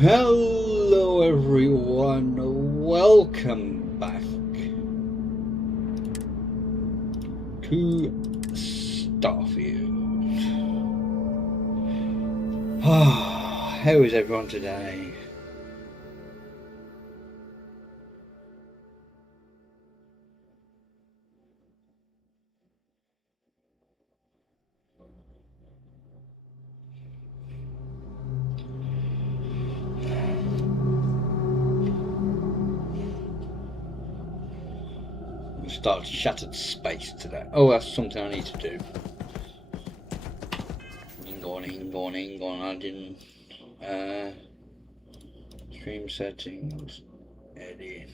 Hello everyone, welcome back to Starfield. How is everyone today? We start Shattered Space today. Oh, that's something I need to do. Hang on, I didn't stream settings, edit.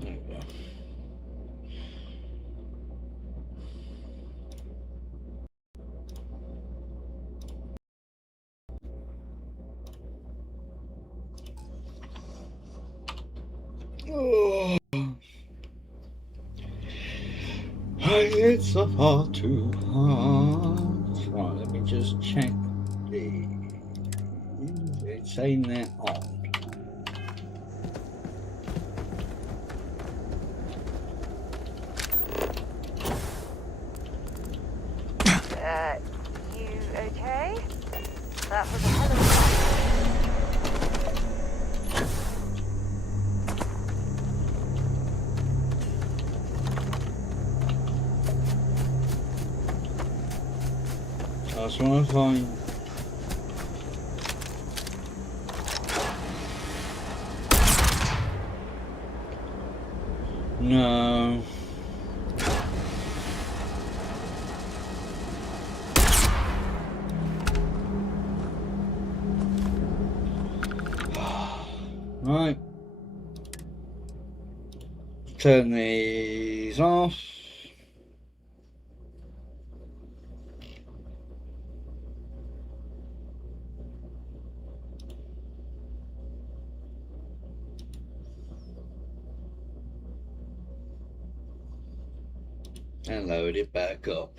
There we go. Oh, it's so far too hard. Right, let me just check the. It's saying they're on. You okay? That was a hell of a That's what I find. No. Right. Turn these off. And load it back up.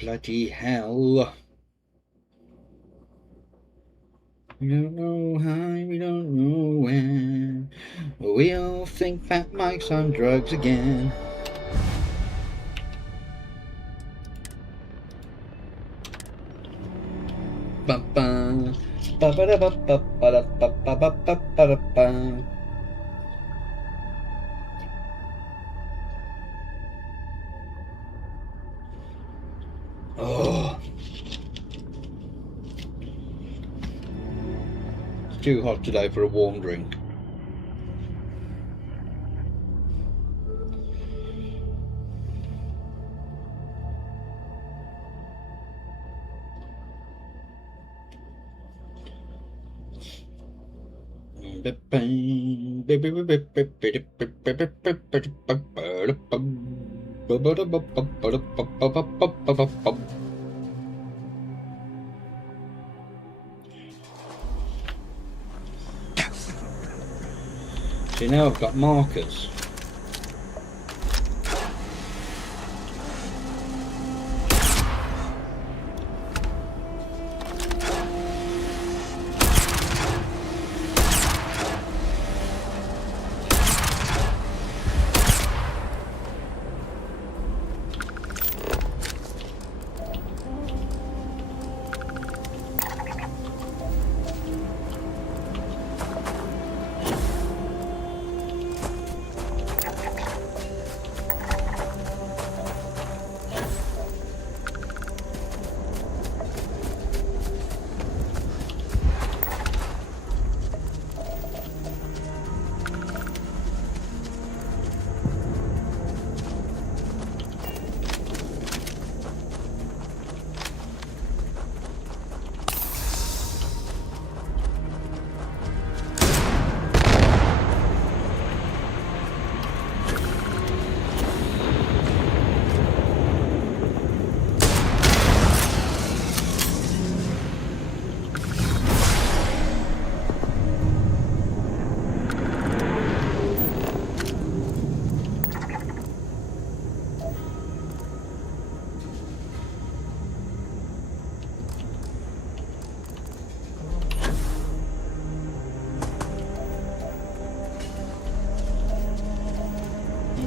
Bloody hell. We don't know how, we don't know when. We all think Fat Mike's on drugs again. Ba-ba. Ba-ba-da-ba-ba-ba-da-ba-ba-ba-ba-ba-ba. Oh, it's too hot today for a warm drink. See, now I've got markers.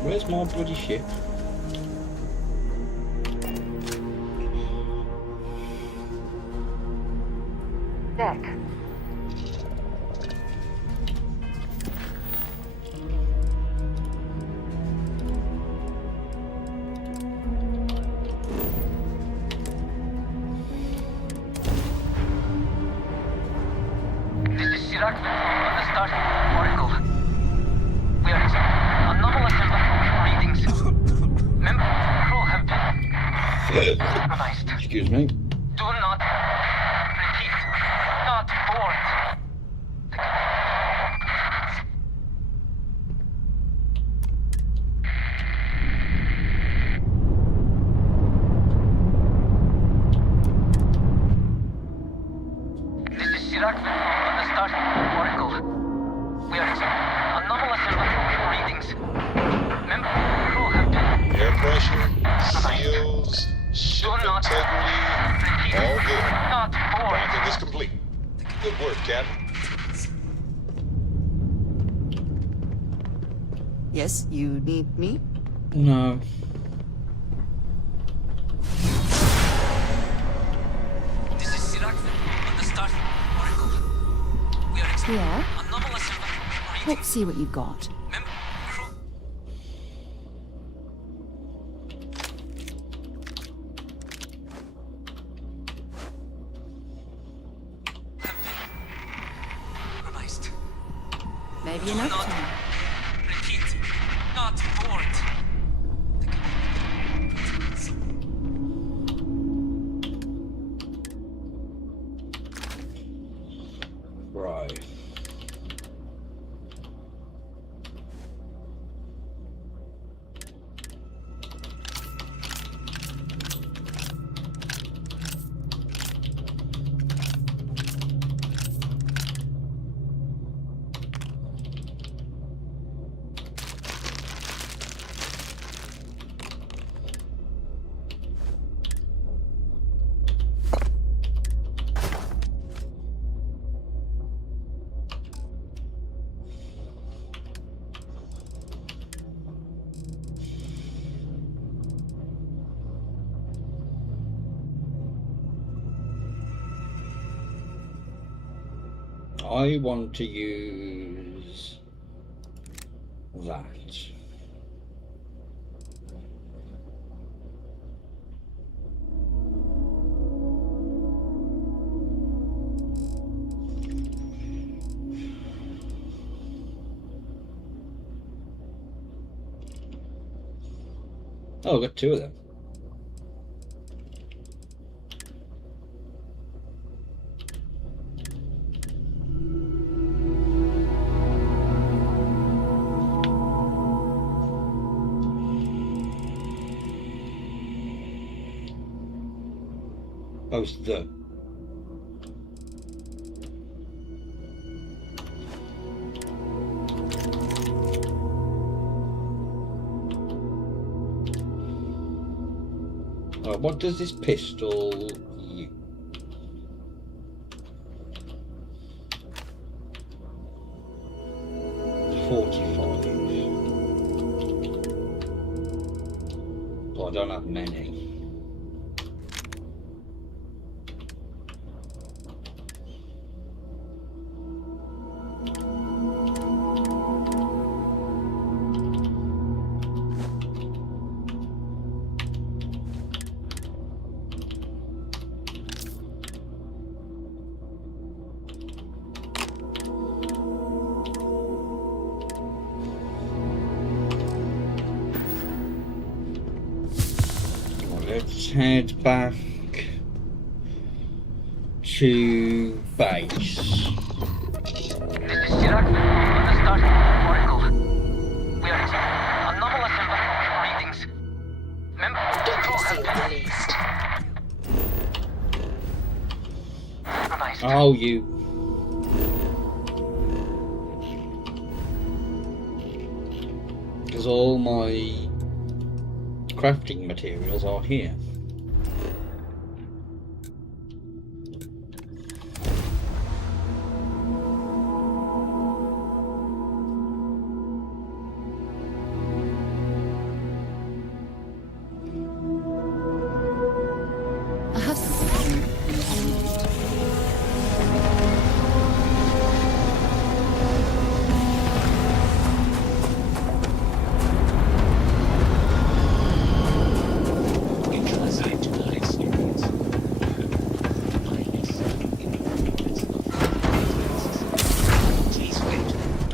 Where's my bloody ship? Deck. This is Chirac on the Starfield Oracle. We are anomalous readings. Members of the crew have been compromised. Excuse me. Do not repeat. Not board. This is Chirac on the Starfield Oracle. We are anomalous readings. Members of the crew have been Air pressure, seals, ship integrity, all good. not board. Docking is complete. Good work, Captain. Yes, you need me? No. This is Chirac on the Starfield Oracle. We are Yeah? anomalous Let's readings. see what you've got. Member crew. Have been compromised. Maybe enough Not time. repeat. Not board. Right. I want to use that. Oh, I've got two of them. Oh, it's the. What does this pistol use? Well, I don't have many. Let's head back to base. This is Chirac on the Starfield Oracle. We are anomalous readings. Member of the crew have been compromised. Oh, you. Because all my crafting materials are here.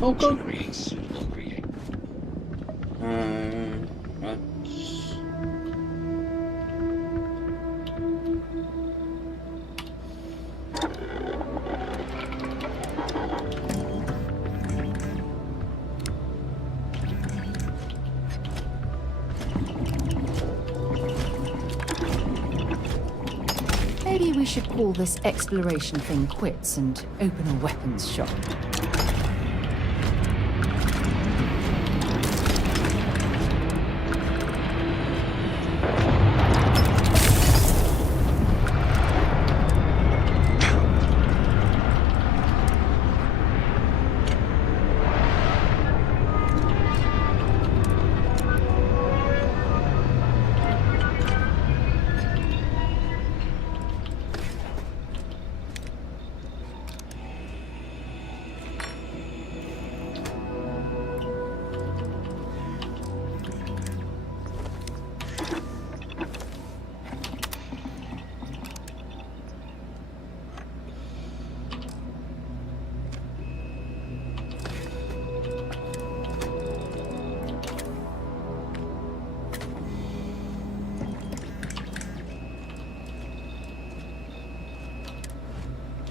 Oh god. Generates will create. Right. Maybe we should call this exploration thing quits and open a weapons shop.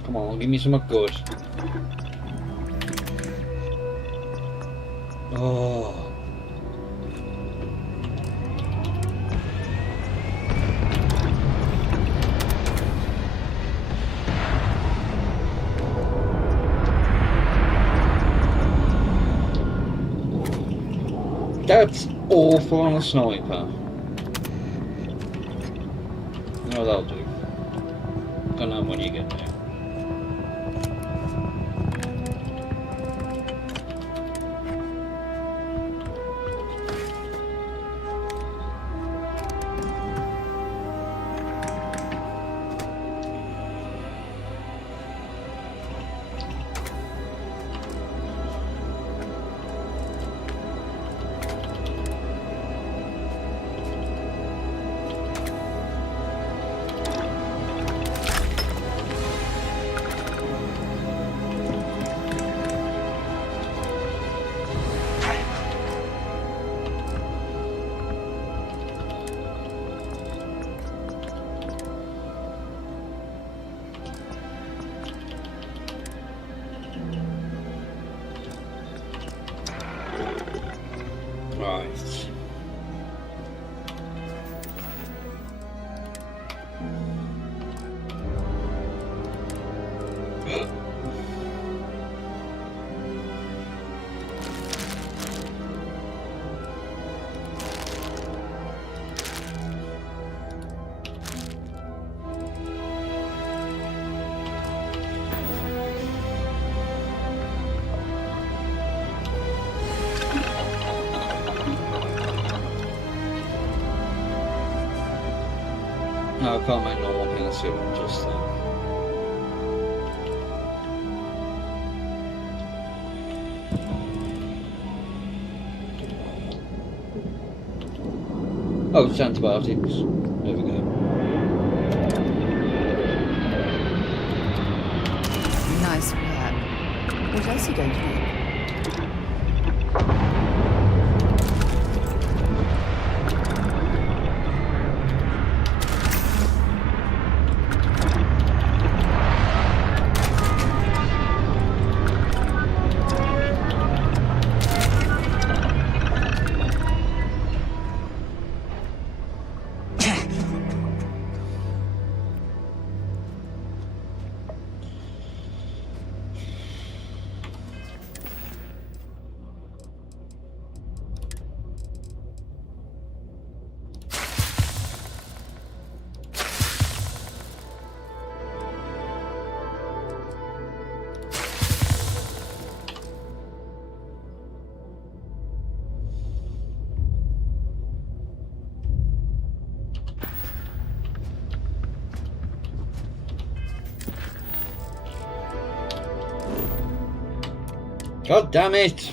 Come on, give me some good. Oh. That's awful on a sniper. No, that'll do. Don't know when you get there. Right. No, I can't make normal penicillin just then. Oh, it's antibiotics. There we go. Nice work. What else are you going to do? God damn it!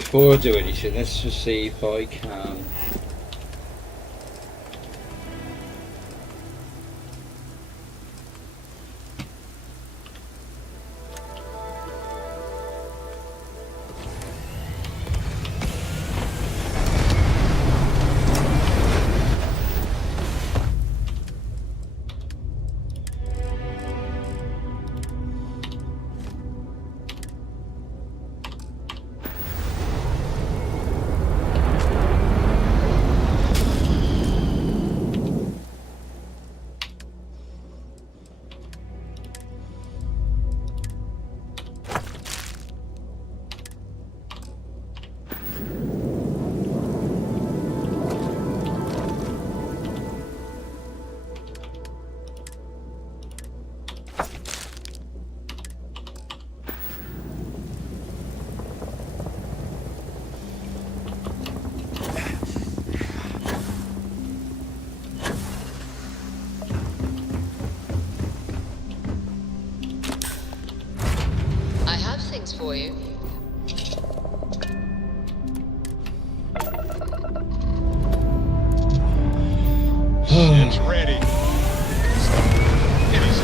before I do anything, let's just see if I can. I have things for you. Shit's ready. It is.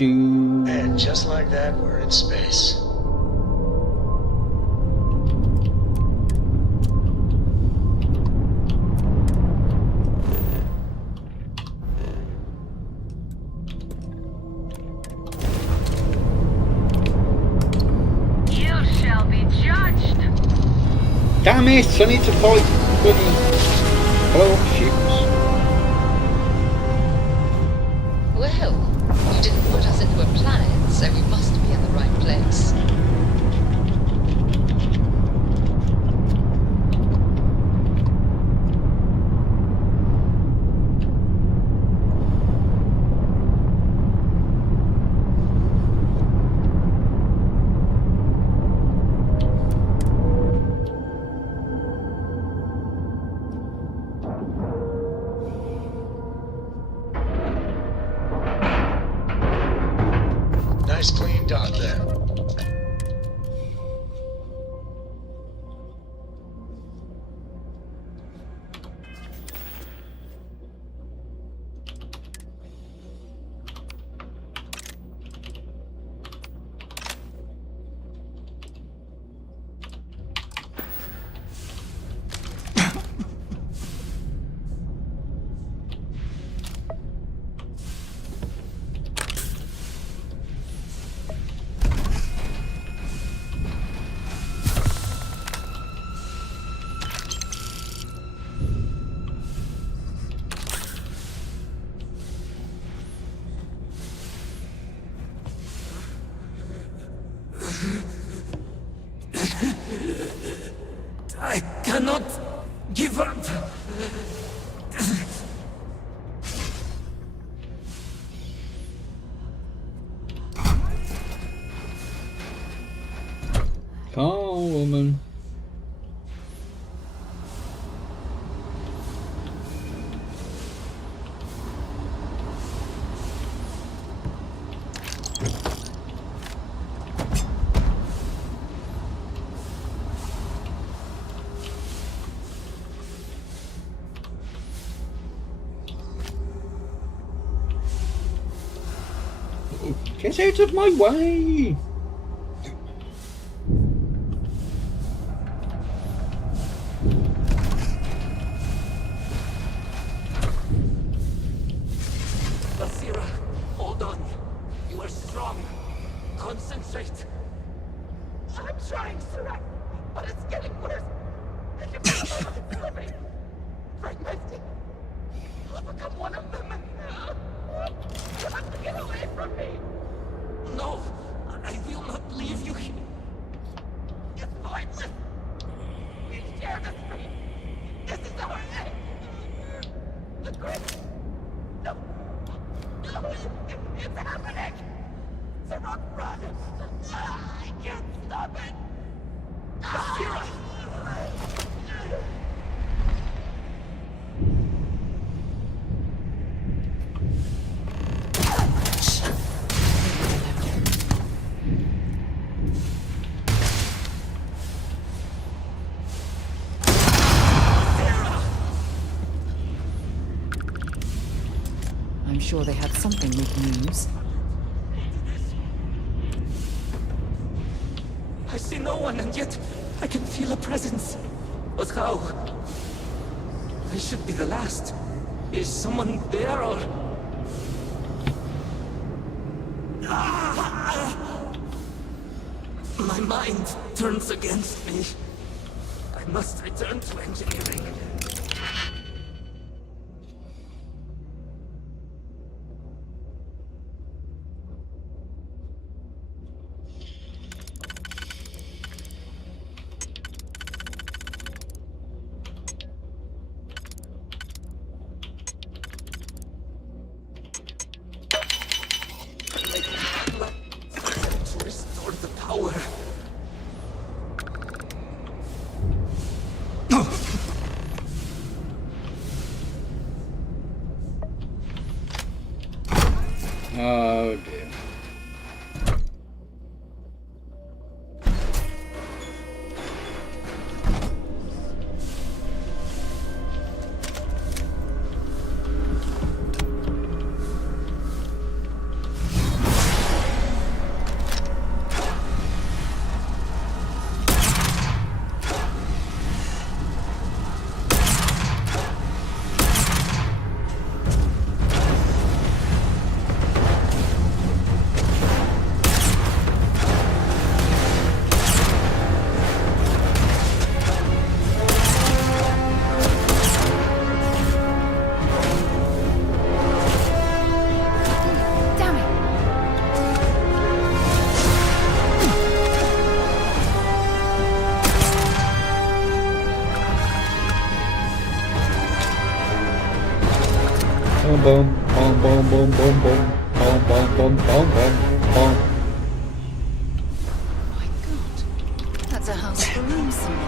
And just like that, we're in space. You shall be judged. Damn it! I need to fight bloody blow up ships. Well, you didn't put us into a planet, so we must be in the right place. Nice clean dock there. I cannot give up. Come on, woman. Get out of my way! Basira, hold on. You are strong. Concentrate. I'm trying, Sarah, but it's getting worse. It's slipping. Fragmenting. I'll become one of them. You have to get away from me. No, I will not leave you here. It's pointless. We share this fate. This is our end. The grid. No. No, it's happening. Sarah, run. I can't stop it. Basira. sure they had something we can use. I see no one, and yet I can feel a presence. But how? I should be the last. Is someone there, or... My mind turns against me. I must return to engineering. To restore the power. Oh dear. Boom, boom, boom, boom, boom, boom, boom, boom, boom, boom, boom. My God, that's a house of balloons symbol.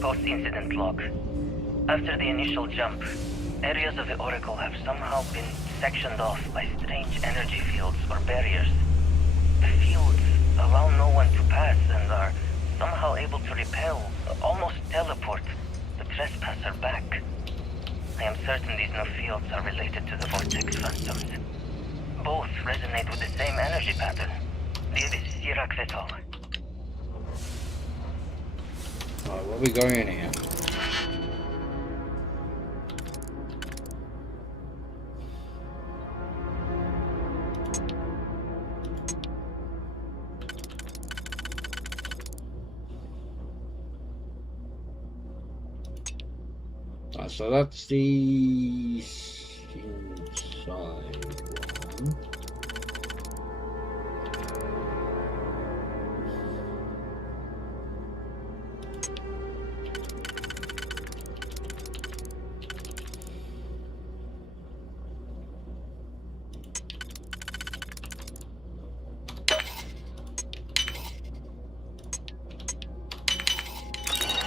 Post-incident log. After the initial jump, areas of the Oracle have somehow been sectioned off by strange energy fields or barriers. The fields allow no one to pass and are somehow able to repel, almost teleport, the trespasser back. I am certain these new fields are related to the Vortex Phantoms. Both resonate with the same energy pattern, the Sirak Vetal. Alright, where are we going in here? So that's the inside one.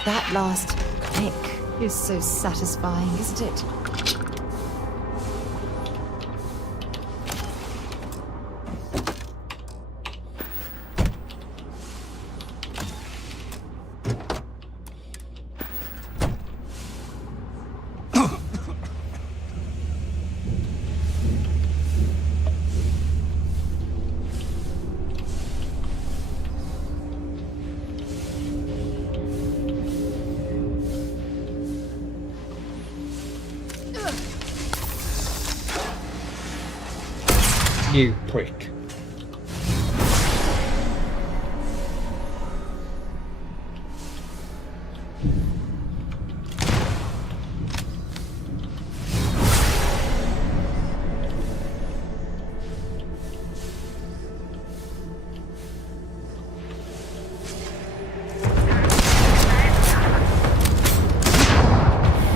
That last click is so satisfying, isn't it? You prick.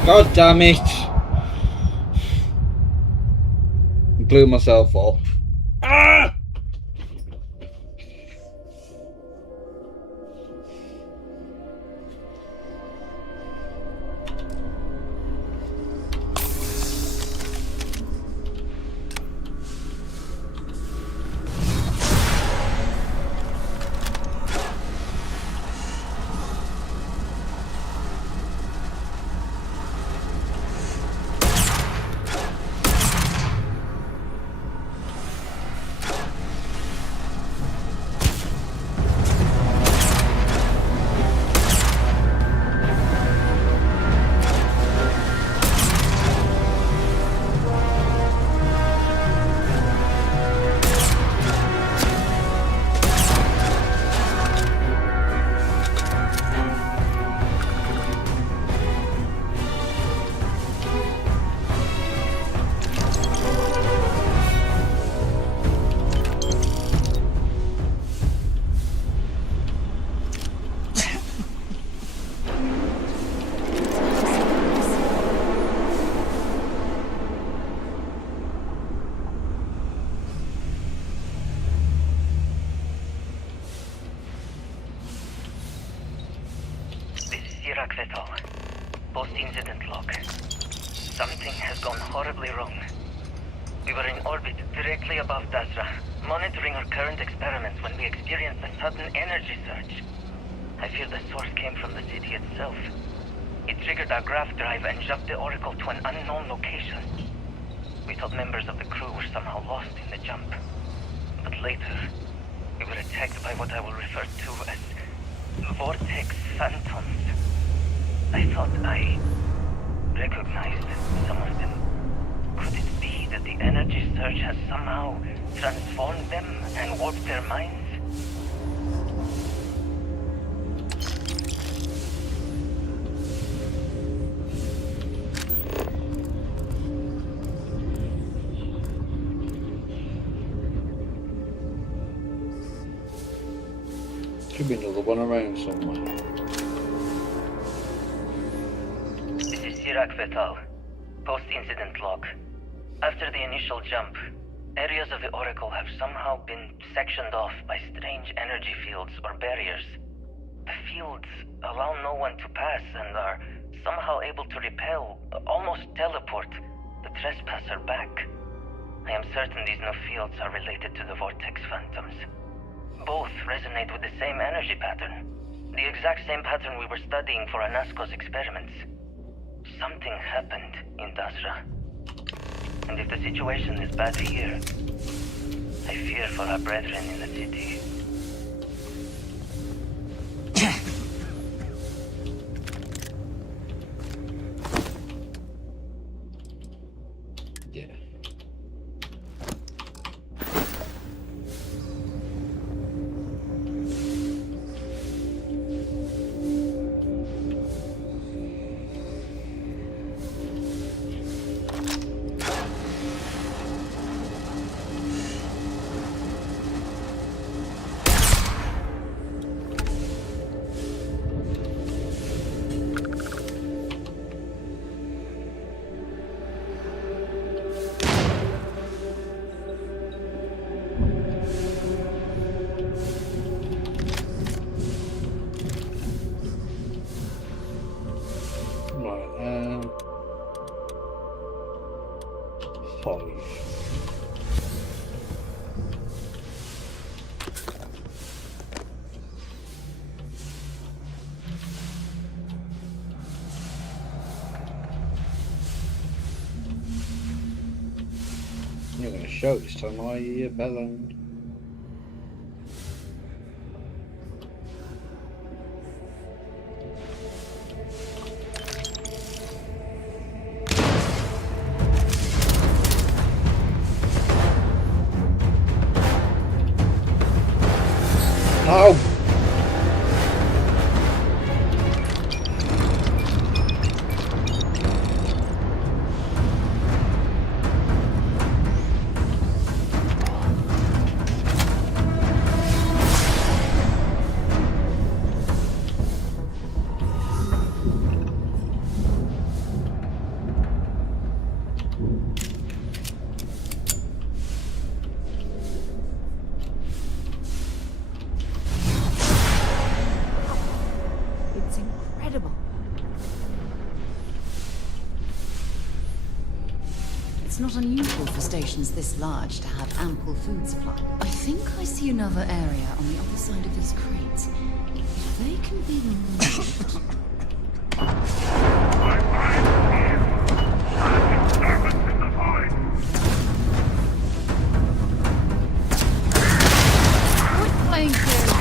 God damn it! Blew myself off. Ah! Post-incident log. Something has gone horribly wrong. We were in orbit directly above Dasra, monitoring our current experiments when we experienced a sudden energy surge. I fear the source came from the city itself. It triggered our graph drive and jumped the Oracle to an unknown location. We thought members of the crew were somehow lost in the jump. But later, we were attacked by what I will refer to as vortex phantoms. I thought I recognized some of them. Could it be that the energy surge has somehow transformed them and warped their minds? Should be another one around somewhere. This is Sirac Vital. Post-incident log. After the initial jump, areas of the Oracle have somehow been sectioned off by strange energy fields or barriers. The fields allow no one to pass and are somehow able to repel, almost teleport, the trespasser back. I am certain these new fields are related to the vortex phantoms. Both resonate with the same energy pattern. The exact same pattern we were studying for Anasco's experiments. Something happened in Dasra. And if the situation is bad here, I fear for our brethren in the city. Yeah. Right, 5. You're going to show this time, are you, Belland? Oh! It's incredible. It's not unusual for stations this large to have ample food supply. I think I see another area on the other side of these crates. If they can be removed... Quit playing serious.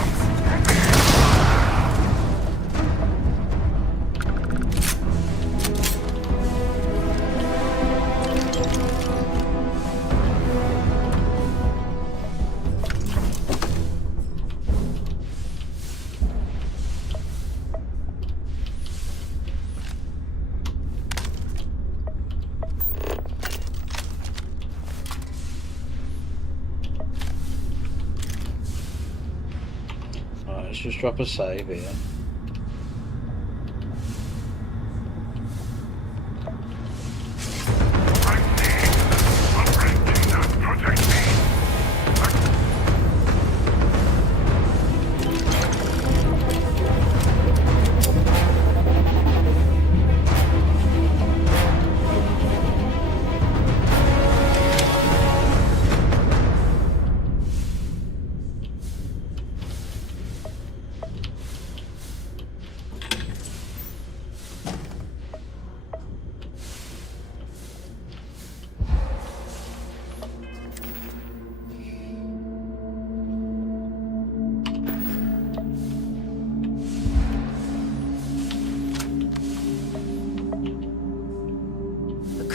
Right, let's just drop a save here.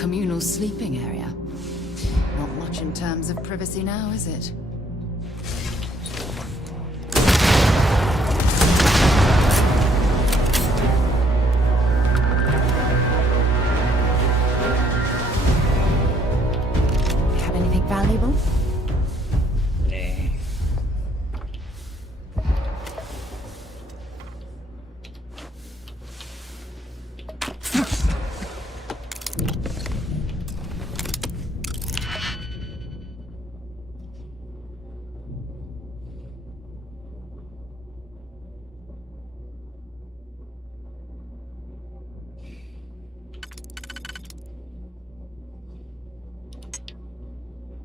communal sleeping area. Not much in terms of privacy now, is it? Have anything valuable? Nah.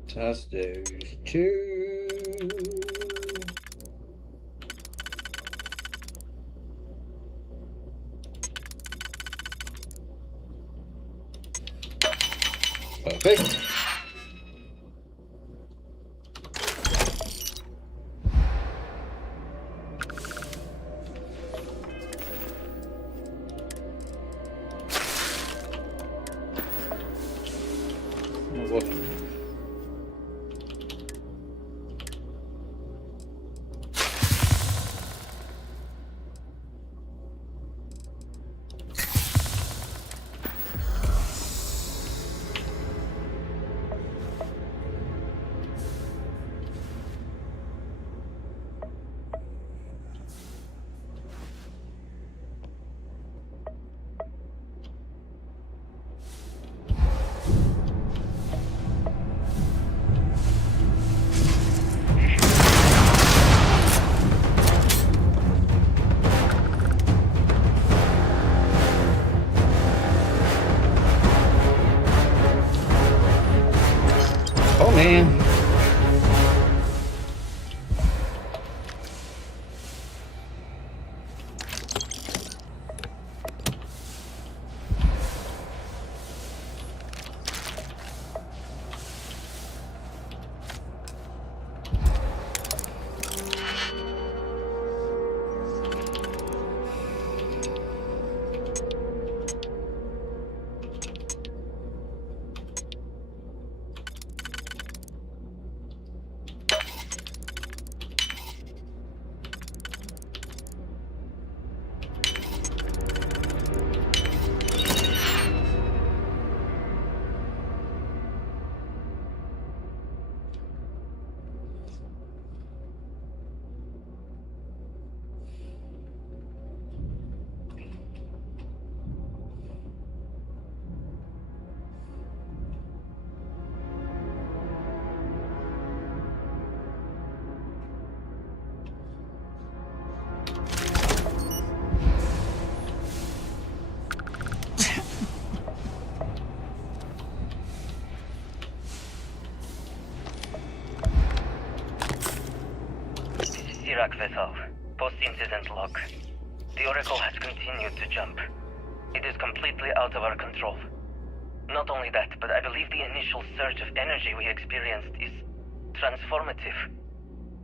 Test those two. Perfect. What? Oh man. Iraq vessel. Post-incident log. The Oracle has continued to jump. It is completely out of our control. Not only that, but I believe the initial surge of energy we experienced is transformative.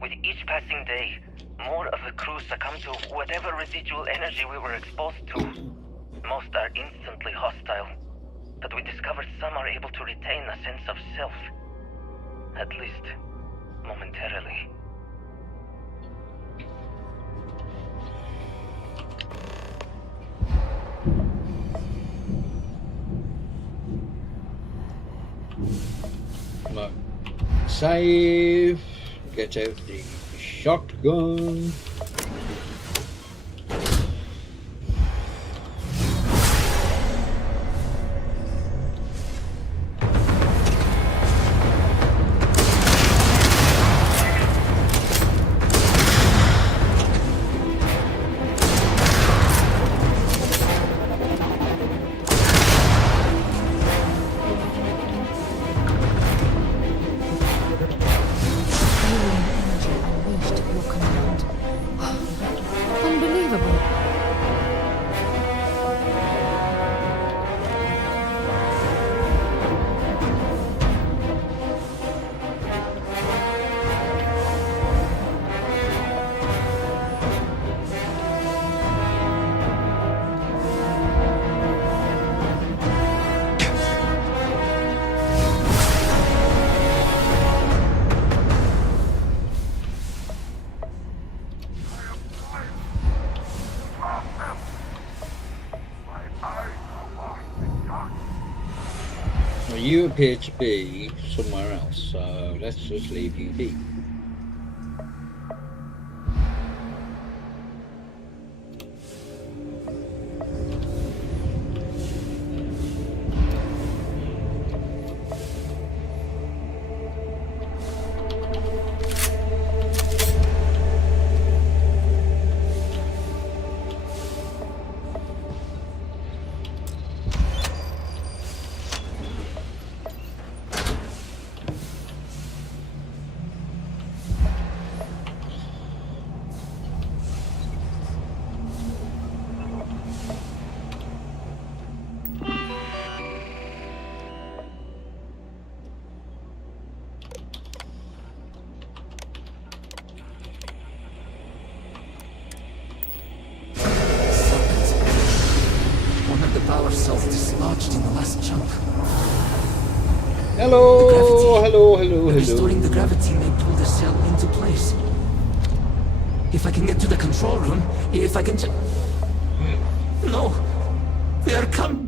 With each passing day, more of the crew succumb to whatever residual energy we were exposed to. Most are instantly hostile, but we discovered some are able to retain a sense of self. At least, momentarily. Look. Save. Get out the shotgun. Well, you appear to be somewhere else, so let's just leave you be. One of the power cells dislodged in the last chunk. Hello, hello. Restoring the gravity may pull the cell into place. If I can get to the control room, if I can No! They are coming!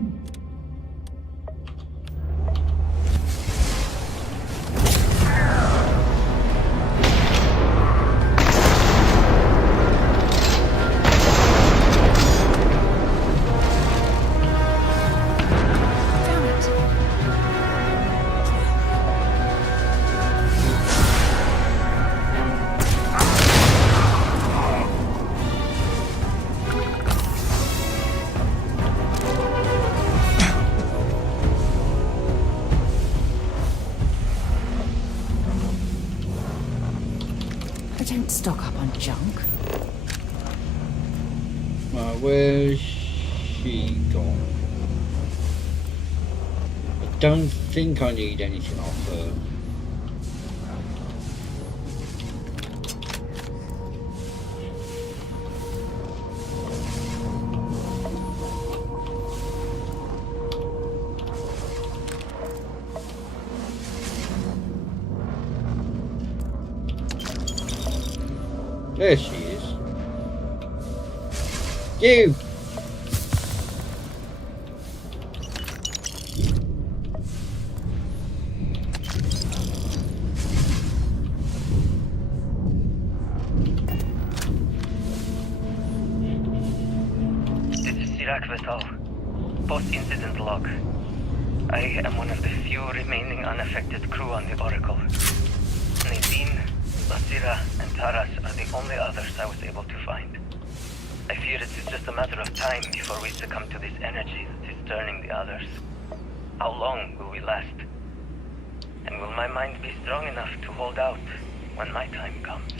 Don't stock up on junk. Where's she gone? I don't think I need anything off her. There she is. You! This is Sirach Vital. Post-incident log. I am one of the few remaining unaffected crew on the Oracle. Nadine, Basira, and Taras are the only others I was able to find. I fear it is just a matter of time before we succumb to this energy that is turning the others. How long will we last? And will my mind be strong enough to hold out when my time comes?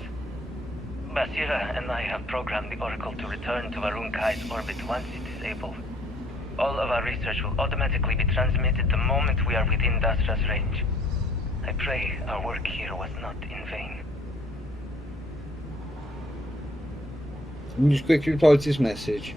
Basira and I have programmed the Oracle to return to Varun Kai's orbit once it is able. All of our research will automatically be transmitted the moment we are within Dasra's range. I pray our work here was not in vain. Let me just quickly reply to this message.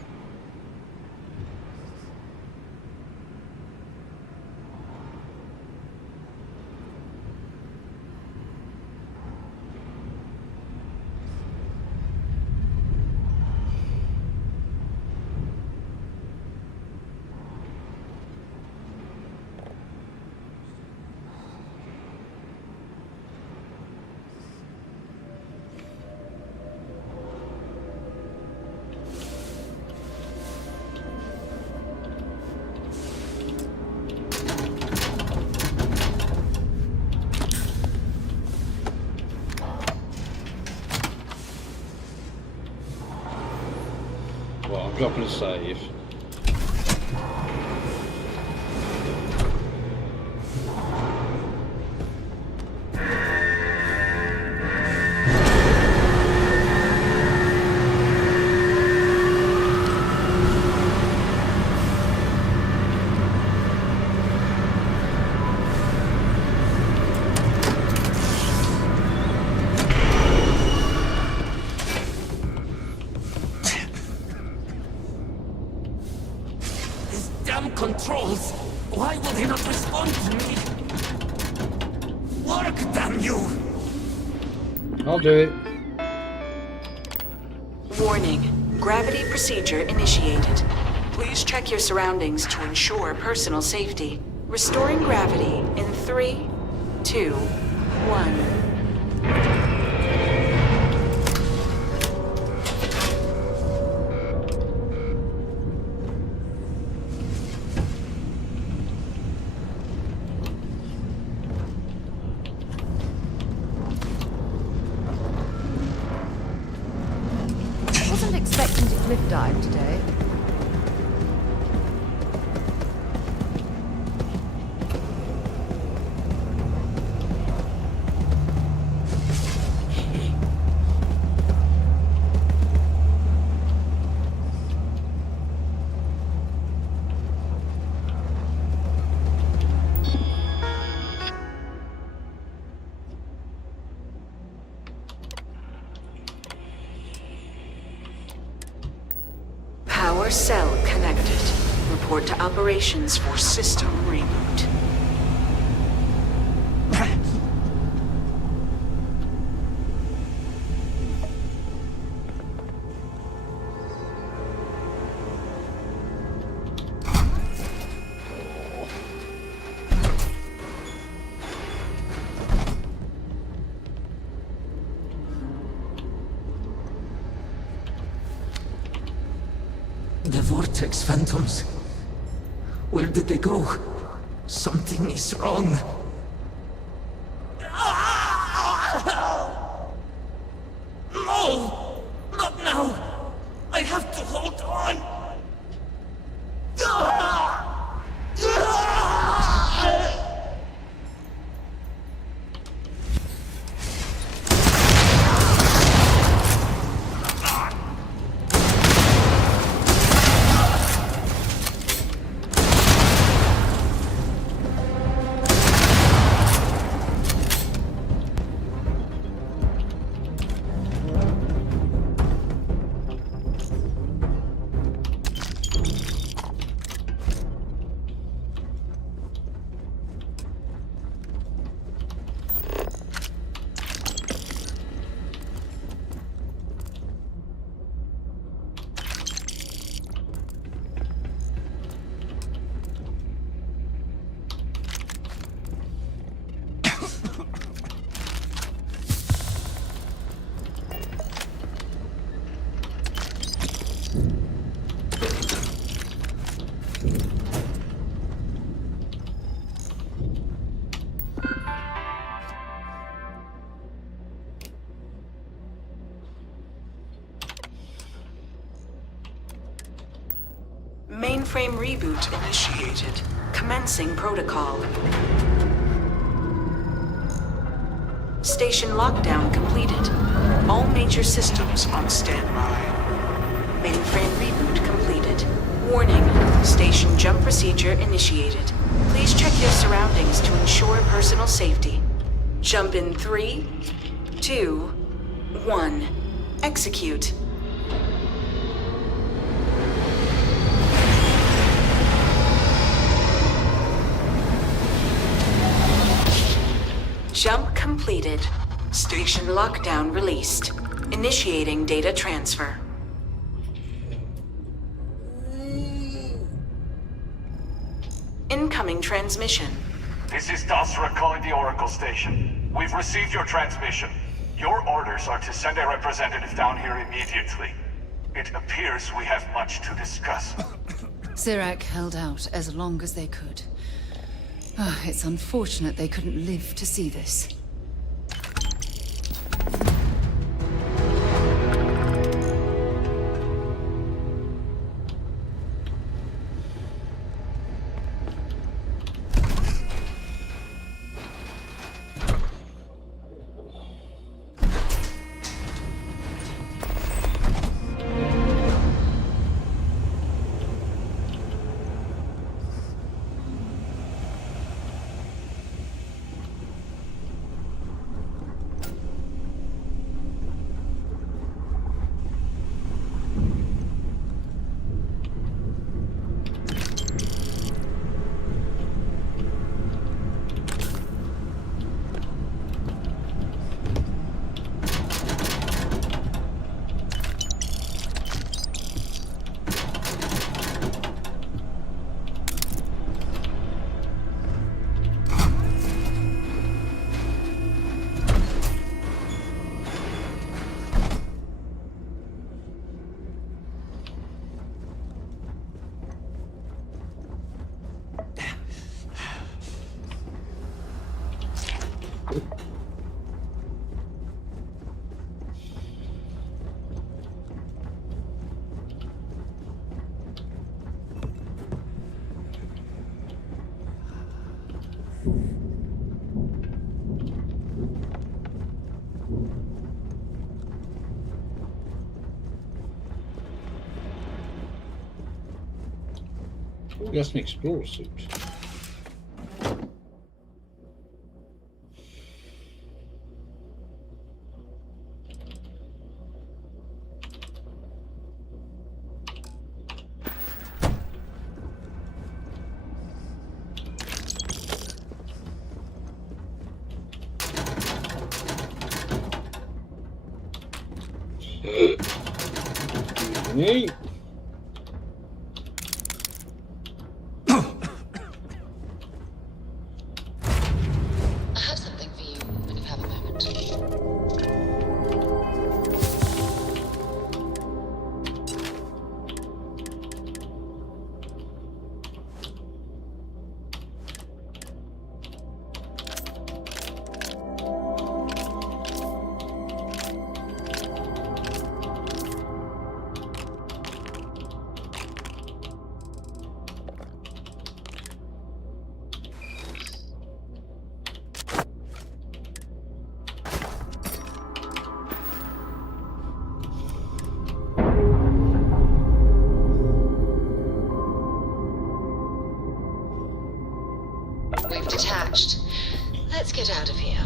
Well, I'm dropping a save. Controls! Why will they not respond to me? Work, damn you! I'll do it. Warning. Gravity procedure initiated. Please check your surroundings to ensure personal safety. Restoring gravity in 3, 2, 1. Wasn't expecting to cliff dive today. Power cell connected. Report to operations for system reboot. The Vortex Phantoms. Where did they go? Something is wrong. No! Not now! I have to hold on! Mainframe reboot initiated. Commencing protocol. Station lockdown completed. All major systems on standby. Mainframe reboot completed. Warning. Station jump procedure initiated. Please check your surroundings to ensure personal safety. Jump in 3, 2, 1. Execute. Jump completed. Station lockdown released. Initiating data transfer. Incoming transmission. This is Dasra calling the Oracle station. We've received your transmission. Your orders are to send a representative down here immediately. It appears we have much to discuss. Sirac held out as long as they could. It's unfortunate they couldn't live to see this. Oh, that's an explorer suit. Me. I have something for you when you have a moment. We've detached. Let's get out of here.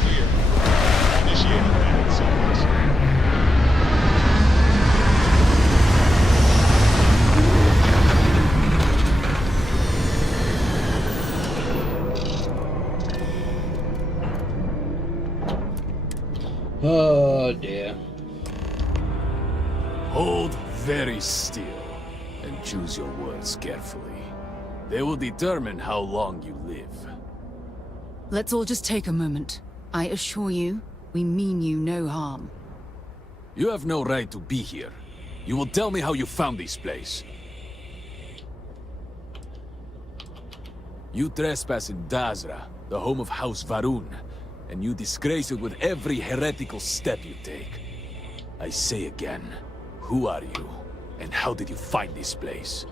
Clear. Initiating that sequence. Oh dear. Hold very still and choose your words carefully. They will determine how long you live. Let's all just take a moment. I assure you, we mean you no harm. You have no right to be here. You will tell me how you found this place. You trespass in Dazra, the home of House Varun, and you disgrace it with every heretical step you take. I say again, who are you, and how did you find this place?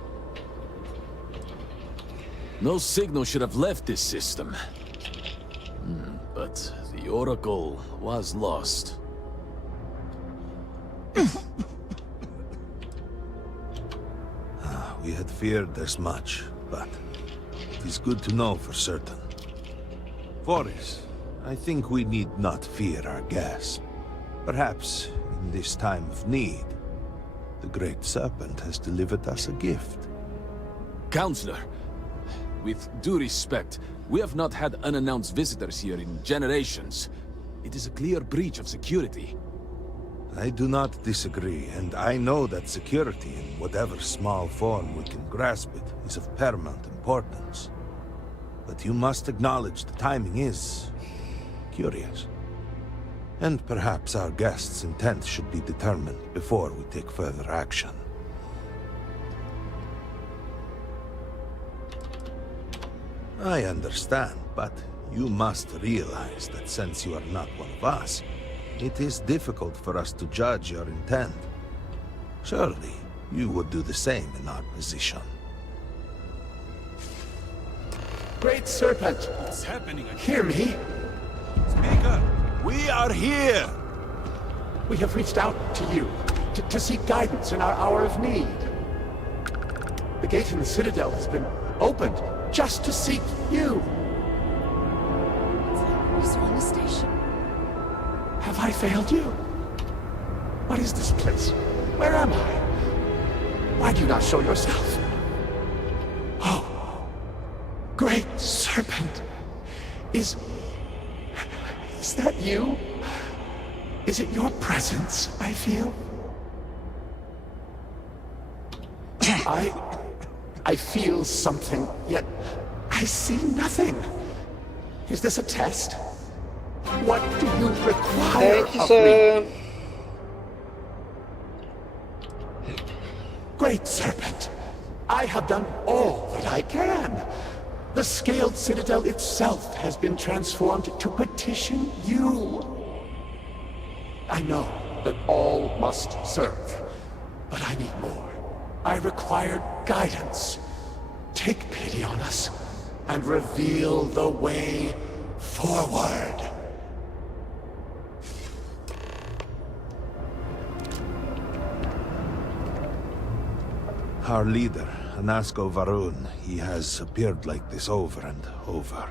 No signal should have left this system. But the Oracle was lost. We had feared as much, but it is good to know for certain. Boris, I think we need not fear our gas. Perhaps, in this time of need, the Great Serpent has delivered us a gift. Counselor, with due respect, we have not had unannounced visitors here in generations. It is a clear breach of security. I do not disagree, and I know that security, in whatever small form we can grasp it, is of paramount importance. But you must acknowledge the timing is curious. And perhaps our guest's intent should be determined before we take further action. I understand, but you must realize that since you are not one of us, it is difficult for us to judge your intent. Surely, you would do the same in our position. Great Serpent, What's happening? hear me. Speaker, we are here! We have reached out to you to seek guidance in our hour of need. The gate in the Citadel has been opened just to seek you. We saw in the station. Have I failed you? What is this place? Where am I? Why do you not show yourself? Oh, Great Serpent. Is that you? Is it your presence I feel? I feel something, yet I see nothing. Is this a test? What do you require of me? Great Serpent, I have done all that I can. The Scaled Citadel itself has been transformed to petition you. I know that all must serve, but I need more. I require guidance. Take pity on us and reveal the way forward. Our leader, Anasko Varun, he has appeared like this over and over.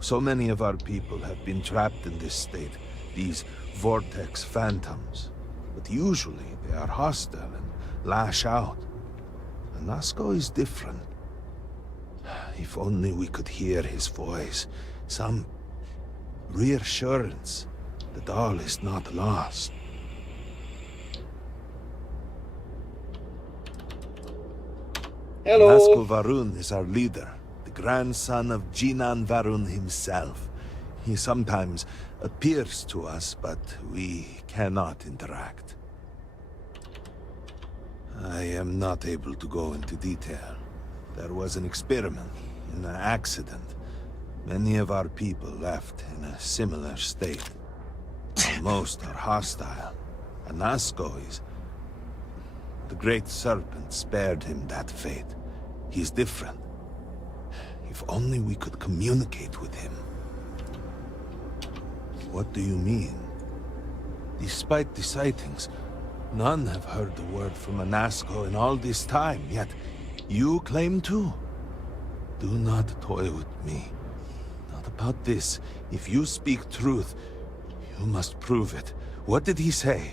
So many of our people have been trapped in this state, these vortex phantoms. But usually they are hostile and lash out. Anasko is different. If only we could hear his voice, some reassurance that all is not lost. Hello. Anasko Varun is our leader, the grandson of Jinan Varun himself. He sometimes appears to us, but we cannot interact. I am not able to go into detail. There was an experiment, an accident. Many of our people left in a similar state. Most are hostile. Anasko is... The Great Serpent spared him that fate. He's different. If only we could communicate with him. What do you mean? Despite the sightings, none have heard the word from Anasko in all this time, yet you claim to? Do not toy with me. Not about this. If you speak truth, you must prove it. What did he say?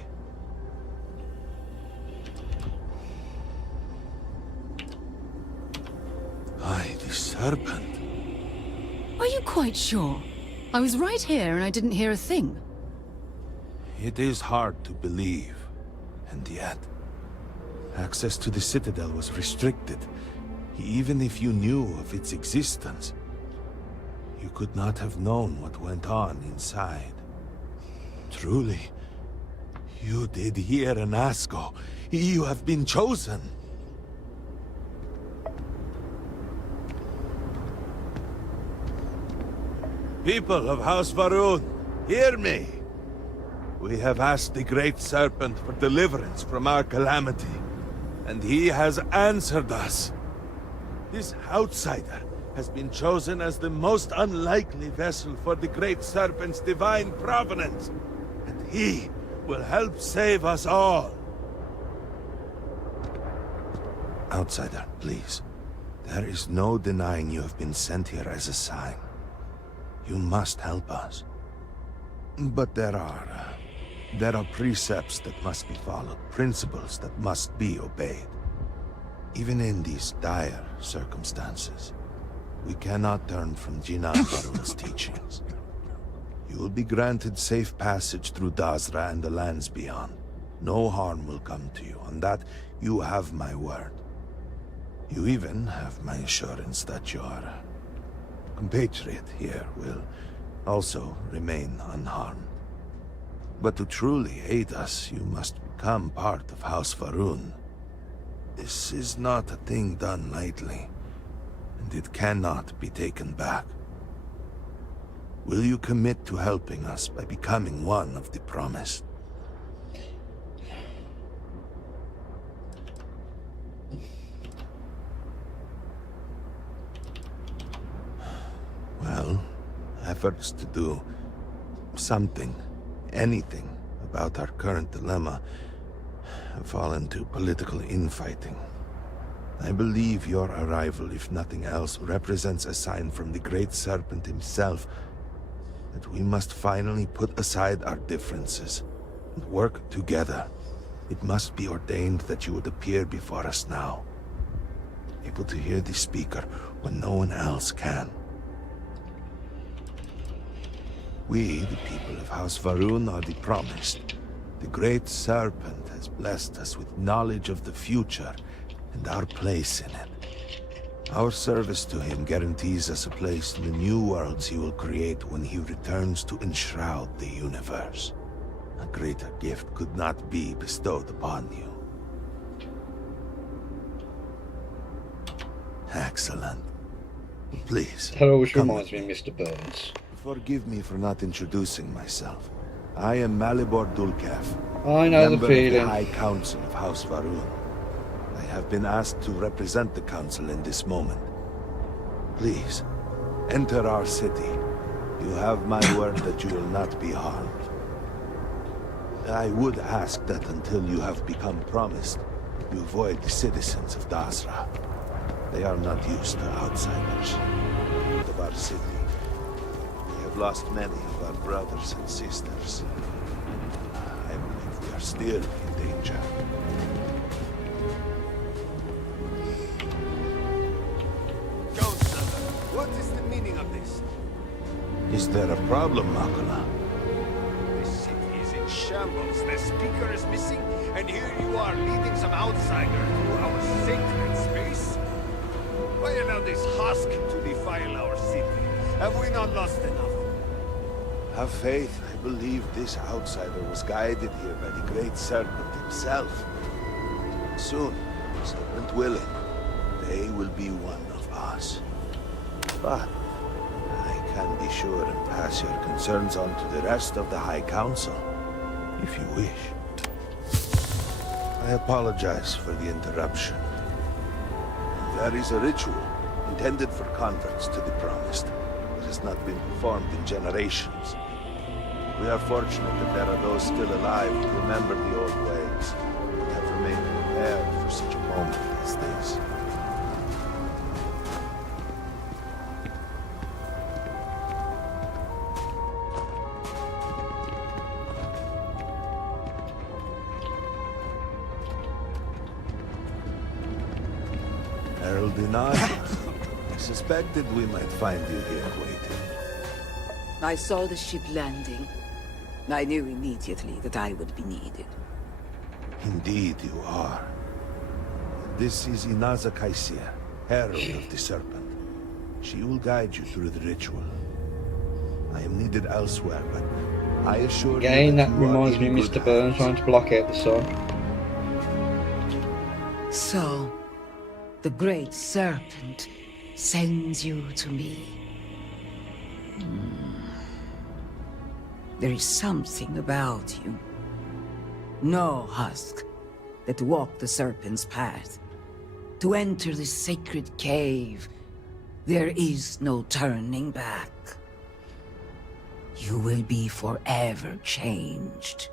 Aye, the serpent. Are you quite sure? I was right here and I didn't hear a thing. It is hard to believe, and yet... Access to the Citadel was restricted. Even if you knew of its existence, you could not have known what went on inside. Truly, you did hear Anasko. You have been chosen. People of House Varun, hear me. We have asked the Great Serpent for deliverance from our calamity, and he has answered us. This outsider has been chosen as the most unlikely vessel for the Great Serpent's divine providence, and he will help save us all. Outsider, please. There is no denying you have been sent here as a sign. You must help us. But there are precepts that must be followed, principles that must be obeyed. Even in these dire circumstances, we cannot turn from Jinan Varun's teachings. You will be granted safe passage through Dazra and the lands beyond. No harm will come to you. On that, you have my word. You even have my assurance that your compatriot here will also remain unharmed. But to truly aid us, you must become part of House Varun. This is not a thing done lightly, and it cannot be taken back. Will you commit to helping us by becoming one of the promised? Well, efforts to do something, anything about our current dilemma have fallen to political infighting. I believe your arrival, if nothing else, represents a sign from the Great Serpent himself that we must finally put aside our differences and work together. It must be ordained that you would appear before us now, able to hear the speaker when no one else can. We, the people of House Varun, are the promised. The Great Serpent has blessed us with knowledge of the future and our place in it. Our service to him guarantees us a place in the new worlds he will create when he returns to enshroud the universe. A greater gift could not be bestowed upon you. Excellent. Please. That always come reminds me with of Mr. Burns. Forgive me for not introducing myself. I am Motherboard Dulkev, I know the member of feeling. the High Council of House Varun. I have been asked to represent the Council in this moment. Please, enter our city. You have my word that you will not be harmed. I would ask that until you have become promised, you avoid the citizens of Dasra. They are not used to outsiders. Of our city, we have lost many of our brothers and sisters. I believe we are still in danger. Counselor, what is the meaning of this? Is there a problem, Makula? This city is in shambles. The speaker is missing, and here you are leading some outsider through our sacred space? Why allow this husk to defile our city? Have we not lost enough? Have faith. I believe this outsider was guided here by the Great Serpent himself. Soon, Serpent willing, they will be one of us. But I can be sure and pass your concerns on to the rest of the High Council, if you wish. I apologize for the interruption. There is a ritual intended for converts to the Promised that has not been performed in generations. We are fortunate that there are those still alive who remember the old ways and have remained prepared for such a moment as this. Herald Dinar, I suspected we might find you here waiting. I saw the ship landing. I knew immediately that I would be needed. Indeed you are. This is Inaza Kaisia, Herald of the Serpent. She will guide you through the ritual. I am needed elsewhere, but I assure Again, you that you are reminds me in of good Mr. Burns hands. trying to block out the sun. So, the Great Serpent sends you to me. There is something about you. No husk that walk the Serpent's path. To enter the sacred cave, there is no turning back. You will be forever changed.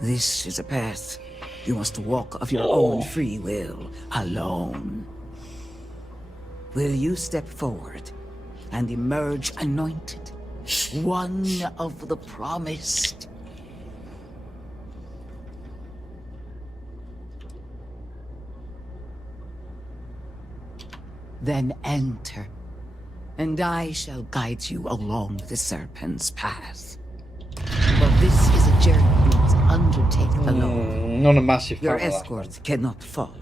This is a path you must walk of your own free will, alone. Will you step forward and emerge anointed, one of the promised? Then enter, and I shall guide you along the Serpent's path. But this is a journey you must undertake alone. Not a massive Your fan of that. escort cannot follow.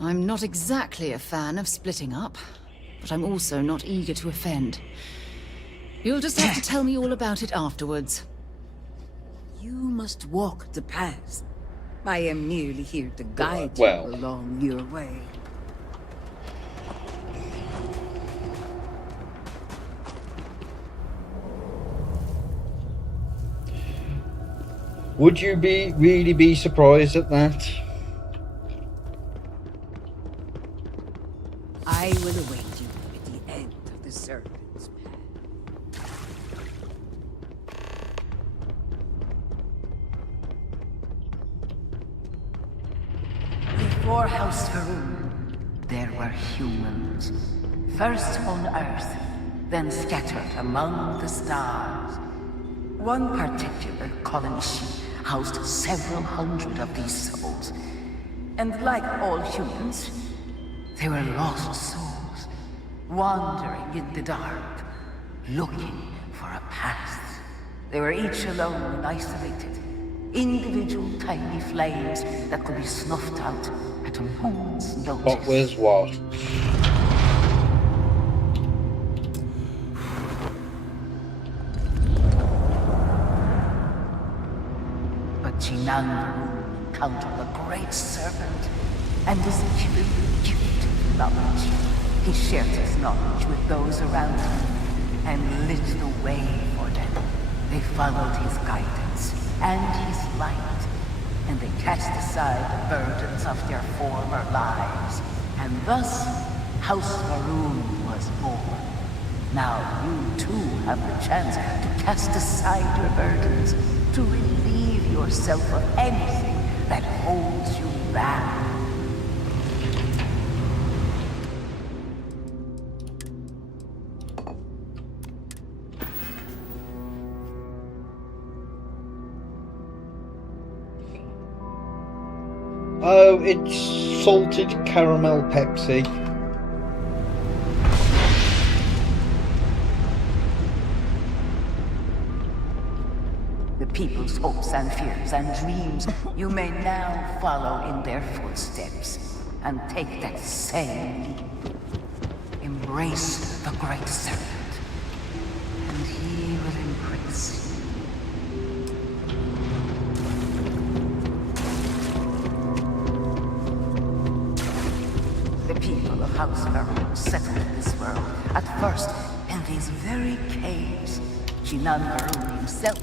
I'm not exactly a fan of splitting up, but I'm also not eager to offend. You'll just have to tell me all about it afterwards. You must walk the path. I am merely here to guide Well. you along your way. Would you really be surprised at that? I will await you at the end of the Serpent's path. Before House Varun, there were humans. First on Earth, then scattered among the stars. One particular colony ship housed several hundred of these souls. And like all humans, they were lost souls, wandering in the dark, looking for a past. They were each alone and isolated. Individual tiny flames that could be snuffed out at a moment's notice. What was what? But Chinangaru encountered the great serpent and was given the gift of knowledge. He shared his knowledge with those around him and lit the way for them. They followed his guidance and his light, and they cast aside the burdens of their former lives. And thus, House Varun was born. Now you too have the chance to cast aside your burdens, to relieve yourself of anything that holds you back. Oh, it's salted caramel Pepsi. The people's hopes and fears and dreams, you may now follow in their footsteps and take that same leap. Embrace the great serpent, and he will embrace you. The people of House Varun settled in this world, at first in these very caves. Shinan Varun himself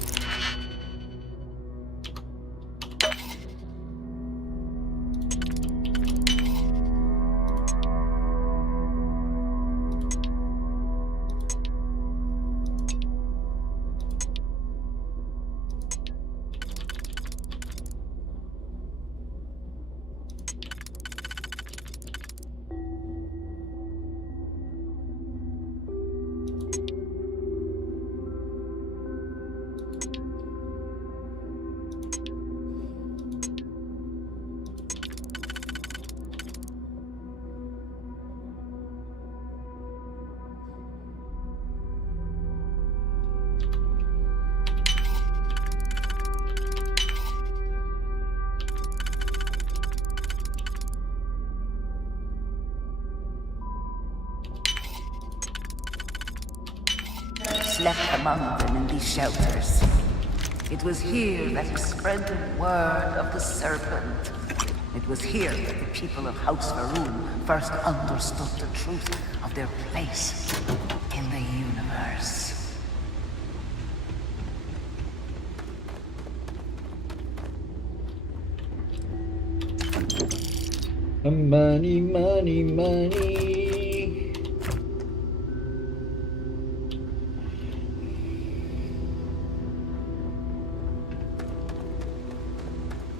slept among them in these shelters. It was here that he spread the word of the serpent. It was here that the people of House Varun first understood the truth of their place in the universe. Money, money, money.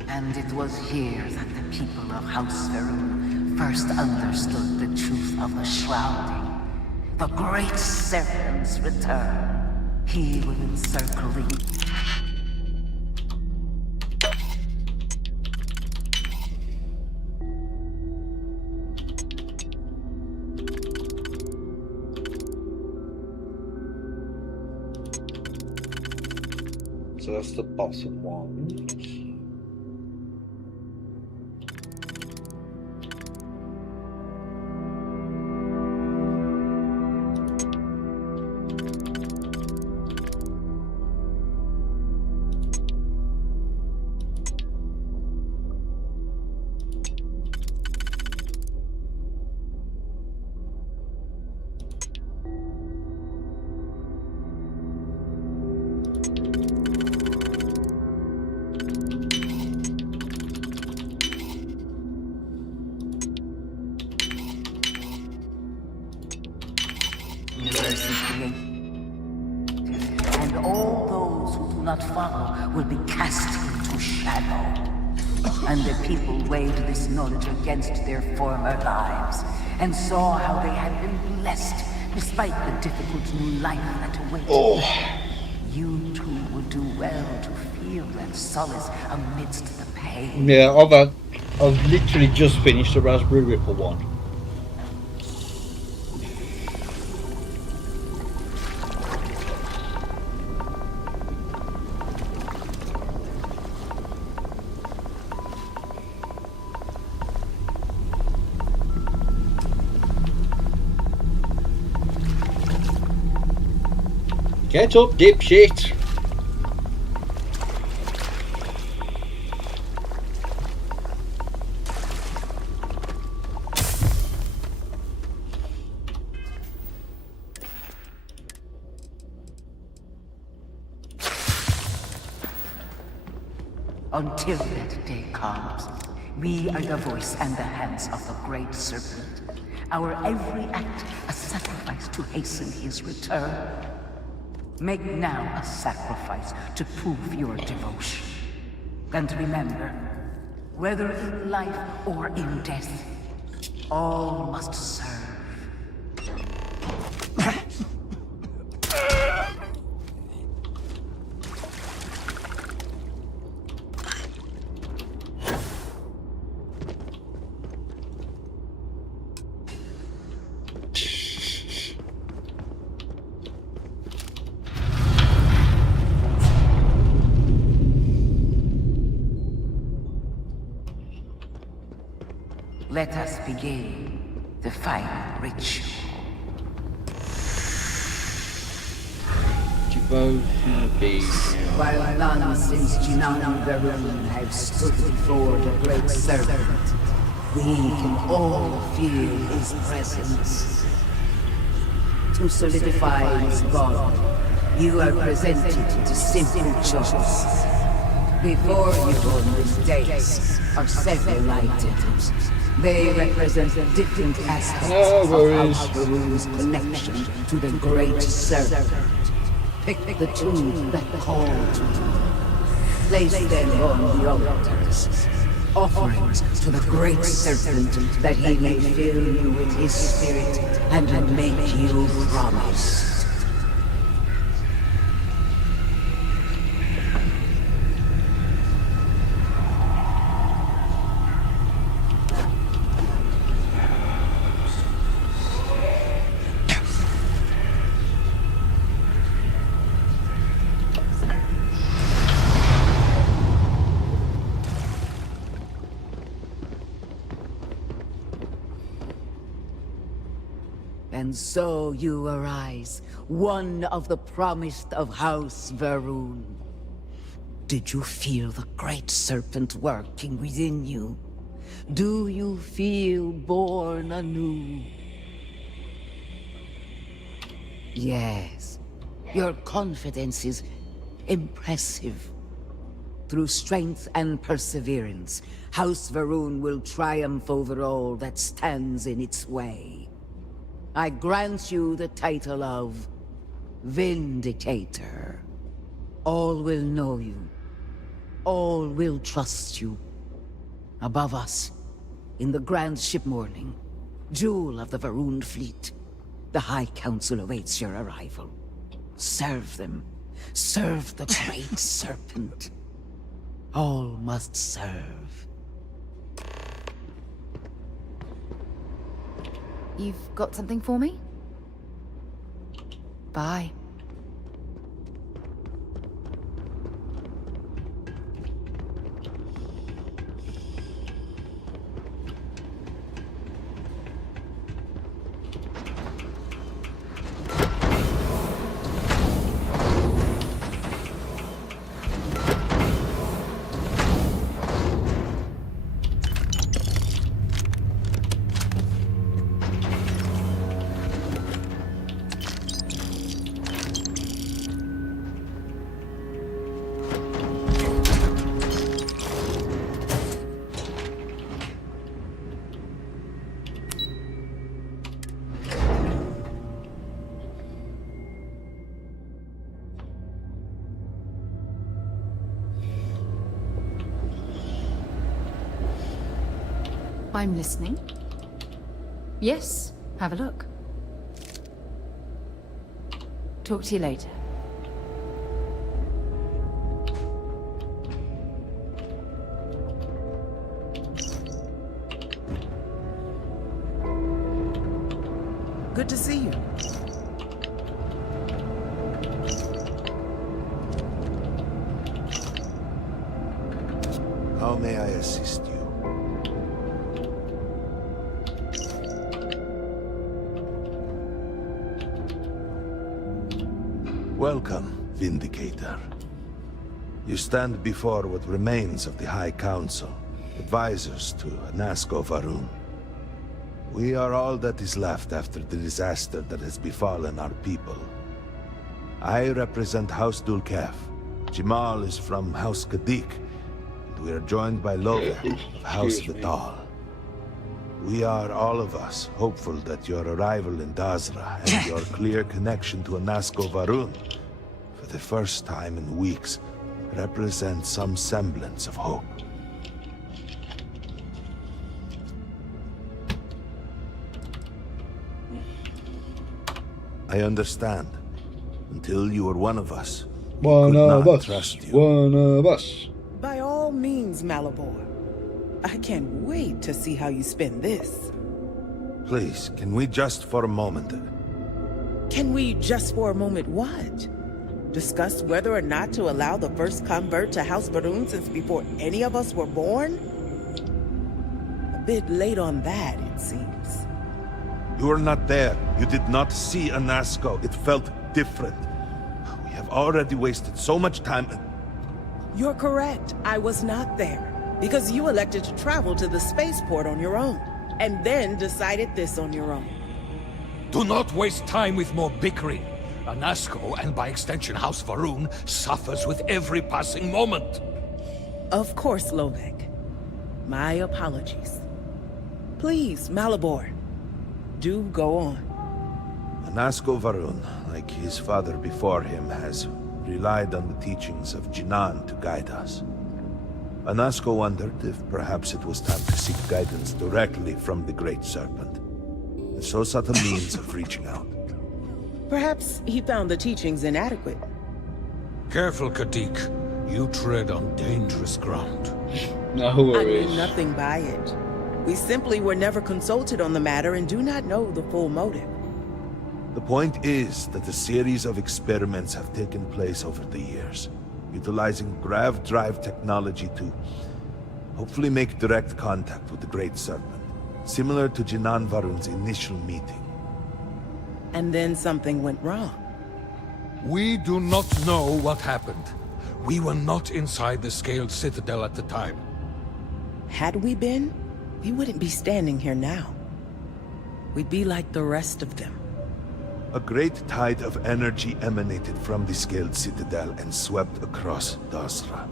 And it was here that the people of House Varun first understood the truth of the shrouding. The great serpent's return. He will encircle the... So that's the bottom one. And all those who do not follow will be cast into shadow. And the people weighed this knowledge against their former lives, and saw how they had been blessed despite the difficult new life that awaited. You too would do well to feel that solace amidst the pain. Yeah, I've literally just finished the Raspberry Ripple one. Get up, dipshit! Until that day comes, we are the voice and the hands of the Great Serpent. Our every act a sacrifice to hasten his return. Make now a sacrifice to prove your devotion. And remember, whether in life or in death, all must serve. Let us begin the final ritual. Devotion be. While none since Jinan Varun have stood before the Great Serpent, we can all feel his presence. To solidify his bond, you are presented to simple choice. Before you on this dais are several items. They represent different aspects of House Varun's connection to the Great Serpent. Pick the two that call to you. Place them on the altars. Offerings to the Great Serpent that he may fill you with his spirit and make you promise. And so you arise, one of the promised of House Varun. Did you feel the Great Serpent working within you? Do you feel born anew? Yes, your confidence is impressive. Through strength and perseverance, House Varun will triumph over all that stands in its way. I grant you the title of Vindicator. All will know you. All will trust you. Above us, in the Grand Ship Morning, jewel of the Varun fleet, the High Council awaits your arrival. Serve them. Serve the Great Serpent. All must serve. You've got something for me? Bye. I'm listening. Yes, have a look. Talk to you later. Good to see you. How may I assist you? Welcome, Vindicator. You stand before what remains of the High Council, advisors to Anasco Varun. We are all that is left after the disaster that has befallen our people. I represent House Dulkev. Jamal is from House Kadik, and we are joined by Lovek of House Vital. We are, all of us, hopeful that your arrival in Dazra and your clear connection to Anasco Varun, for the first time in weeks, represent some semblance of hope. I understand. Until you were one of us, we could not trust you. One of us. By all means, Motherboard. I can't wait to see how you spend this. Please, can we just for a moment... Can we just for a moment what? Discuss whether or not to allow the first convert to House Varun since before any of us were born? A bit late on that, it seems. You were not there. You did not see Anasco. It felt different. We have already wasted so much time and... You're correct. I was not there. Because you elected to travel to the spaceport on your own. And then decided this on your own. Do not waste time with more bickering. Anasco, and by extension House Varun, suffers with every passing moment. Of course, Lovek. My apologies. Please, Motherboard, do go on. Anasco Varun, like his father before him, has relied on the teachings of Jinan to guide us. Anasco wondered if perhaps it was time to seek guidance directly from the Great Serpent, and so sought a means of reaching out. Perhaps he found the teachings inadequate. Careful, Kadik. You tread on dangerous ground. No I worries. mean nothing by it. We simply were never consulted on the matter and do not know the full motive. The point is that a series of experiments have taken place over the years, utilizing grav drive technology to hopefully make direct contact with the Great Serpent, similar to Jinan Varun's initial meeting. And then something went wrong. We do not know what happened. We were not inside the Scaled Citadel at the time. Had we been, we wouldn't be standing here now. We'd be like the rest of them. A great tide of energy emanated from the Scaled Citadel and swept across Dazra.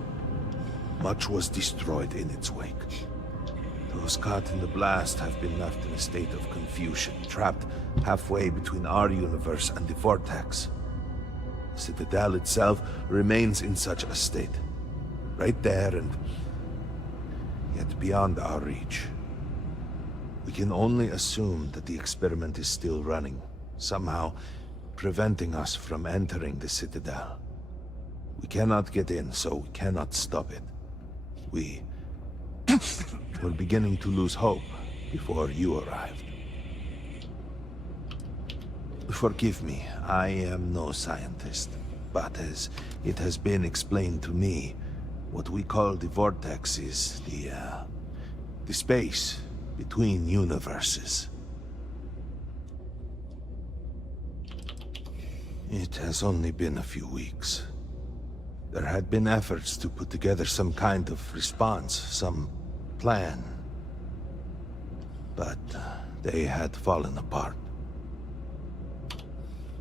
Much was destroyed in its wake. Those caught in the blast have been left in a state of confusion, trapped halfway between our universe and the Vortex. The Citadel itself remains in such a state. Right there and yet beyond our reach. We can only assume that the experiment is still running, somehow preventing us from entering the Citadel. We cannot get in, so we cannot stop it. We were beginning to lose hope before you arrived. Forgive me, I am no scientist, but as it has been explained to me, what we call the Vortex is the space between universes. It has only been a few weeks. There had been efforts to put together some kind of response, some plan. But they had fallen apart.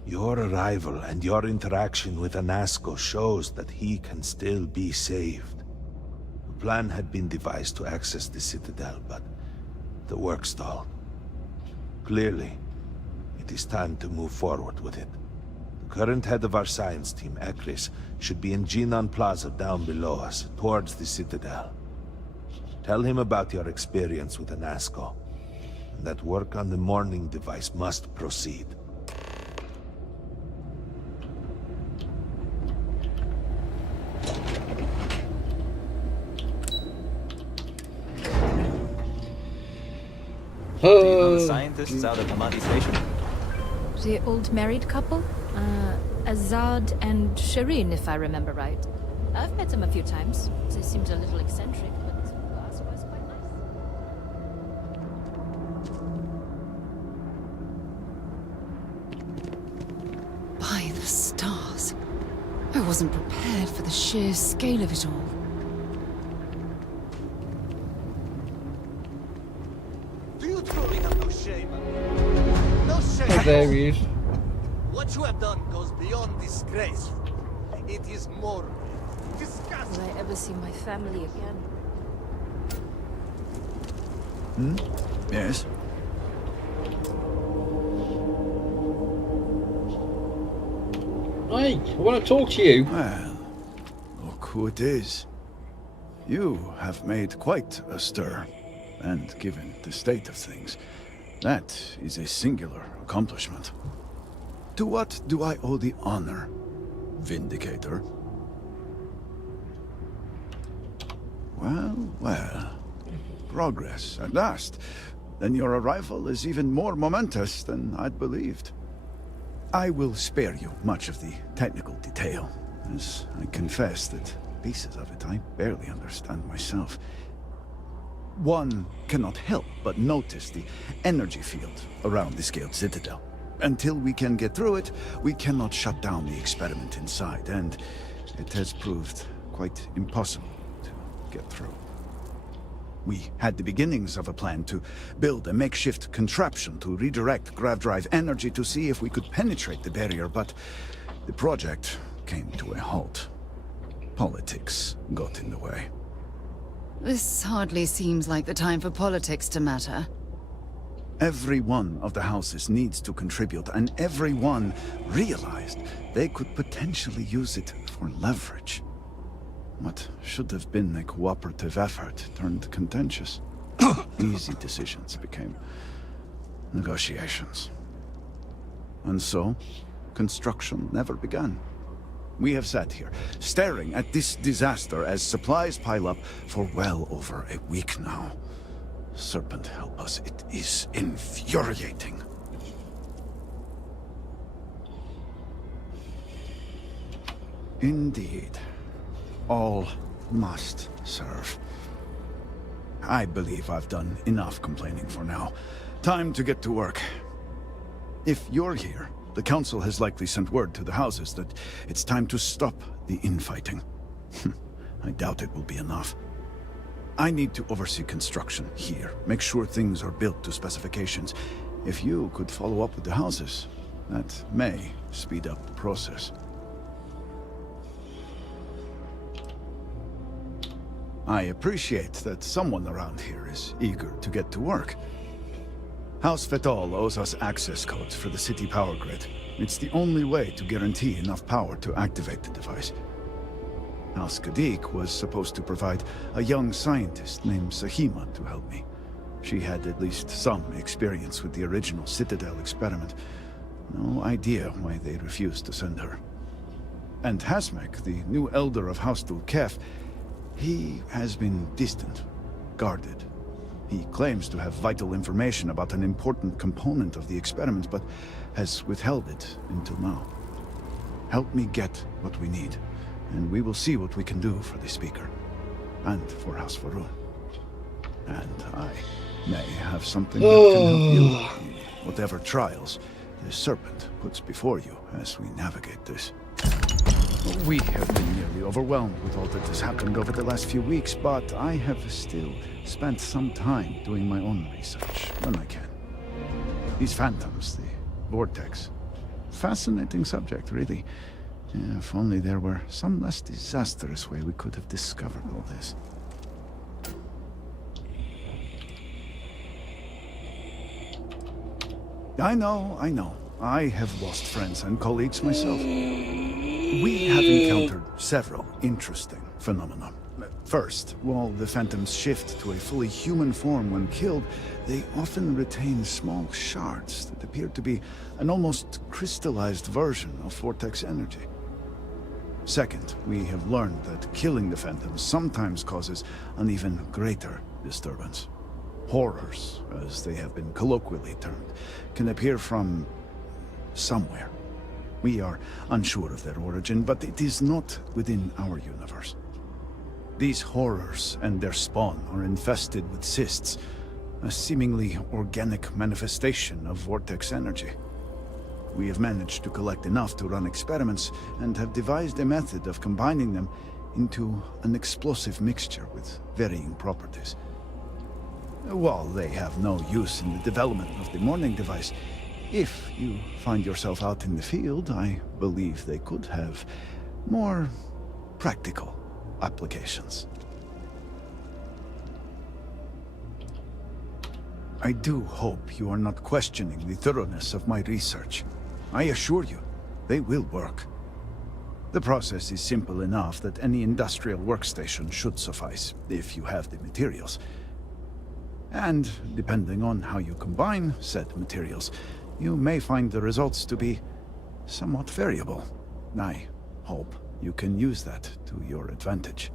Your arrival and your interaction with Anasco shows that he can still be saved. A plan had been devised to access the Citadel, but the work stalled. Clearly, it is time to move forward with it. The current head of our science team, Ekris, should be in Jinan Plaza down below us, towards the Citadel. Tell him about your experience with Anasco, and that work on the morning device must proceed. Do you know the scientists out at Hamadi Station? The old married couple? Azad and Shireen, if I remember right. I've met them a few times. They seemed a little eccentric, but otherwise quite nice. By the stars. I wasn't prepared for the sheer scale of it all. Do you truly have no shame? No shame. Oh, there he is. What you have done goes beyond disgrace. It is more disgusting. Will I ever see my family again? Hmm? Yes? Hey, I want to talk to you. Well, look who it is. You have made quite a stir. And given the state of things, that is a singular accomplishment. To what do I owe the honor, Vindicator? Well, well. Progress, at last. Then your arrival is even more momentous than I'd believed. I will spare you much of the technical detail, as I confess that pieces of it I barely understand myself. One cannot help but notice the energy field around the Scaled Citadel. Until we can get through it, we cannot shut down the experiment inside, and it has proved quite impossible to get through. We had the beginnings of a plan to build a makeshift contraption to redirect grav drive energy to see if we could penetrate the barrier, but the project came to a halt. Politics got in the way. This hardly seems like the time for politics to matter. Every one of the houses needs to contribute, and everyone realized they could potentially use it for leverage. What should have been a cooperative effort turned contentious. Easy decisions became negotiations. And so, construction never began. We have sat here, staring at this disaster as supplies pile up for well over a week now. Serpent help us, it is infuriating. Indeed. All must serve. I believe I've done enough complaining for now. Time to get to work. If you're here, the Council has likely sent word to the houses that it's time to stop the infighting. I doubt it will be enough. I need to oversee construction here, make sure things are built to specifications. If you could follow up with the houses, that may speed up the process. I appreciate that someone around here is eager to get to work. House Fetal owes us access codes for the city power grid. It's the only way to guarantee enough power to activate the device. House Kadik was supposed to provide a young scientist named Sahima to help me. She had at least some experience with the original Citadel experiment. No idea why they refused to send her. And Hasmek, the new elder of House Dulkef, he has been distant, guarded. He claims to have vital information about an important component of the experiment, but has withheld it until now. Help me get what we need, and we will see what we can do for the Speaker, and for House Varun. And I may have something that can help you in whatever trials the Serpent puts before you as we navigate this. We have been nearly overwhelmed with all that has happened over the last few weeks, but I have still spent some time doing my own research when I can. These phantoms, the vortex. Fascinating subject, really. Yeah, if only there were some less disastrous way we could have discovered all this. I know. I have lost friends and colleagues myself. We have encountered several interesting phenomena. First, while the phantoms shift to a fully human form when killed, they often retain small shards that appear to be an almost crystallized version of vortex energy. Second, we have learned that killing the phantoms sometimes causes an even greater disturbance. Horrors, as they have been colloquially termed, can appear from somewhere. We are unsure of their origin, but it is not within our universe. These horrors and their spawn are infested with cysts, a seemingly organic manifestation of vortex energy. We have managed to collect enough to run experiments and have devised a method of combining them into an explosive mixture with varying properties. While they have no use in the development of the morning device, if you find yourself out in the field, I believe they could have more practical applications. I do hope you are not questioning the thoroughness of my research. I assure you, they will work. The process is simple enough that any industrial workstation should suffice, if you have the materials. And, depending on how you combine said materials, you may find the results to be somewhat variable. I hope you can use that to your advantage.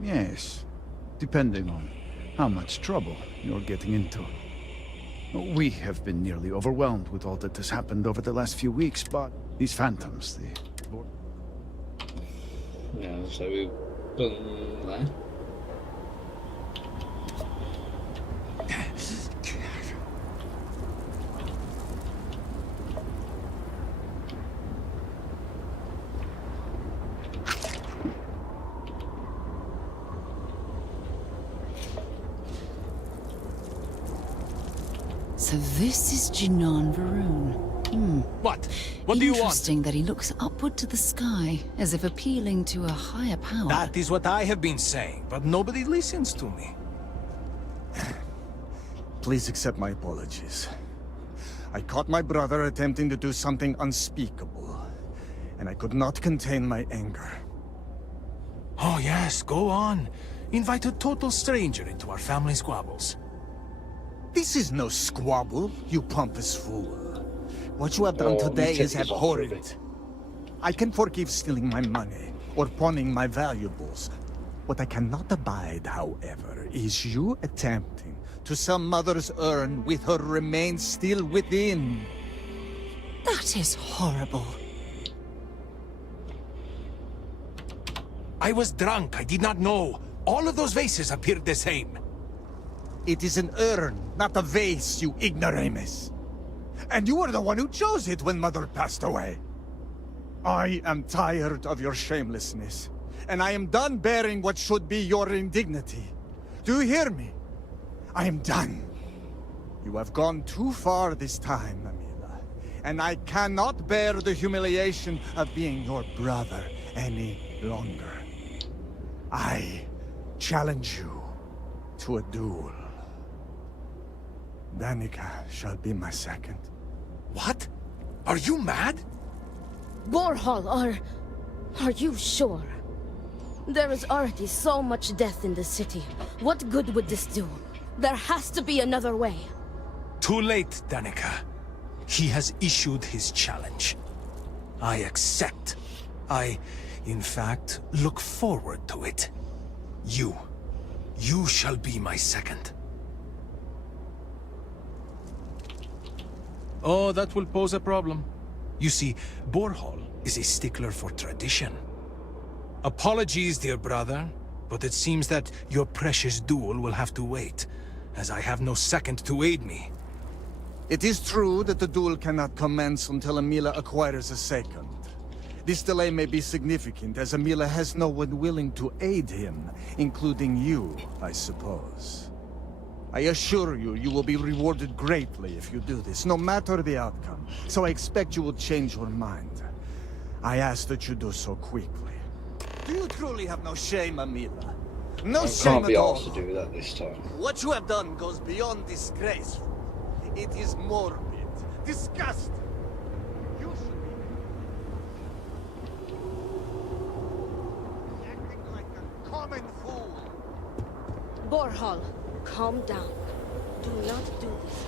Yes, depending on how much trouble you're getting into. We have been nearly overwhelmed with all that has happened over the last few weeks, but these phantoms, Yeah, so we've done that. So this is Jinan Varun. What? What do you want? Interesting that he looks upward to the sky, as if appealing to a higher power. That is what I have been saying, but nobody listens to me. Please accept my apologies. I caught my brother attempting to do something unspeakable, and I could not contain my anger. Oh yes, go on. Invite a total stranger into our family squabbles. This is no squabble, you pompous fool. What you have done today is abhorrent. I can forgive stealing my money or pawning my valuables. What I cannot abide, however, is you attempting to sell Mother's urn with her remains still within. That is horrible. I was drunk, I did not know. All of those vases appeared the same. It is an urn, not a vase, you ignoramus. And you were the one who chose it when Mother passed away. I am tired of your shamelessness, and I am done bearing what should be your indignity. Do you hear me? I am done. You have gone too far this time, Amila, and I cannot bear the humiliation of being your brother any longer. I challenge you to a duel. Danica shall be my second. What? Are you mad? Borhal, are you sure? There is already so much death in the city. What good would this do? There has to be another way. Too late, Danica. He has issued his challenge. I accept. In fact, look forward to it. You shall be my second. Oh, that will pose a problem. You see, Borhal is a stickler for tradition. Apologies, dear brother, but it seems that your precious duel will have to wait, as I have no second to aid me. It is true that the duel cannot commence until Amila acquires a second. This delay may be significant, as Amila has no one willing to aid him, including you, I suppose. I assure you, you will be rewarded greatly if you do this, no matter the outcome. So I expect you will change your mind. I ask that you do so quickly. Do you truly have no shame, Amila? No shame Can't be at all. asked to do that this time. What you have done goes beyond disgrace. It is morbid, disgusting. You should be acting like a common fool. Borhal, calm down. Do not do this.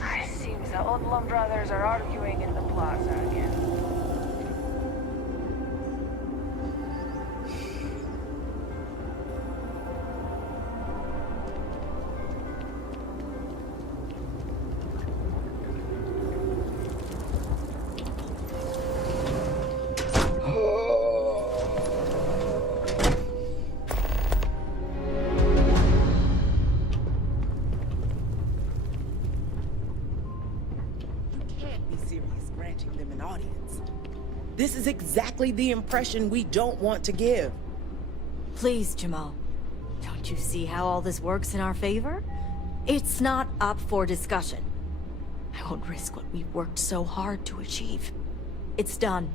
It seems the Odlum brothers are arguing in the plaza again. be serious granting them an audience. This is exactly the impression we don't want to give. Please, Jamal. Don't you see how all this works in our favor? It's not up for discussion. I won't risk what we've worked so hard to achieve. It's done.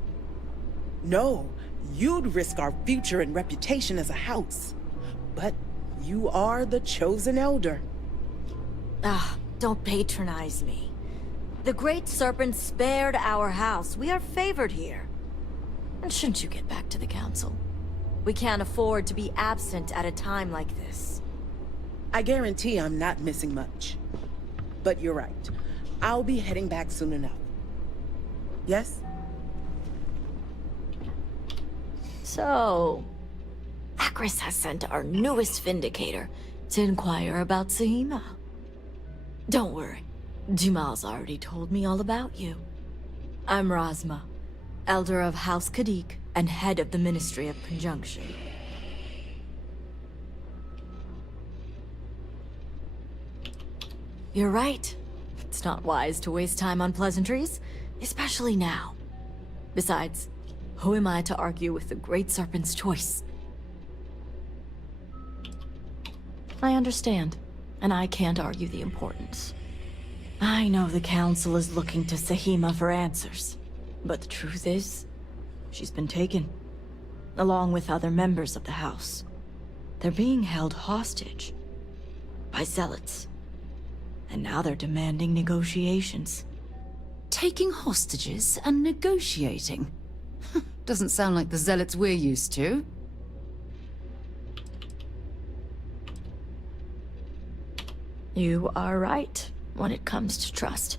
No, you'd risk our future and reputation as a house. But you are the chosen elder. Ah, don't patronize me. The Great Serpent spared our house. We are favored here. And shouldn't you get back to the council? We can't afford to be absent at a time like this. I guarantee I'm not missing much. But you're right. I'll be heading back soon enough. Yes? So, Akris has sent our newest Vindicator to inquire about Sahima. Don't worry, Jamal's already told me all about you. I'm Razma, Elder of House Kadik and head of the Ministry of Conjunction. You're right. It's not wise to waste time on pleasantries, especially now. Besides, who am I to argue with the Great Serpent's choice? I understand, and I can't argue the importance. I know the Council is looking to Sahima for answers, but the truth is, she's been taken, along with other members of the House. They're being held hostage by zealots, and now they're demanding negotiations. Taking hostages and negotiating? Doesn't sound like the zealots we're used to. You are right when it comes to trust.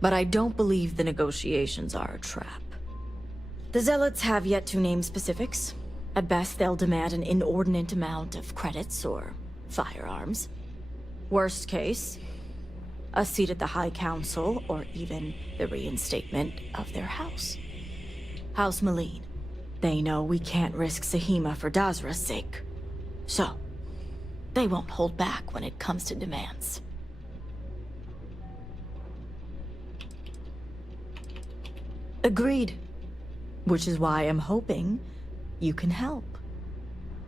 But I don't believe the negotiations are a trap. The zealots have yet to name specifics. At best, they'll demand an inordinate amount of credits or firearms. Worst case, a seat at the High Council or even the reinstatement of their house. House Malene. They know we can't risk Sahima for Dazra's sake. So, they won't hold back when it comes to demands. Agreed. Which is why I'm hoping you can help.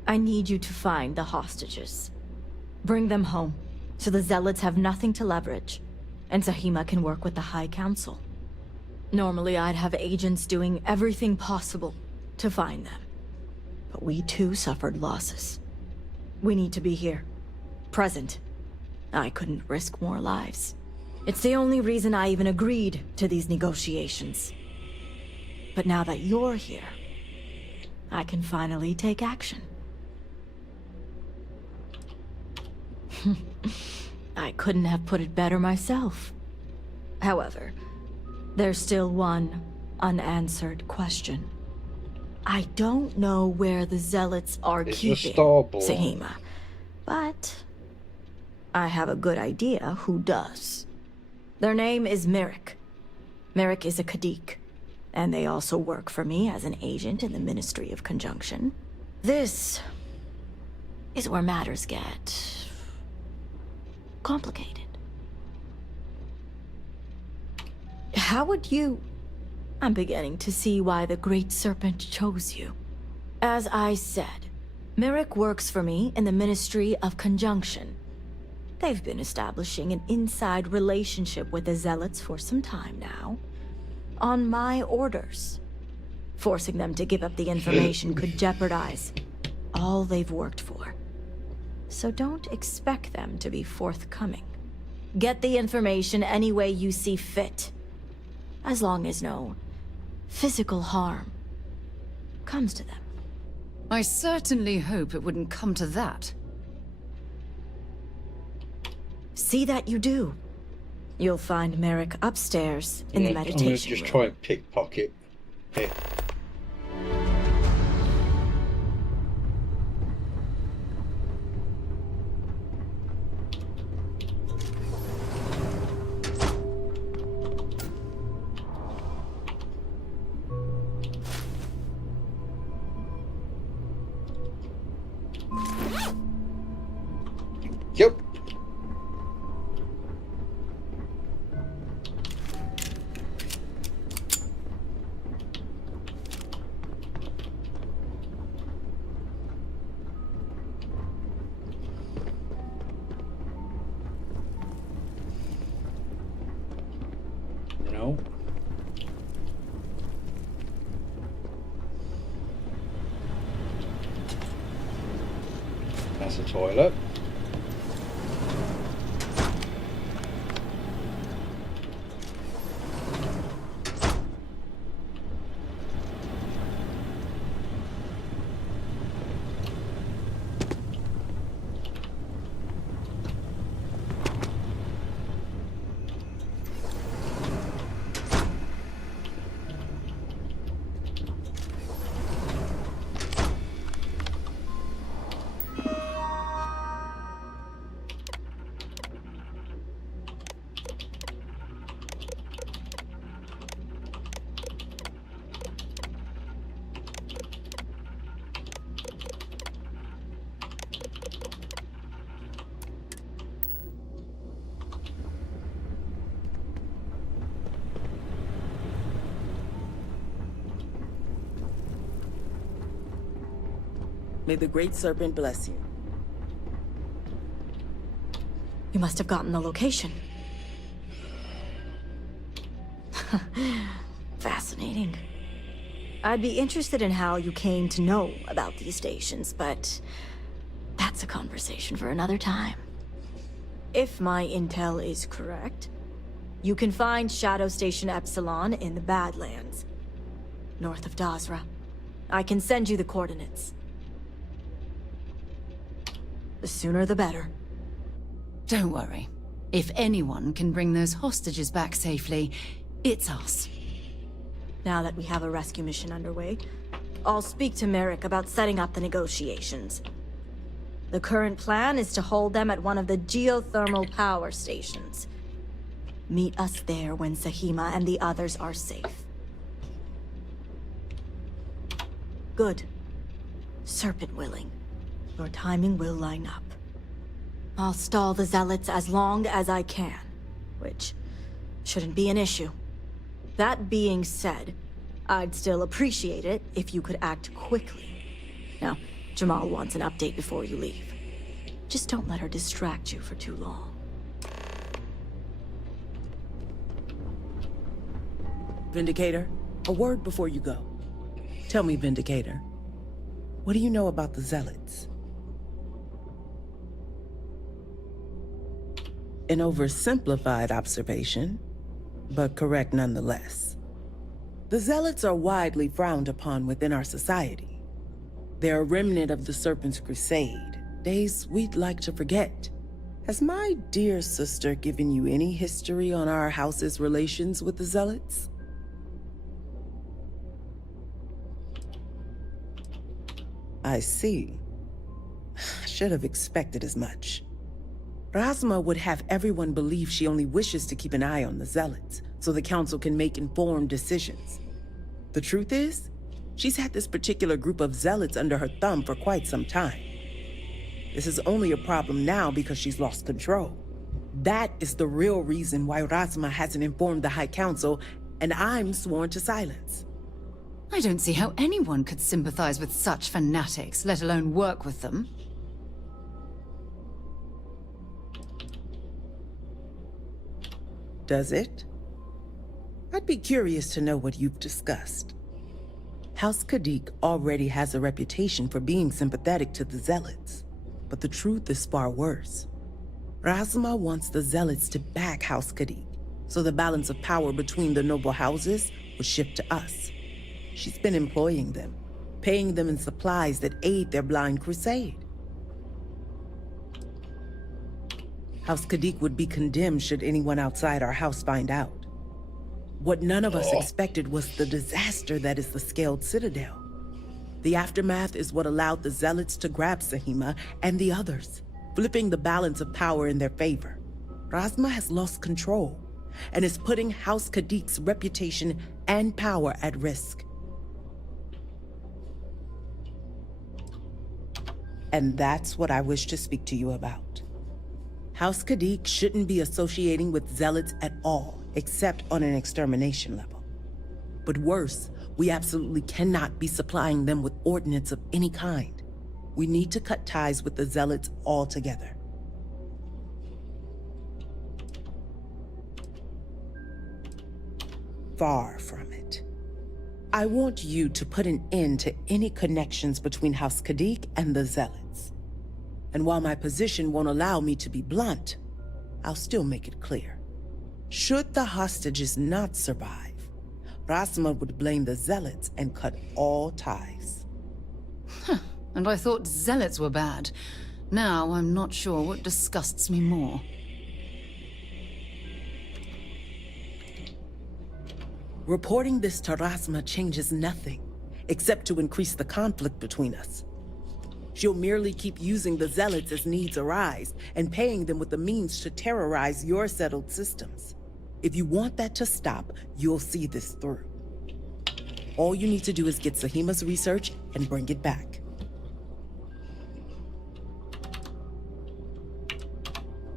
I need you to find the hostages. Bring them home, so the zealots have nothing to leverage, and Sahima can work with the High Council. Normally, I'd have agents doing everything possible to find them. But we too suffered losses. We need to be here. Present. I couldn't risk more lives. It's the only reason I even agreed to these negotiations. But now that you're here, I can finally take action. I couldn't have put it better myself. However, there's still one unanswered question. I don't know where the zealots are keeping Sahima, but I have a good idea who does. Their name is Merrick. Merrick is a Kadik, and they also work for me as an agent in the Ministry of Conjunction. This is where matters get complicated. How would you... I'm beginning to see why the Great Serpent chose you. As I said, Merrick works for me in the Ministry of Conjunction. They've been establishing an inside relationship with the Zealots for some time now. On my orders. Forcing them to give up the information could jeopardize all they've worked for. So don't expect them to be forthcoming. Get the information any way you see fit. As long as no physical harm comes to them. I certainly hope it wouldn't come to that. See that you do. You'll find Merrick upstairs in the meditation room. I'm gonna just try and pickpocket it. Yep. No. That's a toilet. May the Great Serpent bless you. You must have gotten the location. Fascinating. I'd be interested in how you came to know about these stations, but that's a conversation for another time. If my intel is correct, you can find Shadow Station Epsilon in the Badlands, north of Dazra. I can send you the coordinates. The sooner the better. Don't worry. If anyone can bring those hostages back safely, it's us. Now that we have a rescue mission underway, I'll speak to Merrick about setting up the negotiations. The current plan is to hold them at one of the geothermal power stations. Meet us there when Sahima and the others are safe. Good. Serpent willing. Your timing will line up. I'll stall the Zealots as long as I can, which shouldn't be an issue. That being said, I'd still appreciate it if you could act quickly. Now, Jamal wants an update before you leave. Just don't let her distract you for too long. Vindicator, a word before you go. Tell me, Vindicator, what do you know about the Zealots? An oversimplified observation, but correct nonetheless. The Zealots are widely frowned upon within our society. They're a remnant of the Serpent's Crusade, days we'd like to forget. Has my dear sister given you any history on our house's relations with the Zealots? I see. I should have expected as much. Razma would have everyone believe she only wishes to keep an eye on the Zealots, so the Council can make informed decisions. The truth is, she's had this particular group of Zealots under her thumb for quite some time. This is only a problem now because she's lost control. That is the real reason why Razma hasn't informed the High Council, and I'm sworn to silence. I don't see how anyone could sympathize with such fanatics, let alone work with them. Does it? I'd be curious to know what you've discussed. House Kadik already has a reputation for being sympathetic to the Zealots, but the truth is far worse. Razma wants the Zealots to back House Kadik, so the balance of power between the noble houses will shift to us. She's been employing them, paying them in supplies that aid their blind crusade. House Kadik would be condemned should anyone outside our house find out. What none of us expected was the disaster that is the Scaled Citadel. The aftermath is what allowed the Zealots to grab Sahima and the others, flipping the balance of power in their favor. Razma has lost control and is putting House Kadik's reputation and power at risk. And that's what I wish to speak to you about. House Kadik shouldn't be associating with Zealots at all, except on an extermination level. But worse, we absolutely cannot be supplying them with ordnance of any kind. We need to cut ties with the Zealots altogether. Far from it. I want you to put an end to any connections between House Kadik and the Zealots. And while my position won't allow me to be blunt, I'll still make it clear. Should the hostages not survive, Rasma would blame the Zealots and cut all ties. And I thought Zealots were bad. Now I'm not sure what disgusts me more. Reporting this to Rasma changes nothing, except to increase the conflict between us. She'll merely keep using the Zealots as needs arise, and paying them with the means to terrorize your settled systems. If you want that to stop, you'll see this through. All you need to do is get Sahima's research and bring it back.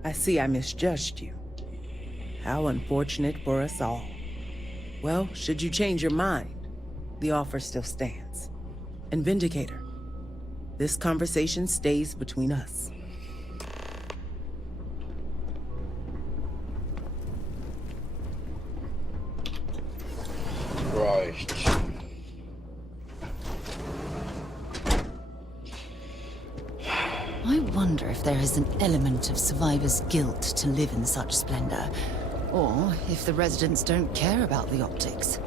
I see I misjudged you. How unfortunate for us all. Well, should you change your mind, the offer still stands. And Vindicator, this conversation stays between us. Right. I wonder if there is an element of survivor's guilt to live in such splendor, or if the residents don't care about the optics.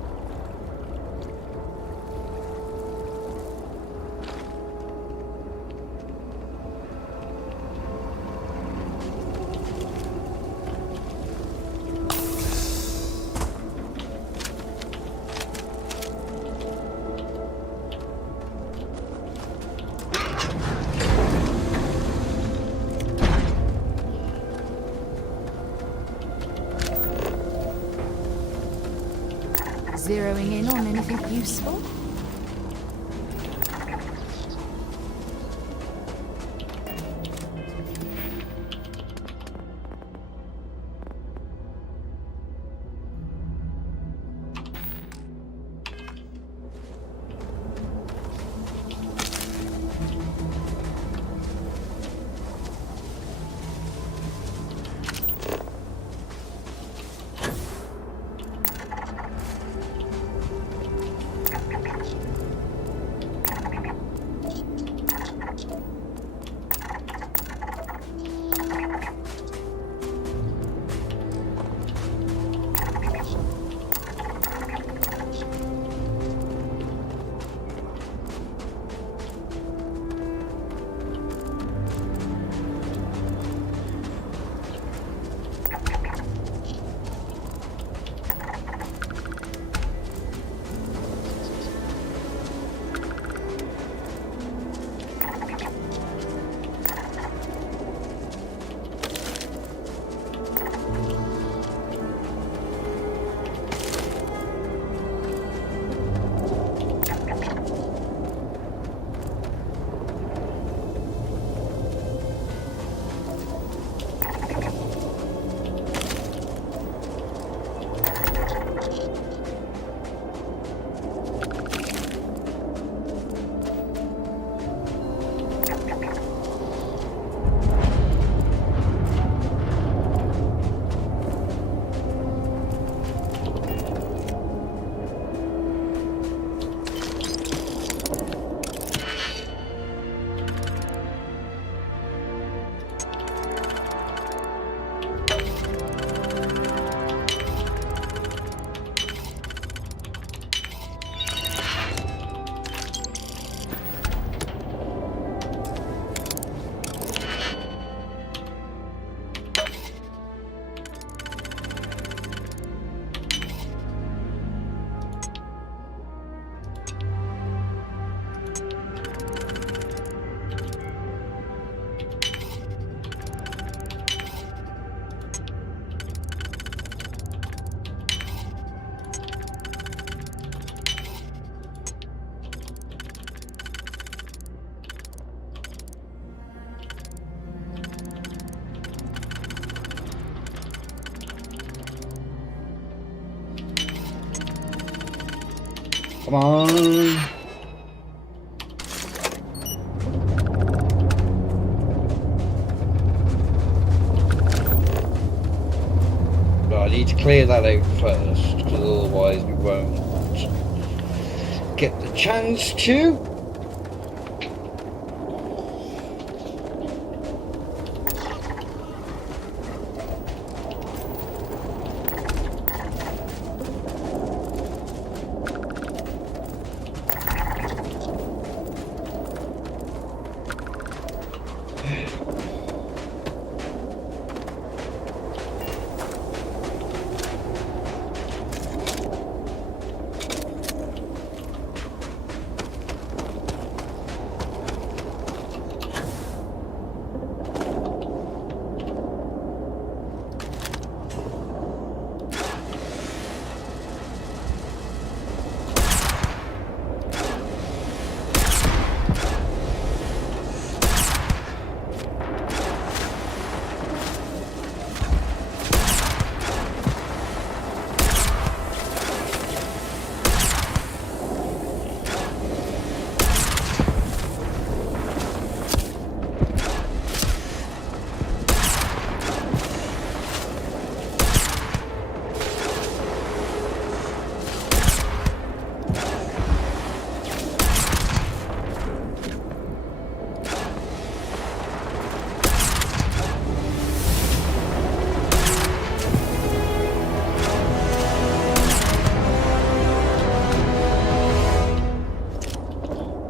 Zeroing in on anything useful? Come on. Right, I need to clear that out first, because otherwise otherwise we won't get the chance to.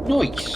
Nice.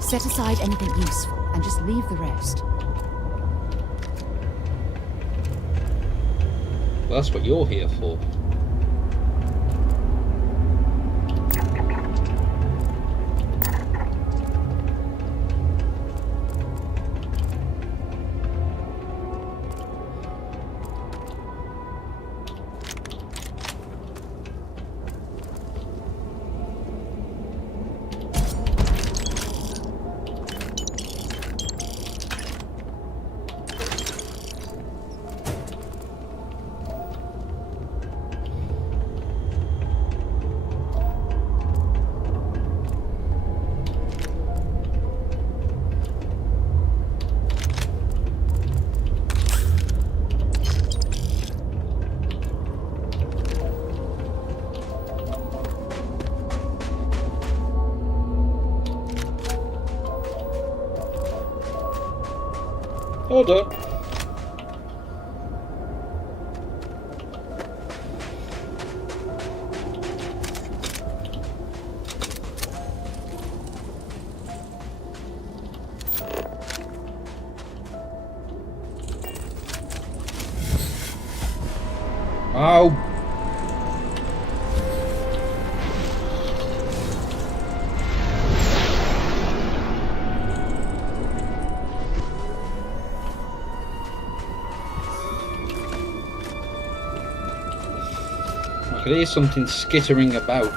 Set aside anything useful and just leave the rest. Well, that's what you're here for. Hold on. Ow. I could hear something skittering about.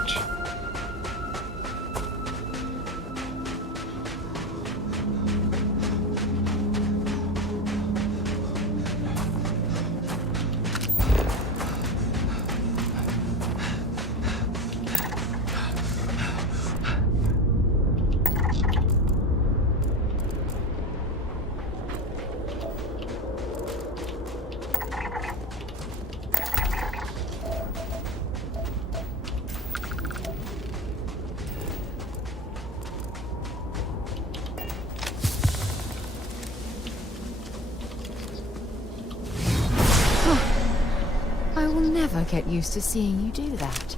I will never get used to seeing you do that.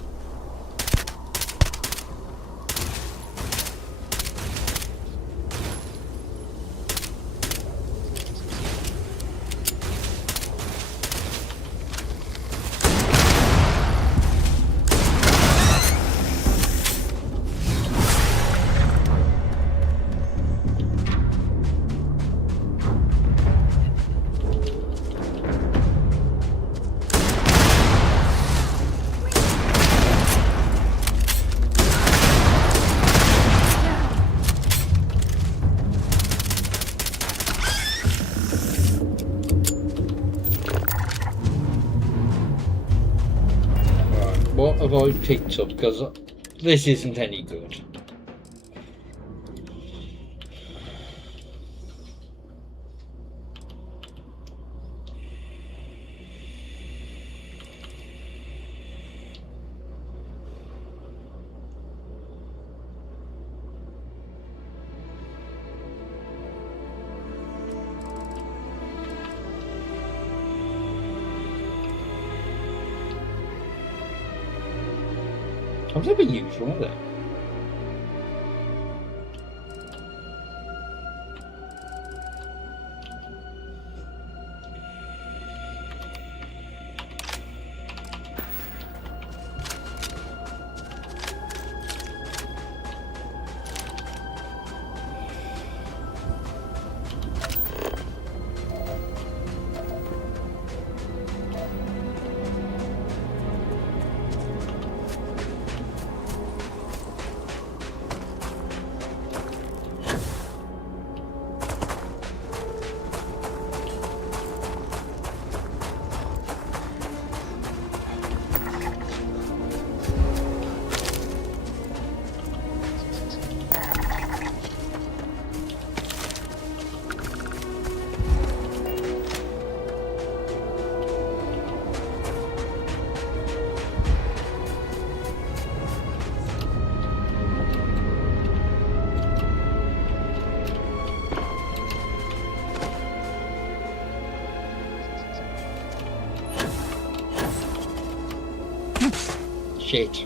I picked up? Because this isn't any good. I've never used one of them. Shit.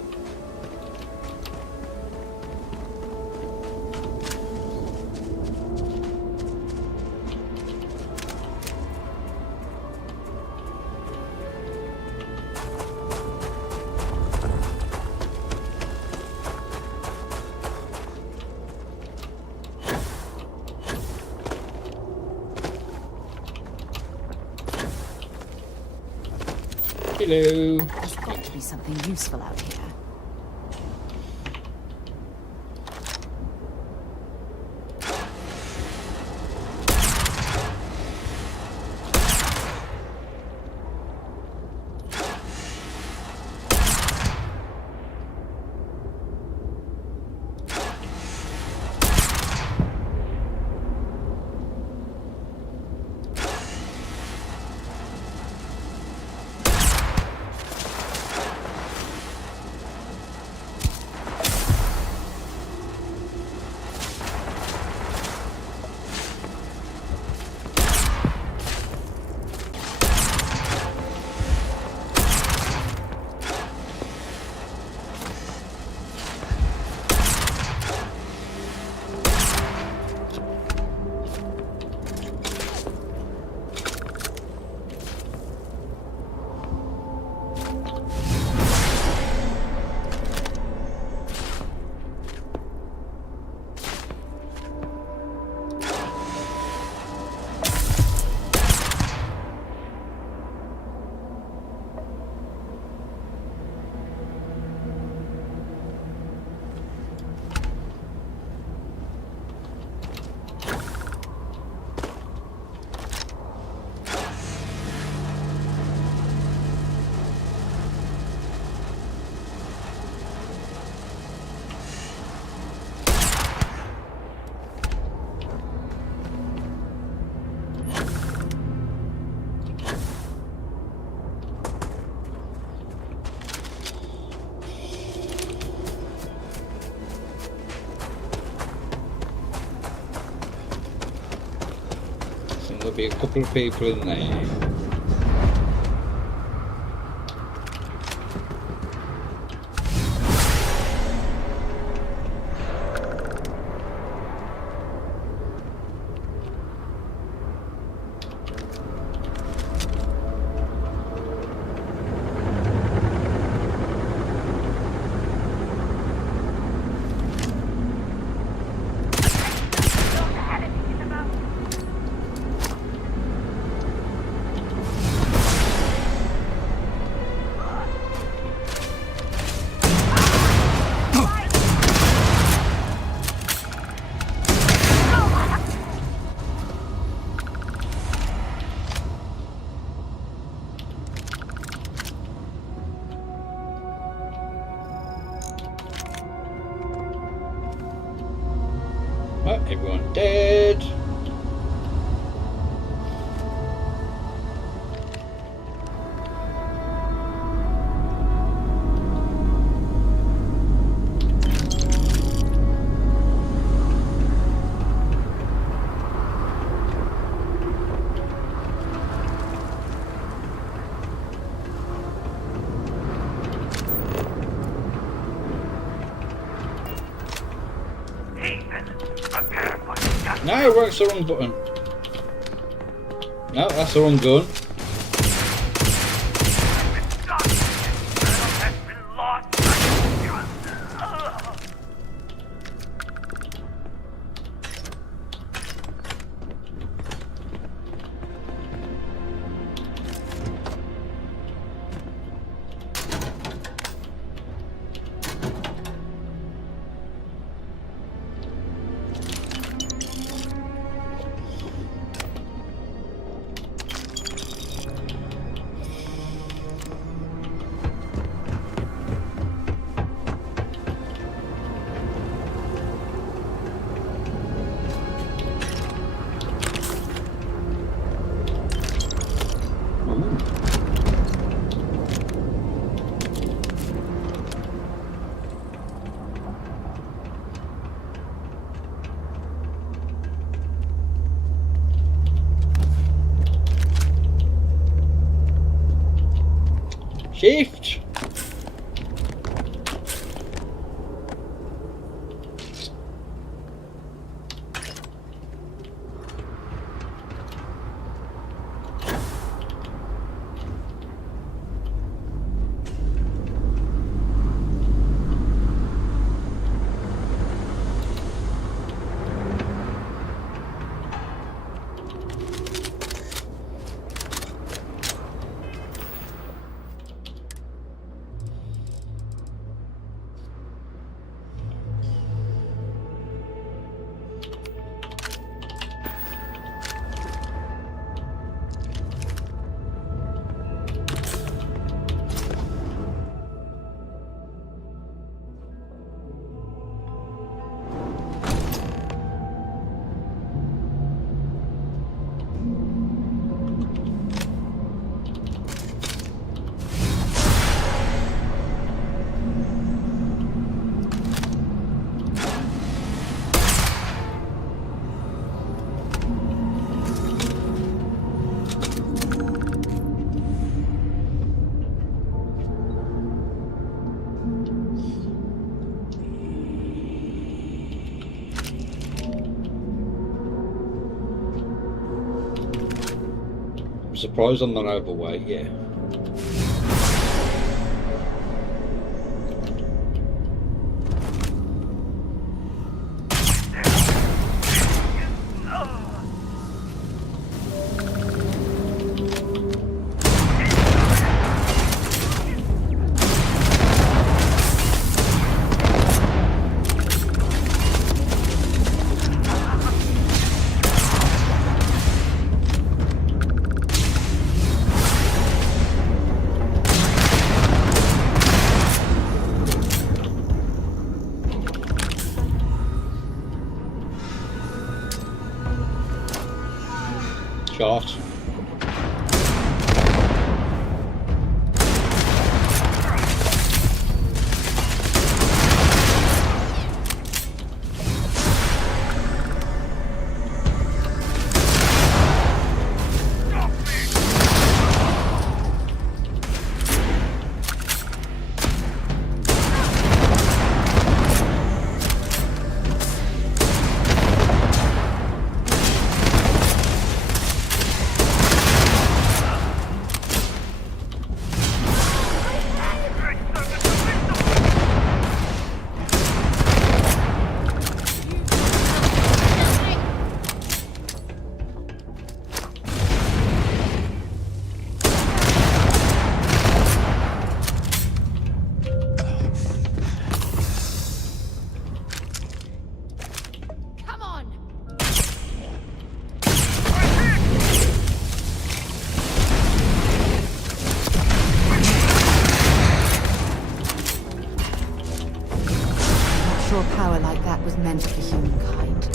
Hello. There's got to be something useful out here. There'll be a couple of people in there. Right, everyone dead. No, that's the wrong button. No, that's the wrong gun. Shift. Surprised I'm not overweight, yeah. Shot. meant for humankind.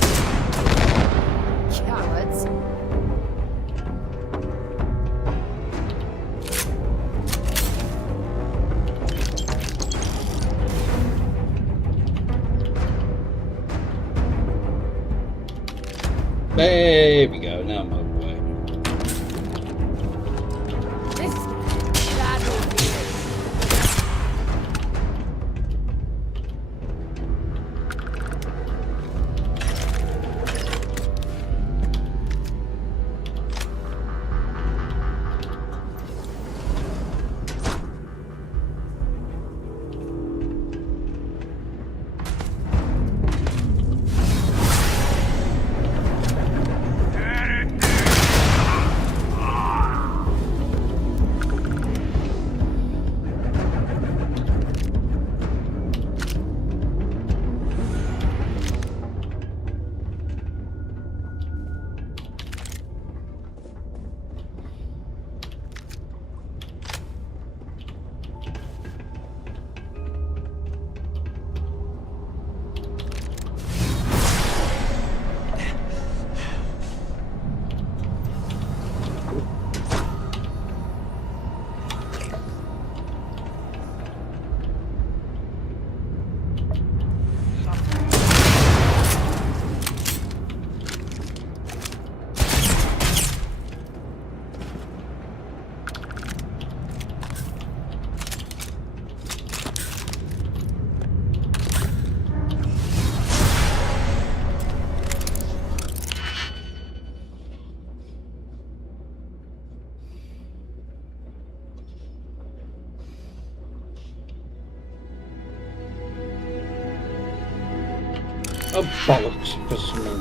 Cowards. There we go, now I'm on my way. This battlefield. Oh, bollocks, for some...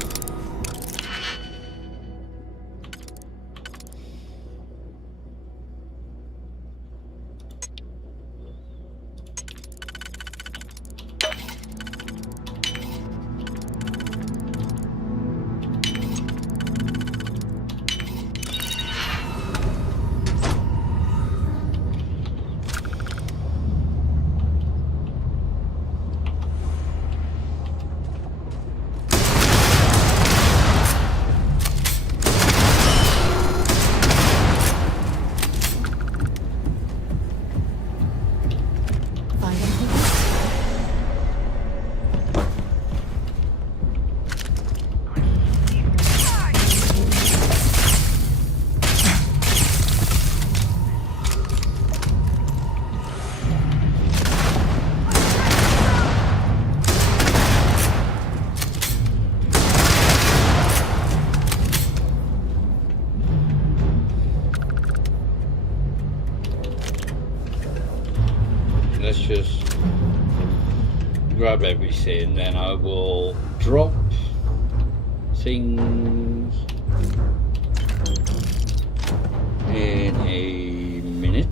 Let's just grab everything, then I will drop things in a minute.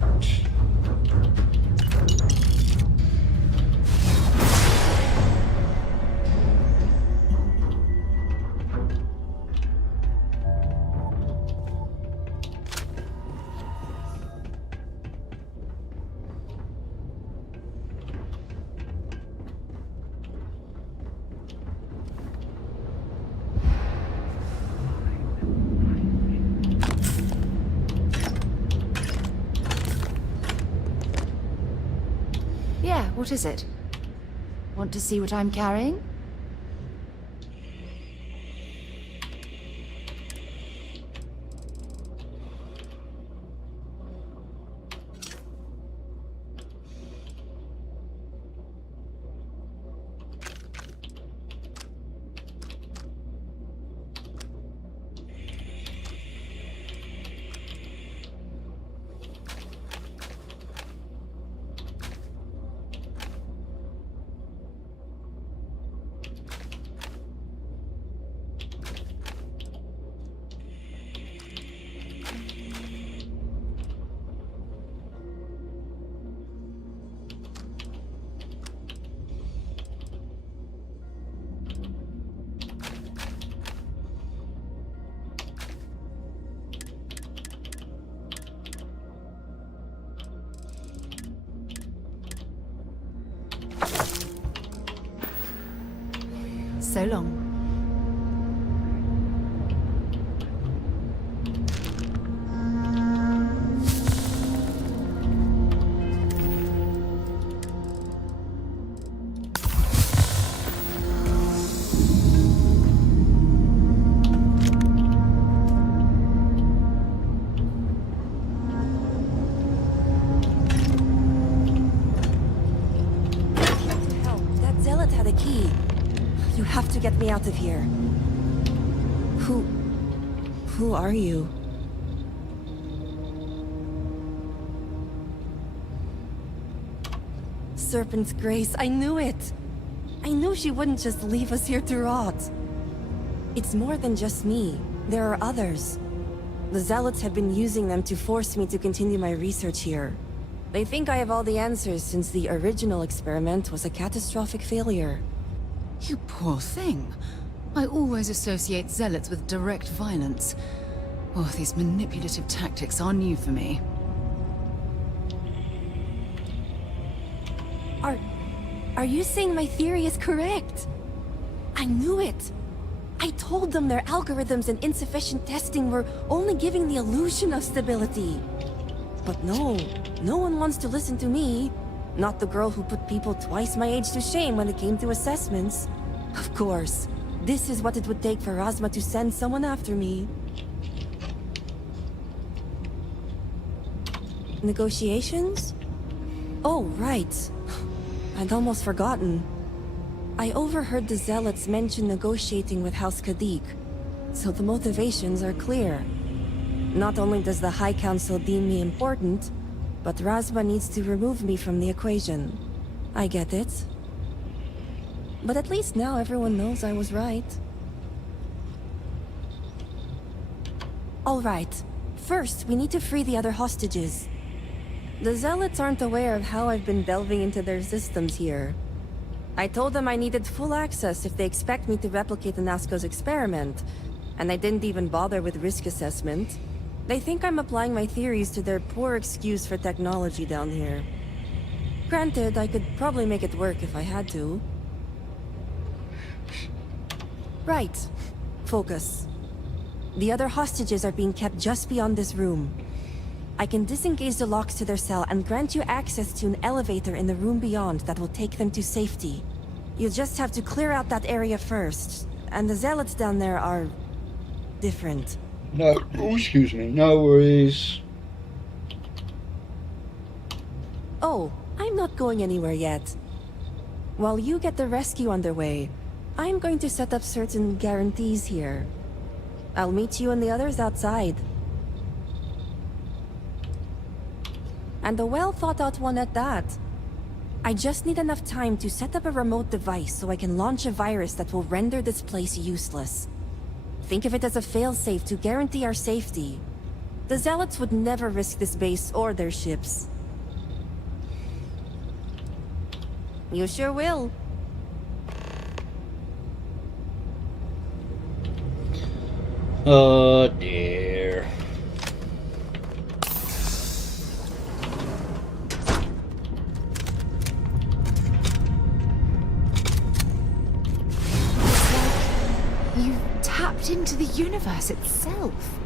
Yeah, what is it? Want to see what I'm carrying? So long. That zealot had a key. You have to get me out of here. Who are you? Serpent's Grace, I knew it! I knew she wouldn't just leave us here to rot. It's more than just me. There are others. The Zealots have been using them to force me to continue my research here. They think I have all the answers since the original experiment was a catastrophic failure. You poor thing. I always associate zealots with direct violence. Oh, these manipulative tactics are new for me. Are you saying my theory is correct? I knew it! I told them their algorithms and insufficient testing were only giving the illusion of stability. But no one wants to listen to me. Not the girl who put people twice my age to shame when it came to assessments. Of course, this is what it would take for Razma to send someone after me. Negotiations? Oh, right. I'd almost forgotten. I overheard the Zealots mention negotiating with House Kadik, so the motivations are clear. Not only does the High Council deem me important, but Razma needs to remove me from the equation. I get it. But at least now everyone knows I was right. All right. First, we need to free the other hostages. The Zealots aren't aware of how I've been delving into their systems here. I told them I needed full access if they expect me to replicate the Nazco's experiment, and I didn't even bother with risk assessment. They think I'm applying my theories to their poor excuse for technology down here. Granted, I could probably make it work if I had to. Right. Focus. The other hostages are being kept just beyond this room. I can disengage the locks to their cell and grant you access to an elevator in the room beyond that will take them to safety. You'll just have to clear out that area first, and the Zealots down there are... different. No, oh, excuse me, no worries. Oh, I'm not going anywhere yet. While you get the rescue underway, I'm going to set up certain guarantees here. I'll meet you and the others outside. And a well-thought-out one at that. I just need enough time to set up a remote device so I can launch a virus that will render this place useless. Think of it as a failsafe to guarantee our safety. The Zealots would never risk this base or their ships. You sure will. Oh dear. You tapped into the universe itself.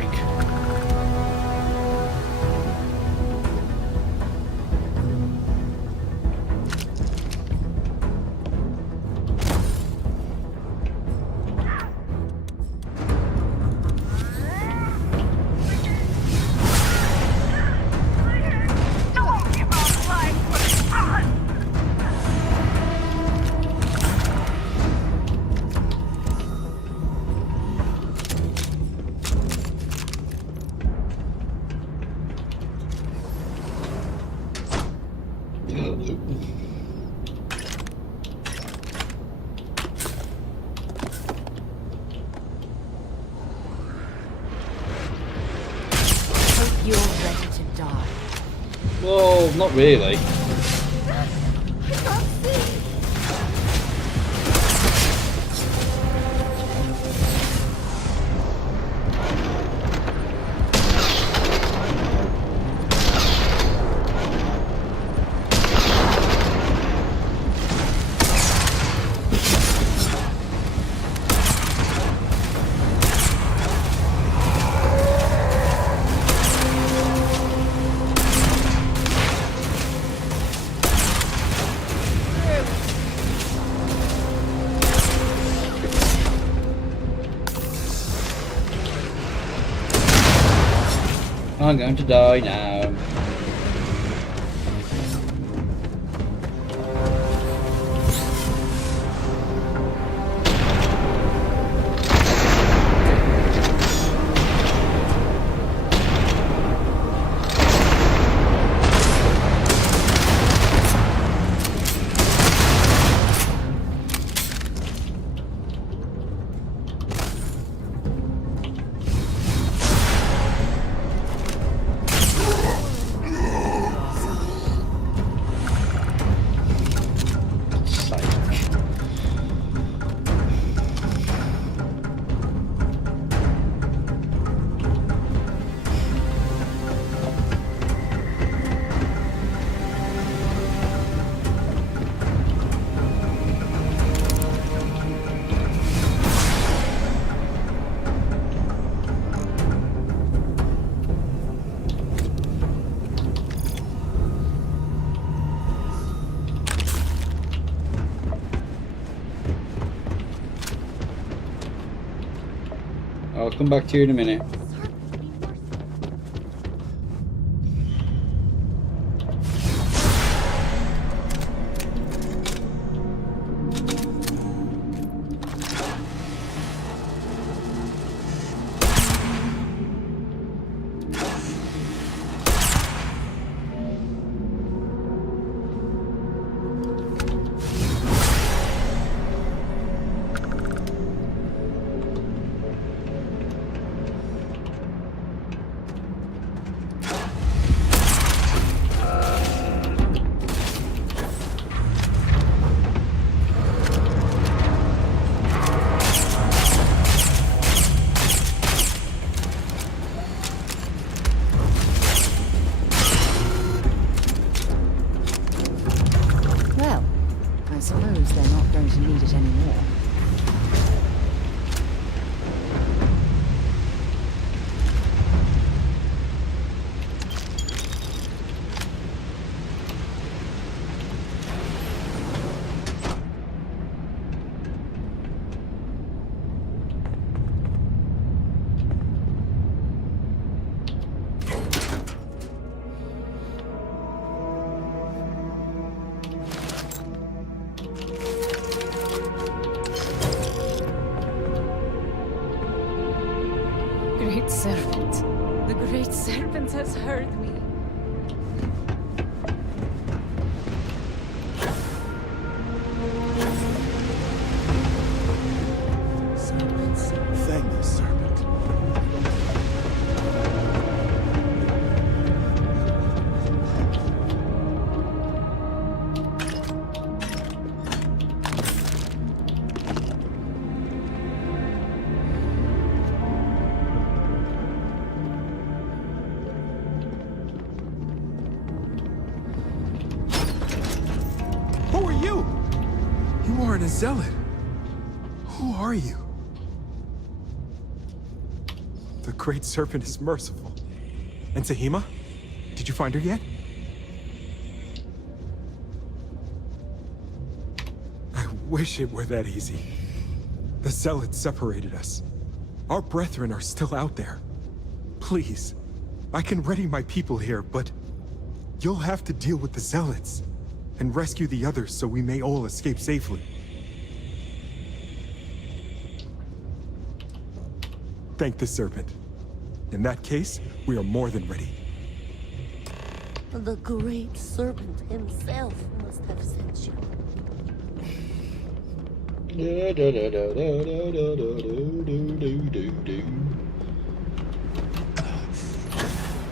frick. You're ready to die. Well, not really. I'm going to die now. I'll come back to you in a minute. I suppose they're not going to need it anymore. Great Serpent. The Great Serpent has heard me. Thank you, Serpent. Who are you? You aren't a zealot. Who are you? The Great Serpent is merciful. And Tahima? Did you find her yet? I wish it were that easy. The Zealots separated us. Our brethren are still out there. Please, I can ready my people here, but you'll have to deal with the Zealots and rescue the others so we may all escape safely. Thank the Serpent. In that case, we are more than ready. The Great Serpent himself must have sent you.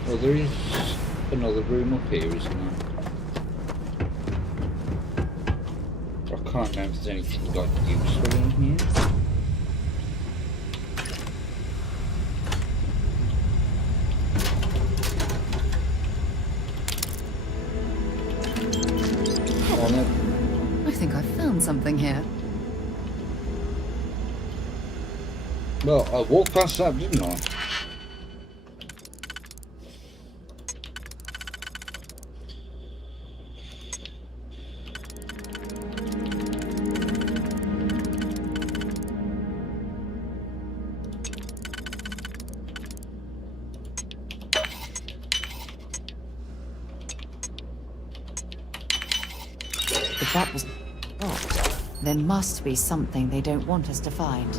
Well, there is another room up here, isn't there? I can't remember if there's anything like useful in here. I think I found something here. Well, I walked past that, didn't I? If that was locked, there must be something they don't want us to find.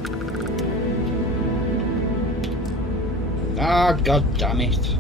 Ah, god damn it.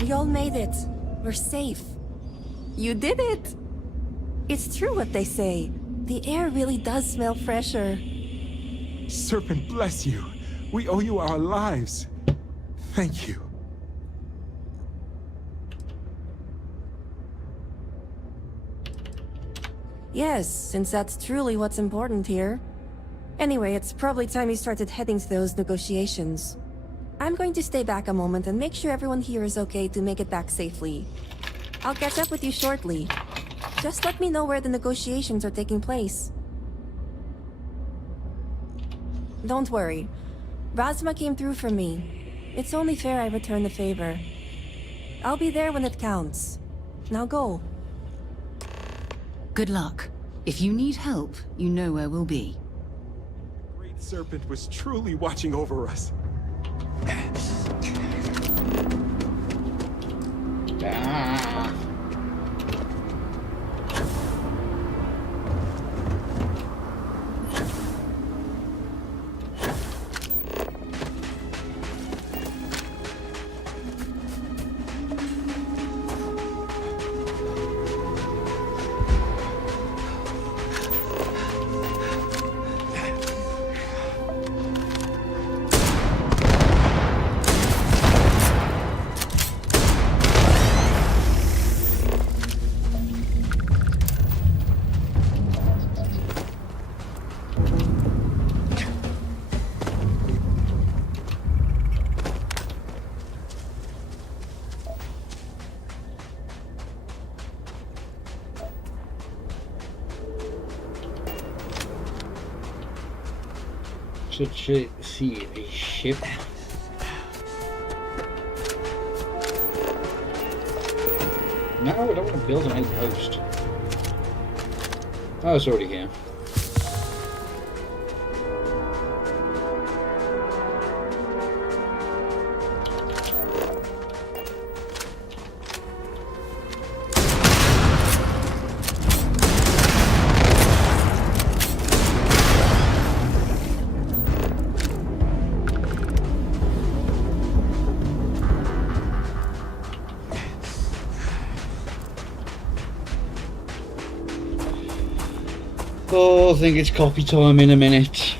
We all made it. We're safe. You did it! It's true what they say. The air really does smell fresher. Serpent bless you. We owe you our lives. Thank you. Yes, since that's truly what's important here. Anyway, it's probably time you started heading to those negotiations. I'm going to stay back a moment and make sure everyone here is okay to make it back safely. I'll catch up with you shortly. Just let me know where the negotiations are taking place. Don't worry. Razma came through for me. It's only fair I return the favor. I'll be there when it counts. Now go. Good luck. If you need help, you know where we'll be. The Great Serpent was truly watching over us. Ah. Should see a ship. No, I don't want to build an outpost. Oh, it's already here. Oh, I think it's coffee time in a minute.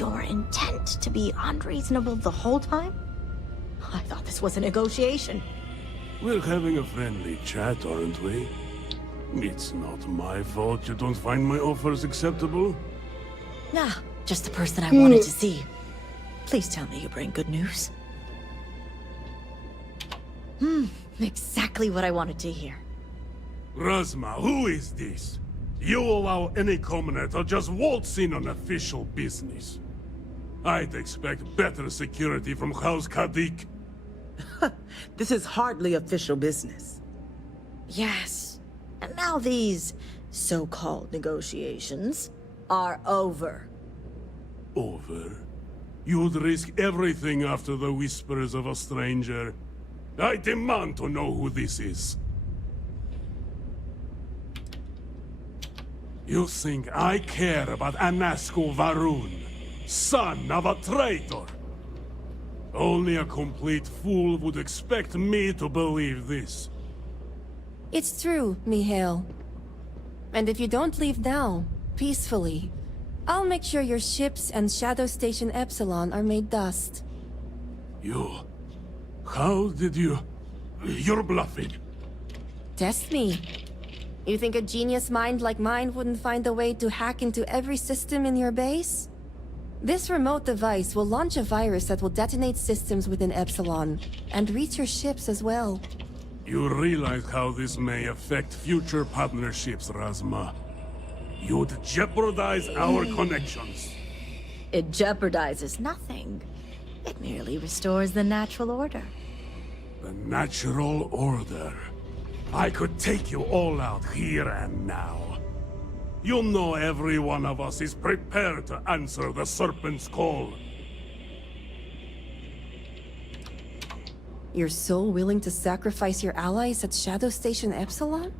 your intent to be unreasonable the whole time? I thought this was a negotiation. We're having a friendly chat, aren't we? It's not my fault you don't find my offers acceptable. Nah, just the person I wanted to see. Please tell me you bring good news. Exactly what I wanted to hear. Razma, who is this? You allow any commoner to just waltz in on official business. I'd expect better security from House Kadik. This is hardly official business. Yes. And now these so-called negotiations are over. Over? You'd risk everything after the whispers of a stranger. I demand to know who this is. You think I care about Anasco Varun, son of a traitor? Only a complete fool would expect me to believe this. It's true, Mihail. And if you don't leave now, peacefully, I'll make sure your ships and Shadow Station Epsilon are made dust. You... How did you... You're bluffing. Test me. You think a genius mind like mine wouldn't find a way to hack into every system in your base? This remote device will launch a virus that will detonate systems within Epsilon, and reach your ships as well. You realize how this may affect future partnerships, Razma. You'd jeopardize our connections. It jeopardizes nothing. It merely restores the natural order. The natural order. I could take you all out here and now. You know every one of us is prepared to answer the Serpent's call. You're so willing to sacrifice your allies at Shadow Station Epsilon?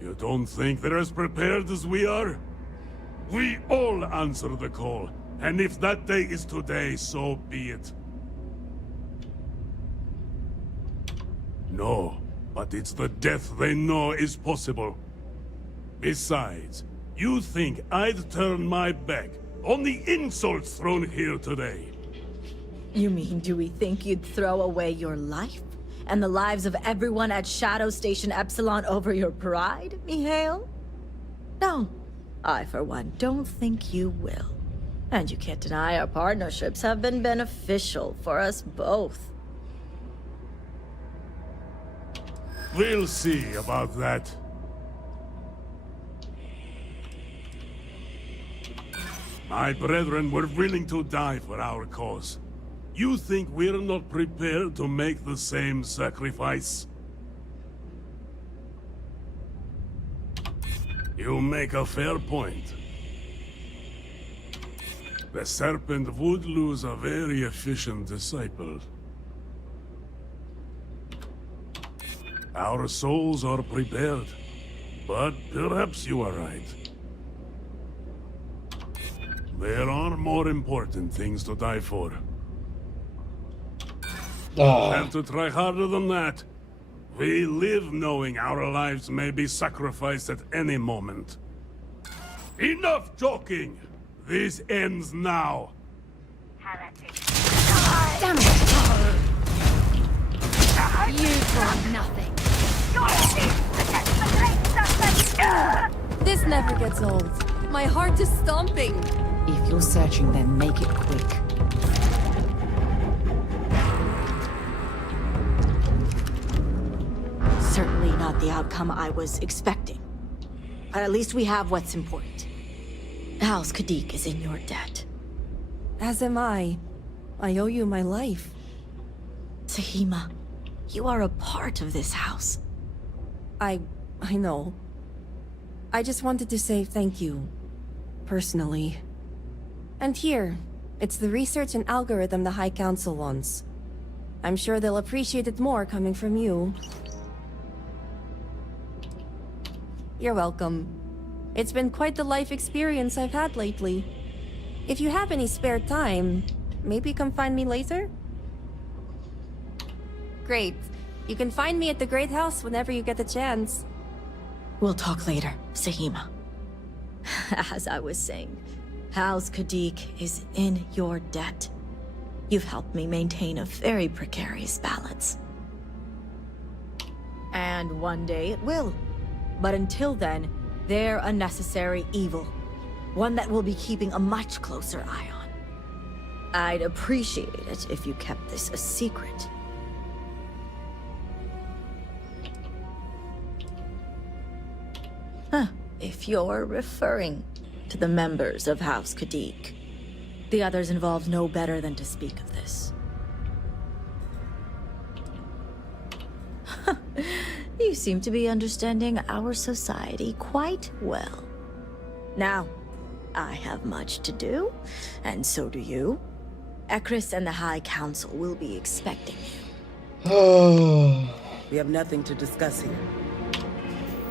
You don't think they're as prepared as we are? We all answer the call, and if that day is today, so be it. No, but it's the death they know is possible. Besides, you think I'd turn my back on the insults thrown here today? You mean, do we think you'd throw away your life? And the lives of everyone at Shadow Station Epsilon over your pride, Mihail? No, I for one don't think you will. And you can't deny our partnerships have been beneficial for us both. We'll see about that. My brethren were willing to die for our cause. You think we're not prepared to make the same sacrifice? You make a fair point. The Serpent would lose a very efficient disciple. Our souls are prepared, but perhaps you are right. There are more important things to die for. Have to try harder than that. We live knowing our lives may be sacrificed at any moment. Enough joking! This ends now. Damn it! You for nothing. This never gets old. My heart is stomping. If you're searching, then make it quick. Certainly not the outcome I was expecting. But at least we have what's important. House Kadik is in your debt. As am I. I owe you my life. Sahima, you are a part of this house. I know. I just wanted to say thank you. Personally. And here, it's the research and algorithm the High Council wants. I'm sure they'll appreciate it more coming from you. You're welcome. It's been quite the life experience I've had lately. If you have any spare time, maybe come find me later? Great. You can find me at the Great House whenever you get the chance. We'll talk later, Sahima. As I was saying, House Kadik is in your debt. You've helped me maintain a very precarious balance. And one day it will. But until then, they're a necessary evil. One that we'll be keeping a much closer eye on. I'd appreciate it if you kept this a secret. If you're referring to the members of House Kadik. The others involved know better than to speak of this. You seem to be understanding our society quite well. Now, I have much to do, and so do you. Ekris and the High Council will be expecting you. We have nothing to discuss here.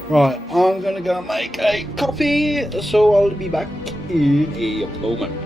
Right, I'm gonna go make a copy, so I'll be back in a moment.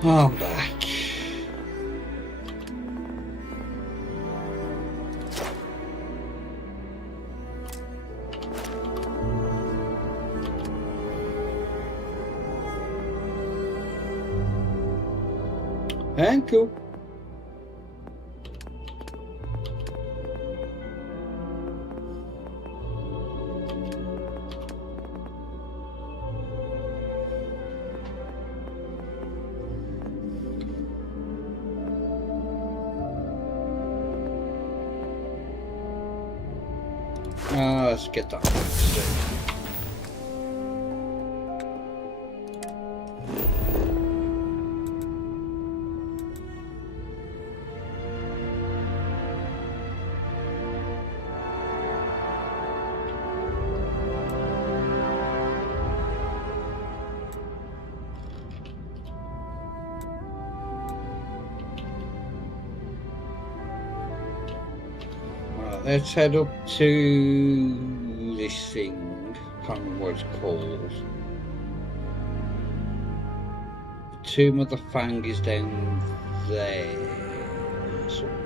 I'm back. Thank you. Let's get that fixed. Let's head up to this thing. Can't remember what it's called. The Tomb of the Fang is down there somewhere.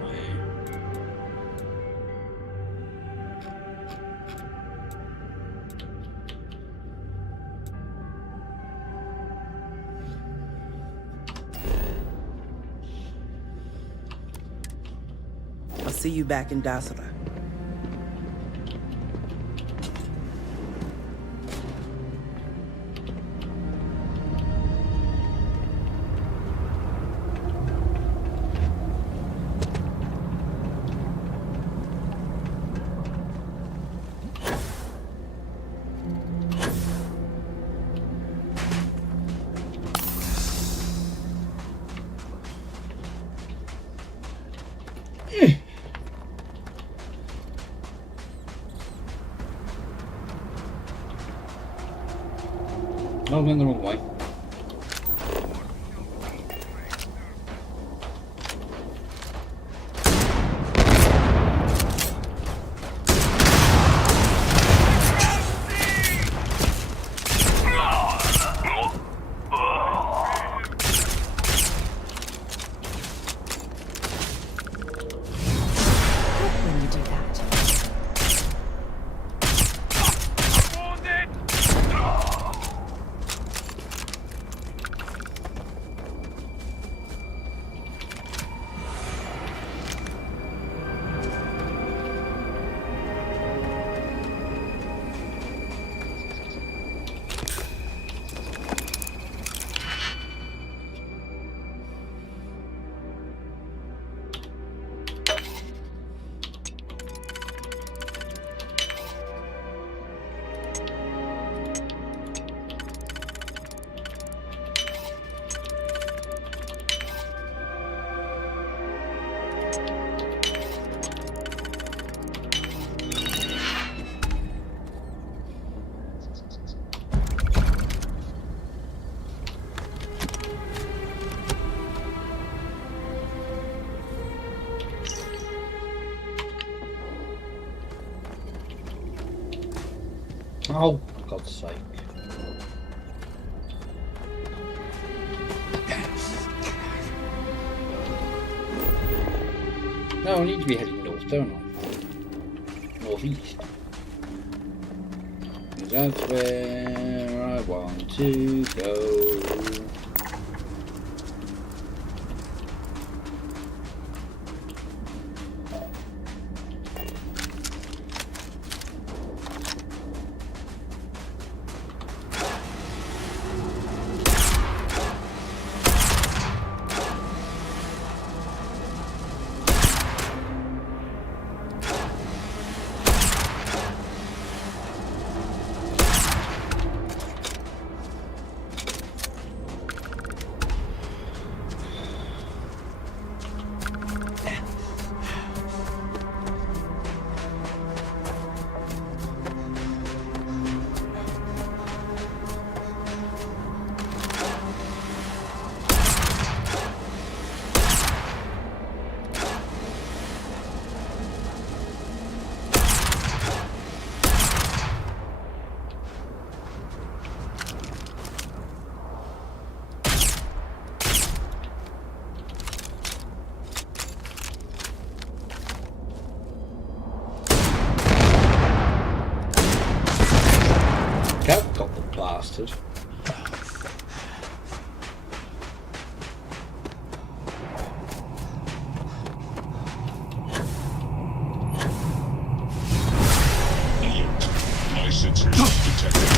I'll see you back in Dasara. No, I'm in the wrong way. When you do that. Oh, for God's sake. No, I need to be heading north, don't I? Northeast. That's where I want to go. Got the bastard. My sensors detected.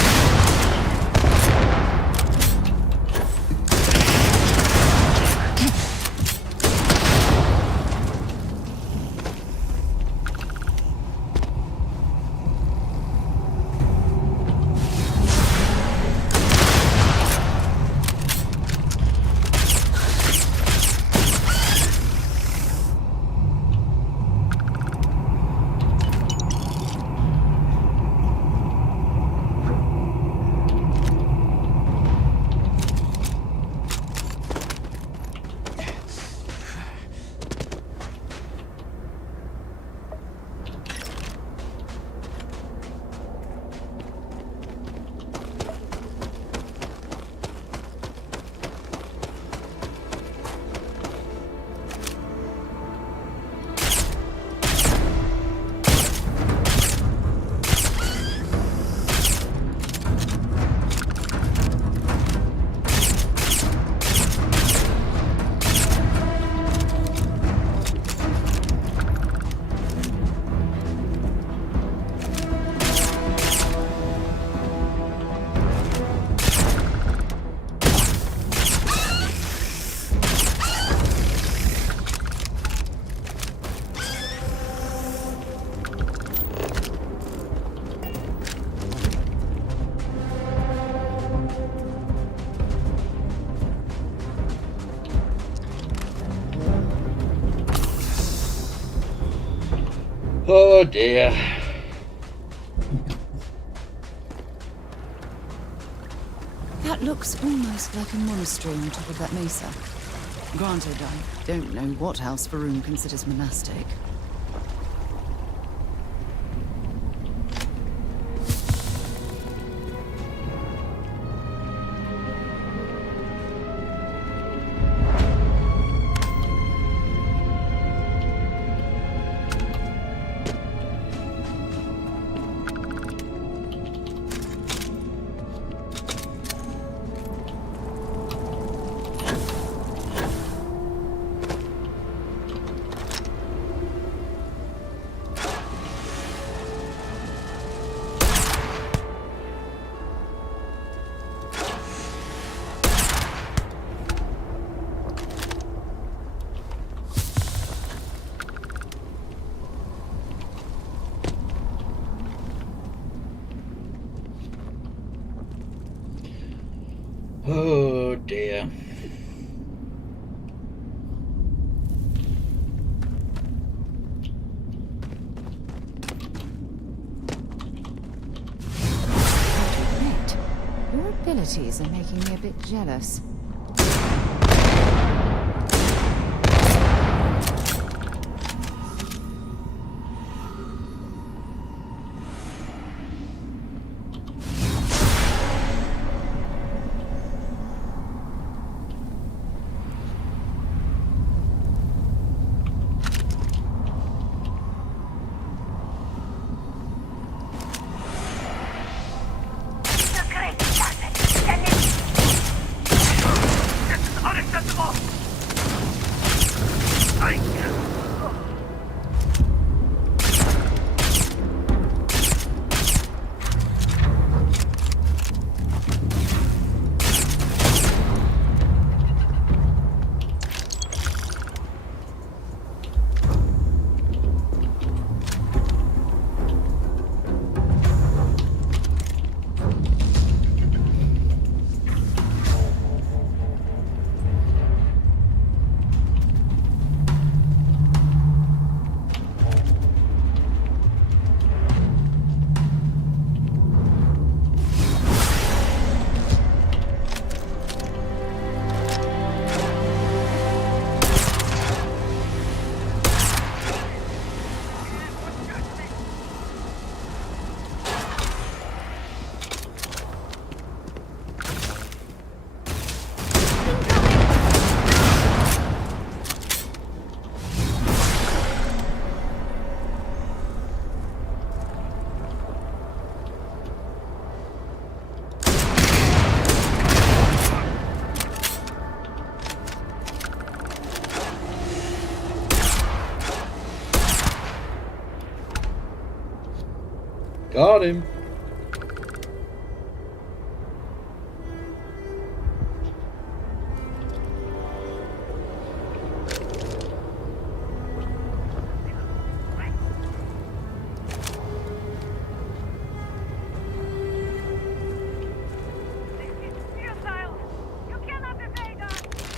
Oh dear. That looks almost like a monastery on top of that mesa. Granted, I don't know what house Varun considers monastic. Oh dear. Your abilities are making me a bit jealous. Got him.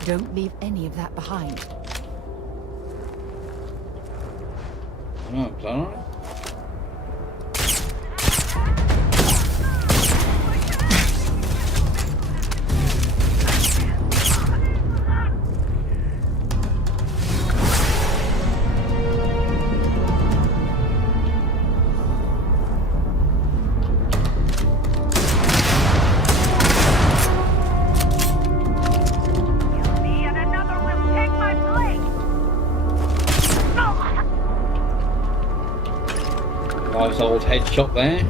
Don't leave any of that behind. Oh, plan on it. Nice old headshot there.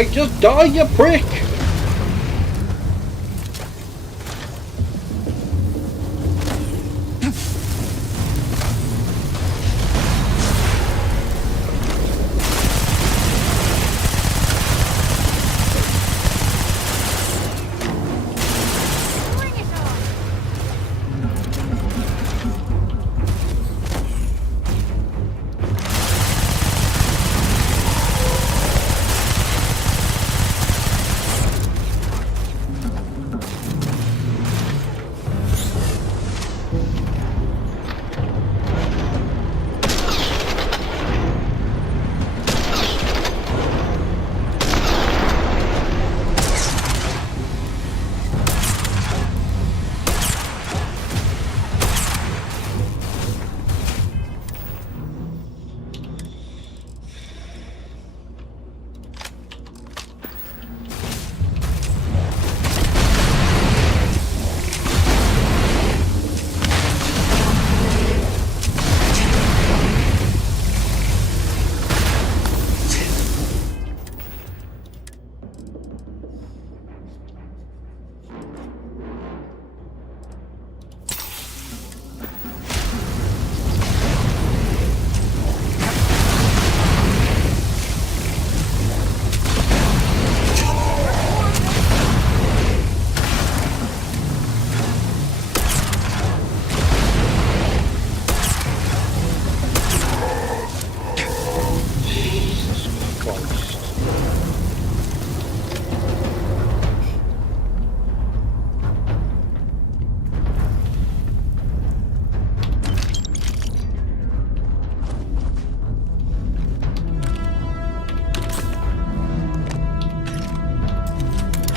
Okay, just die, you prick!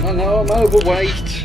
I know I'm overweight.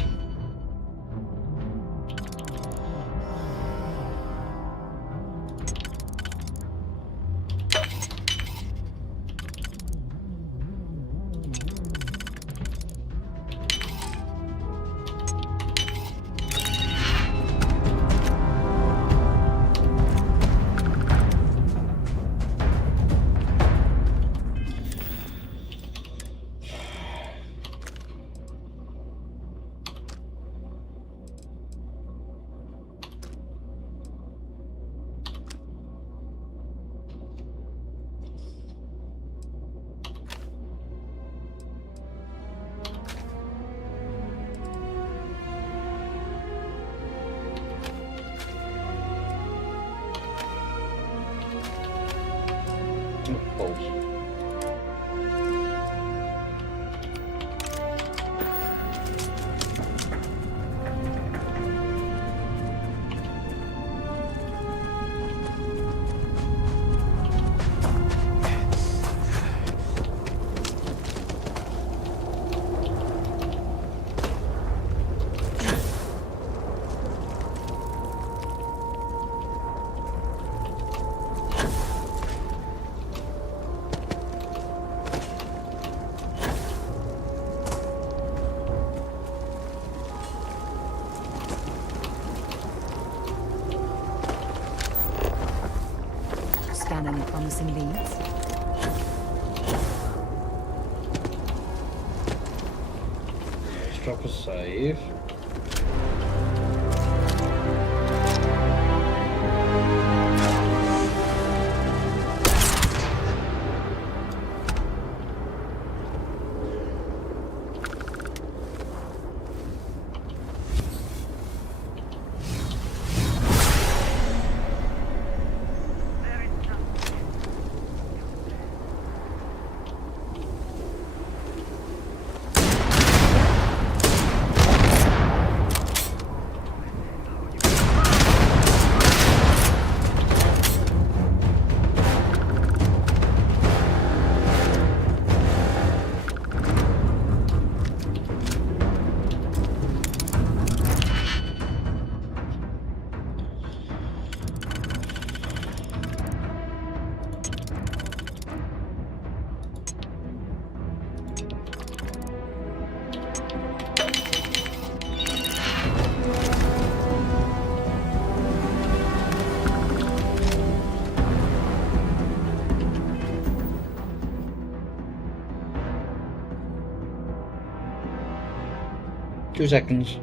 Any promising leads? Let's drop a save. 2 seconds.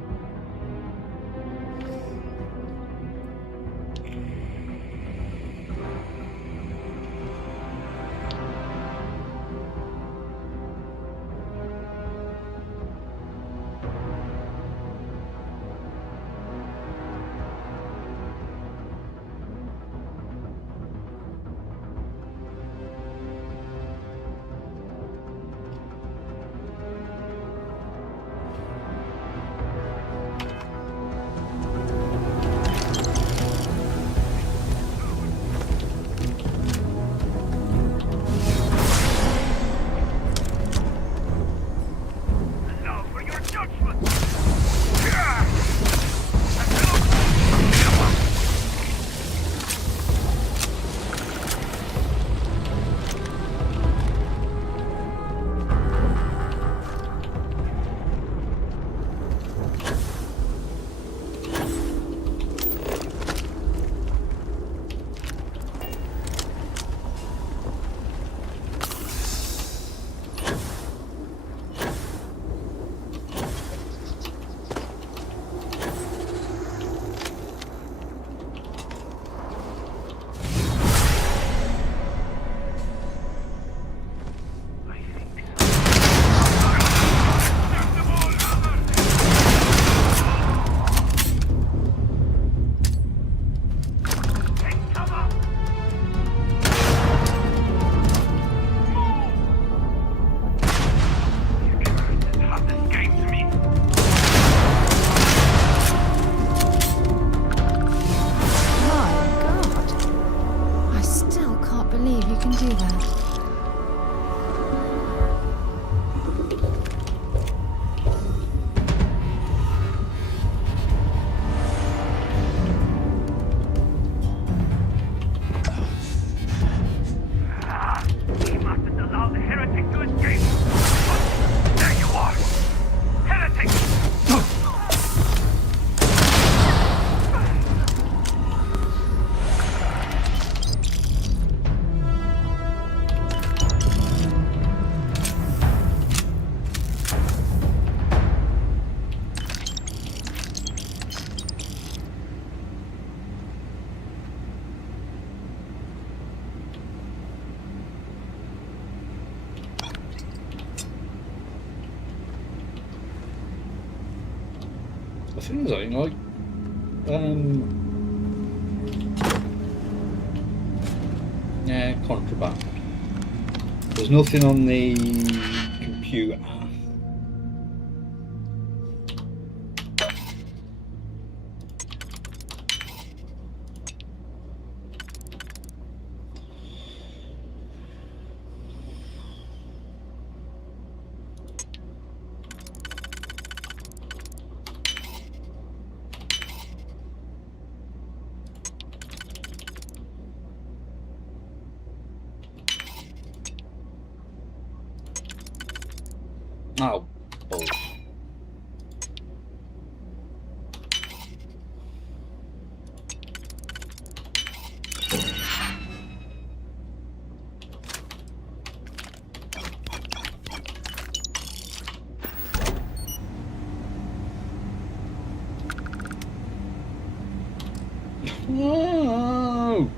I think there's only like yeah, contraband. There's nothing on the computer. Oh, bullshit. No!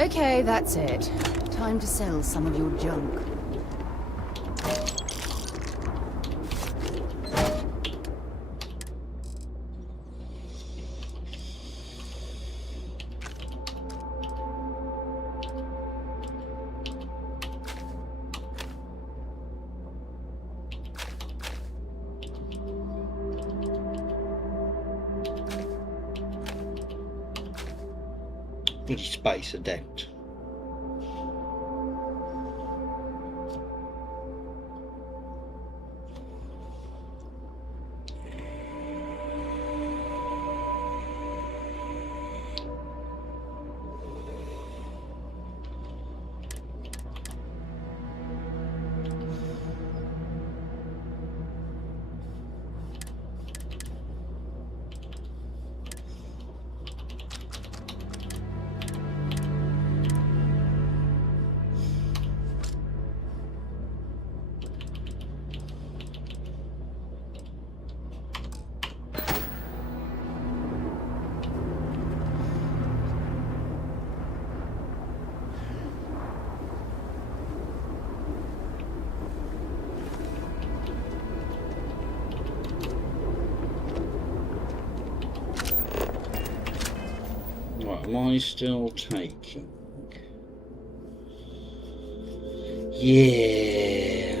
Okay, that's it. Time to sell some of your junk. Bloody space adept. Right, am I still taking? Yeah.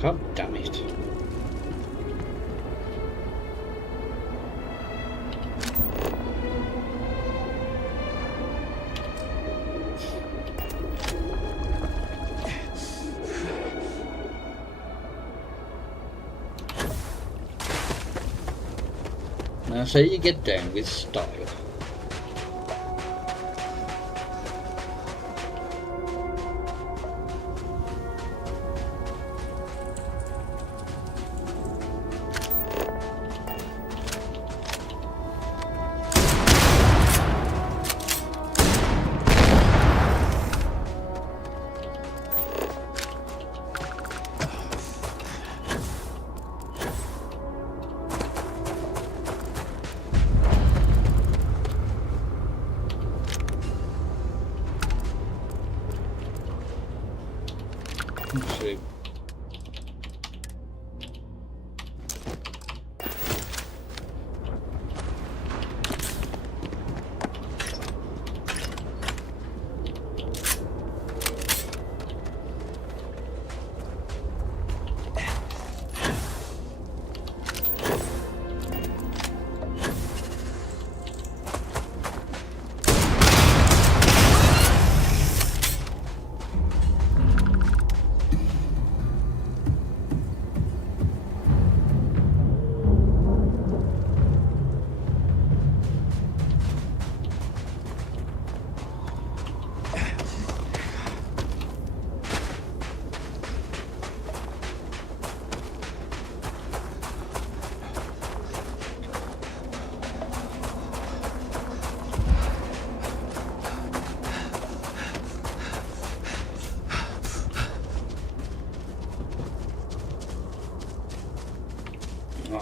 God damn it. Now, so you get down with style. Let's see.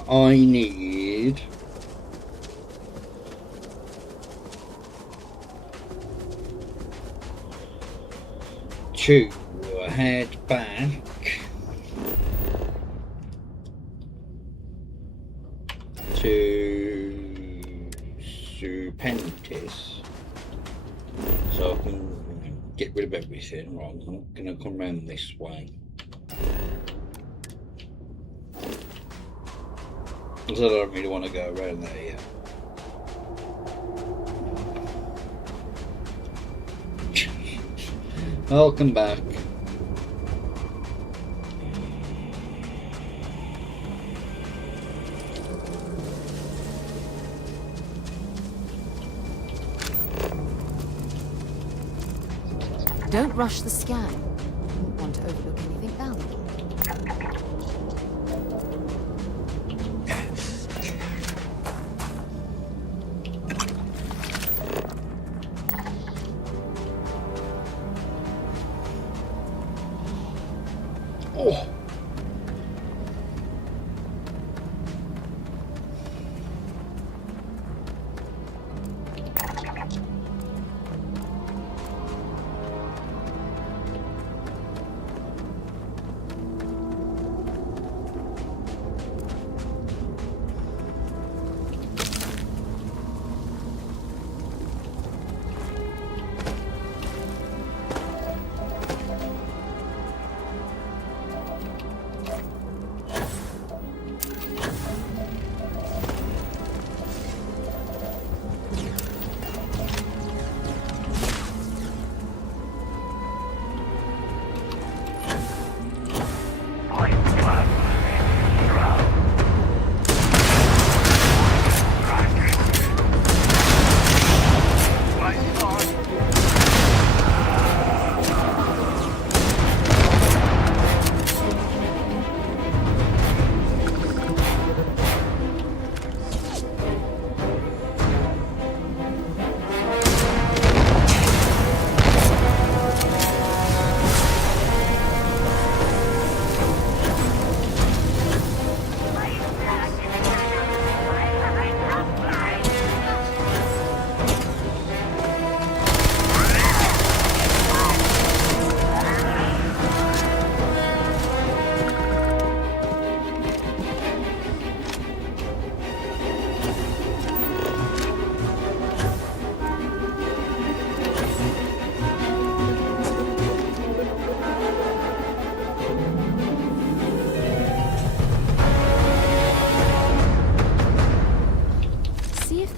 I need to head back to Serpentis so I can get rid of everything. Right, I'm not going to come round this way. I don't really want to go around there yet. I'll come back. Don't rush the scan. Don't want to overlook anything valuable.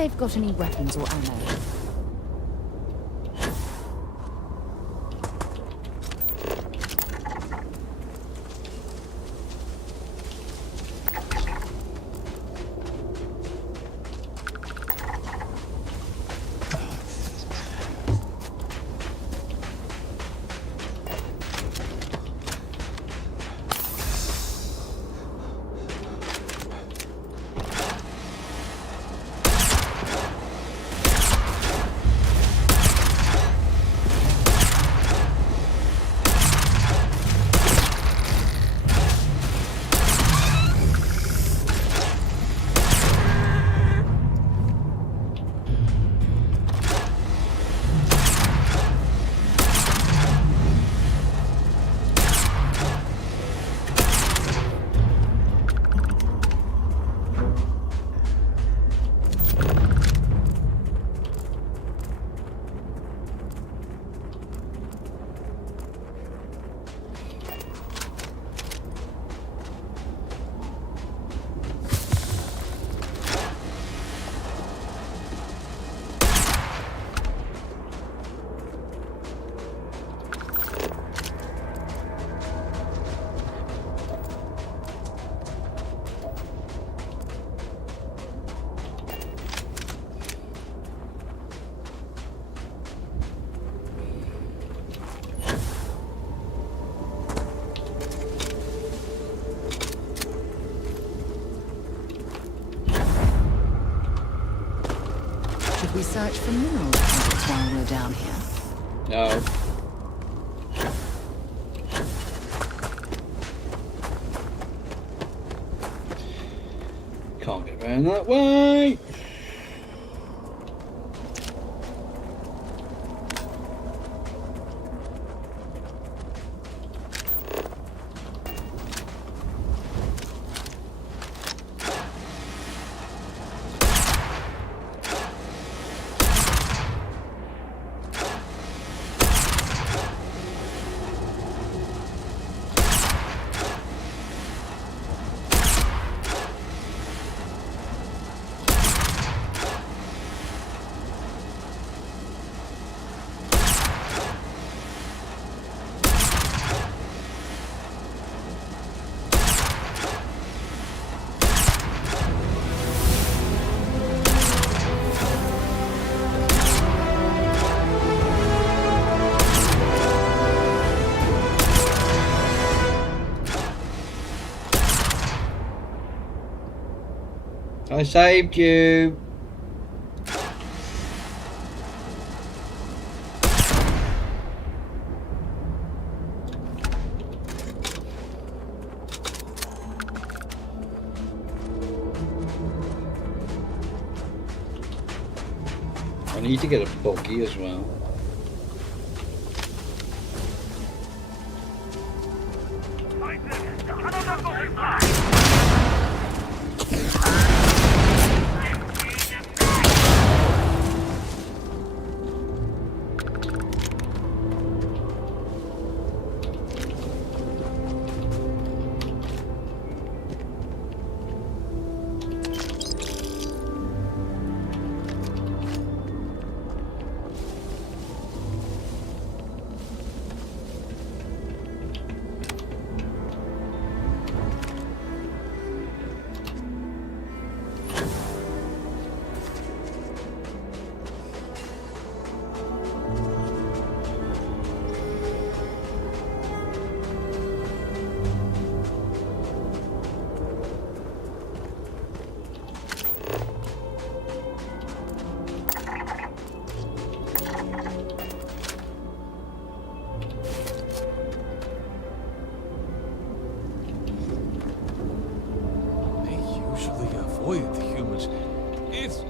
they've got any weapons or ammo. Should we search for mineral deposits while we're down here? No. Can't get around that way. I saved you. I need to get a buggy as well.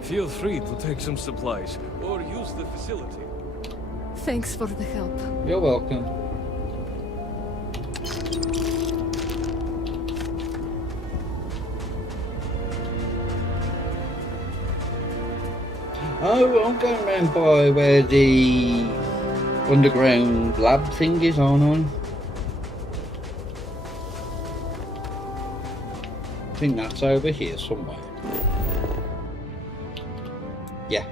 Feel free to take some supplies or use the facility. Thanks for the help. You're welcome. Oh, I'm going around by where the underground lab thing is on. I think that's over here somewhere. Yeah.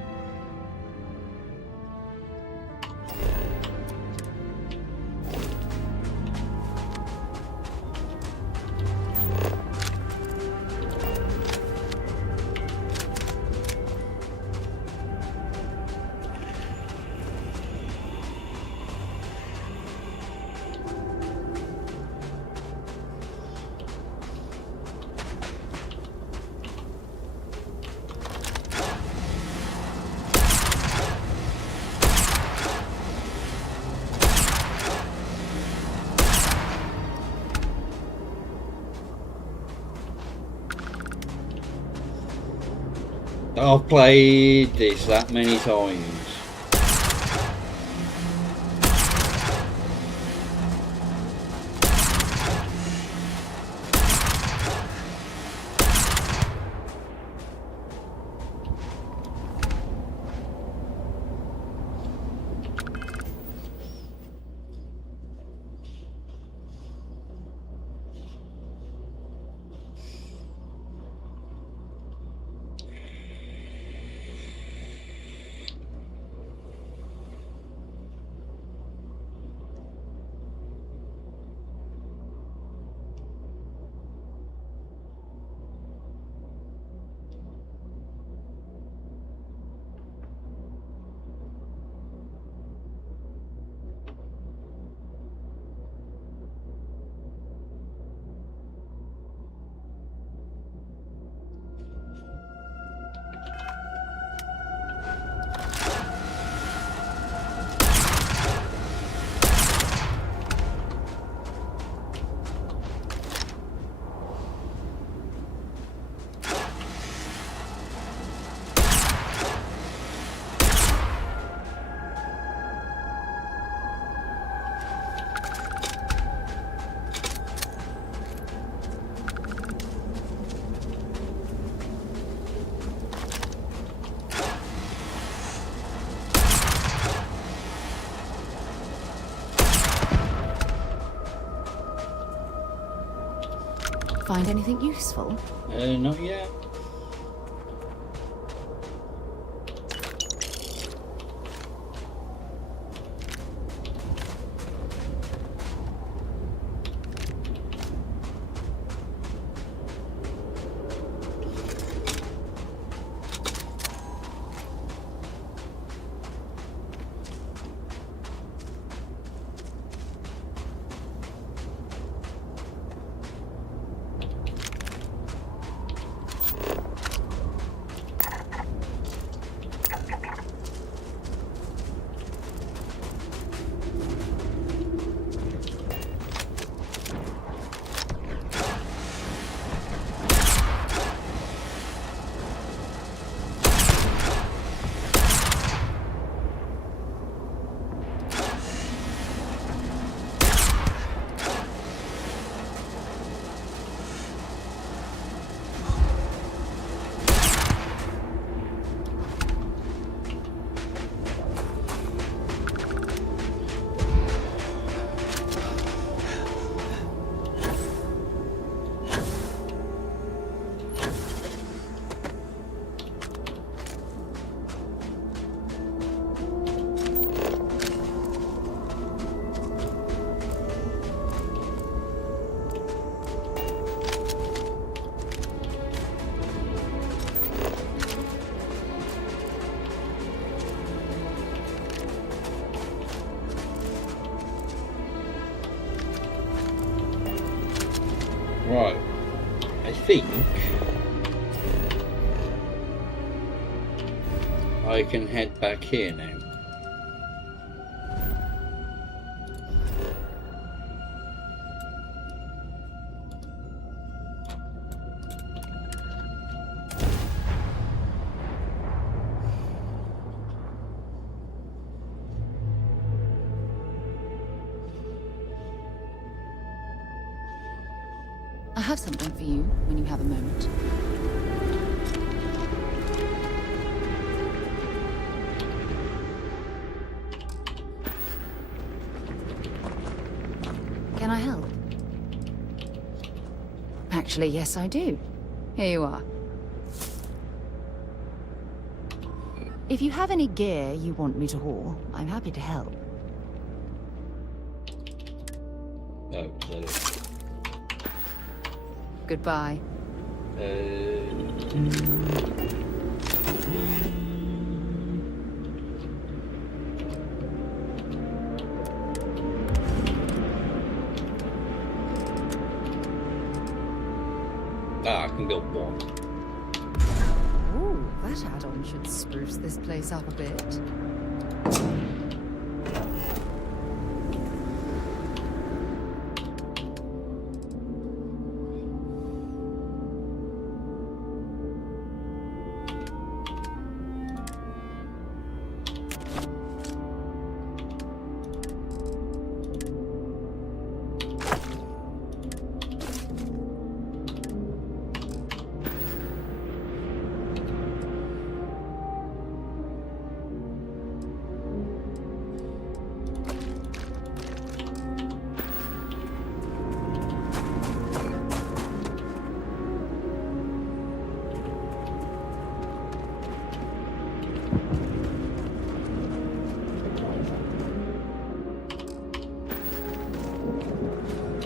I've played this that many times. Find anything useful? Not yet. Right, I think I can head back here now. I have something for you when you have a moment. Can I help? Actually, yes, I do. Here you are. If you have any gear you want me to haul, I'm happy to help. Oh, is that it? Goodbye. I can build one. Ooh, that add-on should spruce this place up a bit.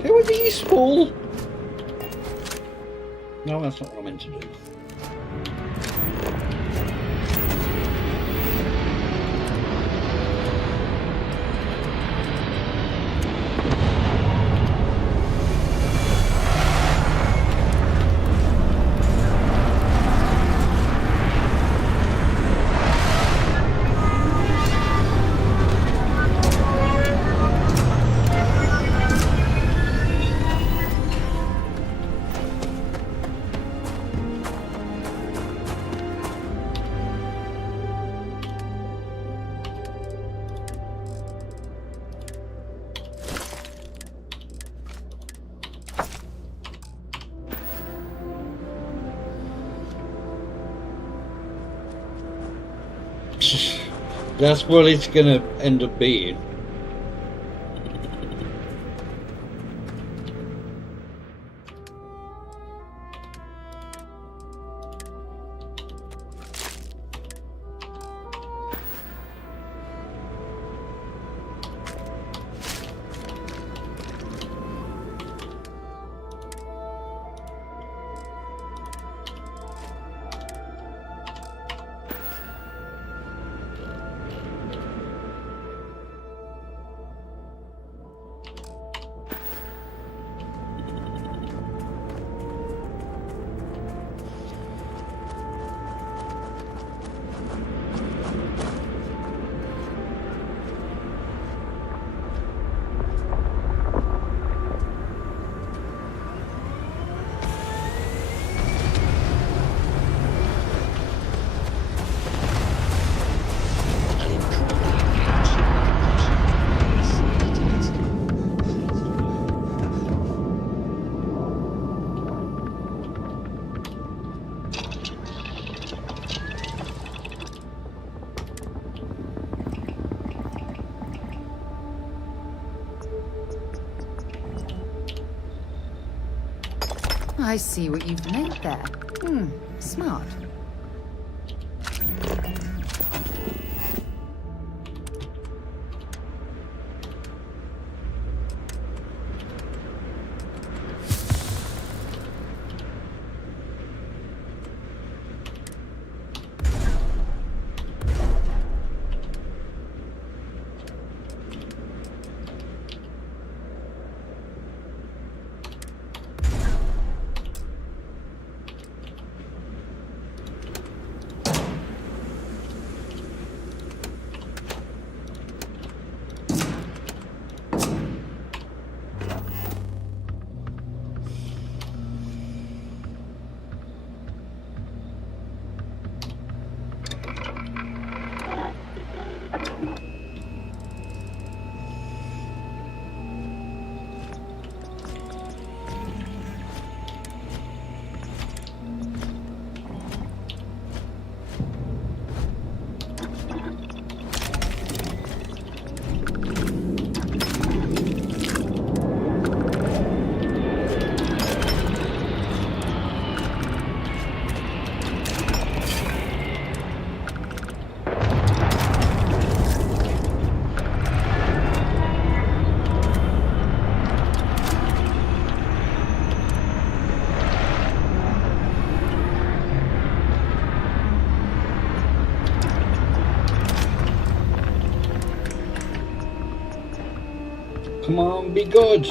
Who are these for? No, that's not what I meant to do. That's what it's gonna end up being. I see what you've made there. Smart. Come on, be good.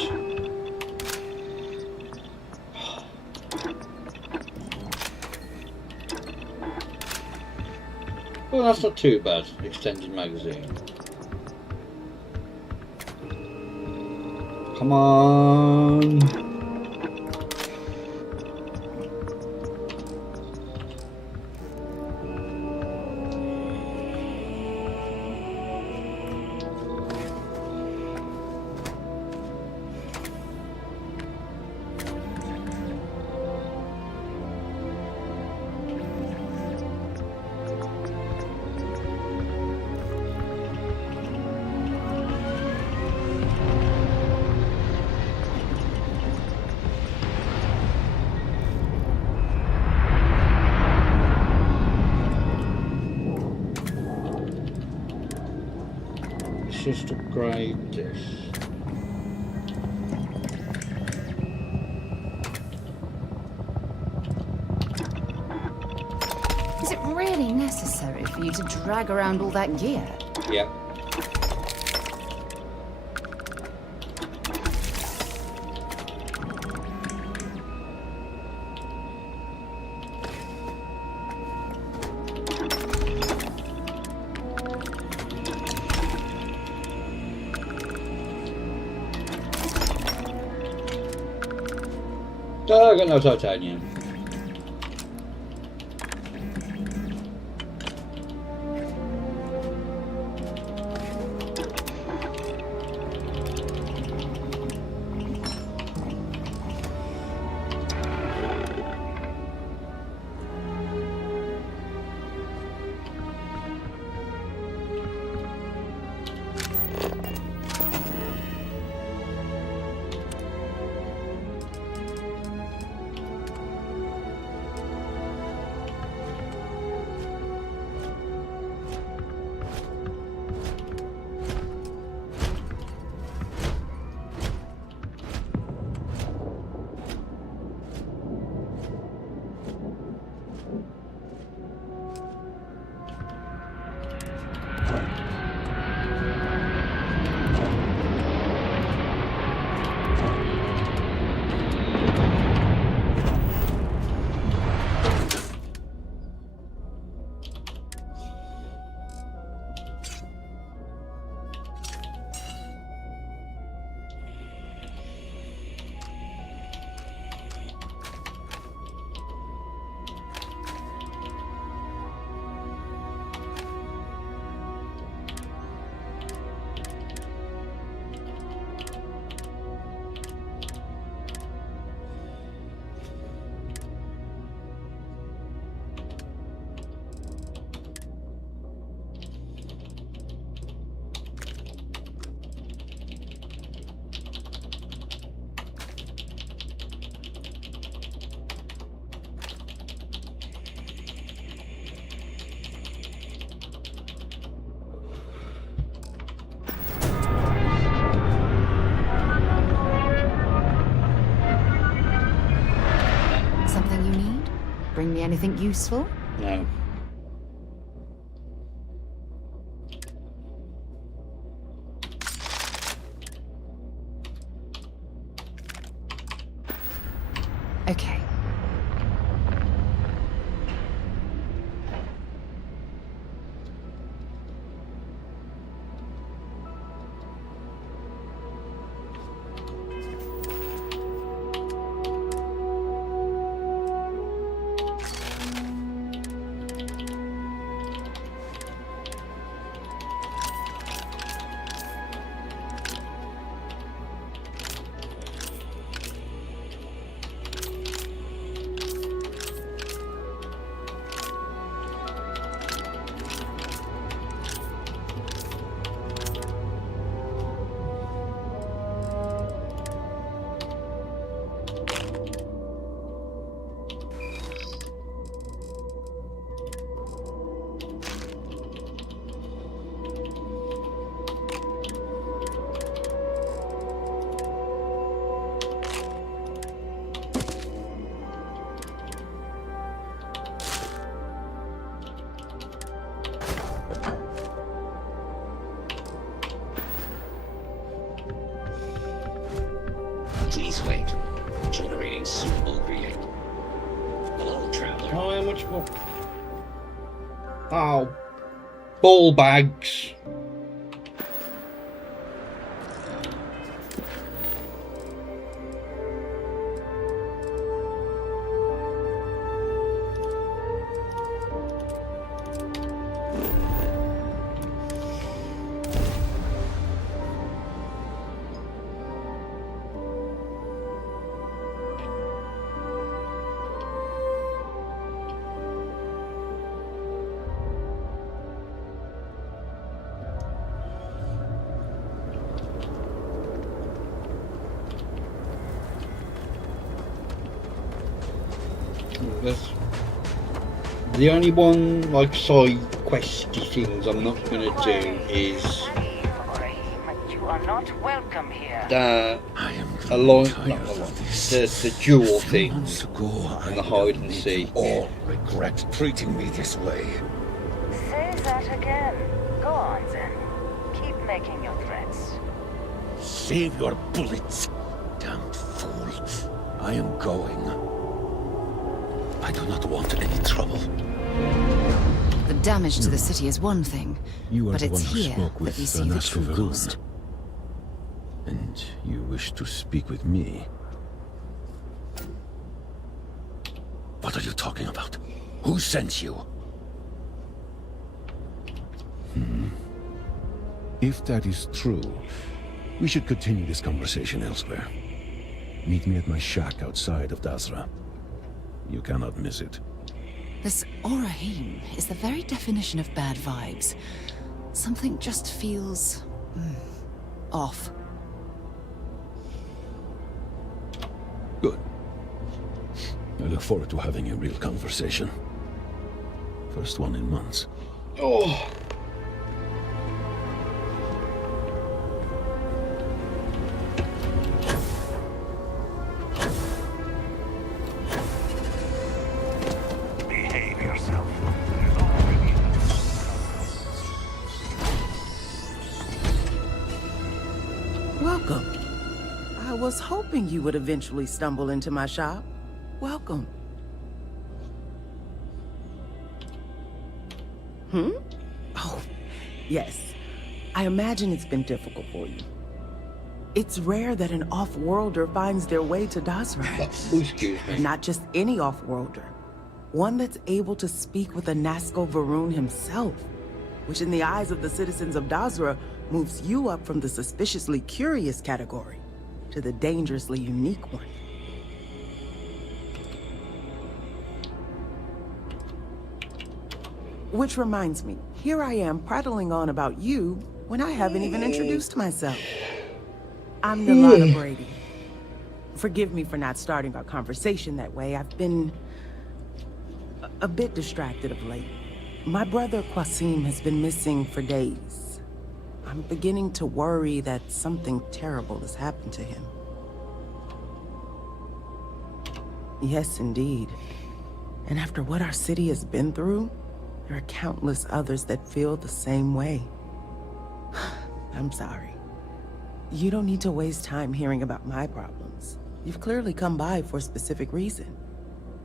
Well, that's not too bad. Extended magazine. Come on. Just upgrade this. Is it really necessary for you to drag around all that gear? Yep. Oh, I got no titanium. Something you need? Bring me anything useful? No. Okay. Please wait. Generating suitable greeting. Hello, traveler. Oh, how much more? Oh, ball bags. That's the only one like side questy things I'm not gonna do is You are not welcome here. the the duel thing and the hide and seek. All regret treating me this way. Say that again. Go on then. Keep making your threats. Save your bullets, damned fool. I am going. I do not want any trouble. The damage to the city is one thing, You are but the it's one who here spoke that with we see the true Varun. cost. And you wish to speak with me? What are you talking about? Who sent you? If that is true, we should continue this conversation elsewhere. Meet me at my shack outside of Dazra. You cannot miss it. This Orahim is the very definition of bad vibes. Something just feels off. Good. I look forward to having a real conversation. First one in months. Oh. Behave yourself. Welcome. I was hoping you would eventually stumble into my shop. Welcome. Oh, yes. I imagine it's been difficult for you. It's rare that an off-worlder finds their way to Dazra. Excuse me. Not just any off-worlder. One that's able to speak with the Nazca Varun himself, which in the eyes of the citizens of Dazra moves you up from the suspiciously curious category to the dangerously unique one. Which reminds me, here I am prattling on about you when I haven't even introduced myself. I'm Nilana Brady. Forgive me for not starting our conversation that way. I've been a bit distracted of late. My brother Qasim has been missing for days. I'm beginning to worry that something terrible has happened to him. Yes, indeed. And after what our city has been through, there are countless others that feel the same way. I'm sorry. You don't need to waste time hearing about my problems. You've clearly come by for a specific reason.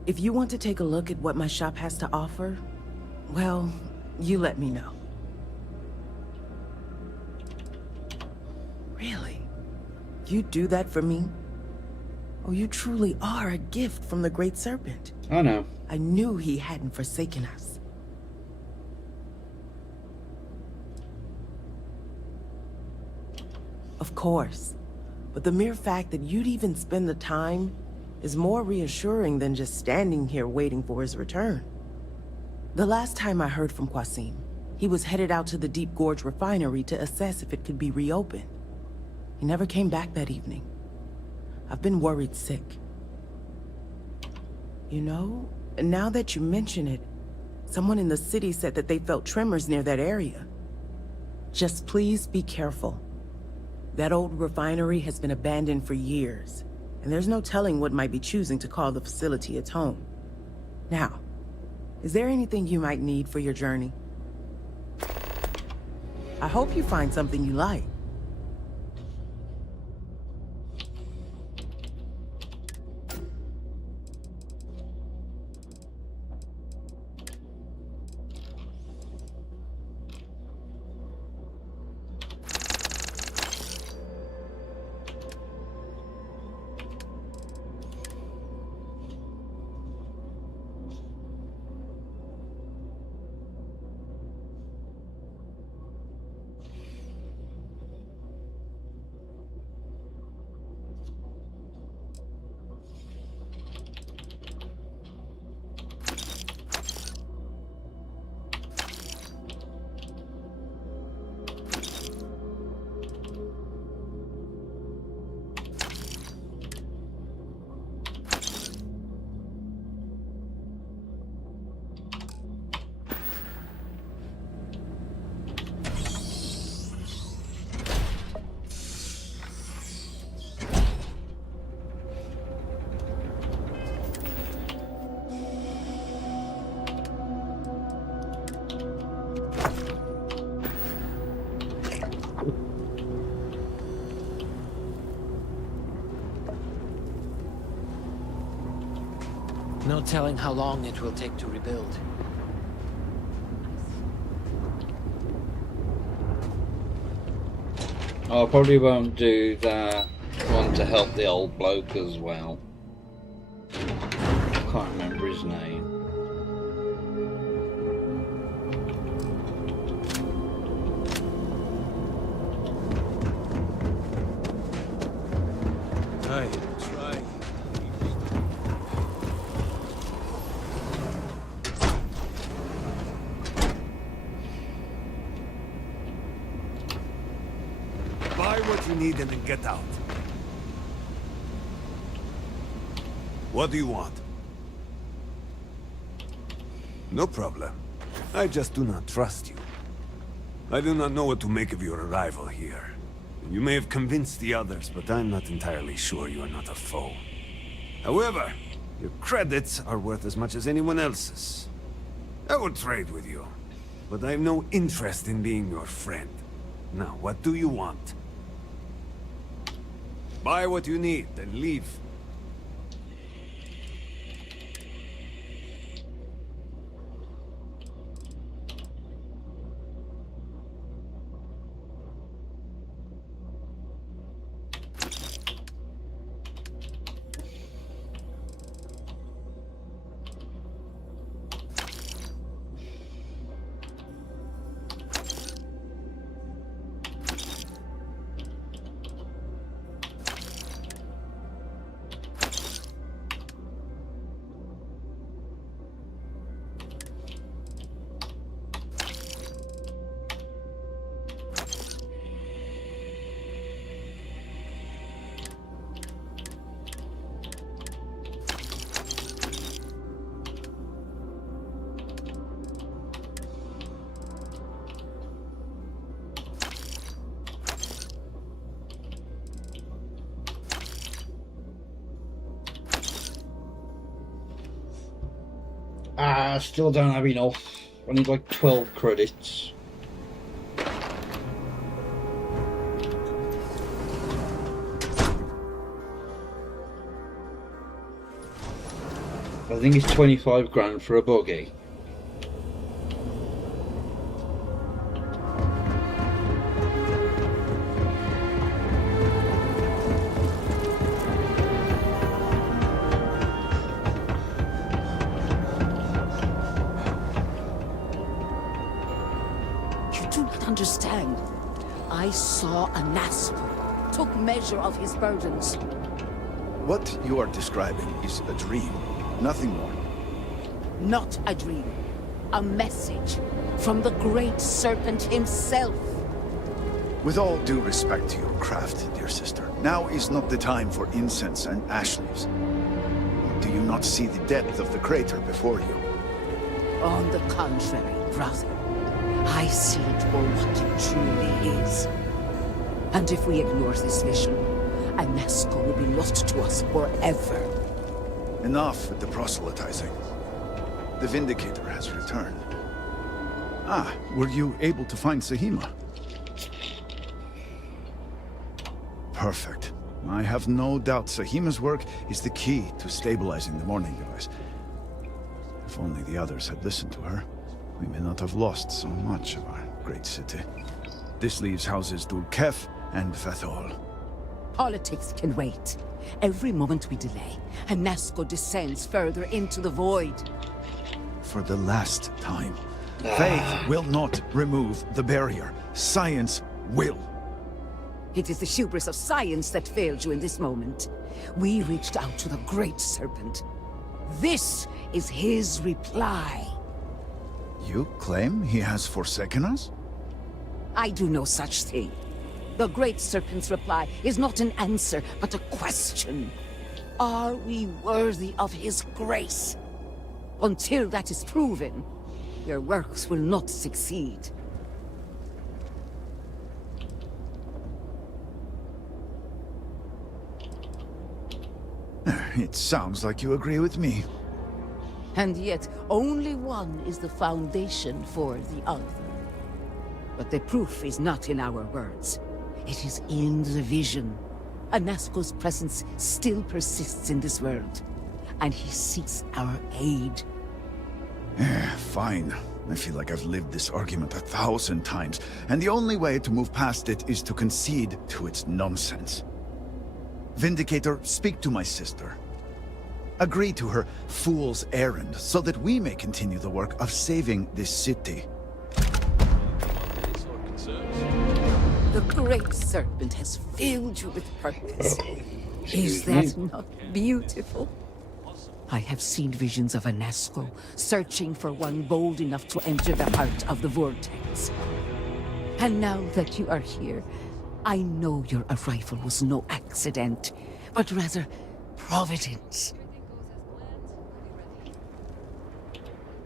If you want to take a look at what my shop has to offer, well, you let me know. Really? You'd do that for me? Oh, you truly are a gift from the Great Serpent. I know. I knew he hadn't forsaken us. Of course. But the mere fact that you'd even spend the time is more reassuring than just standing here waiting for his return. The last time I heard from Qasim, he was headed out to the Deep Gorge refinery to assess if it could be reopened. He never came back that evening. I've been worried sick. You know, now that you mention it, someone in the city said that they felt tremors near that area. Just please be careful. That old refinery has been abandoned for years, and there's no telling what might be choosing to call the facility its home. Now, is there anything you might need for your journey? I hope you find something you like. No telling how long it will take to rebuild. I probably won't do that one to help the old bloke as well. Can't remember his name. Aye. Buy what you need and then get out. What do you want? No problem. I just do not trust you. I do not know what to make of your arrival here. You may have convinced the others, but I'm not entirely sure you are not a foe. However, your credits are worth as much as anyone else's. I will trade with you, but I have no interest in being your friend. Now, what do you want? Buy what you need, then leave. Still don't have enough. I need like 12 credits. I think it's 25 grand for a buggy. Understand. I saw a Nasco, took measure of his burdens. What you are describing is a dream, nothing more. Not a dream. A message from the great serpent himself. With all due respect to your craft, dear sister, now is not the time for incense and ash leaves. Do you not see the depth of the crater before you? On the contrary, brother. I see it for what it truly is. And if we ignore this vision, a Nasco will be lost to us forever. Enough with the proselytizing. The Vindicator has returned. Ah, were you able to find Sahima? Perfect. I have no doubt Sahima's work is the key to stabilizing the morning device. If only the others had listened to her, we may not have lost so much of our great city. This leaves houses Dul Kef and Fathol. Politics can wait. Every moment we delay, a Nasco descends further into the void. For the last time, faith will not remove the barrier. Science will. It is the hubris of science that failed you in this moment. We reached out to the Great Serpent. This is his reply. You claim he has forsaken us? I do no such thing. The Great Serpent's reply is not an answer, but a question. Are we worthy of his grace? Until that is proven, your works will not succeed. It sounds like you agree with me. And yet, only one is the foundation for the other. But the proof is not in our words. It is in the vision. A Nasco's presence still persists in this world. and he seeks our aid. Fine. I feel like I've lived this argument 1,000 times, and the only way to move past it is to concede to its nonsense. Vindicator, speak to my sister. Agree to her fool's errand, so that we may continue the work of saving this city. The Great Serpent has filled you with purpose. Is that not beautiful? I have seen visions of Anasco, searching for one bold enough to enter the heart of the vortex. And now that you are here, I know your arrival was no accident, but rather providence.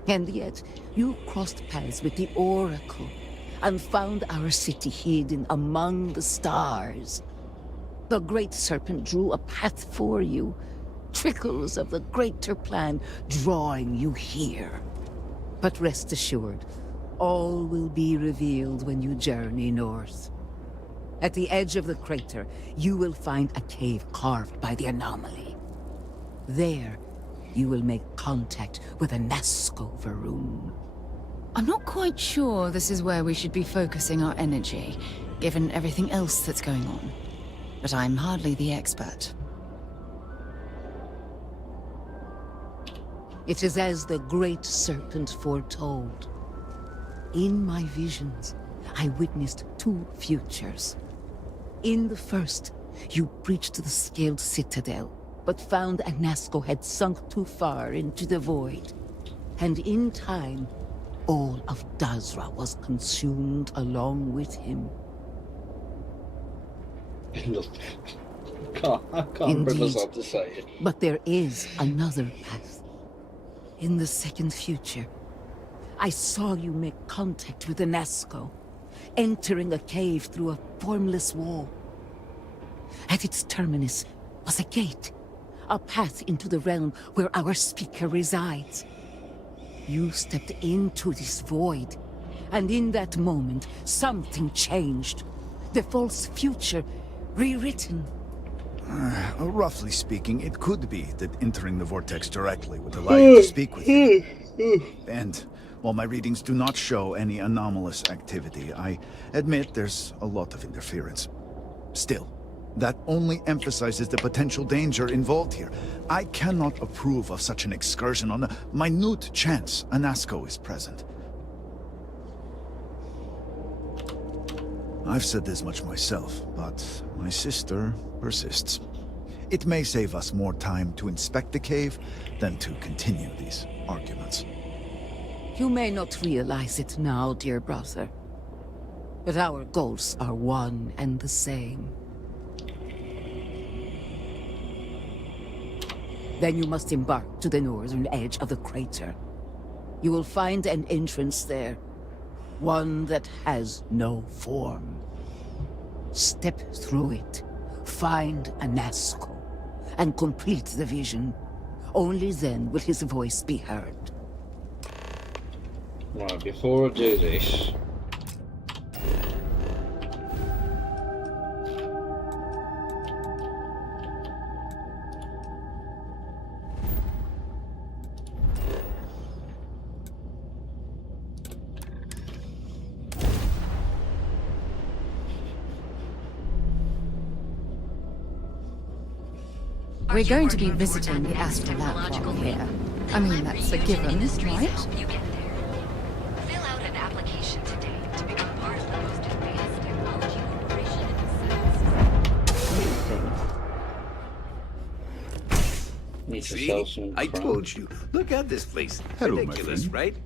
And yet, you crossed paths with the Oracle and found our city hidden among the stars. The Great Serpent drew a path for you, trickles of the greater plan drawing you here. But rest assured, all will be revealed when you journey north. At the edge of the crater, you will find a cave carved by the anomaly. There, you will make contact with a Nasco Varun. I'm not quite sure this is where we should be focusing our energy, given everything else that's going on. But I'm hardly the expert. It is as the Great Serpent foretold. In my visions, I witnessed 2 futures. In the first, you breached the scaled citadel, but found Anasco had sunk too far into the void. And in time, all of Dazra was consumed along with him. I can't remember what to say. But there is another path. In the second future, I saw you make contact with Anasco, entering a cave through a formless wall. At its terminus was a gate, a path into the realm where our speaker resides. You stepped into this void, and in that moment, something changed. The false future rewritten. Roughly speaking, it could be that entering the vortex directly would allow you to speak with him. And while my readings do not show any anomalous activity, I admit there's a lot of interference. Still, that only emphasizes the potential danger involved here. I cannot approve of such an excursion on the minute chance Anasco is present. I've said this much myself, but my sister persists. It may save us more time to inspect the cave than to continue these arguments. You may not realize it now, dear brother, but our goals are one and the same. Then you must embark to the northern edge of the crater. You will find an entrance there, one that has no form. Step through it, find Anasco, and complete the vision. Only then will his voice be heard. Right, before I do this... We're going to be visiting the astral lab while we're here. I mean, that's a given, right? Fill out an application today to become part of the most advanced technology corporation in the See? I told you. Look at this place. Hello, Ridiculous, my friend. right?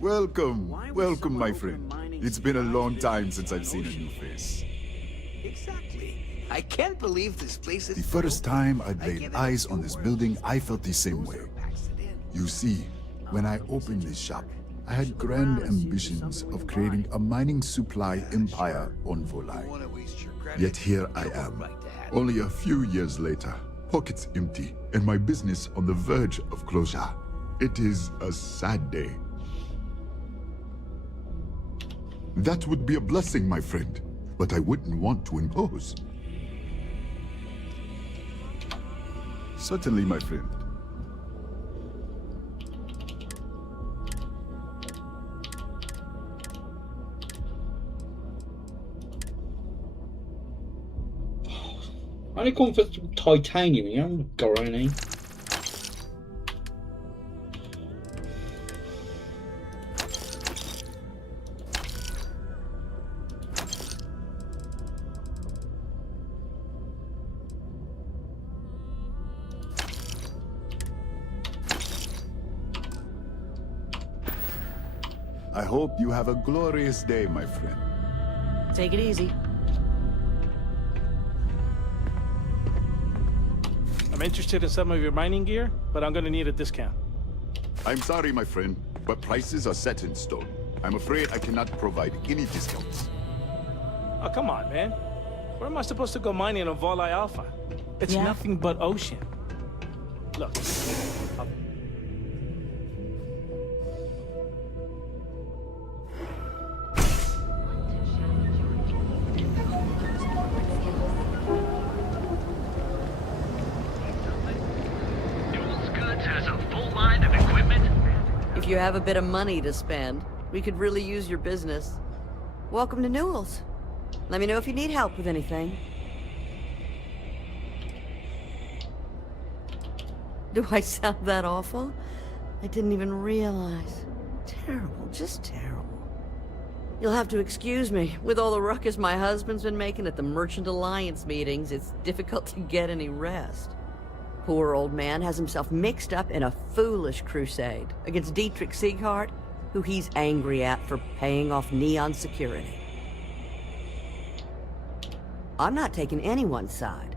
Welcome, welcome, my friend. It's been a long time since I've seen a new face. Exactly. I can't believe this place is... The first time I laid eyes on this building, I felt the same way. You see, when I opened this shop, I had grand ambitions of creating a mining supply empire on Volai. Yet here I am, only a few years later, pockets empty, and my business on the verge of closure. It is a sad day. That would be a blessing, my friend, but I wouldn't want to impose. Certainly, my friend. Only come for some titanium, you haven't got any. I hope you have a glorious day, my friend. Take it easy. I'm interested in some of your mining gear, but I'm gonna need a discount. I'm sorry, my friend, but prices are set in stone. I'm afraid I cannot provide any discounts. Oh, come on, man. Where am I supposed to go mining on Volai Alpha? It's nothing but ocean. Look, If you have a bit of money to spend, we could really use your business. Welcome to Newell's. Let me know if you need help with anything. Do I sound that awful? I didn't even realize. Terrible, just terrible. You'll have to excuse me. With all the ruckus my husband's been making at the Merchant Alliance meetings, it's difficult to get any rest. Poor old man has himself mixed up in a foolish crusade against Dietrich Sieghart, who he's angry at for paying off Neon security. I'm not taking anyone's side.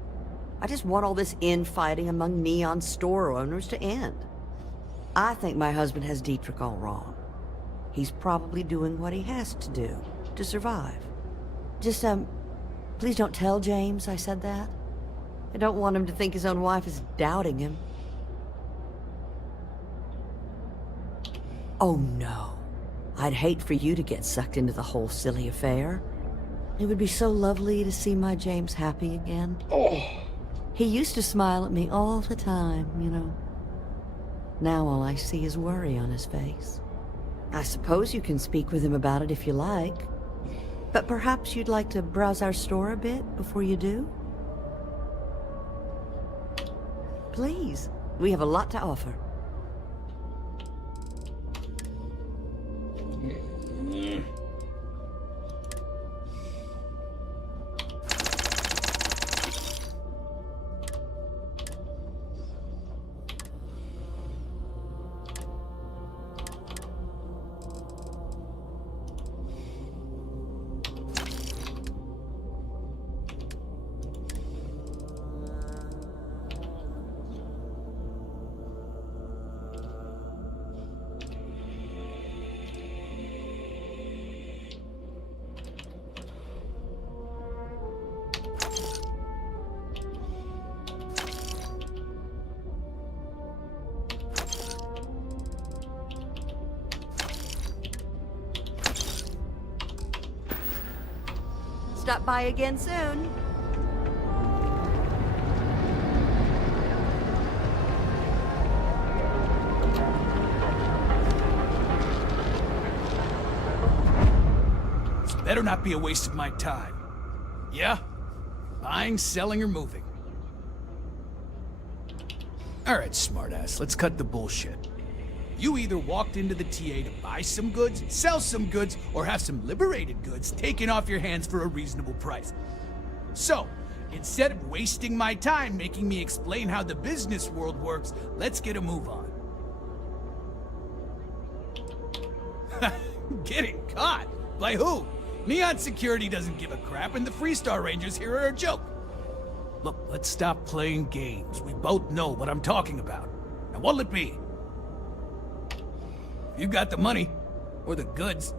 I just want all this infighting among Neon store owners to end. I think my husband has Dietrich all wrong. He's probably doing what he has to do to survive. Just, please don't tell James I said that. I don't want him to think his own wife is doubting him. Oh no. I'd hate for you to get sucked into the whole silly affair. It would be so lovely to see my James happy again. Oh. He used to smile at me all the time, you know. Now all I see is worry on his face. I suppose you can speak with him about it if you like. But perhaps you'd like to browse our store a bit before you do? Please. We have a lot to offer. Stop by again soon. This better not be a waste of my time. Yeah? Buying, selling, or moving. Alright, smartass, let's cut the bullshit. You either walked into the TA to buy some goods, sell some goods, or have some liberated goods taken off your hands for a reasonable price. So, instead of wasting my time making me explain how the business world works, let's get a move on. Getting caught? By who? Neon Security doesn't give a crap, and the Freestar Rangers here are a joke. Look, let's stop playing games. We both know what I'm talking about. Now what'll it be? You got the money, or the goods.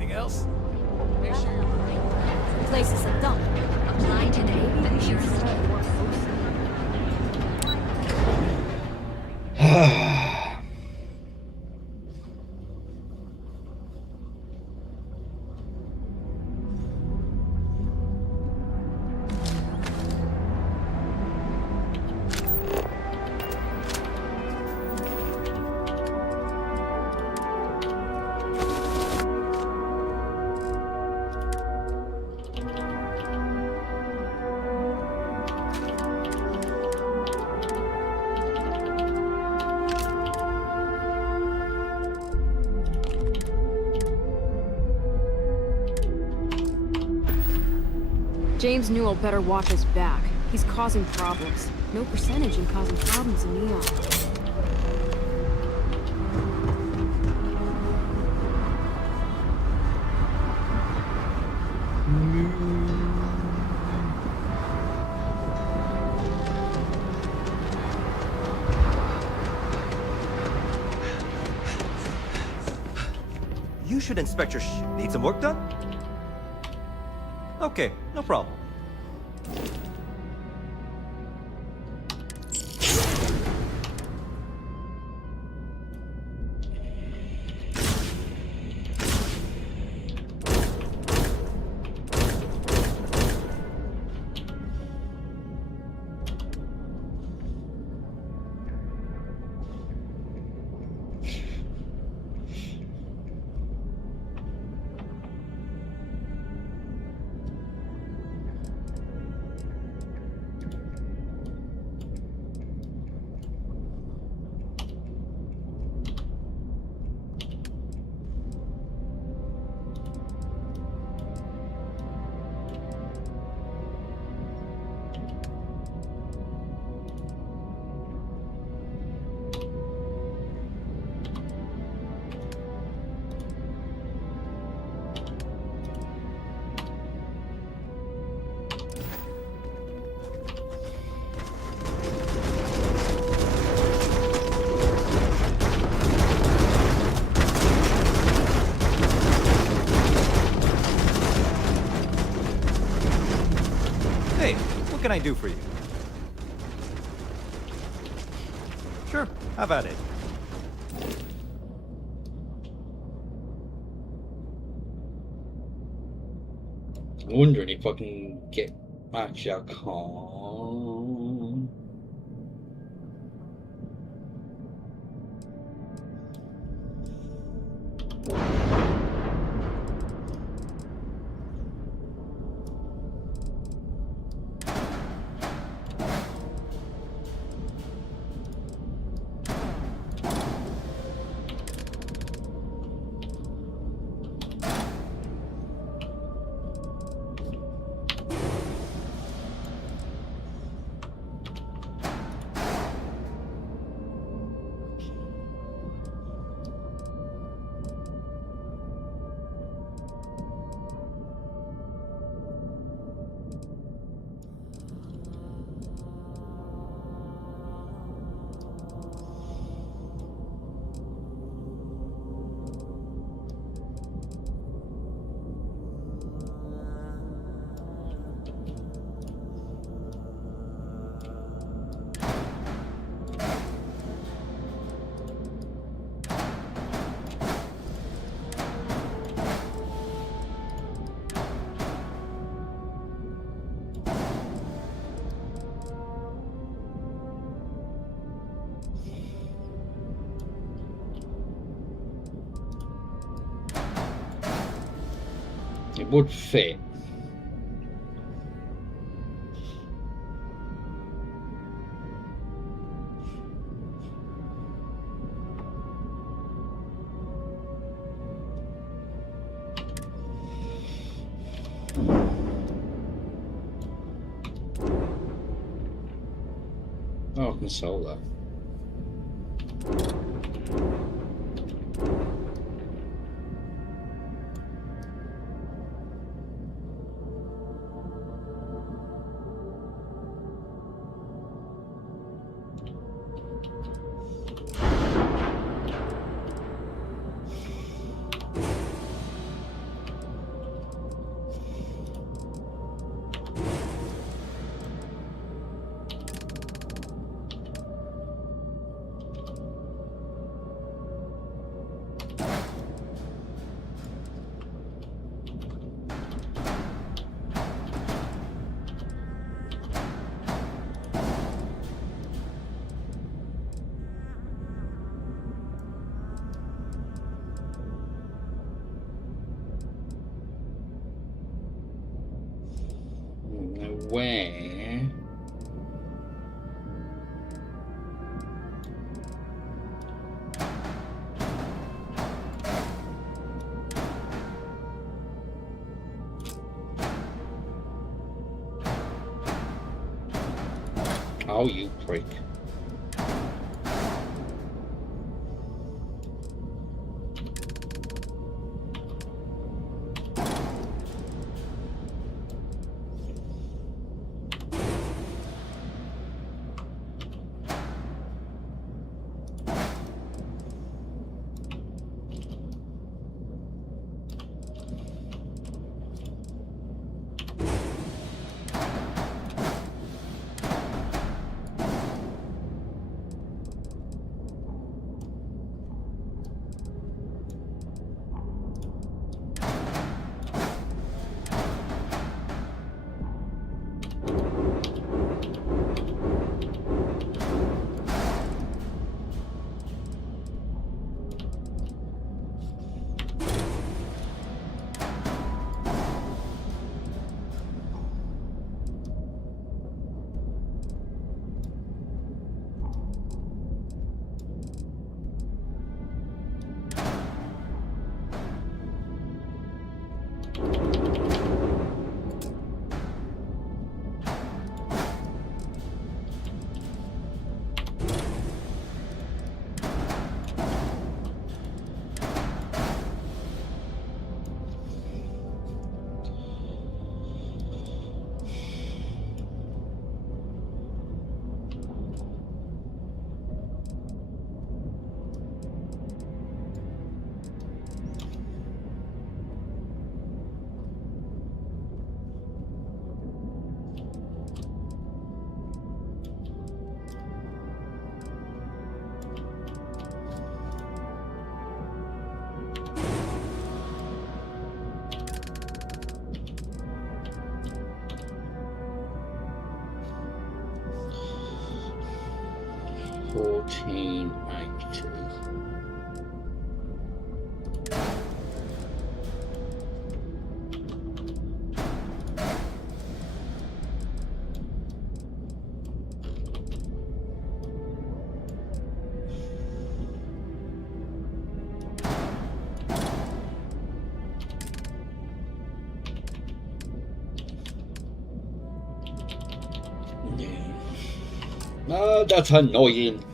Anything else? Make sure you're The place is a dump. Apply today. The purest form. James Newell better watch his back. He's causing problems. No percentage in causing problems in Neon. You should inspect your Need some work done? Okay, no problem. What can I do for you? Sure, have at it. I'm wondering if I can get... Actually, I can't. It would fit. Oh, I can sell that. where... Oh, you prick. Oh, that's annoying.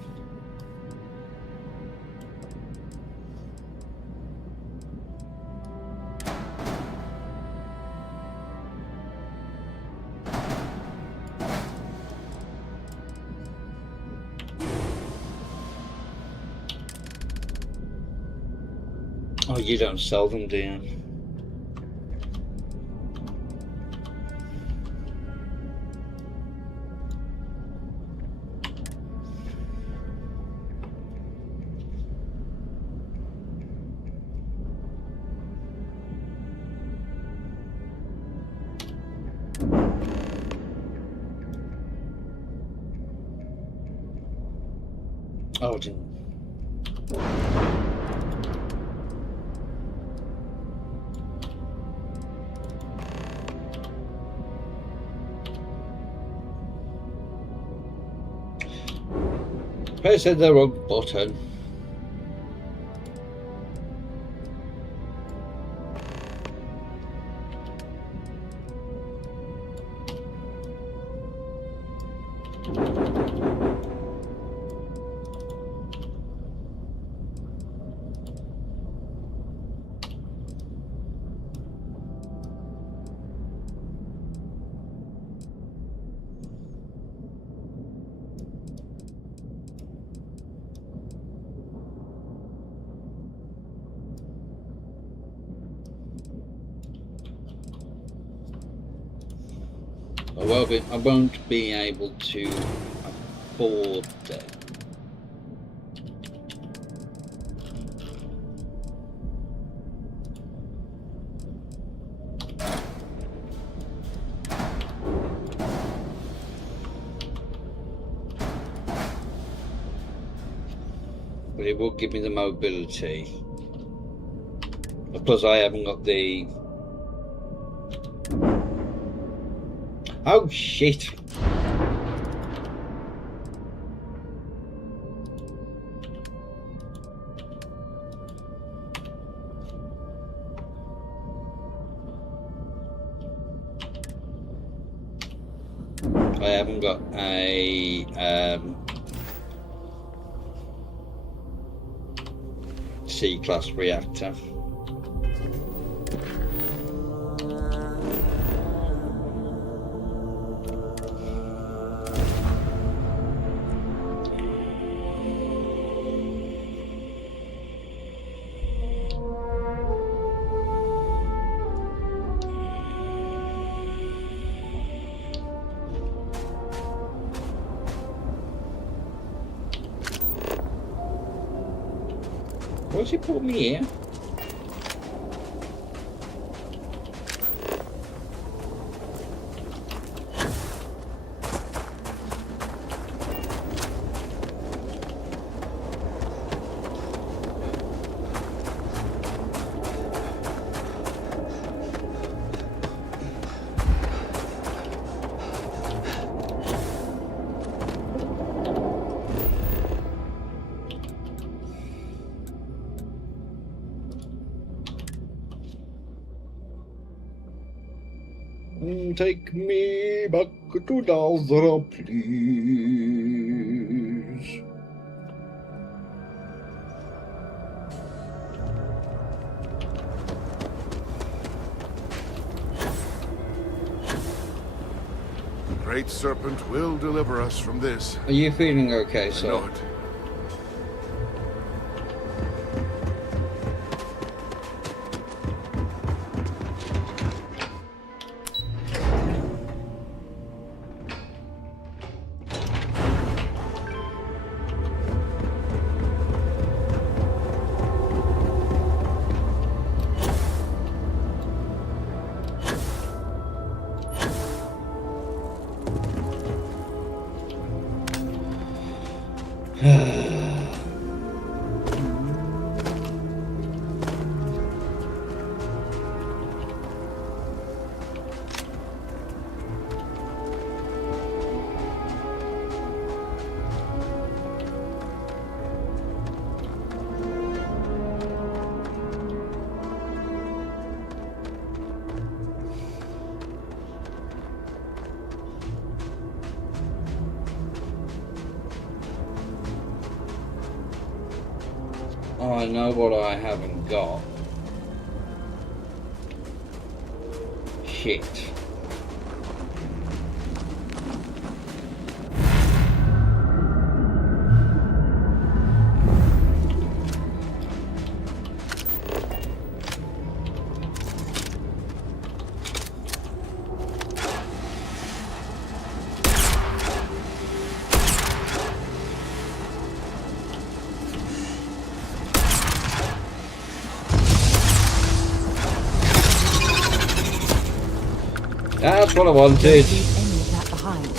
Oh, you don't sell them, do you? Oh, didn't. Press the wrong button. I won't be able to afford them. But it will give me the mobility. Plus I haven't got the Oh shit. I haven't got a C-class reactor. What's he put me here? Take me back to Dazra, please. The Great Serpent will deliver us from this. Are you feeling okay, sir? I know it. I know what I haven't got. Shit. That's what I wanted. Don't leave any of that behind.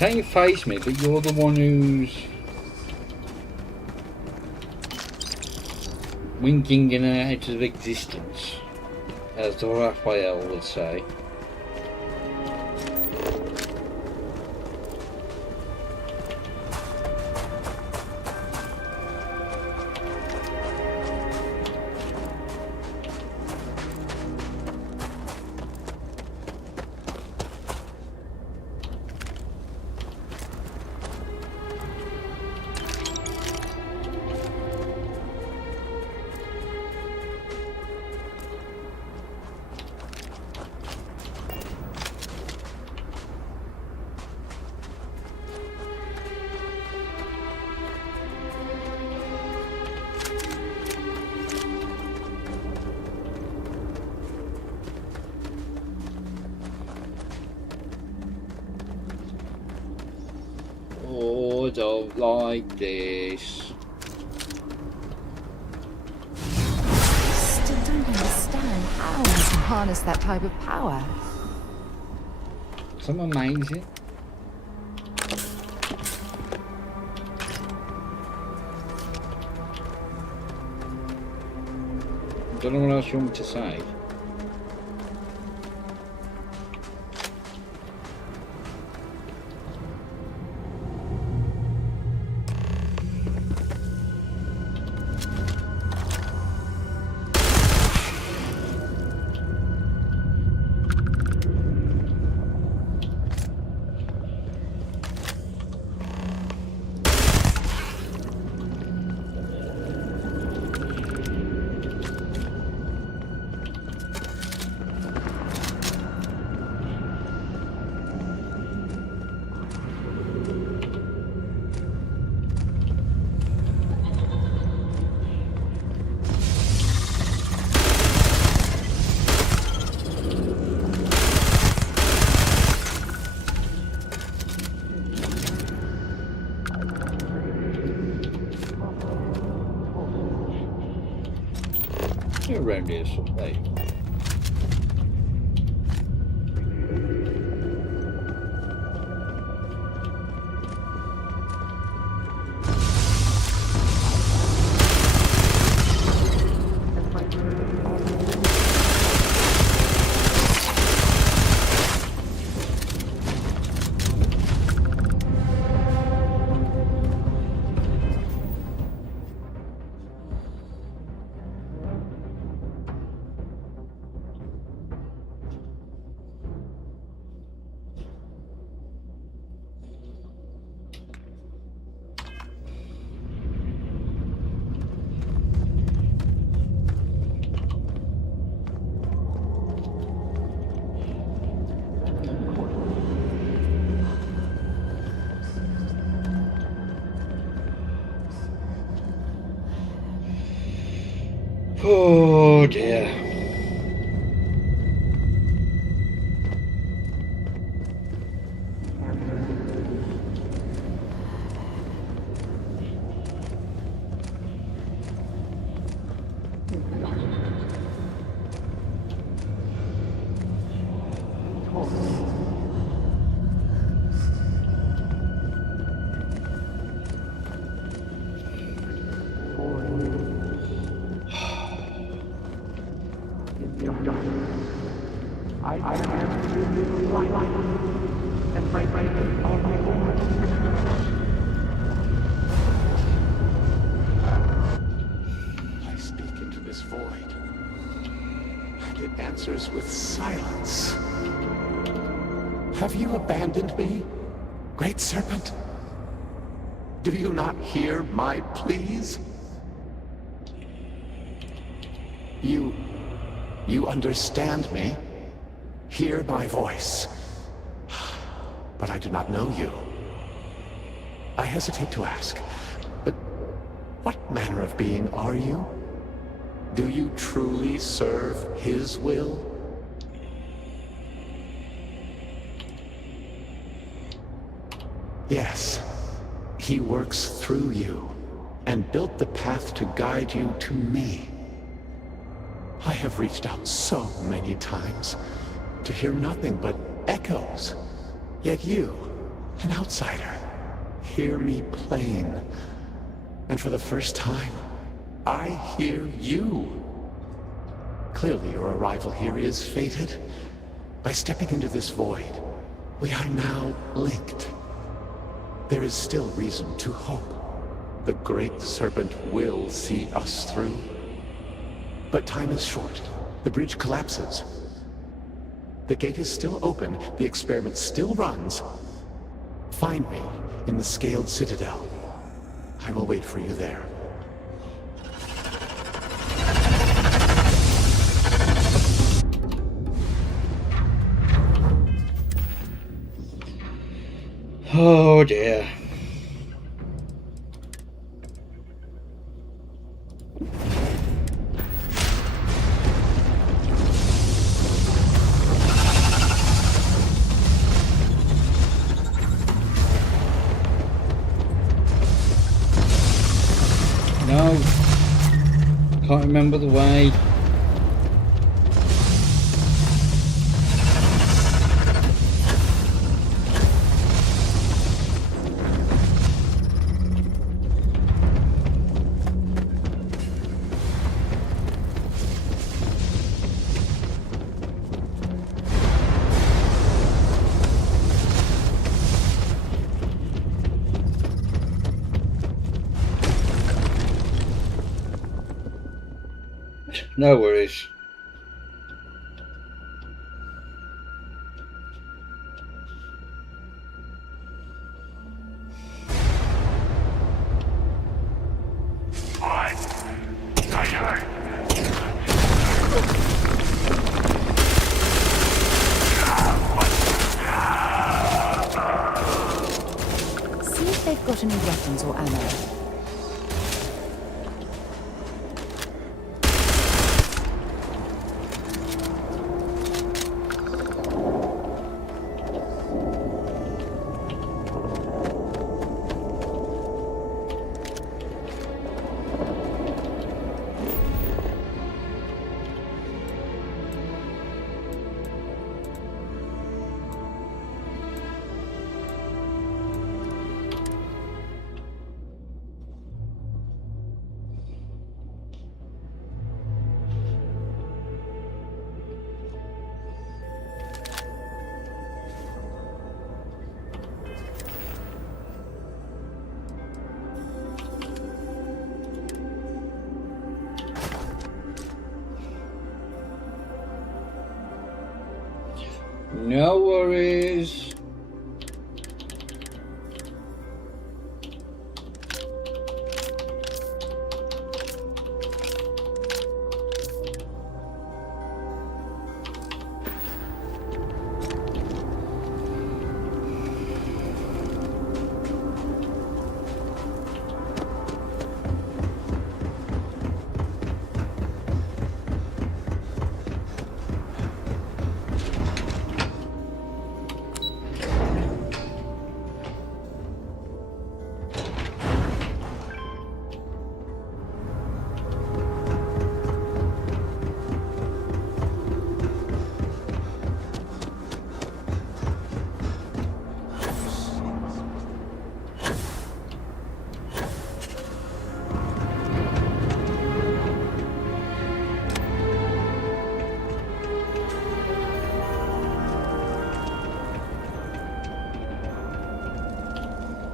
saying you face me, but you're the one who's winking in and out of existence, as Raphael would say. Oh, I don't like this. Still don't understand how you can harness that type of power. Some amazing. Don't know what else you want me to say. Around here someday. Oh dear. I speak into this void, and it answers with silence. Have you abandoned me, Great Serpent? Do you not hear my pleas? You understand me? Hear my voice. But I do not know you. I hesitate to ask, but what manner of being are you? Do you truly serve his will? Yes, he works through you and built the path to guide you to me. I have reached out so many times to hear nothing but echoes. Yet you An outsider. Hear me plain. And for the first time, I hear you. Clearly your arrival here is fated. By stepping into this void, we are now linked. There is still reason to hope. The Great Serpent will see us through. But time is short. The bridge collapses. The gate is still open. The experiment still runs. Find me in the Scaled Citadel. I will wait for you there. Oh dear. No, can't remember the way. No worries. See if they've got any weapons or ammo. No worries.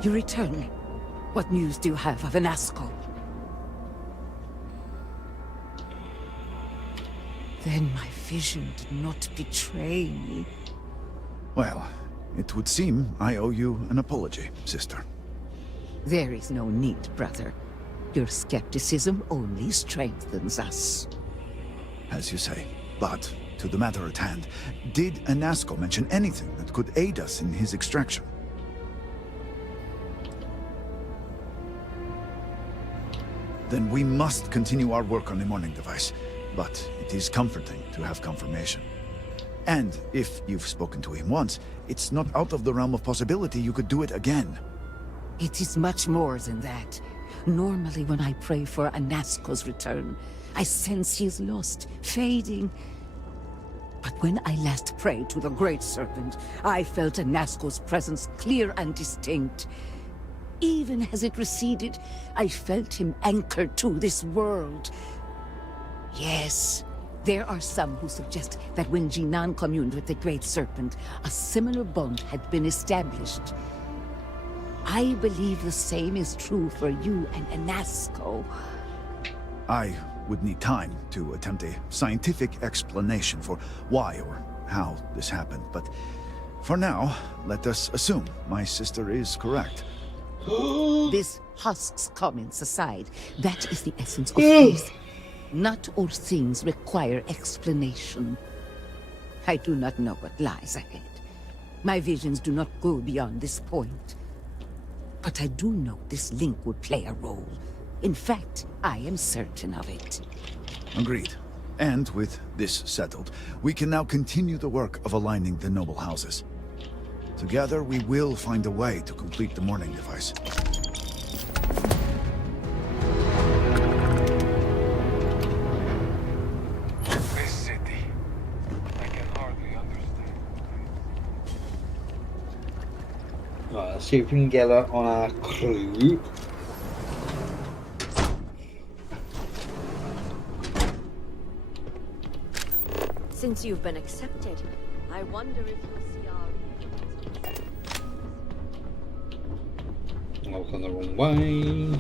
You return. What news do you have of Anasco? Then my vision did not betray me. Well, it would seem I owe you an apology, sister. There is no need, brother. Your skepticism only strengthens us. As you say. But, to the matter at hand, did Anasco mention anything that could aid us in his extraction? Then we must continue our work on the morning device. But it is comforting to have confirmation. And if you've spoken to him once, it's not out of the realm of possibility you could do it again. It is much more than that. Normally when I pray for Anasco's return, I sense he is lost, fading. But when I last prayed to the Great Serpent, I felt Anasco's presence clear and distinct. Even as it receded, I felt him anchored to this world. Yes, there are some who suggest that when Jinan communed with the Great Serpent, a similar bond had been established. I believe the same is true for you and Anasco. I would need time to attempt a scientific explanation for why or how this happened, but for now, let us assume my sister is correct. This husks comments aside, that is the essence of faith. Not all things require explanation. I do not know what lies ahead. My visions do not go beyond this point. But I do know this link would play a role. In fact, I am certain of it. Agreed. And with this settled, we can now continue the work of aligning the noble houses. Together, we will find a way to complete the mourning device. This city, I can hardly understand. Right, let's see if we can get her on our crew. Since you've been accepted, I wonder if you'll see our... I've gone the wrong way.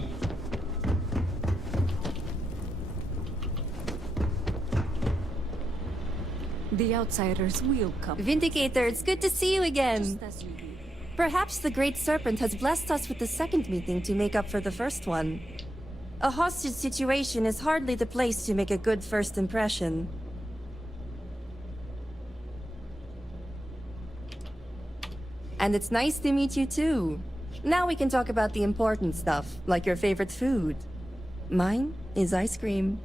The outsiders will come. Vindicator, it's good to see you again. Perhaps the Great Serpent has blessed us with the second meeting to make up for the first one. A hostage situation is hardly the place to make a good first impression. And it's nice to meet you too. Now we can talk about the important stuff, like your favorite food. Mine is ice cream.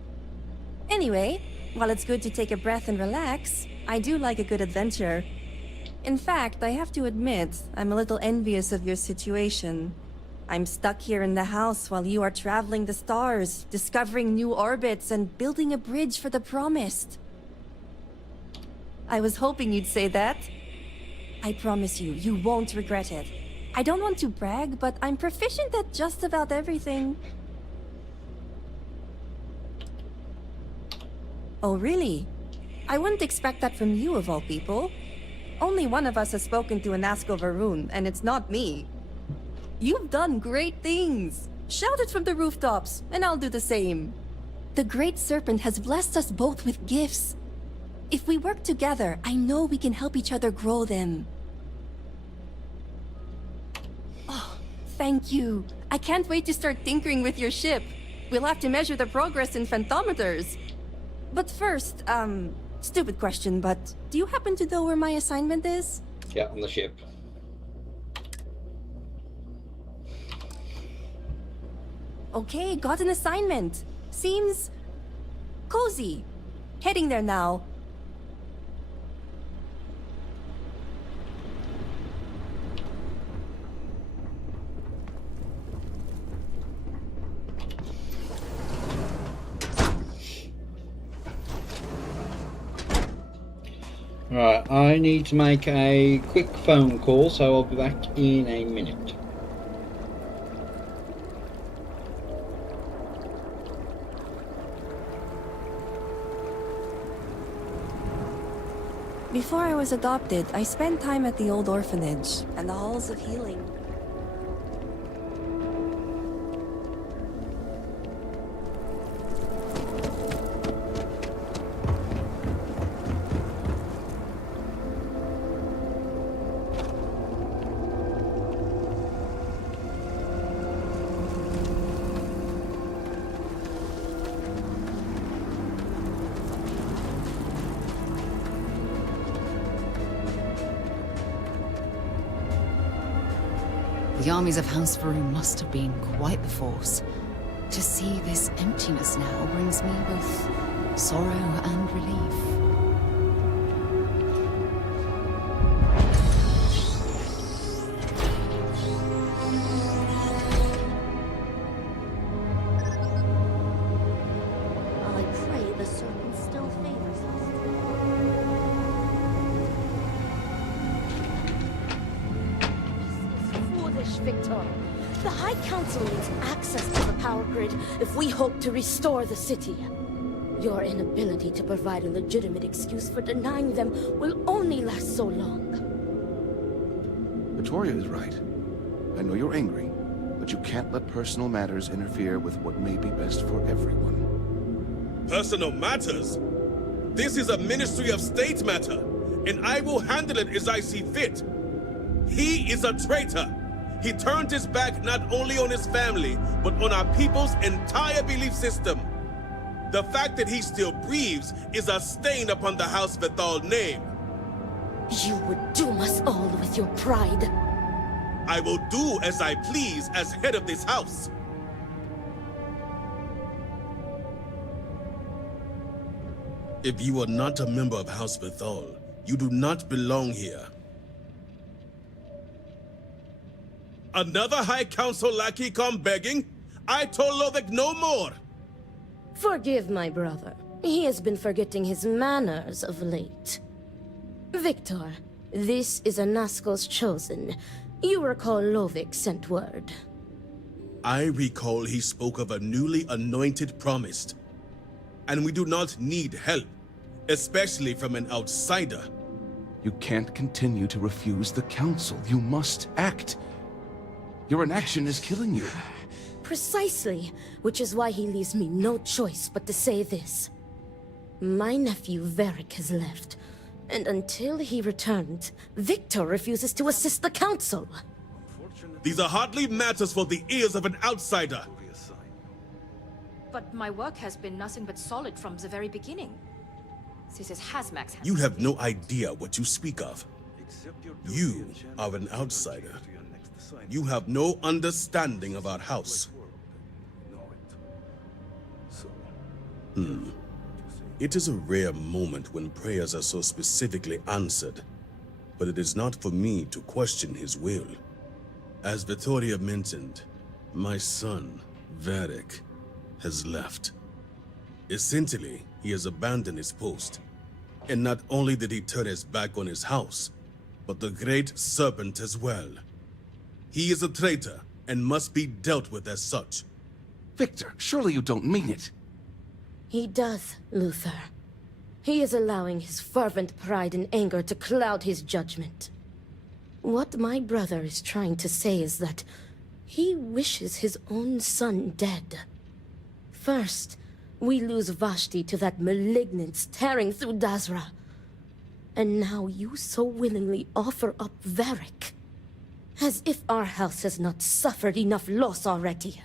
Anyway, while it's good to take a breath and relax, I do like a good adventure. In fact, I have to admit, I'm a little envious of your situation. I'm stuck here in the house while you are traveling the stars, discovering new orbits, and building a bridge for the promised. I was hoping you'd say that. I promise you, you won't regret it. I don't want to brag, but I'm proficient at just about everything. Oh, really? I wouldn't expect that from you, of all people. Only one of us has spoken to Anasco Varun, and it's not me. You've done great things. Shout it from the rooftops, and I'll do the same. The Great Serpent has blessed us both with gifts. If we work together, I know we can help each other grow them. Oh, thank you. I can't wait to start tinkering with your ship. We'll have to measure the progress in phantometers. But first, stupid question, but do you happen to know where my assignment is? Yeah, on the ship. Okay, got an assignment. Seems cozy. Heading there now. Right, I need to make a quick phone call, so I'll be back in a minute. Before I was adopted, I spent time at the old orphanage and the halls of healing. The armies of House Varun must have been quite the force. To see this emptiness now brings me both sorrow and relief. I pray the serpent still favors us. Victor. The High Council needs access to the power grid if we hope to restore the city. Your inability to provide a legitimate excuse for denying them will only last so long. Victoria is right. I know you're angry, but you can't let personal matters interfere with what may be best for everyone. Personal matters? This is a Ministry of State matter, and I will handle it as I see fit. He is a traitor. He turned his back not only on his family, but on our people's entire belief system. The fact that he still breathes is a stain upon the House Vethal name. You would doom us all with your pride. I will do as I please as head of this house. If you are not a member of House Vethal, you do not belong here. Another High Council lackey come begging? I told Lovick no more! Forgive my brother. He has been forgetting his manners of late. Victor, this is a Nazgul's chosen. You recall Lovick sent word. I recall he spoke of a newly anointed promised. And we do not need help, especially from an outsider. You can't continue to refuse the council. You must act. Your inaction is killing you. Precisely, which is why he leaves me no choice but to say this. My nephew Varric has left, and until he returns, Victor refuses to assist the council. These are hardly matters for the ears of an outsider. But my work has been nothing but solid from the very beginning. This is Hazmak's house. You have no idea what you speak of. You are an outsider. You have no understanding of our house. It is a rare moment when prayers are so specifically answered, but it is not for me to question his will. As Vittoria mentioned, my son, Varric, has left. Essentially, he has abandoned his post. And not only did he turn his back on his house, but the Great Serpent as well. He is a traitor and must be dealt with as such. Victor, surely you don't mean it. He does, Luther. He is allowing his fervent pride and anger to cloud his judgment. What my brother is trying to say is that he wishes his own son dead. First, we lose Vashti to that malignance tearing through Dazra. And now you so willingly offer up Varric. As if our house has not suffered enough loss already.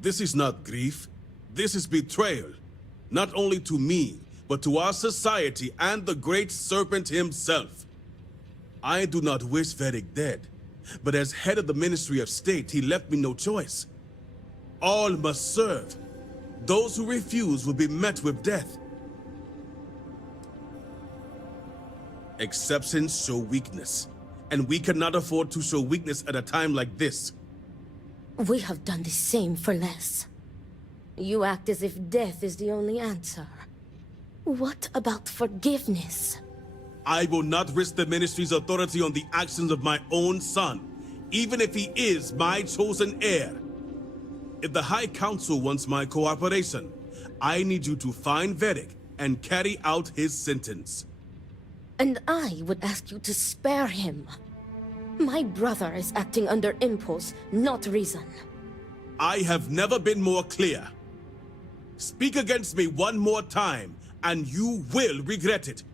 This is not grief. This is betrayal. Not only to me, but to our society and the Great Serpent himself. I do not wish Varric dead, but as head of the Ministry of State, he left me no choice. All must serve. Those who refuse will be met with death. Exceptions show weakness, and we cannot afford to show weakness at a time like this. We have done the same for less. You act as if death is the only answer. What about forgiveness? I will not risk the Ministry's authority on the actions of my own son, even if he is my chosen heir. If the High Council wants my cooperation, I need you to find Varric and carry out his sentence. And I would ask you to spare him. My brother is acting under impulse, not reason. I have never been more clear. Speak against me one more time, and you will regret it.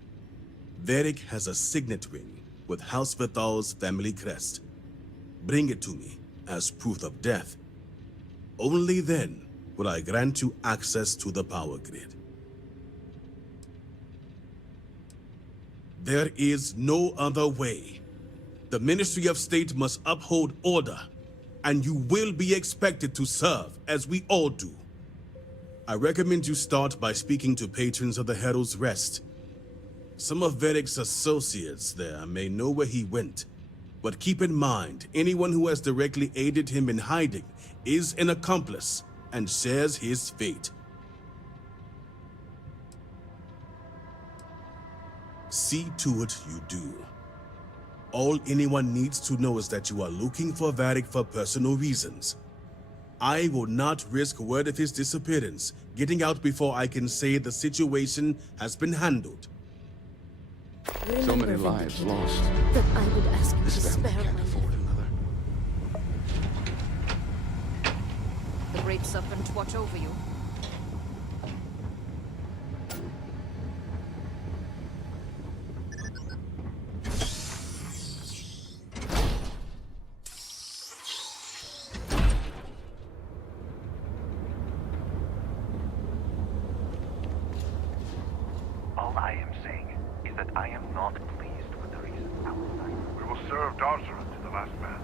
Varric has a signet ring with House Vethal's family crest. Bring it to me as proof of death. Only then will I grant you access to the power grid. There is no other way. The Ministry of State must uphold order, and you will be expected to serve, as we all do. I recommend you start by speaking to patrons of the Herald's Rest. Some of Varric's associates there may know where he went, but keep in mind, anyone who has directly aided him in hiding is an accomplice and shares his fate. See to it you do. All anyone needs to know is that you are looking for Varric for personal reasons. I will not risk word of his disappearance getting out before I can say the situation has been handled. So many lives lost. That I would ask you This to family spare can't my afford another. The Great Serpent watch over you. All I am saying is that I am not pleased with the recent outside. We will serve Darzara to the last man.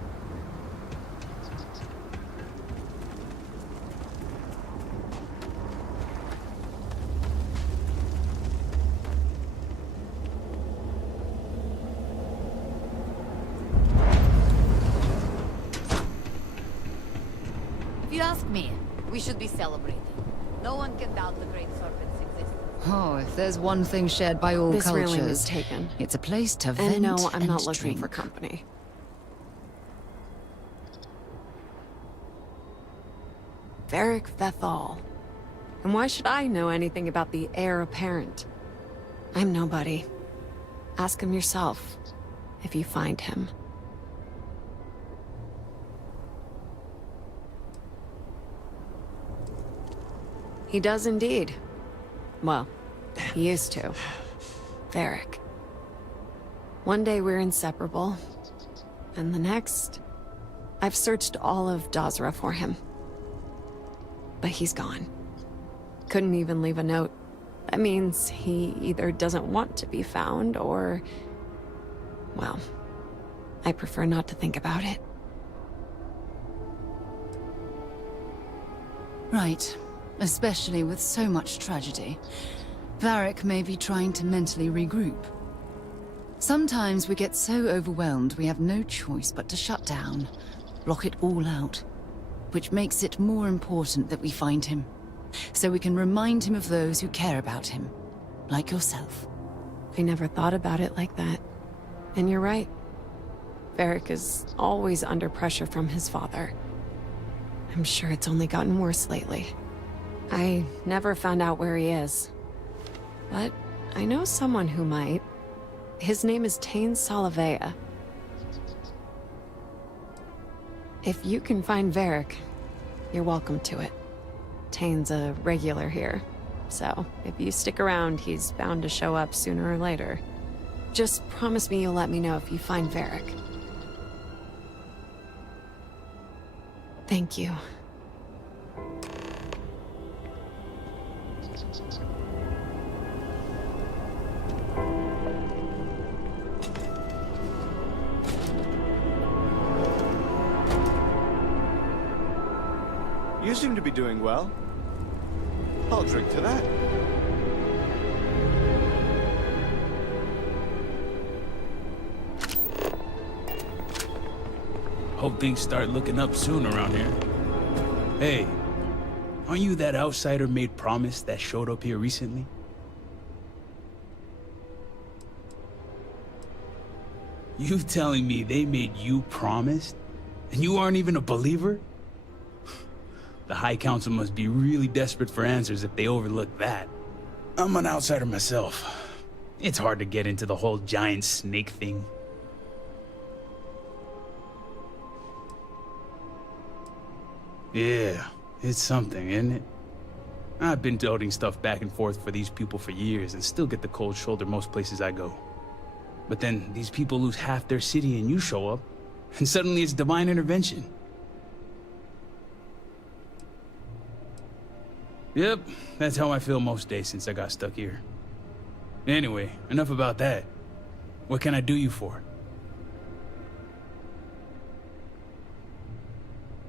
If you ask me, we should be celebrating. No one can doubt the Great Serpent's existence. Oh, if there's one thing shared by all This cultures, railing is taken. it's a place to vent And no, I'm and not looking drink. for company. Varric Vethal. And why should I know anything about the heir apparent? I'm nobody. Ask him yourself, if you find him. He does indeed. Well, he used to. Varric. One day we're inseparable, and the next, I've searched all of Dazra for him. But he's gone. Couldn't even leave a note. That means he either doesn't want to be found, or... well, I prefer not to think about it. Right. Especially with so much tragedy. Varric may be trying to mentally regroup. Sometimes we get so overwhelmed we have no choice but to shut down, block it all out, which makes it more important that we find him, so we can remind him of those who care about him, like yourself. I never thought about it like that. And you're right. Varric is always under pressure from his father. I'm sure it's only gotten worse lately. I never found out where he is. But I know someone who might. His name is Tain Salavea. If you can find Varric, you're welcome to it. Tain's a regular here, so if you stick around, he's bound to show up sooner or later. Just promise me you'll let me know if you find Varric. Thank you. You seem to be doing well. I'll drink to that. Hope things start looking up soon around here. Hey, aren't you that outsider made promise that showed up here recently? You telling me they made you promise? And you aren't even a believer? The High Council must be really desperate for answers if they overlook that. I'm an outsider myself. It's hard to get into the whole giant snake thing. Yeah, it's something, isn't it? I've been toting stuff back and forth for these people for years and still get the cold shoulder most places I go. But then these people lose half their city and you show up, and suddenly it's divine intervention. Yep, that's how I feel most days since I got stuck here. Anyway, enough about that. What can I do you for?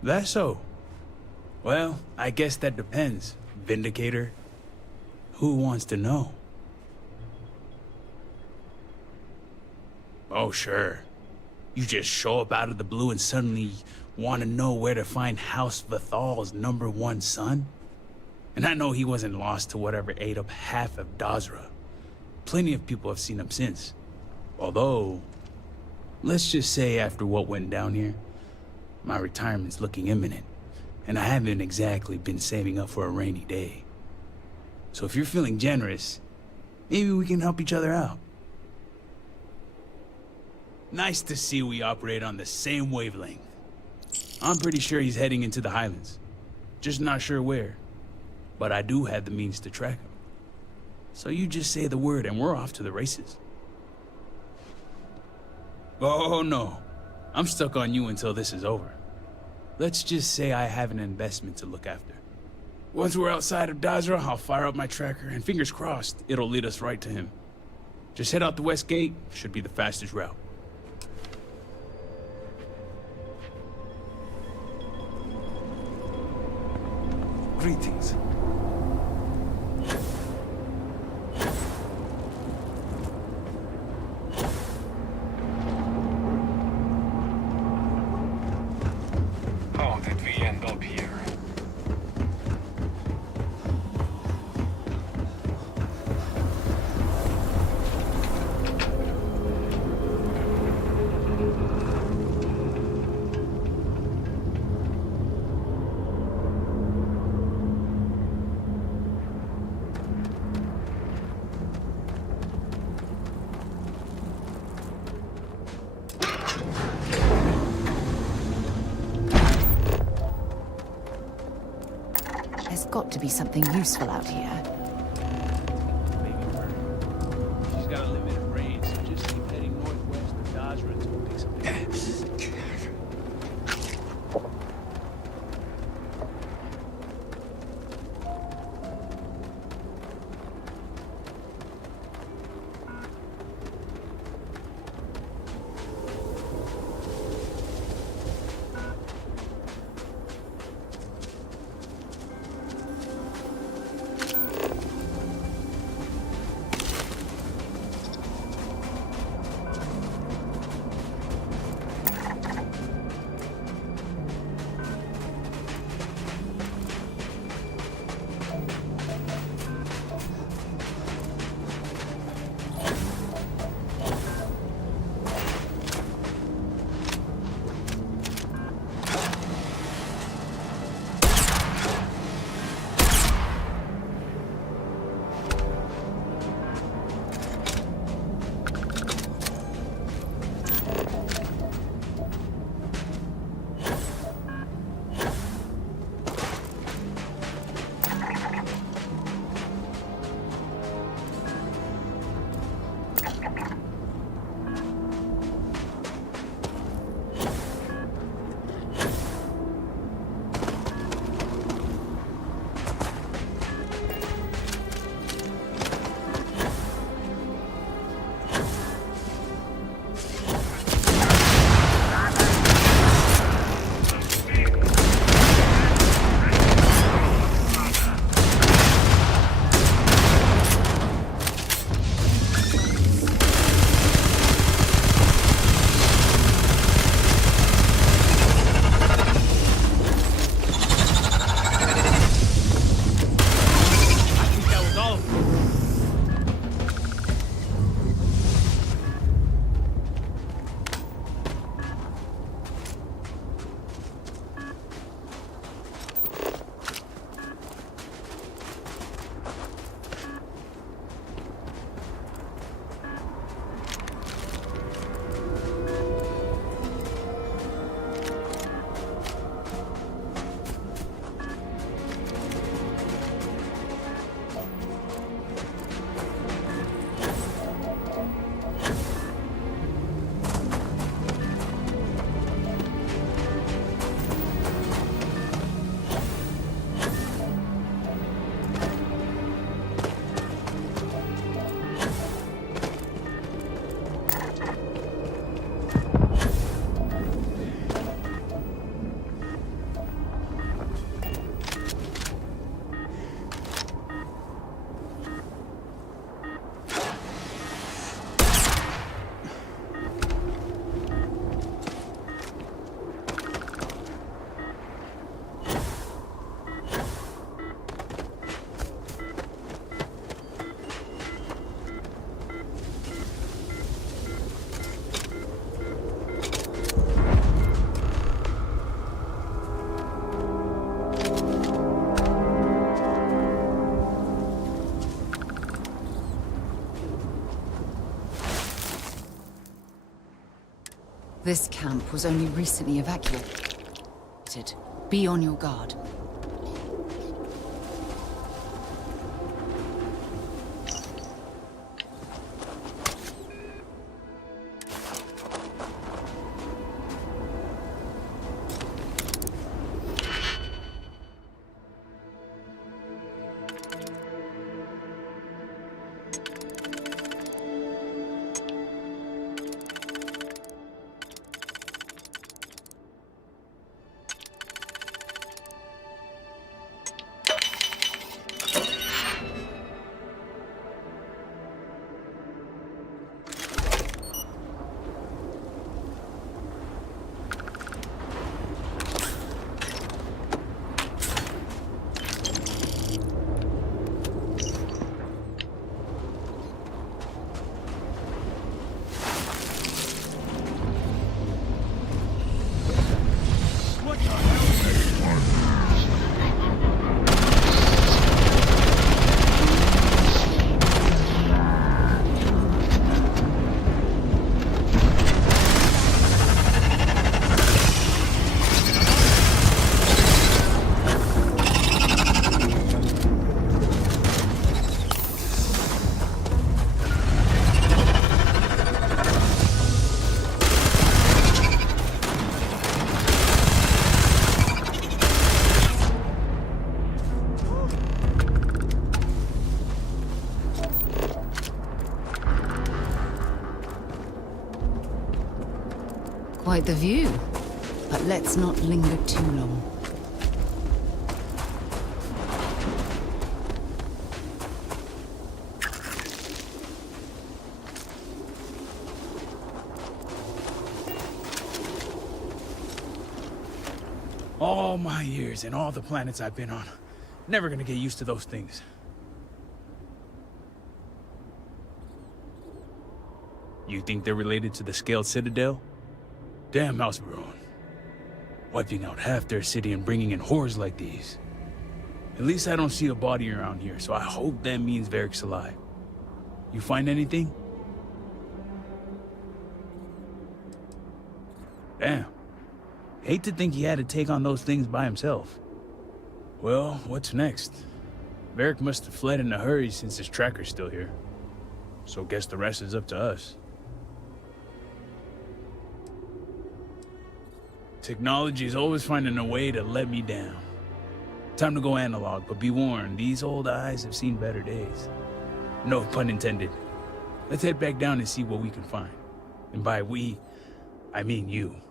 That's so. Well, I guess that depends, Vindicator. Who wants to know? Oh, sure. You just show up out of the blue and suddenly want to know where to find House Vathal's #1 son? And I know he wasn't lost to whatever ate up half of Dazra. Plenty of people have seen him since. Although, Let's just say after what went down here, my retirement's looking imminent, and I haven't exactly been saving up for a rainy day. So if you're feeling generous, maybe we can help each other out. Nice to see we operate on the same wavelength. I'm pretty sure he's heading into the Highlands. Just not sure where. But I do have the means to track him. So you just say the word and we're off to the races. Oh no, I'm stuck on you until this is over. Let's just say I have an investment to look after. Once we're outside of Dazra, I'll fire up my tracker, and fingers crossed, it'll lead us right to him. Just head out the west gate, should be the fastest route. Greetings. How did we end up here? There's got to be something useful out here. She's got a limited range, so just keep heading northwest of Dazra until we pick something up. This camp was only recently evacuated. Be on your guard. Quite the view, but let's not linger too long. All my years and all the planets I've been on, never gonna get used to those things. You think they're related to the Scaled Citadel? Damn Mouseburone. Wiping out half their city and bringing in horrors like these. At least I don't see a body around here, so I hope that means Varric's alive. You find anything? Damn. Hate to think he had to take on those things by himself. Well, what's next? Varric must have fled in a hurry since his tracker's still here. So guess the rest is up to us. Technology's always finding a way to let me down. Time to go analog, but be warned, these old eyes have seen better days. No pun intended. Let's head back down and see what we can find. And by we, I mean you.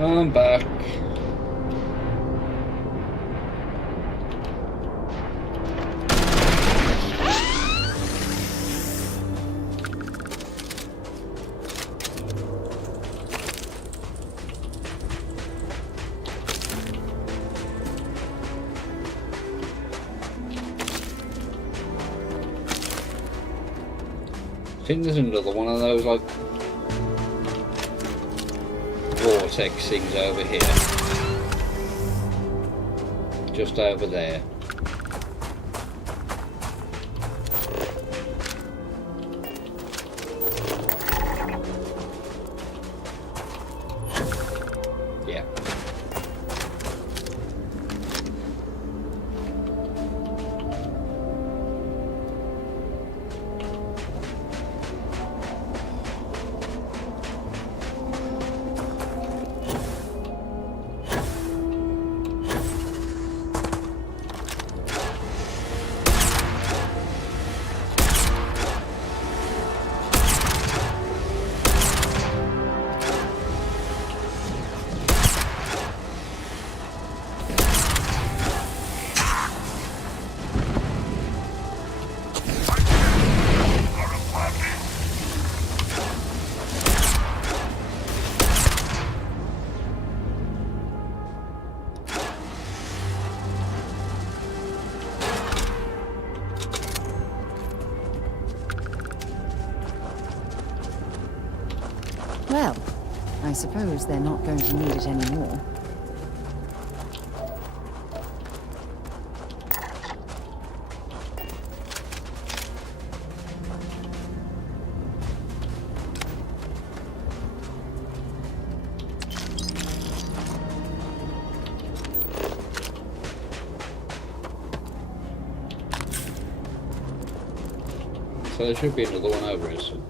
I'm back. think there's another one of those like vortex things over here. Just over there. Yeah. Well, I suppose they're not going to need it anymore. So there should be another one over here somewhere.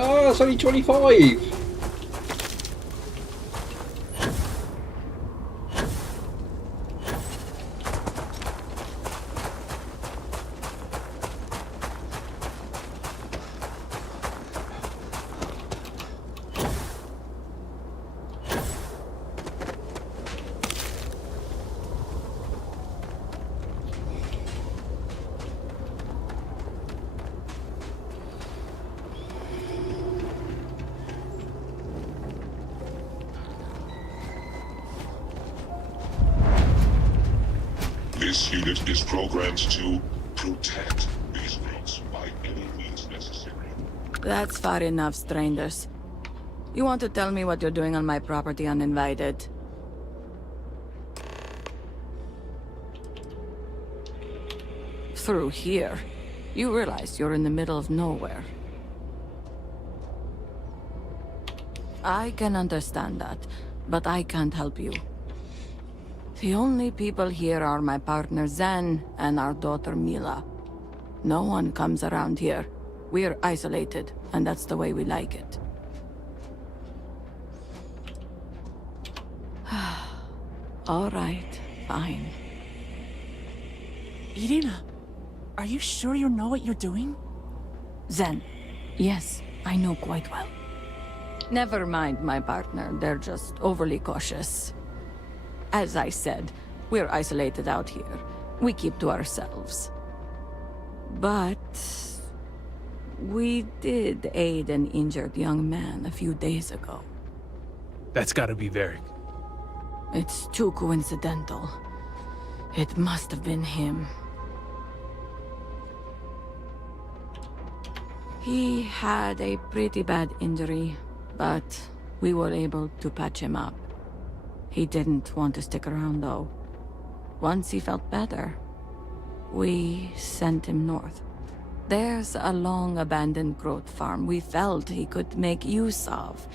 Oh, it's only 25! This unit is programmed to protect these roads by any means necessary. That's far enough, strangers. You want to tell me what you're doing on my property uninvited? Through here. You realize you're in the middle of nowhere. I can understand that, but I can't help you. The only people here are my partner Zen and our daughter Mila. No one comes around here. We're isolated, and that's the way we like it. All right, fine. Irina, are you sure you know what you're doing? Zen, yes, I know quite well. Never mind my partner, they're just overly cautious. As I said, we're isolated out here. We keep to ourselves. But we did aid an injured young man a few days ago. That's gotta be Varric. It's too coincidental. It must have been him. He had a pretty bad injury, but we were able to patch him up. He didn't want to stick around, though. Once he felt better, we sent him north. There's a long-abandoned growth farm we felt he could make use of.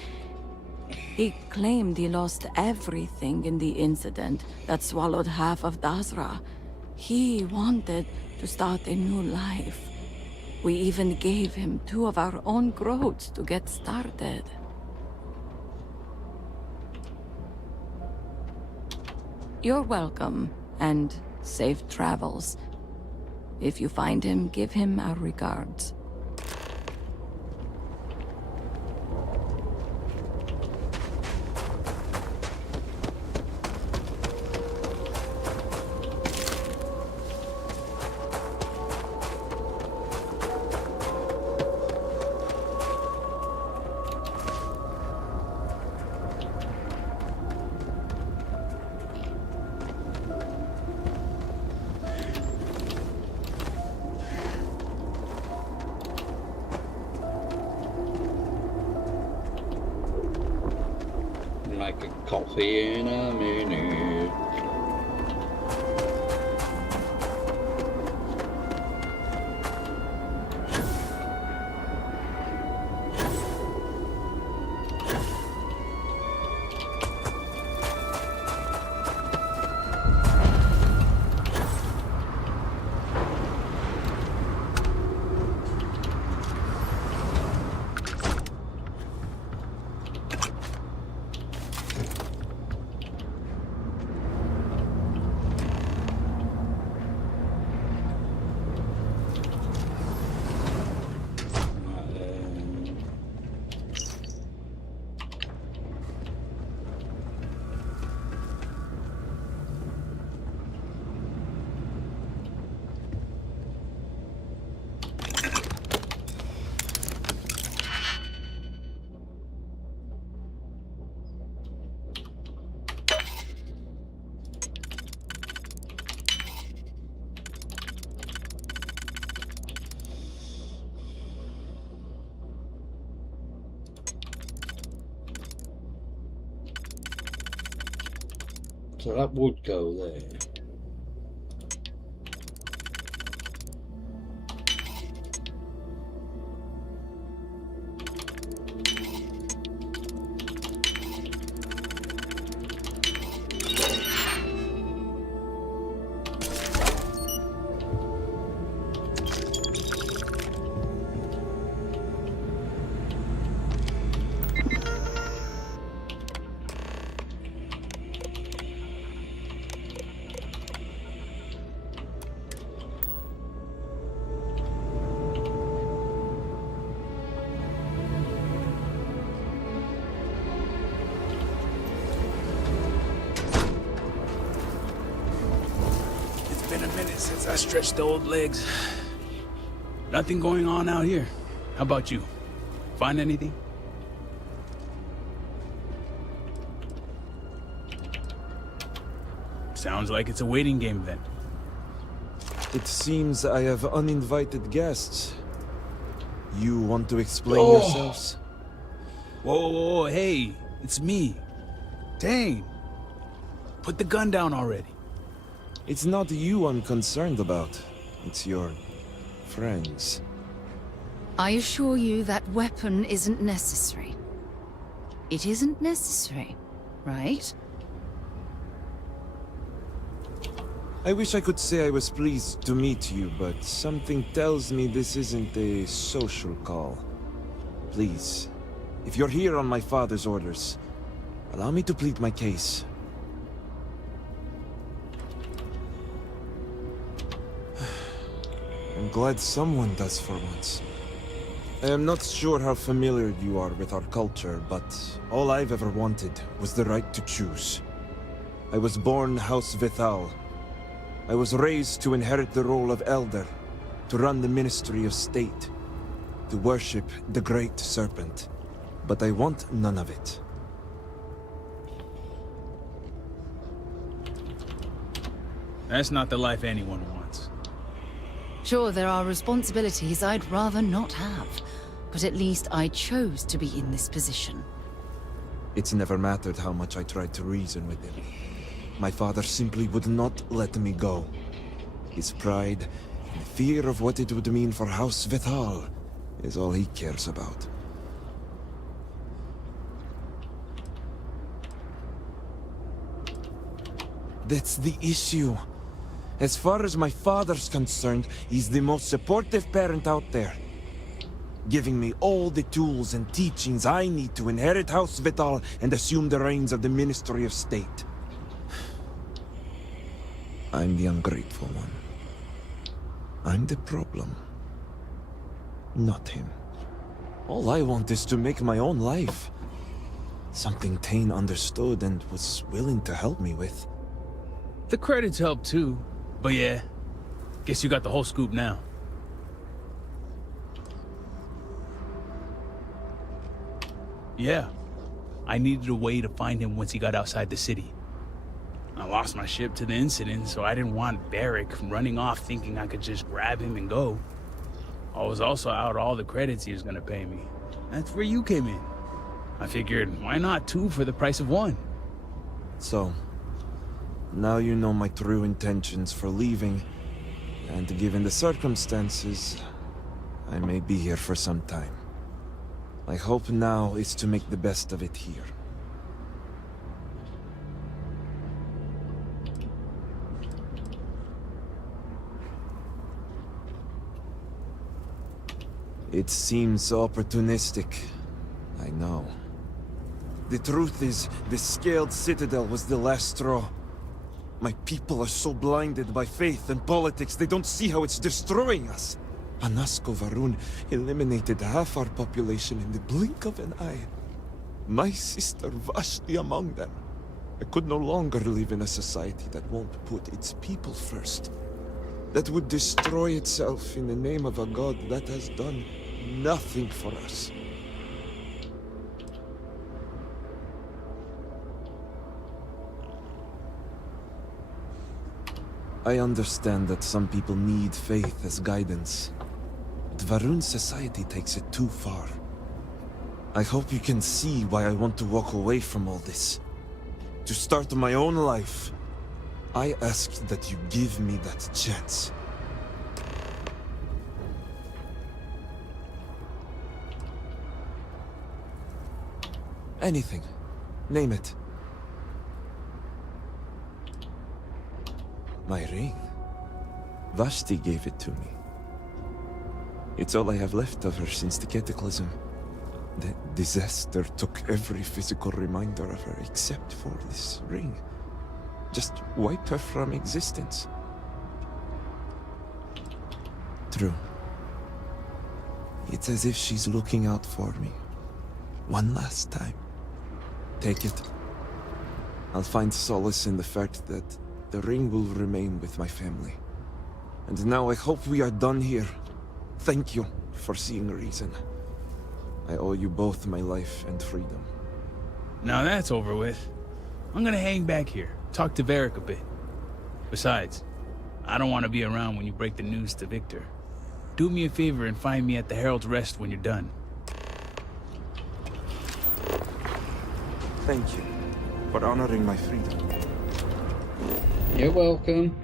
He claimed he lost everything in the incident that swallowed half of Dazra. He wanted to start a new life. We even gave him 2 of our own growths to get started. You're welcome, and safe travels. If you find him, give him our regards. make a coffee in a minute. So that would go there. Since I stretched the old legs. Nothing going on out here. How about you? Find anything? Sounds like it's a waiting game then. It seems I have uninvited guests. You want to explain Oh. yourselves? Whoa, hey, it's me. Dang. Put the gun down already. It's not you I'm concerned about. It's your friends. I assure you that weapon isn't necessary. It isn't necessary, right? I wish I could say I was pleased to meet you, but something tells me this isn't a social call. Please, if you're here on my father's orders, allow me to plead my case. I'm glad someone does for once. I am not sure how familiar you are with our culture, but all I've ever wanted was the right to choose. I was born House Vithal. I was raised to inherit the role of Elder, to run the Ministry of State, to worship the Great Serpent. But I want none of it. That's not the life anyone wants. Sure, there are responsibilities I'd rather not have, but at least I chose to be in this position. It's never mattered how much I tried to reason with him. My father simply would not let me go. His pride and fear of what it would mean for House Vithal is all he cares about. That's the issue. As far as my father's concerned, he's the most supportive parent out there. Giving me all the tools and teachings I need to inherit House Vithal and assume the reins of the Ministry of State. I'm the ungrateful one. I'm the problem. Not him. All I want is to make my own life. Something Tane understood and was willing to help me with. The credits help too, but yeah, guess you got the whole scoop now. Yeah, I needed a way to find him once he got outside the city. I lost my ship to the incident, so I didn't want Barrick running off thinking I could just grab him and go. I was also out all the credits he was gonna pay me. That's where you came in. I figured, why not 2 for the price of 1? So, now you know my true intentions for leaving, and given the circumstances, I may be here for some time. My hope now is to make the best of it here. It seems opportunistic, I know. The truth is, the scaled citadel was the last straw. My people are so blinded by faith and politics, they don't see how it's destroying us. Anasko Varun eliminated half our population in the blink of an eye. My sister Vashti among them. I could no longer live in a society that won't put its people first. That would destroy itself in the name of a god that has done nothing for us. I understand that some people need faith as guidance, but Varun's society takes it too far. I hope you can see why I want to walk away from all this. To start my own life. I ask that you give me that chance. Anything. Name it. My ring. Vashti gave it to me. It's all I have left of her since the cataclysm. The disaster took every physical reminder of her except for this ring. Just wiped her from existence. True. It's as if she's looking out for me. One last time. Take it. I'll find solace in the fact that the ring will remain with my family. And now I hope we are done here. Thank you for seeing reason. I owe you both my life and freedom. Now that's over with. I'm gonna hang back here, talk to Varric a bit. Besides, I don't want to be around when you break the news to Victor. Do me a favor and find me at the Herald's Rest when you're done. Thank you for honoring my freedom. You're welcome.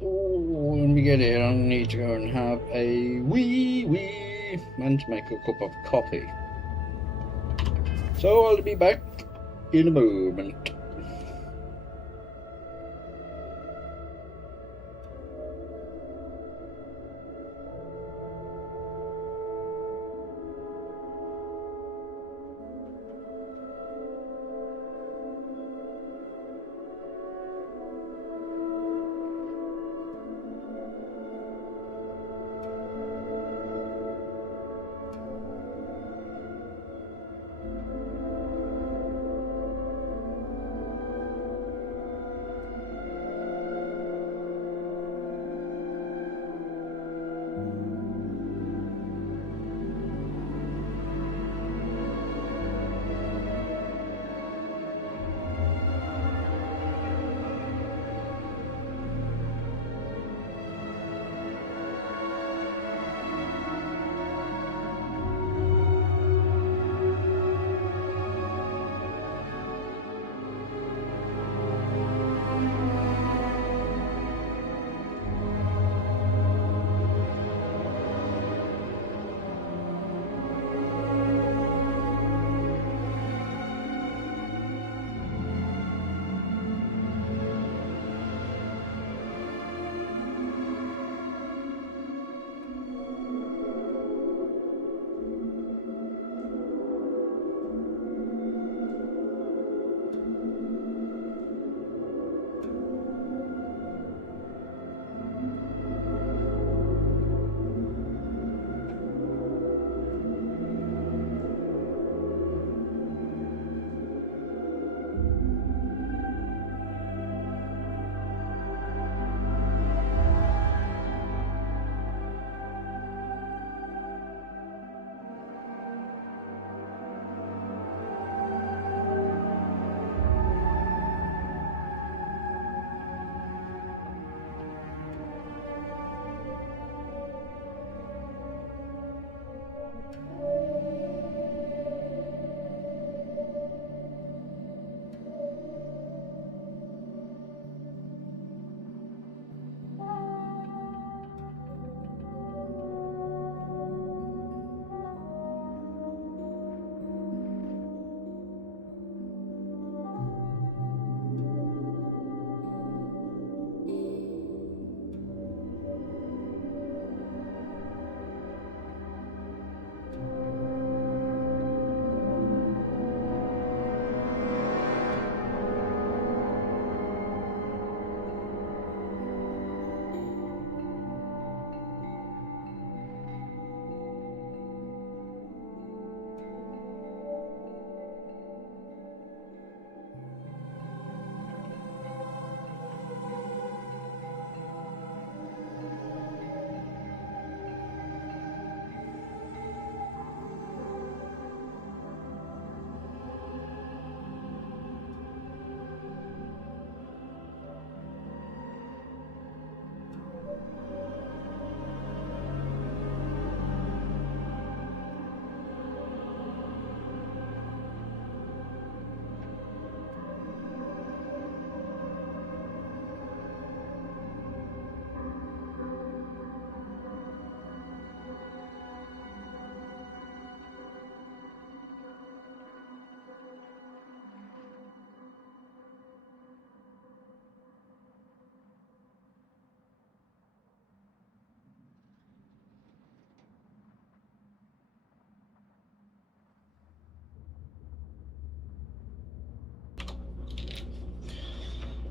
When we get here, I need to go and have a wee and make a cup of coffee. So I'll be back in a moment.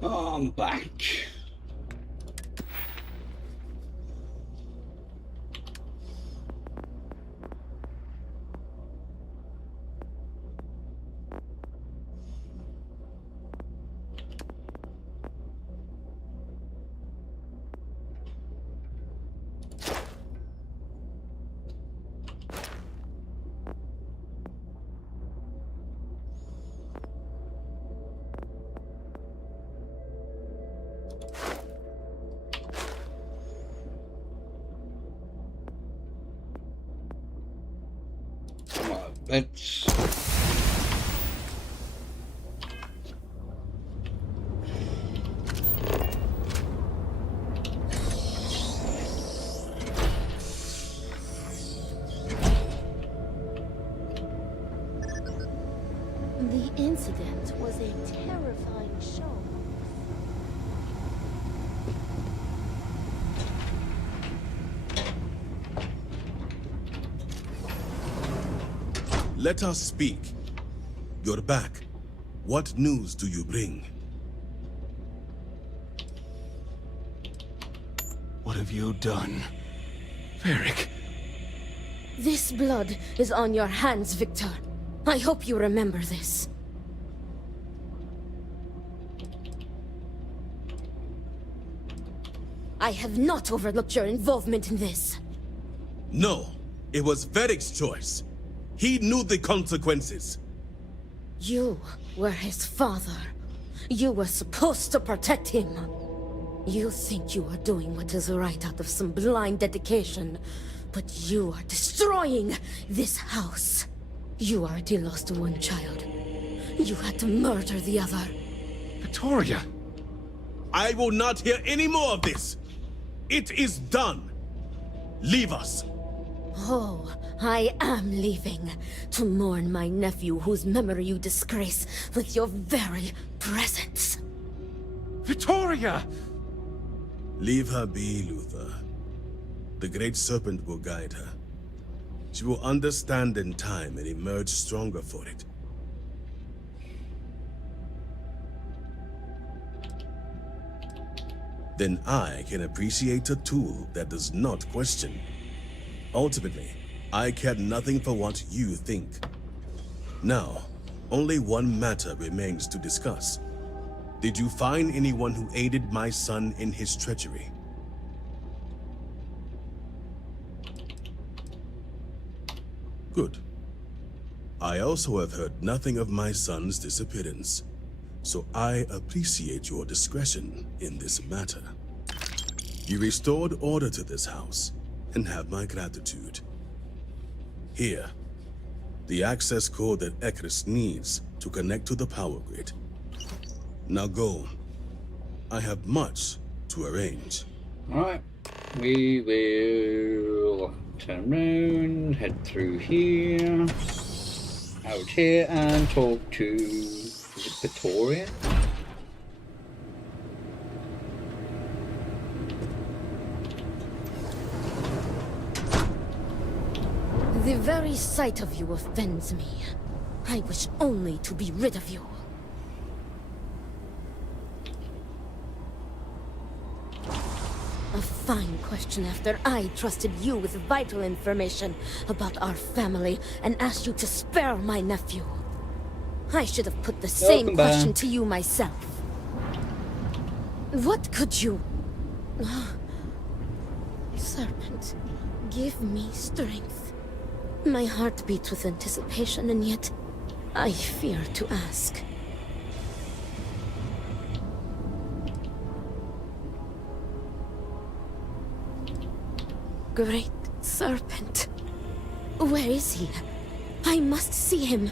Oh, I'm back. Let's... The incident was a terrifying show. Let us speak. You're back. What news do you bring? What have you done? Varric. This blood is on your hands, Victor. I hope you remember this. I have not overlooked your involvement in this. No, it was Varric's choice. He knew the consequences. You were his father. You were supposed to protect him. You think you are doing what is right out of some blind dedication, but you are destroying this house. You already lost one child. You had to murder the other. Victoria! I will not hear any more of this. It is done. Leave us. Oh, I am leaving to mourn my nephew whose memory you disgrace with your very presence. Victoria! Leave her be, Luther. The Great Serpent will guide her. She will understand in time and emerge stronger for it. Then I can appreciate a tool that does not question. Ultimately, I care nothing for what you think. Now, only one matter remains to discuss. Did you find anyone who aided my son in his treachery? Good. I also have heard nothing of my son's disappearance, so I appreciate your discretion in this matter. You restored order to this house, and have my gratitude. Here, the access code that Ekris needs to connect to the power grid. Now go. I have much to arrange. Alright, we will turn around, head through here, out here, and talk to, is it Victoria? The very sight of you offends me. I wish only to be rid of you. A fine question after I trusted you with vital information about our family and asked you to spare my nephew. I should have put the same question to you myself. What could you... Serpent, give me strength. My heart beats with anticipation, and yet I fear to ask. Great Serpent. Where is he? I must see him.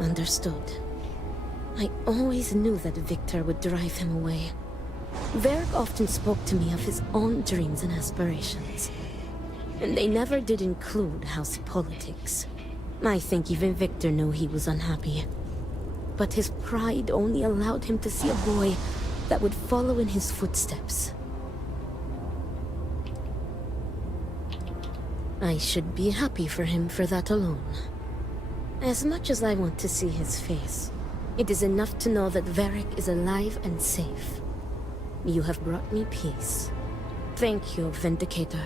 Understood. I always knew that Victor would drive him away. Varric often spoke to me of his own dreams and aspirations. And they never did include house politics. I think even Victor knew he was unhappy. But his pride only allowed him to see a boy that would follow in his footsteps. I should be happy for him for that alone. As much as I want to see his face, it is enough to know that Varric is alive and safe. You have brought me peace. Thank you, Vindicator.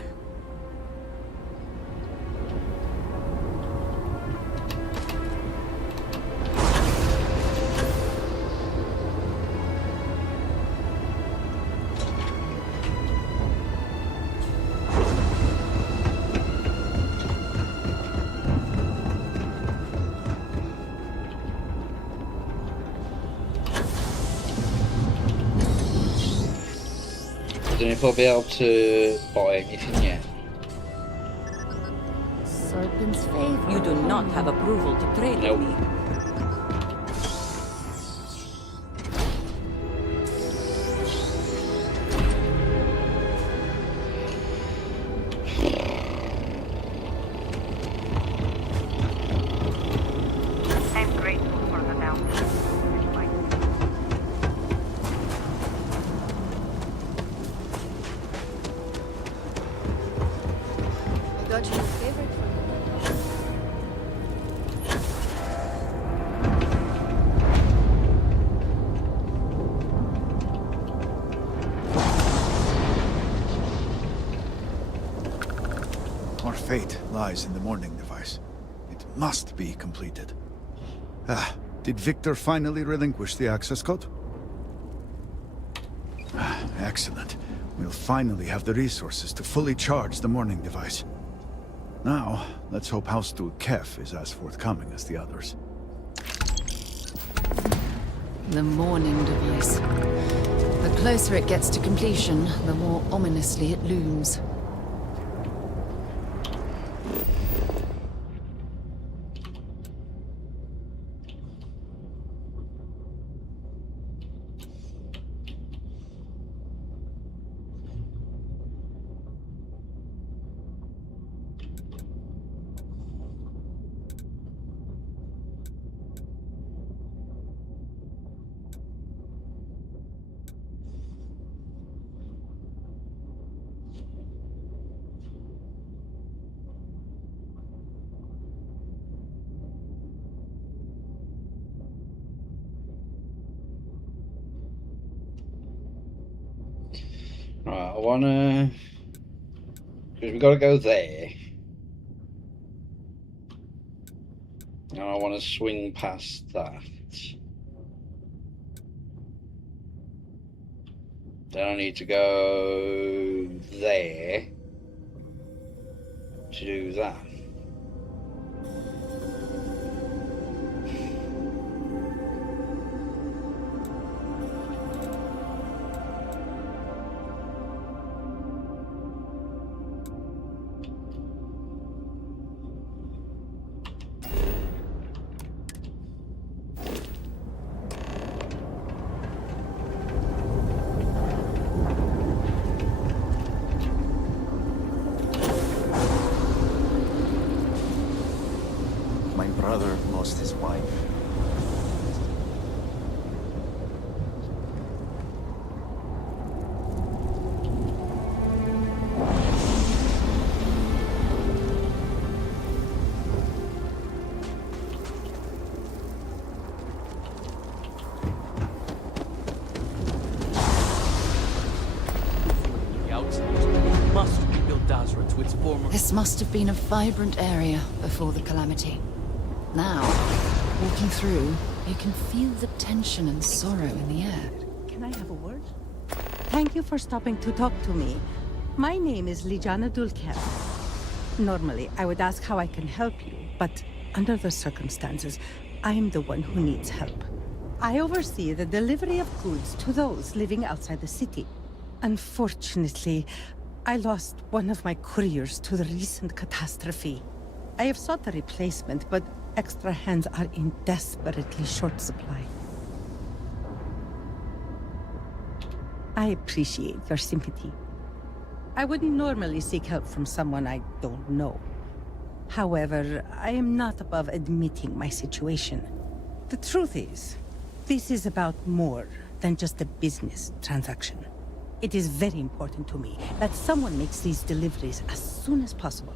I don't know if I'll be able to buy anything yet. Serpent's favor. You do not have approval to trade with me. I'm grateful for the bounty. I got you a favorite from Our fate lies in the morning device. It must be completed. Ah, did Victor finally relinquish the access code? Ah, excellent. We'll finally have the resources to fully charge the morning device. Now, let's hope House Steward Kef is as forthcoming as the others. The morning device. The closer it gets to completion, the more ominously it looms. Right, I wanna... because we gotta go there. And I wanna swing past that. Then I need to go there to do that. My brother lost his wife. The outsiders must rebuild Dazra to its former... This must have been a vibrant area before the calamity. Now, walking through, you can feel the tension and sorrow in the air. Can I have a word? Thank you for stopping to talk to me. My name is Lijana Dulkev. Normally, I would ask how I can help you, but under the circumstances, I'm the one who needs help. I oversee the delivery of goods to those living outside the city. Unfortunately, I lost one of my couriers to the recent catastrophe. I have sought a replacement, but extra hands are in desperately short supply. I appreciate your sympathy. I wouldn't normally seek help from someone I don't know. However, I am not above admitting my situation. The truth is, this is about more than just a business transaction. It is very important to me that someone makes these deliveries as soon as possible.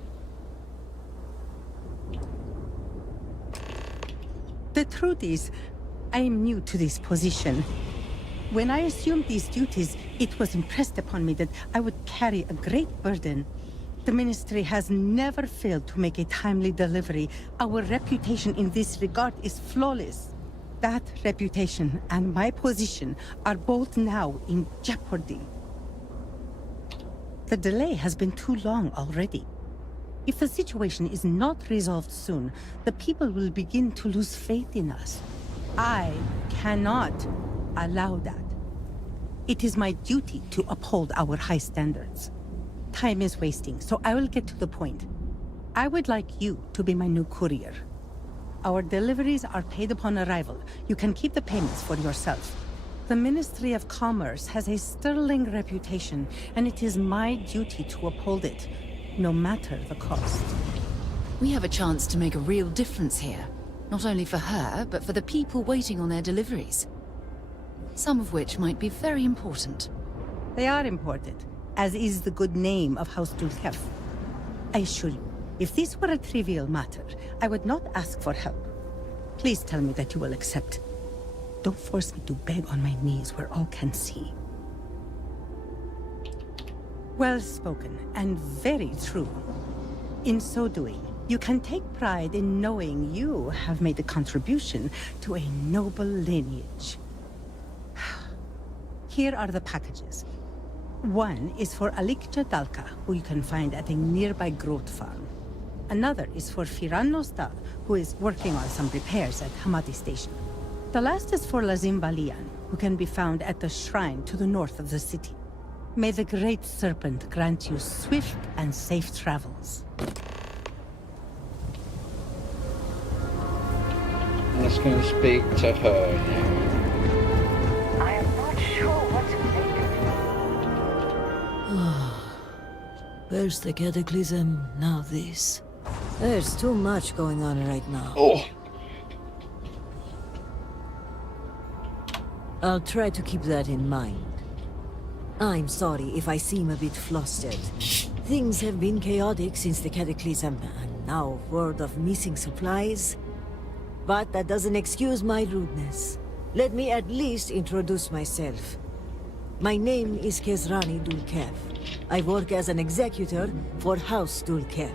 The truth is, I am new to this position. When I assumed these duties, it was impressed upon me that I would carry a great burden. The Ministry has never failed to make a timely delivery. Our reputation in this regard is flawless. That reputation and my position are both now in jeopardy. The delay has been too long already. If the situation is not resolved soon, the people will begin to lose faith in us. I cannot allow that. It is my duty to uphold our high standards. Time is wasting, so I will get to the point. I would like you to be my new courier. Our deliveries are paid upon arrival. You can keep the payments for yourself. The Ministry of Commerce has a sterling reputation, and it is my duty to uphold it, no matter the cost. We have a chance to make a real difference here. Not only for her, but for the people waiting on their deliveries. Some of which might be very important. They are important, as is the good name of House Dulkef. I assure you, if this were a trivial matter, I would not ask for help. Please tell me that you will accept. Don't force me to beg on my knees where all can see. Well spoken, and very true. In so doing, you can take pride in knowing you have made a contribution to a noble lineage. Here are the packages. One is for Alikja Dalka, who you can find at a nearby growth farm. Another is for Firan Nostal, who is working on some repairs at Hamadi Station. The last is for Lazim Balian, who can be found at the shrine to the north of the city. May the Great Serpent grant you swift and safe travels. I'm just going to speak to her now. I am not sure what to make First the cataclysm, now this. There's too much going on right now. Oh. I'll try to keep that in mind. I'm sorry if I seem a bit flustered. Things have been chaotic since the cataclysm, and now word of missing supplies. But that doesn't excuse my rudeness. Let me at least introduce myself. My name is Kezrani Dulkef. I work as an executor for House Dulkef.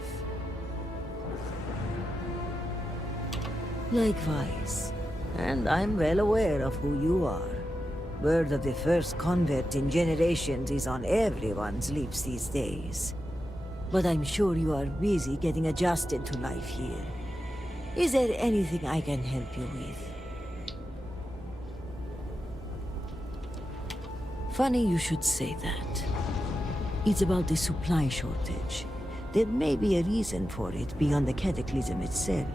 Likewise. And I'm well aware of who you are. Word of the first convert in generations is on everyone's lips these days. But I'm sure you are busy getting adjusted to life here. Is there anything I can help you with? Funny you should say that. It's about the supply shortage. There may be a reason for it beyond the cataclysm itself.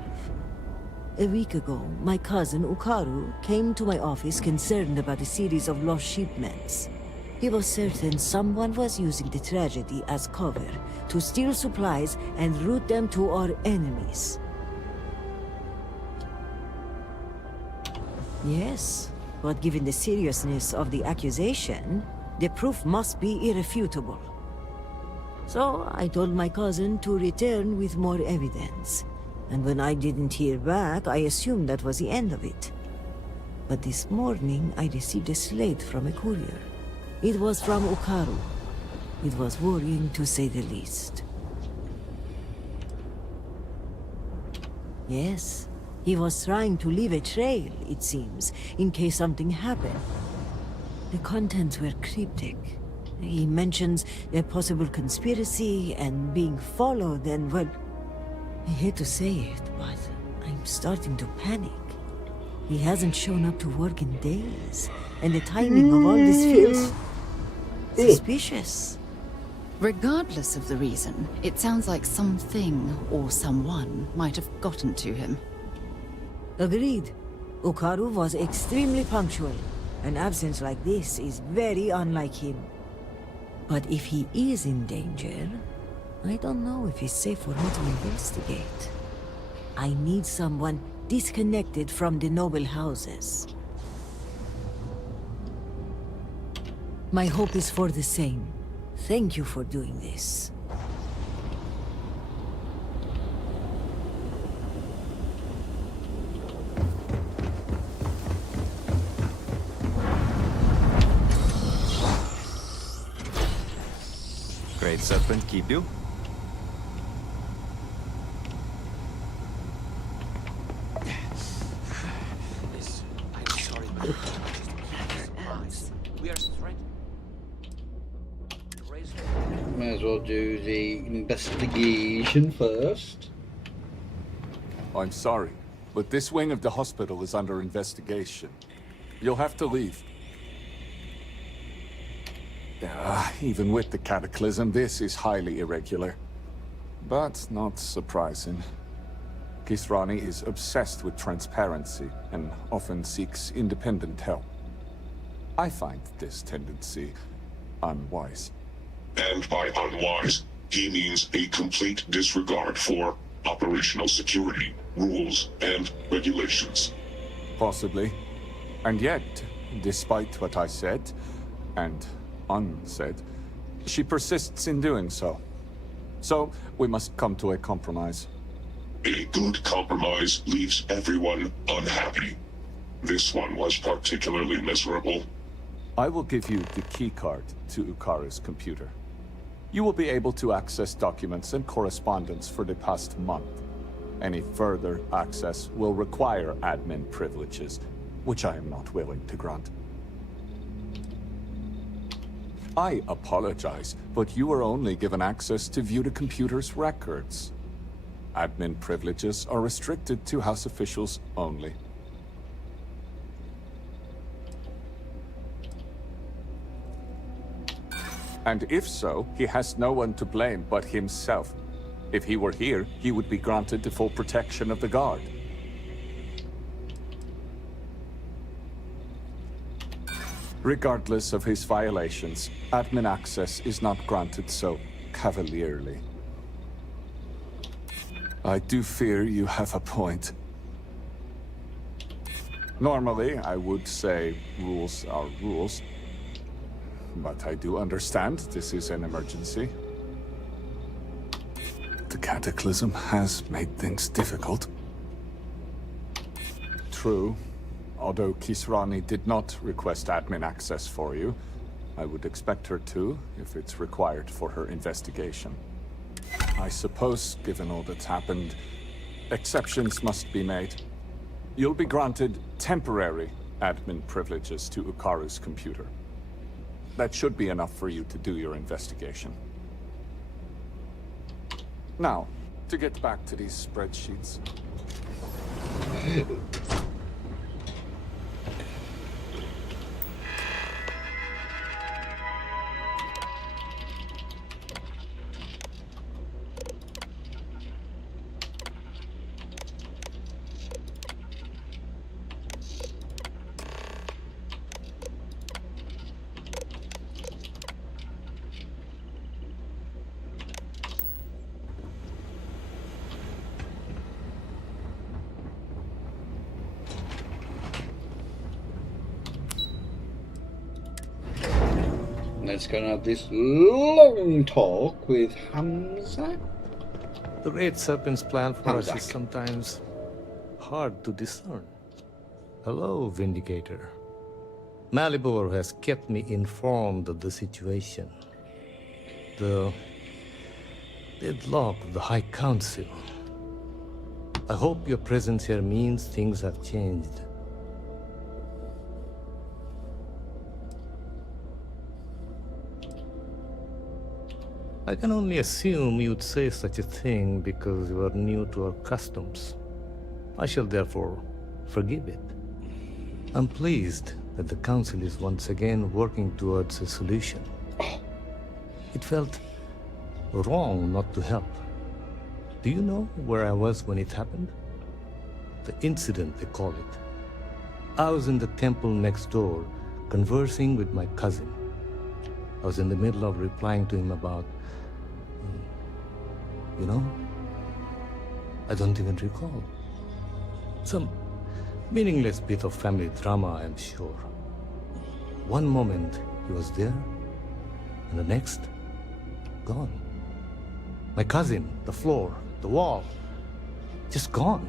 A week ago, my cousin Ukaru came to my office concerned about a series of lost shipments. He was certain someone was using the tragedy as cover to steal supplies and route them to our enemies. Yes, but given the seriousness of the accusation, the proof must be irrefutable. So I told my cousin to return with more evidence. And when I didn't hear back, I assumed that was the end of it. But this morning, I received a slate from a courier. It was from Ukaru. It was worrying, to say the least. Yes, he was trying to leave a trail, it seems, in case something happened. The contents were cryptic. He mentions a possible conspiracy and being followed and, well, I hate to say it, but I'm starting to panic. He hasn't shown up to work in days, and the timing of all this feels suspicious. Regardless of the reason, it sounds like something or someone might have gotten to him. Agreed. Ukaru was extremely punctual. An absence like this is very unlike him. But if he is in danger, I don't know if it's safe for me to investigate. I need someone disconnected from the noble houses. My hope is for the same. Thank you for doing this. serpent keep you? I'm sorry, but we are strength. May as well do the investigation first. I'm sorry, but this wing of the hospital is under investigation. You'll have to leave. Even with the cataclysm, this is highly irregular. But not surprising. Kisrani is obsessed with transparency and often seeks independent help. I find this tendency unwise. And by unwise, he means a complete disregard for operational security, rules, and regulations. Possibly. And yet, despite what I said, and unsaid, she persists in doing so. So, we must come to a compromise. A good compromise leaves everyone unhappy. This one was particularly miserable. I will give you the keycard to Ukaru's computer. You will be able to access documents and correspondence for the past month. Any further access will require admin privileges, which I am not willing to grant. I apologize, but you were only given access to view the computer's records. Admin privileges are restricted to House officials only. And if so, he has no one to blame but himself. If he were here, he would be granted the full protection of the guard. Regardless of his violations, admin access is not granted so cavalierly. I do fear you have a point. Normally, I would say rules are rules. But I do understand this is an emergency. The cataclysm has made things difficult. True. Although Kisrani did not request admin access for you, I would expect her to, if it's required for her investigation. I suppose, given all that's happened, exceptions must be made. You'll be granted temporary admin privileges to Ukaru's computer. That should be enough for you to do your investigation. Now, to get back to these spreadsheets. Let's go and have this long talk with Hamza. The Great Serpent's plan for us Hamzak. is sometimes hard to discern. Hello, Vindicator. Motherboard has kept me informed of the situation. The deadlock of the High Council. I hope your presence here means things have changed. I can only assume you'd say such a thing because you are new to our customs. I shall therefore forgive it. I'm pleased that the Council is once again working towards a solution. It felt wrong not to help. Do you know where I was when it happened? The incident, they call it. I was in the temple next door, conversing with my cousin. I was in the middle of replying to him about... you know? I don't even recall. Some meaningless bit of family drama, I'm sure. One moment, he was there, and the next, gone. My cousin, the floor, the wall, just gone.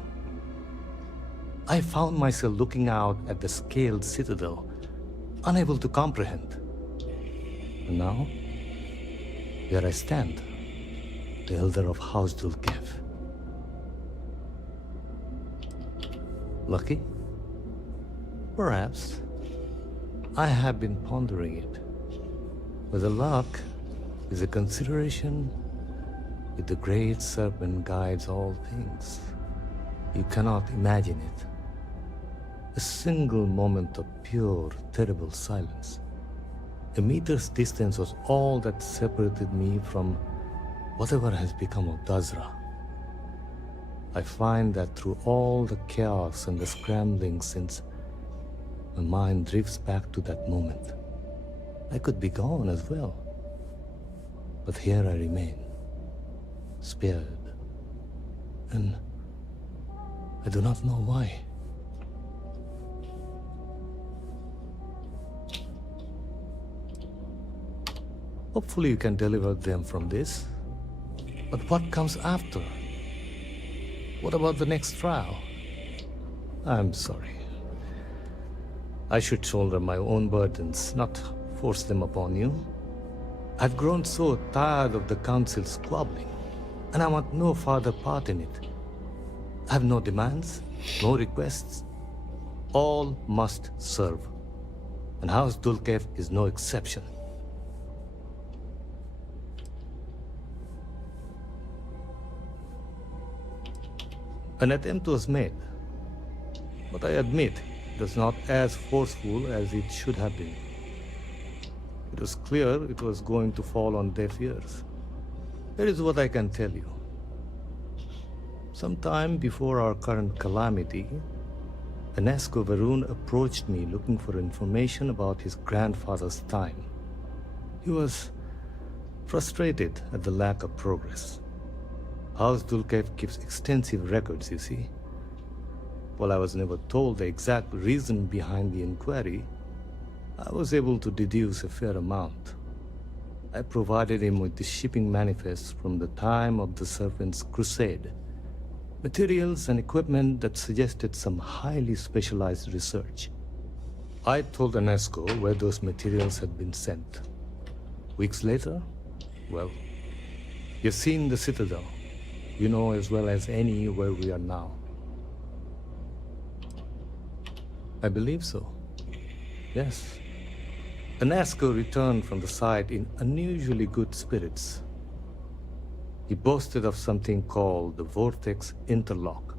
I found myself looking out at the scaled citadel, unable to comprehend. And now, Here I stand, the elder of House Dulkev. Lucky? Perhaps. I have been pondering it. Whether luck is a consideration if the great serpent guides all things. You cannot imagine it. A single moment of pure, terrible silence. A meter's distance was all that separated me from whatever has become of Dazra. I find that through all the chaos and the scrambling since, my mind drifts back to that moment. I could be gone as well. But here I remain, spared. And I do not know why. Hopefully you can deliver them from this. But what comes after? What about the next trial? I'm sorry. I should shoulder my own burdens, not force them upon you. I've grown so tired of the Council squabbling, and I want no further part in it. I have no demands, no requests. All must serve. And House Dulkev is no exception. An attempt was made, but I admit it was not as forceful as it should have been. It was clear it was going to fall on deaf ears. Here is what I can tell you. Sometime before our current calamity, Enesco Varun approached me looking for information about his grandfather's time. He was frustrated at the lack of progress. House Dulkev keeps extensive records, you see. While I was never told the exact reason behind the inquiry, I was able to deduce a fair amount. I provided him with the shipping manifests from the time of the Serpent's Crusade, materials and equipment that suggested some highly specialized research. I told Enesco where those materials had been sent. Weeks later, well, you've seen the Citadel. You know as well as any where we are now. I believe so. Yes. Enesco returned from the site in unusually good spirits. He boasted of something called the Vortex Interlock,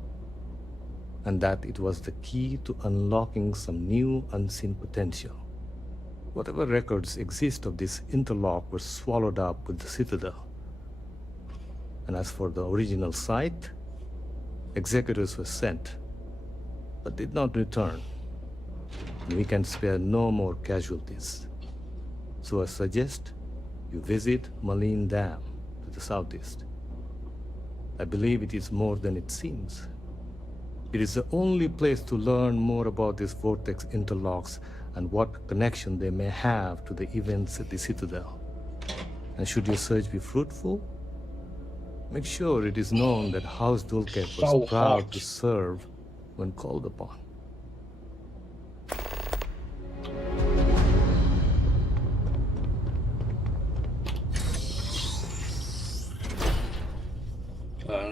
and that it was the key to unlocking some new unseen potential. Whatever records exist of this interlock were swallowed up with the Citadel. And as for the original site, executors were sent, but did not return. And we can spare no more casualties. So I suggest you visit Malin Dam to the southeast. I believe it is more than it seems. It is the only place to learn more about these vortex interlocks and what connection they may have to the events at the Citadel. And should your search be fruitful, make sure it is known that House Dulkev was proud to serve when called upon.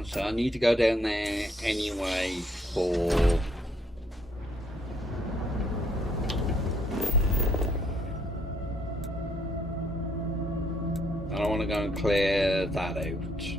So I need to go down there anyway for... I want to go and clear that out.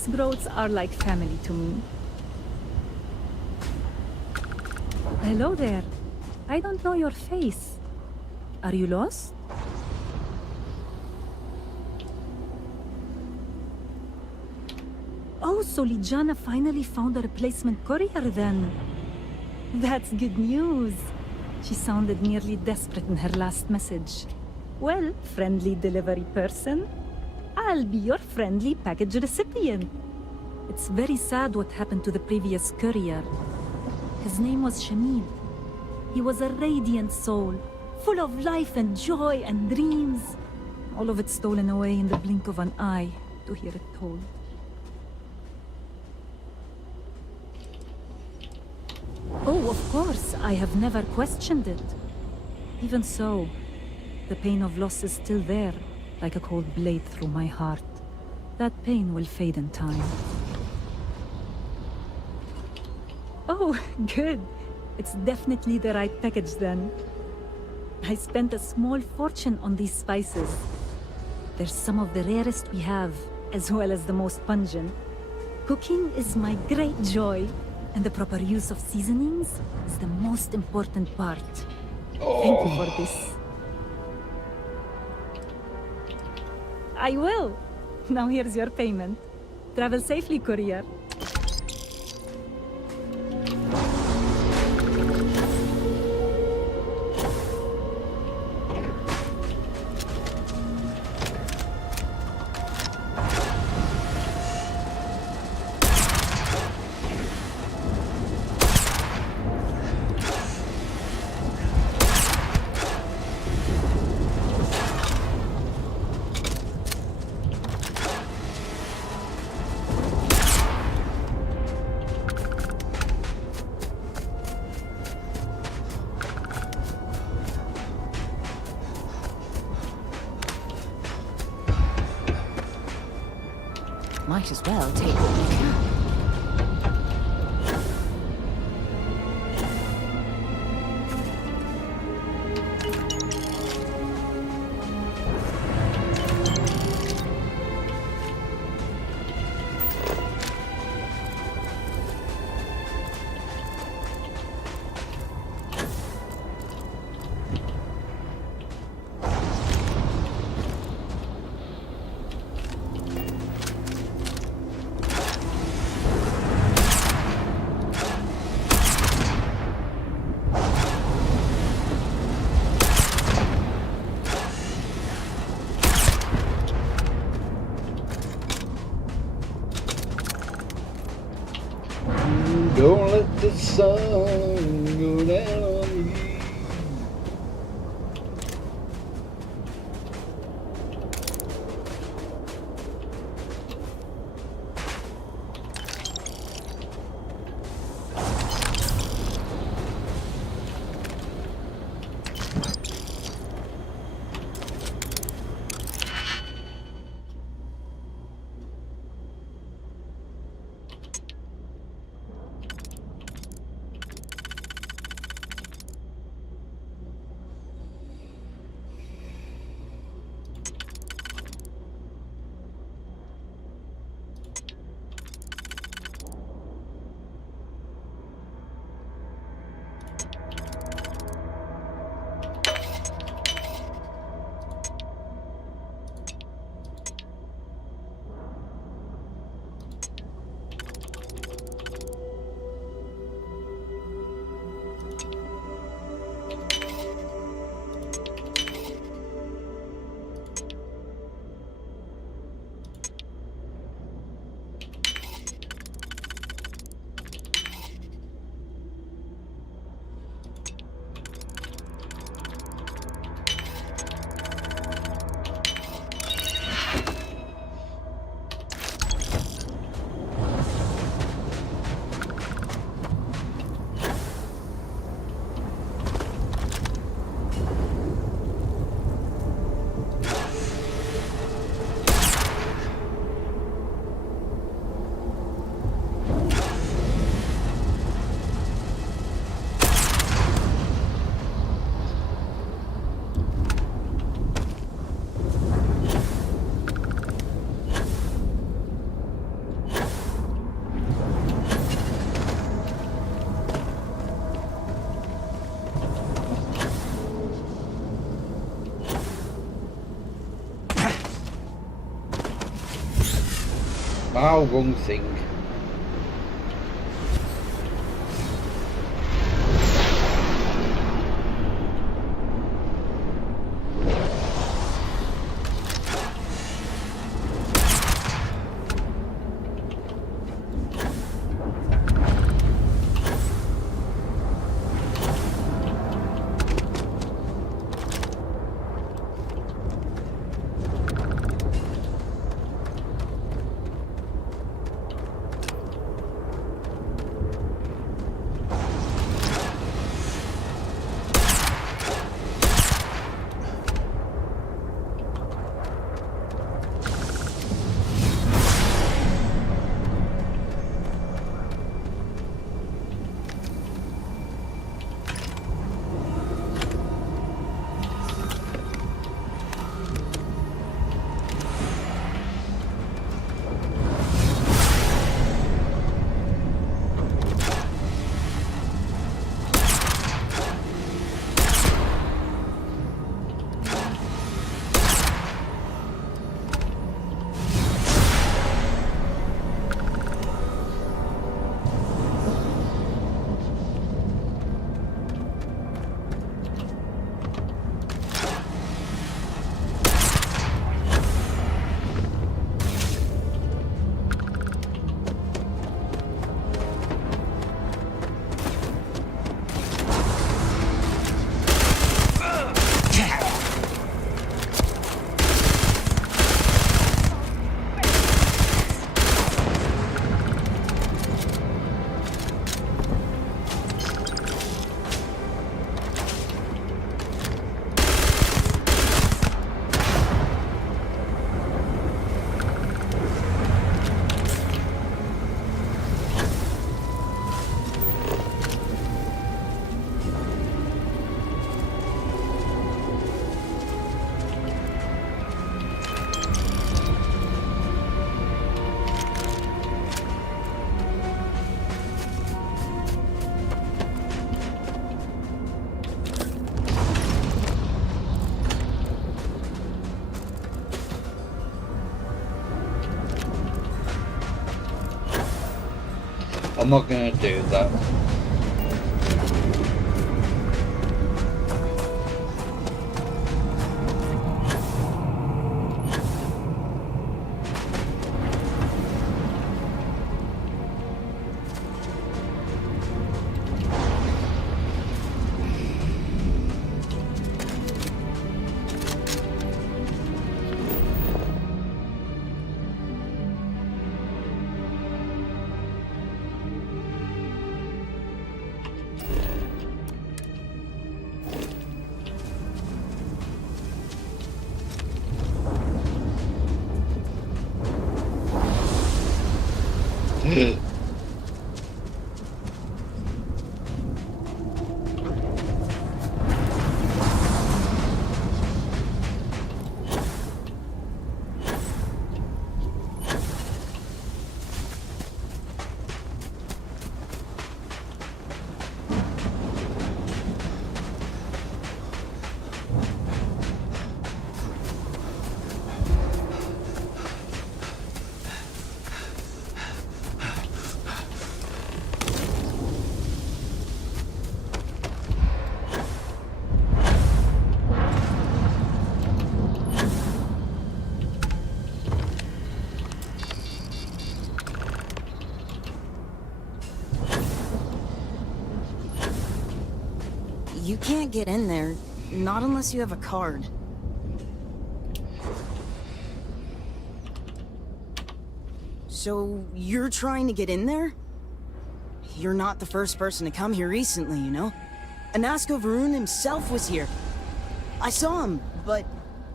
These groats are like family to me. Hello there. I don't know your face. Are you lost? Oh, so Ligiana finally found a replacement courier then. That's good news. She sounded nearly desperate in her last message. Well, friendly delivery person, I'll be your friendly package recipient. It's very sad what happened to the previous courier. His name was Shamid. He was a radiant soul, full of life and joy and dreams. All of it stolen away in the blink of an eye, to hear it told. Oh, of course, I have never questioned it. Even so, the pain of loss is still there, like a cold blade through my heart. That pain will fade in time. Oh, good. It's definitely the right package then. I spent a small fortune on these spices. They're some of the rarest we have, as well as the most pungent. Cooking is my great joy, and the proper use of seasonings is the most important part. Thank you for this. I will. Now here's your payment. Travel safely, courier. Might as well take what we can. Don't let the sun go down on you. Oh, wrong thing. I'm not gonna do that. You can't get in there, not unless you have a card. So, you're trying to get in there? You're not the first person to come here recently, you know? Anasko Varun himself was here. I saw him, but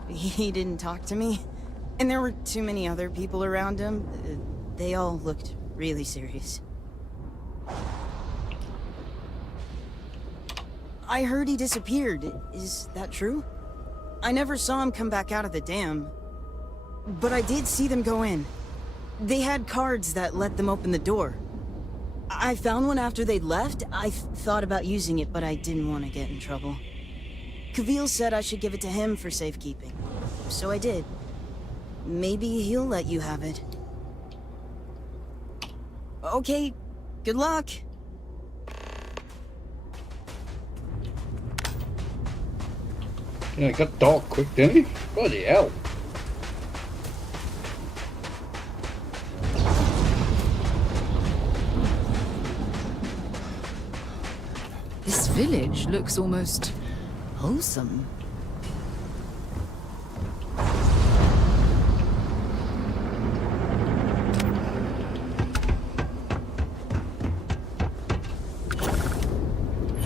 he didn't talk to me. And there were too many other people around him. They all looked really serious. I heard he disappeared. Is that true? I never saw him come back out of the dam. But I did see them go in. They had cards that let them open the door. I found one after they'd left. I thought about using it, but I didn't want to get in trouble. Kavil said I should give it to him for safekeeping. So I did. Maybe he'll let you have it. Okay, good luck. Yeah, it got dark quick, didn't it? Bloody hell. This village looks almost wholesome.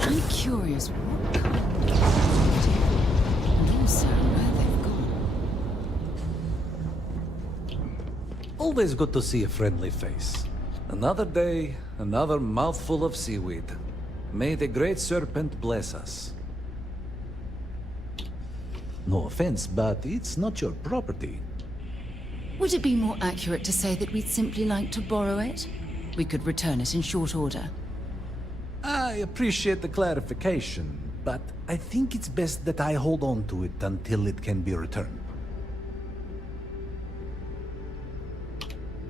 I'm curious what kind of activity, and also where they've gone. Always good to see a friendly face. Another day, another mouthful of seaweed. May the Great Serpent bless us. No offense, but it's not your property. Would it be more accurate to say that we'd simply like to borrow it? We could return it in short order. I appreciate the clarification, but I think it's best that I hold on to it until it can be returned.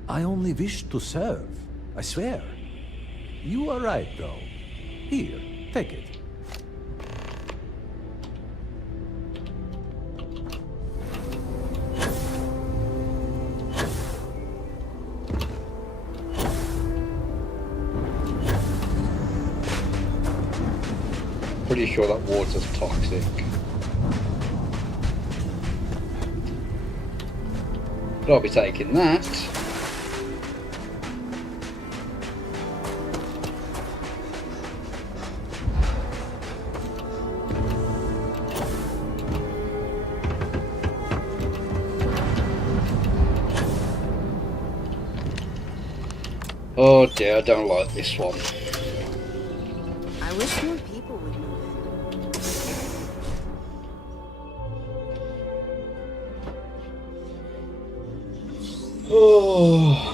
I only wish to serve, I swear. You are right, though. Here, take it. Pretty sure that water's toxic. But I'll be taking that. Oh dear, I don't like this one. I wish more people would move in. Oh.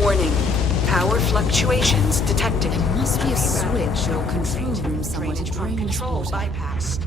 Warning. Power fluctuations detected. There must be a switch or control room somewhere to drain control water. bypassed.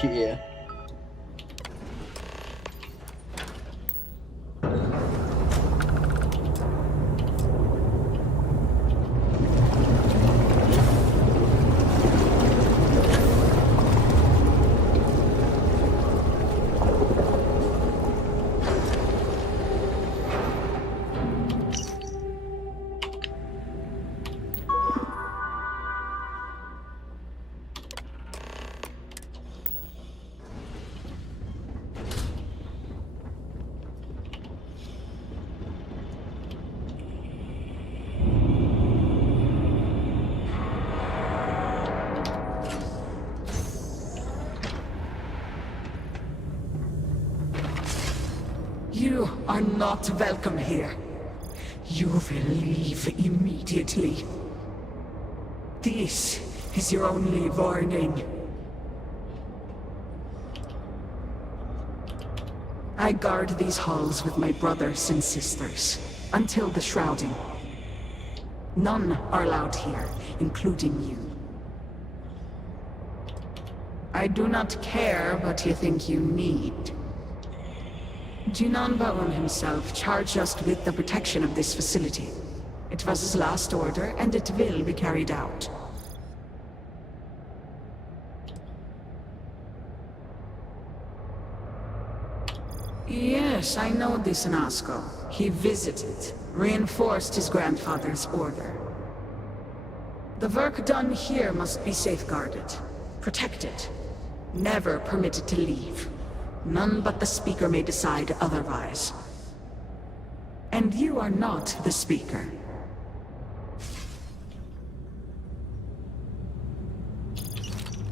Oh yeah. You are not welcome here. You will leave immediately. This is your only warning. I guard these halls with my brothers and sisters, until the shrouding. None are allowed here, including you. I do not care what you think you need. Jinan Baron himself charged us with the protection of this facility. It was his last order, and it will be carried out. Yes, I know this Nasco. He visited, reinforced his grandfather's order. The work done here must be safeguarded, protected, never permitted to leave. None but the Speaker may decide otherwise. And you are not the Speaker.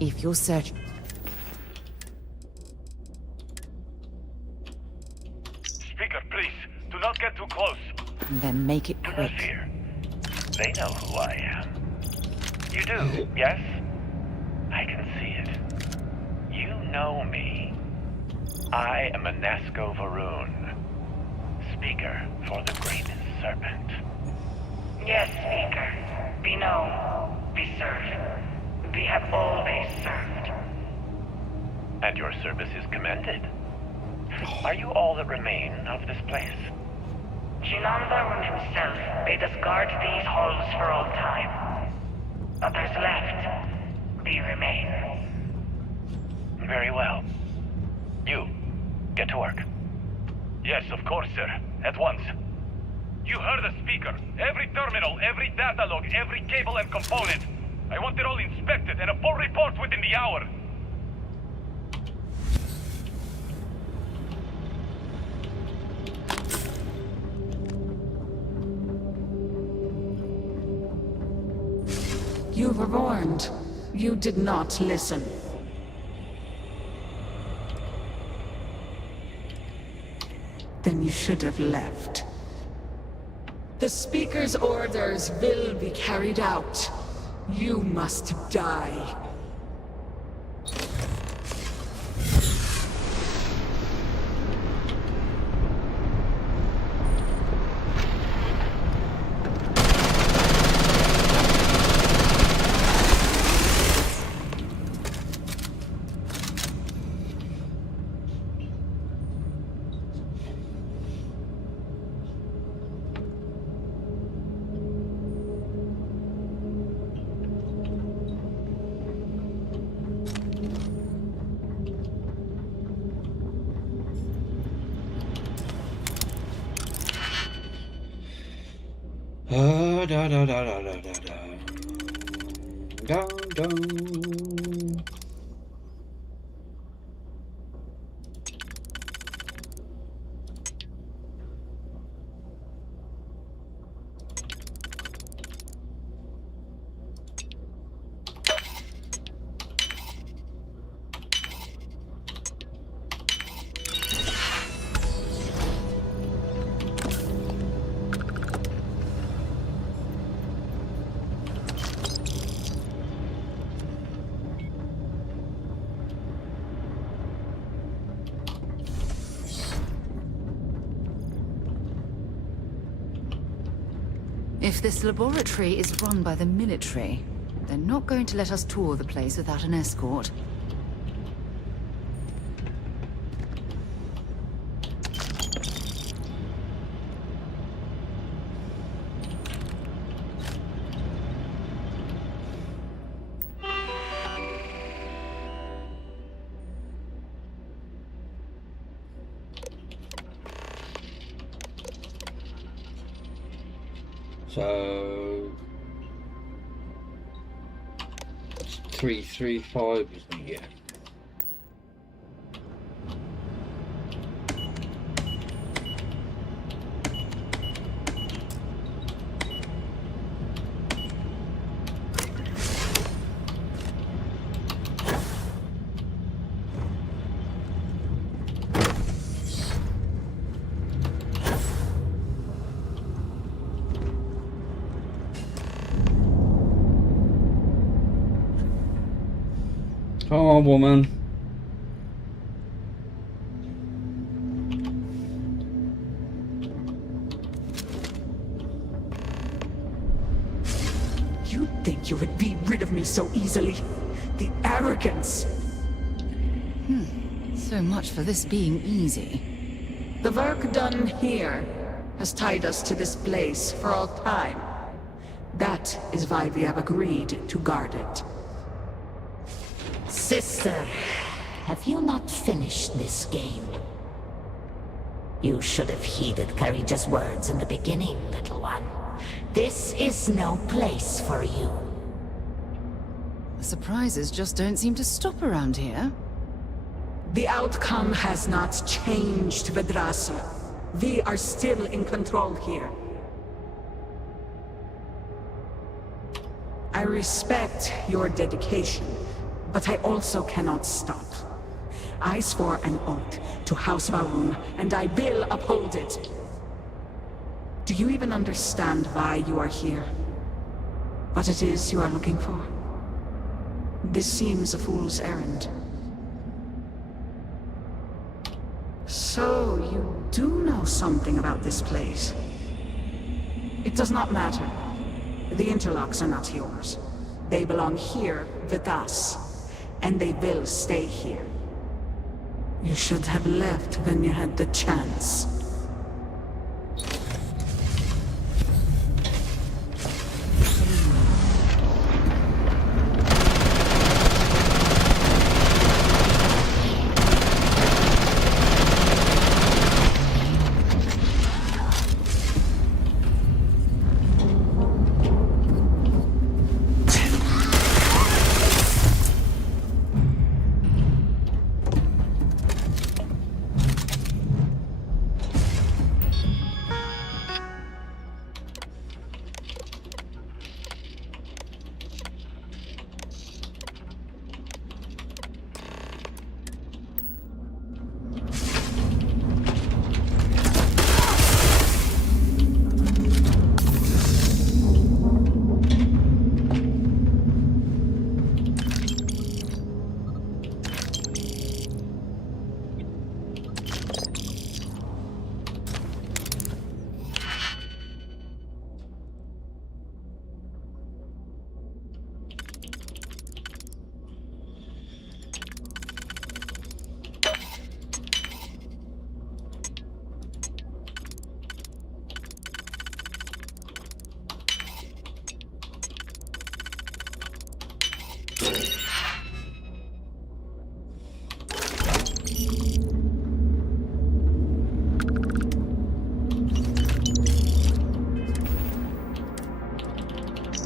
If you're certain... Speaker, please, do not get too close. Then make it Do not quick. fear. They know who I am. You do, yes? I can see it. You know me. I am a Nasco Varoon, Speaker for the Great Serpent. Yes, Speaker. We know. We serve. We have always served. And your service is commended. Are you all that remain of this place? Jinan Varun himself bade us guard these halls for all time. Others left. We remain. Very well. You, get to work. Yes, of course, sir. At once. You heard the speaker. Every terminal, every data log, every cable and component. I want it all inspected and a full report within the hour. You were warned. You did not listen. Then you should have left. The Speaker's orders will be carried out. You must die. Da da da da da da da. Da da. If this laboratory is run by the military, they're not going to let us tour the place without an escort. So it's 335, isn't it? Yeah. Come on, woman. You think you would be rid of me so easily? The arrogance! So much for this being easy. The work done here has tied us to this place for all time. That is why we have agreed to guard it. Sister, have you not finished this game? You should have heeded Carrija's words in the beginning, little one. This is no place for you. The surprises just don't seem to stop around here. The outcome has not changed, Vedrasa. We are still in control here. I respect your dedication, but I also cannot stop. I swore an oath to House Va'ruun, and I will uphold it. Do you even understand why you are here? What it is you are looking for? This seems a fool's errand. So, you do know something about this place. It does not matter. The interlocks are not yours. They belong here with us, and they will stay here. You should have left when you had the chance.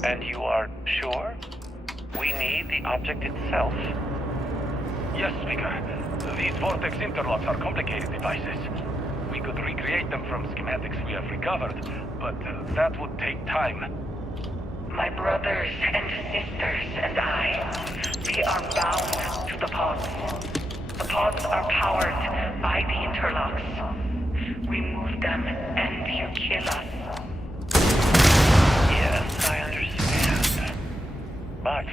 And you are sure? We need the object itself. Yes, Speaker. These vortex interlocks are complicated devices. We could recreate them from schematics we have recovered, but that would take time. My brothers and sisters and I, we are bound to the pods. The pods are powered by the interlocks. We move them and you kill us. Yes, I understand. But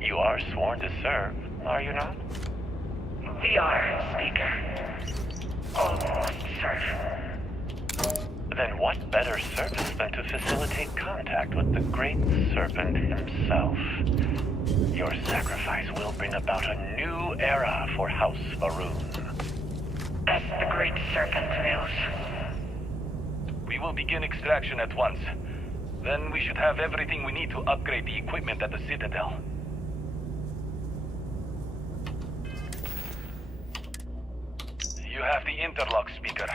you are sworn to serve, are you not? We are, Speaker. Almost serve. Then what better service than to facilitate contact with the Great Serpent himself? Your sacrifice will bring about a new era for House Va'ruun. As the Great Serpent wills. We will begin extraction at once. Then we should have everything we need to upgrade the equipment at the Citadel. You have the interlock, Speaker.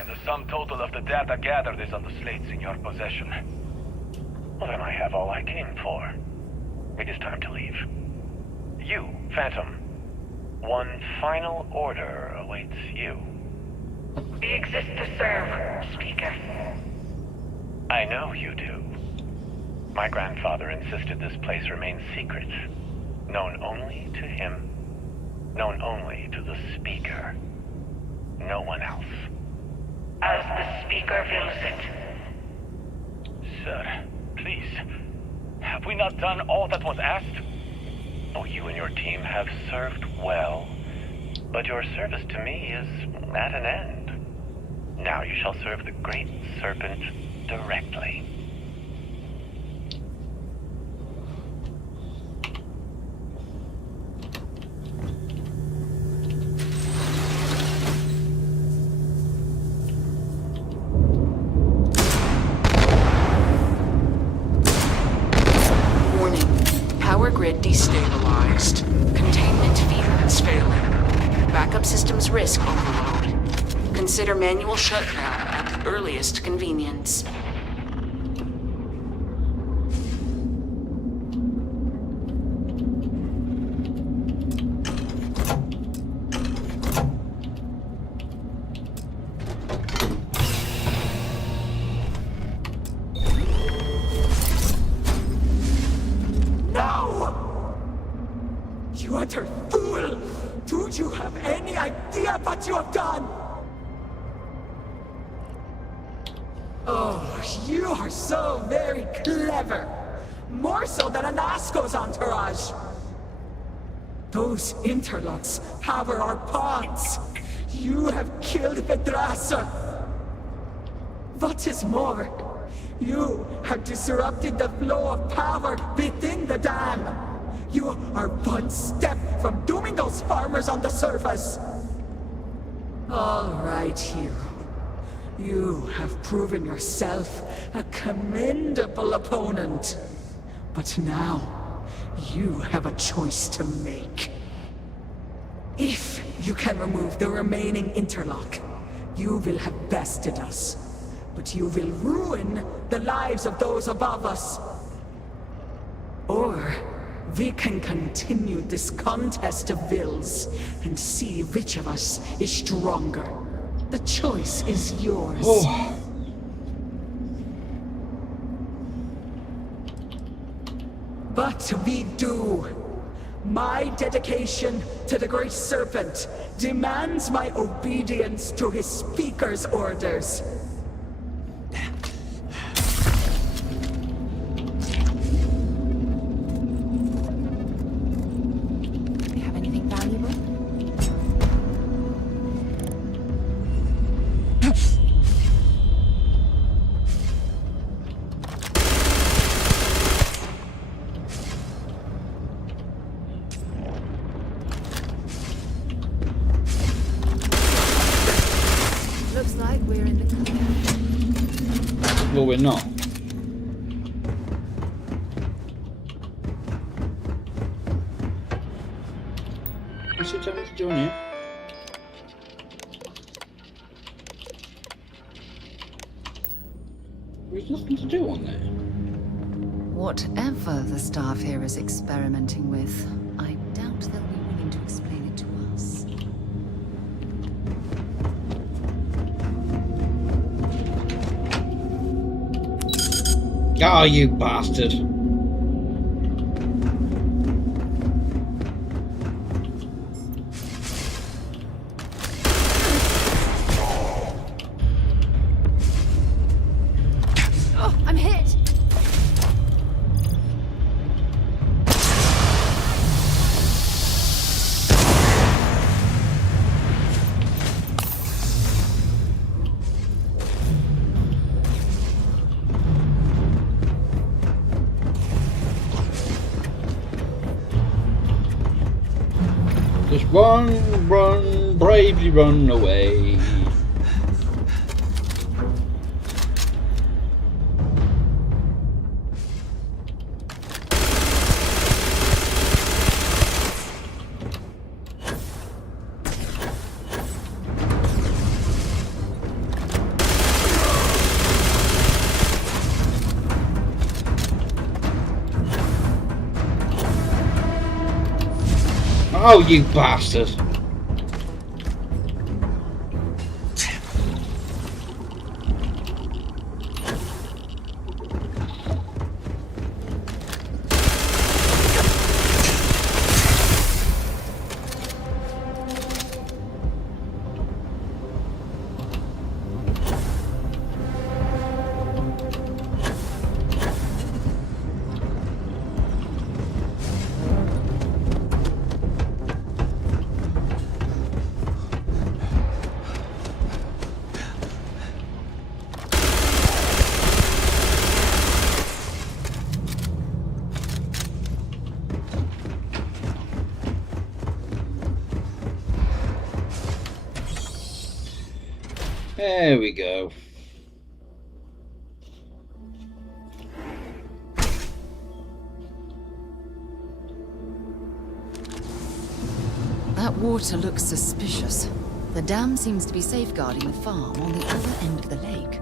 And the sum total of the data gathered is on the slates in your possession. Well, then I have all I came for. It is time to leave. You, Phantom, one final order awaits you. We exist to serve, Speaker. I know you do. My grandfather insisted this place remain secret. Known only to him. Known only to the Speaker. No one else. As the Speaker wills it. Sir, please. Have we not done all that was asked? Oh, you and your team have served well, but your service to me is at an end. Now you shall serve the Great Serpent directly. Power grid destabilized. Containment fields failing. Backup systems risk overload. Consider manual shutdown at the earliest convenience. You utter fool! Do you have any idea what you have done? Oh, you are so very clever. More so than Anasco's entourage. Those interlocks power our pods. You have killed Vedrasa. What is more, you have disrupted the flow of power within the dam. You are one step from dooming those farmers on the surface. All right, hero. You have proven yourself a commendable opponent. But now, you have a choice to make. If you can remove the remaining interlock, you will have bested us. But you will ruin the lives of those above us. Or we can continue this contest of wills and see which of us is stronger. The choice is yours. Oh. But we do. My dedication to the Great Serpent demands my obedience to his speaker's orders. Looks like we're in the clear. Well, we're not. What's it telling me to join here? There's nothing to do on there. Whatever the staff here is experimenting with, I doubt they'll be willing to explain it to us. Oh, you bastard. Oh, I'm hit! Just run, run, bravely run away. Oh, you bastard! There we go. That water looks suspicious. The dam seems to be safeguarding the farm on the other end of the lake.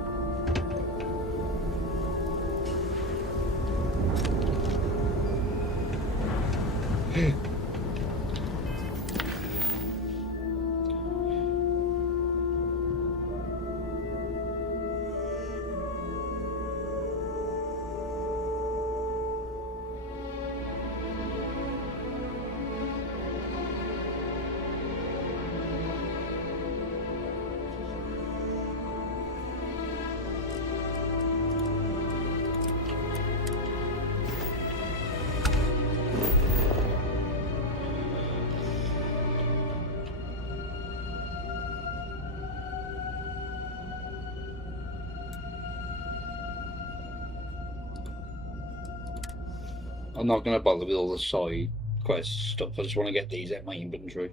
I'm not going to bother with all the side quest stuff. I just want to get these out my inventory.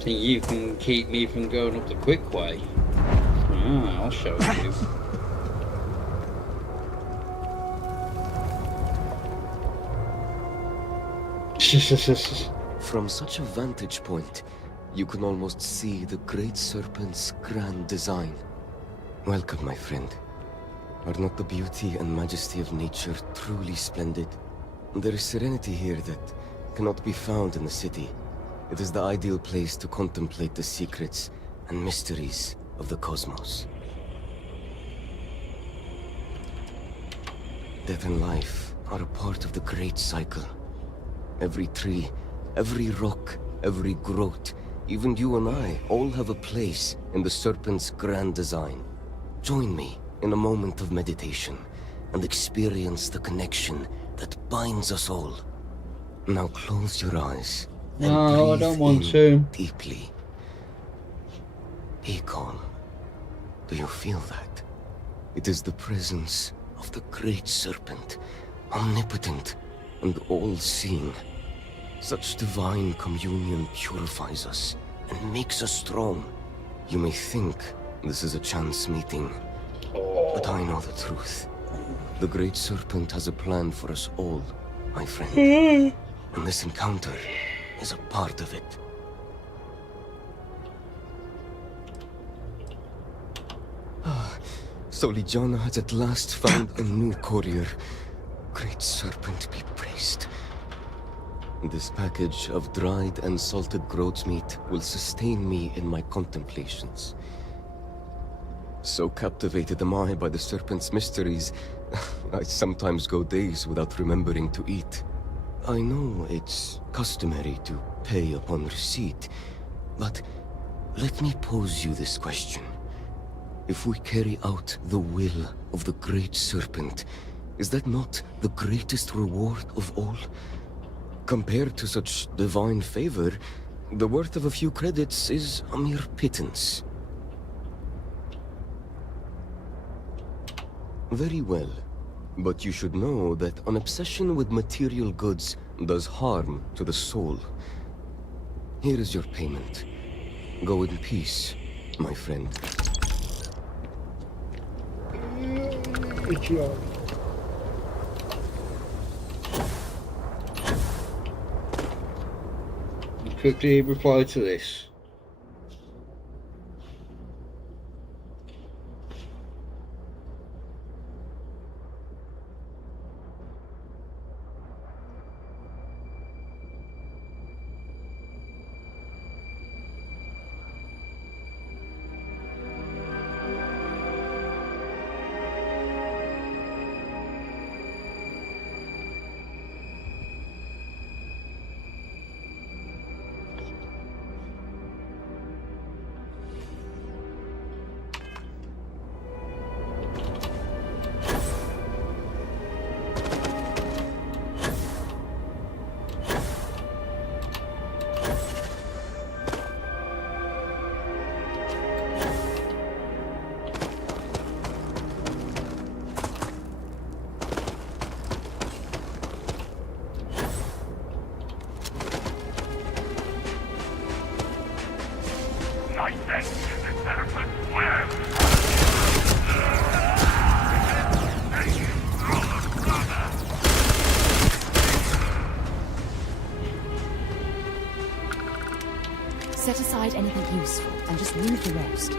Think you can keep me from going up the quick way? Ah, I'll show you. From such a vantage point, you can almost see the Great Serpent's grand design. Welcome, my friend. Are not the beauty and majesty of nature truly splendid? There is serenity here that cannot be found in the city. It is the ideal place to contemplate the secrets and mysteries of the cosmos. Death and life are a part of the great cycle. Every tree, every rock, every growth, even you and I all have a place in the Serpent's grand design. Join me in a moment of meditation and experience the connection that binds us all. Now close your eyes. No, I don't want to. Deeply. Be calm. Do you feel that? It is the presence of the Great Serpent, omnipotent and all-seeing. Such divine communion purifies us and makes us strong. You may think this is a chance meeting, but I know the truth. The Great Serpent has a plan for us all, my friend. And this encounter is a part of it. So Ligiana has at last found a new courier. Great Serpent be praised. This package of dried and salted goat's meat will sustain me in my contemplations. So captivated am I by the Serpent's mysteries, I sometimes go days without remembering to eat. I know it's customary to pay upon receipt, but let me pose you this question. If we carry out the will of the Great Serpent, is that not the greatest reward of all? Compared to such divine favor, the worth of a few credits is a mere pittance. Very well. But you should know that an obsession with material goods does harm to the soul. Here is your payment. Go in peace, my friend. Good job. Quickly reply to this. Set aside anything useful and just leave the rest.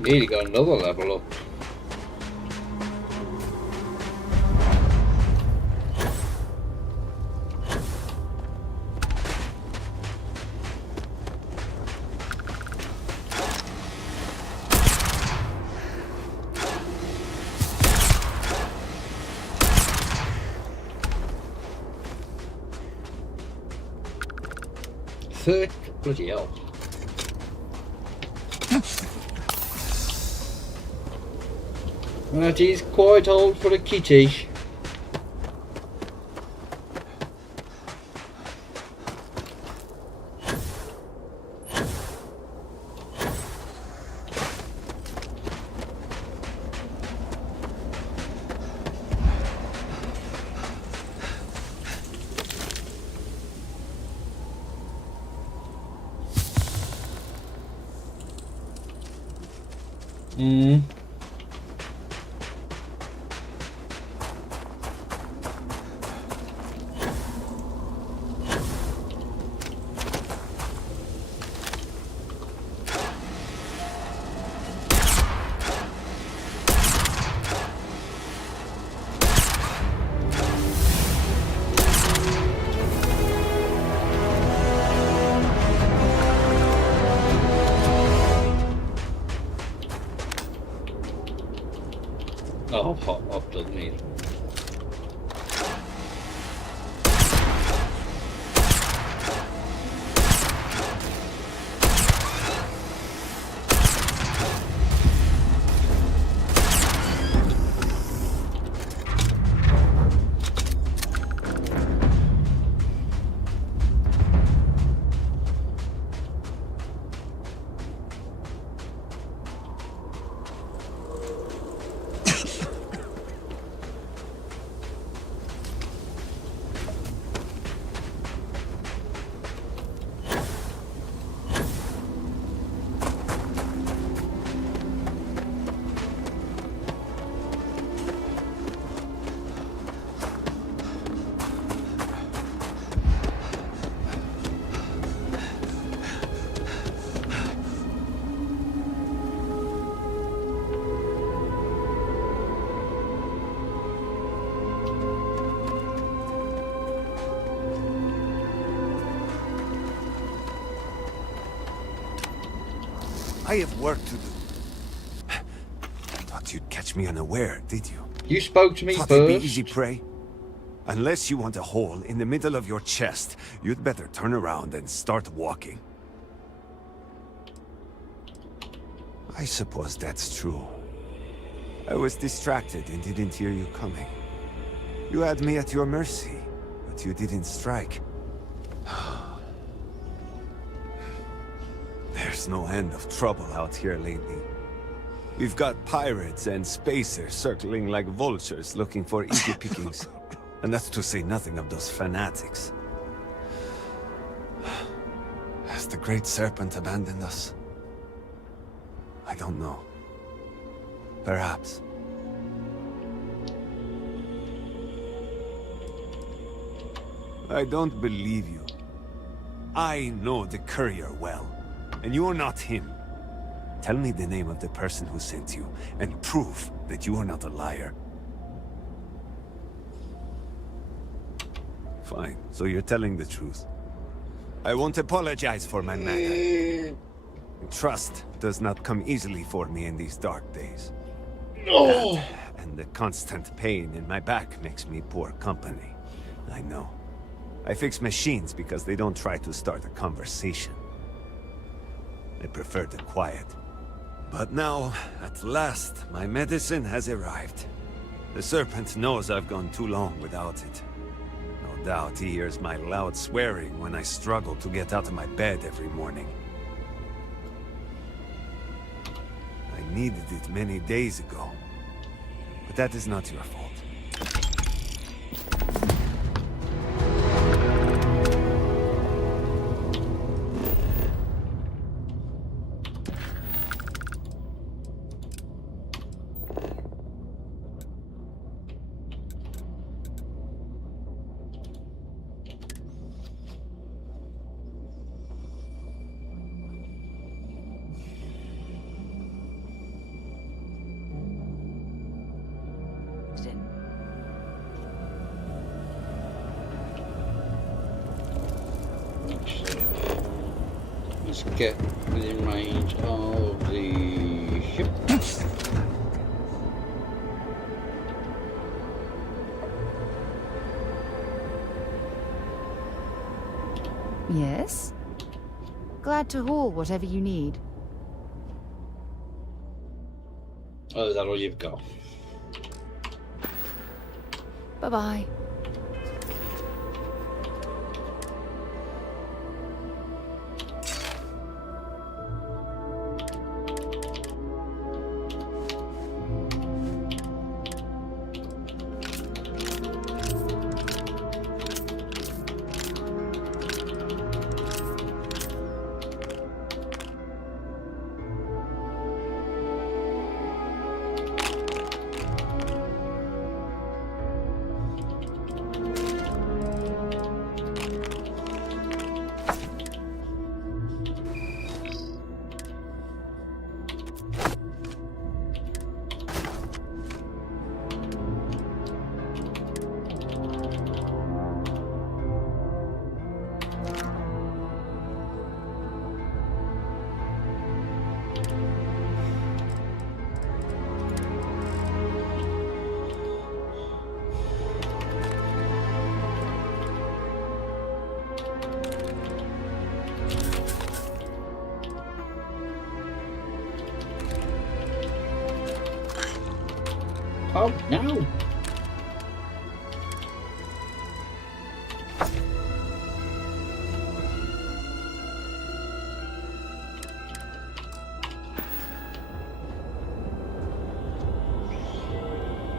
Nearly got another level up. Third, bloody hell. That is quite old for a kitty. Oh, hot up doesn't mean. I have work to do. Thought you'd catch me unaware, did you? You spoke to me Thought it'd be first. easy prey? Unless you want a hole in the middle of your chest, you'd better turn around and start walking. I suppose that's true. I was distracted and didn't hear you coming. You had me at your mercy, but you didn't strike. There's no end of trouble out here lately. We've got pirates and spacers circling like vultures looking for easy pickings. And that's to say nothing of those fanatics. Has the Great Serpent abandoned us? I don't know. Perhaps. I don't believe you. I know the courier well, and you are not him. Tell me the name of the person who sent you, and prove that you are not a liar. Fine, so you're telling the truth. I won't apologize for my manner. Trust does not come easily for me in these dark days. No. That and the constant pain in my back makes me poor company. I know. I fix machines because they don't try to start a conversation. I prefer the quiet. But now, at last, my medicine has arrived. The Serpent knows I've gone too long without it. No doubt he hears my loud swearing when I struggle to get out of my bed every morning. I needed it many days ago. But that is not your fault. Let's get within range of the ship. Yes? Glad to haul whatever you need. Oh, is that all you've got? Bye-bye. Oh, no.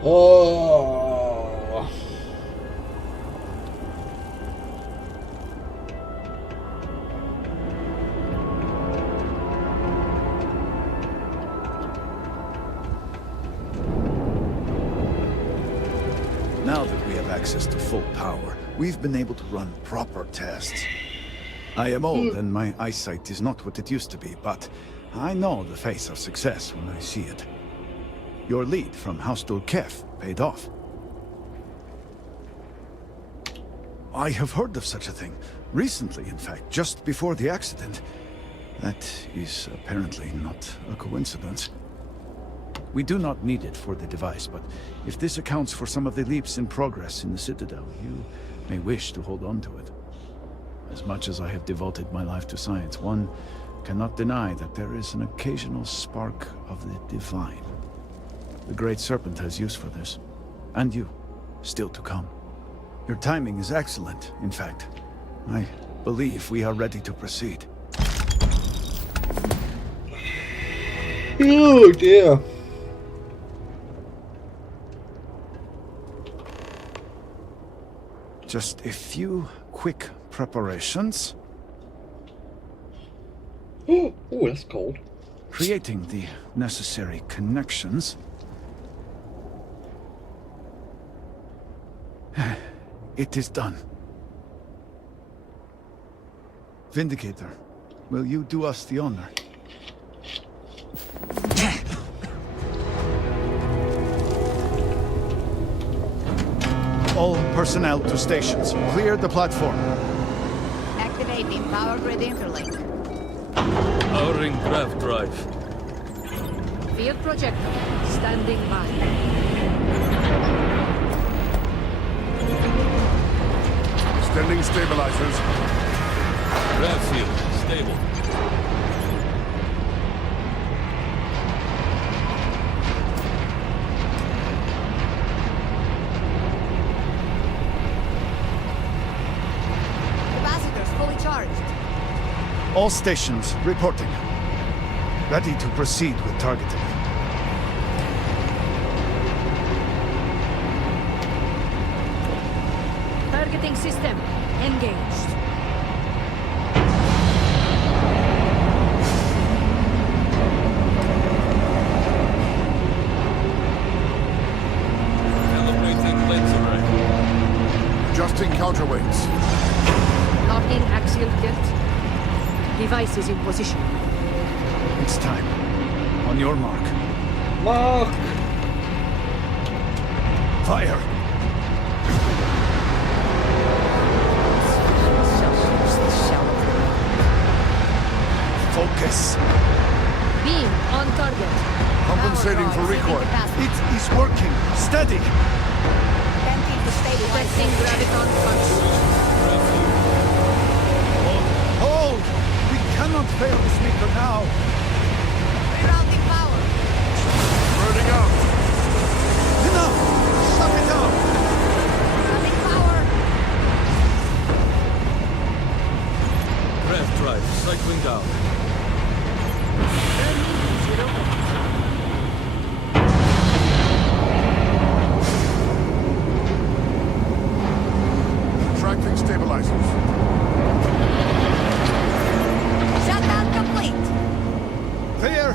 Oh. Now that we have access to full power, we've been able to run proper tests. I am old and my eyesight is not what it used to be, but I know the face of success when I see it. Your lead from Haustul Kef paid off. I have heard of such a thing. Recently, in fact, just before the accident. That is apparently not a coincidence. We do not need it for the device, but if this accounts for some of the leaps in progress in the Citadel, you may wish to hold on to it. As much as I have devoted my life to science, one cannot deny that there is an occasional spark of the divine. The Great Serpent has use for this, and you, still to come. Your timing is excellent, in fact. I believe we are ready to proceed. Oh dear. Just a few quick preparations. Oh, that's cold. Creating the necessary connections. It is done. Vindicator, will you do us the honor? All personnel to stations. Clear the platform. Activating power grid interlink. Powering grav drive. Field projector. Standing by. Extending stabilizers. Grav field stable. Capacitors fully charged. All stations reporting. Ready to proceed with targeting. Targeting system engaged. Calibrating lens array. Adjusting counterweights. Locking axial tilt. Device is in position. It's time. On your mark. Mark! Fire! Focus. Beam on target. Compensating for recoil. It is working. Steady. Detecting graviton punch. Hold! We cannot fail this meter now. Rerouting power. Burning out. Enough! Shut it down! Running power. Grav drive cycling down. Retracting stabilizers. Shutdown complete. Clear!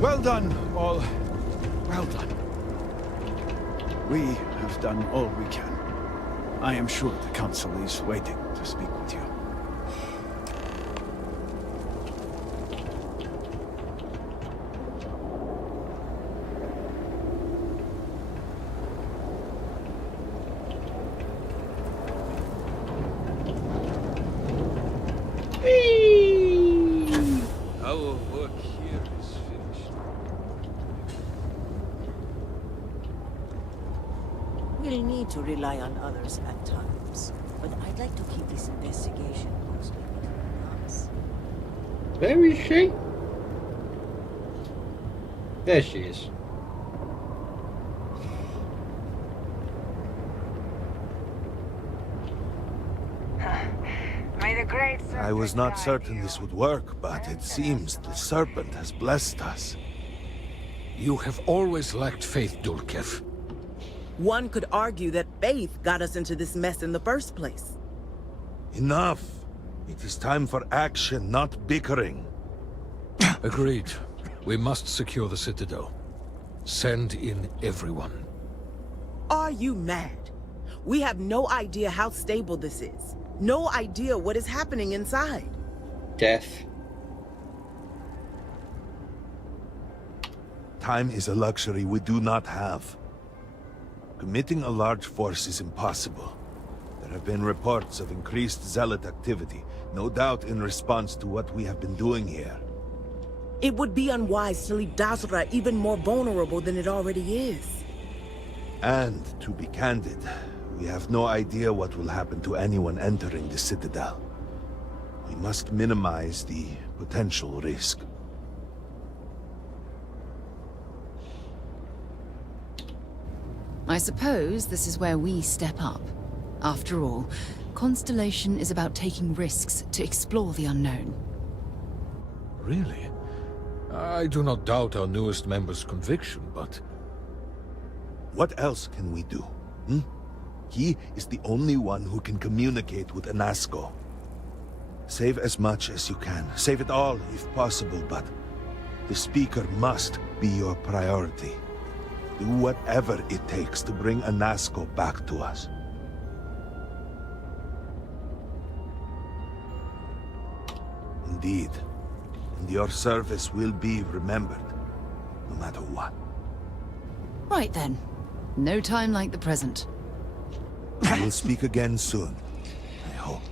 Well done, all. Well done. We have done all we can. I am sure the Council is waiting to speak with you. Our work here is finished. We'll need to rely on others at times, but I'd like to keep this investigation mostly between us. Where is she? There she is. I was not certain this would work, but it seems the Serpent has blessed us. You have always lacked faith, Dulkev. One could argue that faith got us into this mess in the first place. Enough! It is time for action, not bickering. Agreed. We must secure the Citadel. Send in everyone. Are you mad? We have no idea how stable this is. No idea what is happening inside. Death. Time is a luxury we do not have. Committing a large force is impossible. There have been reports of increased zealot activity, no doubt in response to what we have been doing here. It would be unwise to leave Dazra even more vulnerable than it already is. And, to be candid, we have no idea what will happen to anyone entering the Citadel. We must minimize the potential risk. I suppose this is where we step up. After all, Constellation is about taking risks to explore the unknown. Really? I do not doubt our newest member's conviction, but... What else can we do? Hmm? He is the only one who can communicate with Anasco. Save as much as you can. Save it all, if possible, but the Speaker must be your priority. Do whatever it takes to bring Anasco back to us. Indeed. And your service will be remembered, no matter what. Right then. No time like the present. We'll speak again soon, I hope.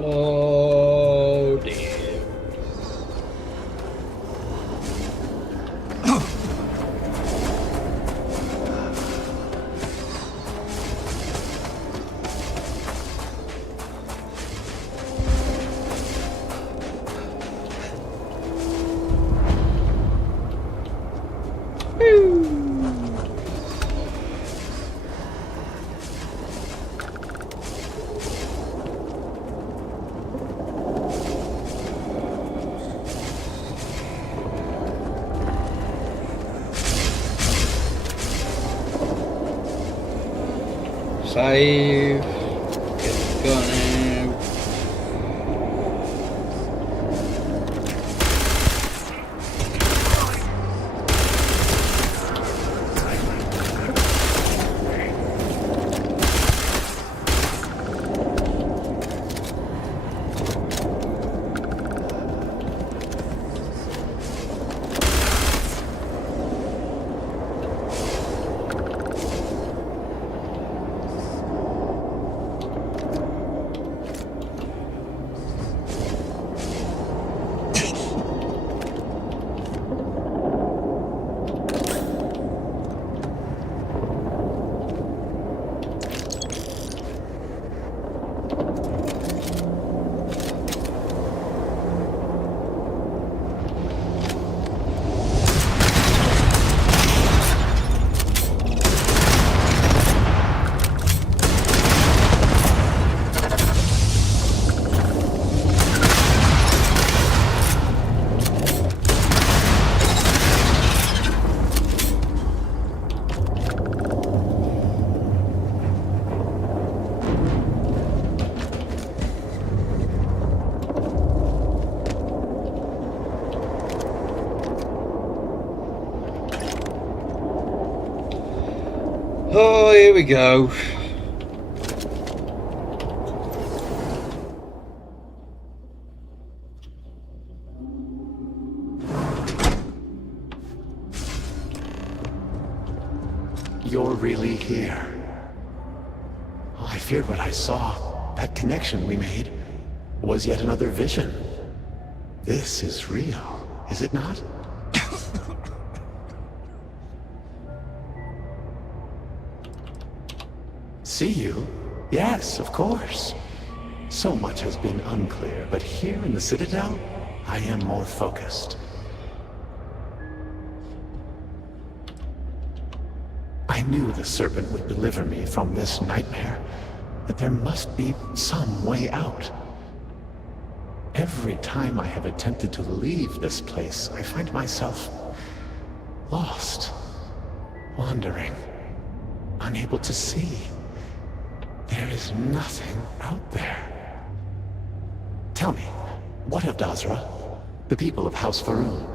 Oh dear. Save. Get the gun out. Oh, here we go. You're really here. Oh, I feared what I saw. That connection we made was yet another vision. This is real, is it not? See you? Yes, of course. So much has been unclear, but here in the Citadel, I am more focused. I knew the Serpent would deliver me from this nightmare, but there must be some way out. Every time I have attempted to leave this place, I find myself lost, wandering, unable to see. There is nothing out there. Tell me, what of Dazra? The people of House Faroon?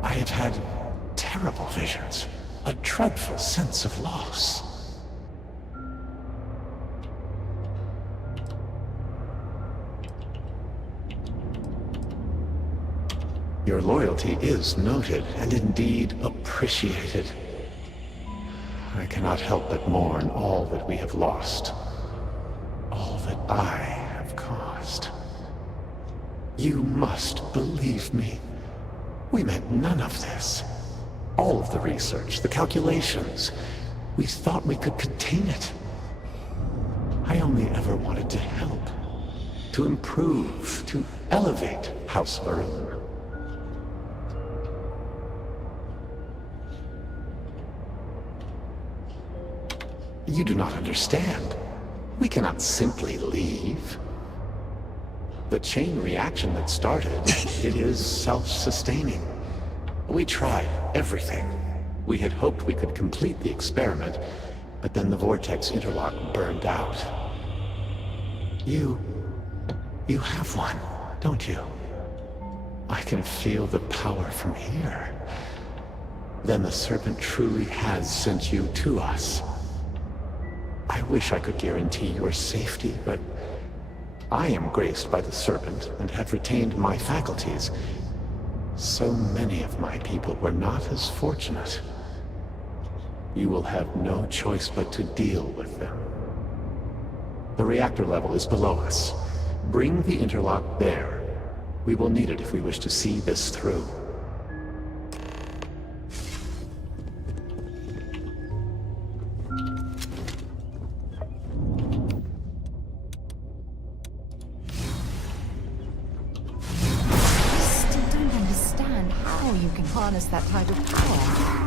I have had terrible visions, a dreadful sense of loss. Your loyalty is noted and indeed appreciated. I cannot help but mourn all that we have lost, all that I have caused. You must believe me. We meant none of this. All of the research, the calculations, we thought we could contain it. I only ever wanted to help, to improve, to elevate House Faroon. You do not understand. We cannot simply leave. The chain reaction that started, it is self-sustaining. We tried everything. We had hoped we could complete the experiment, but then the vortex interlock burned out. You have one, don't you? I can feel the power from here. Then the Serpent truly has sent you to us. I wish I could guarantee your safety, but I am graced by the Serpent and have retained my faculties. So many of my people were not as fortunate. You will have no choice but to deal with them. The reactor level is below us. Bring the interlock there. We will need it if we wish to see this through. Harness that type of power.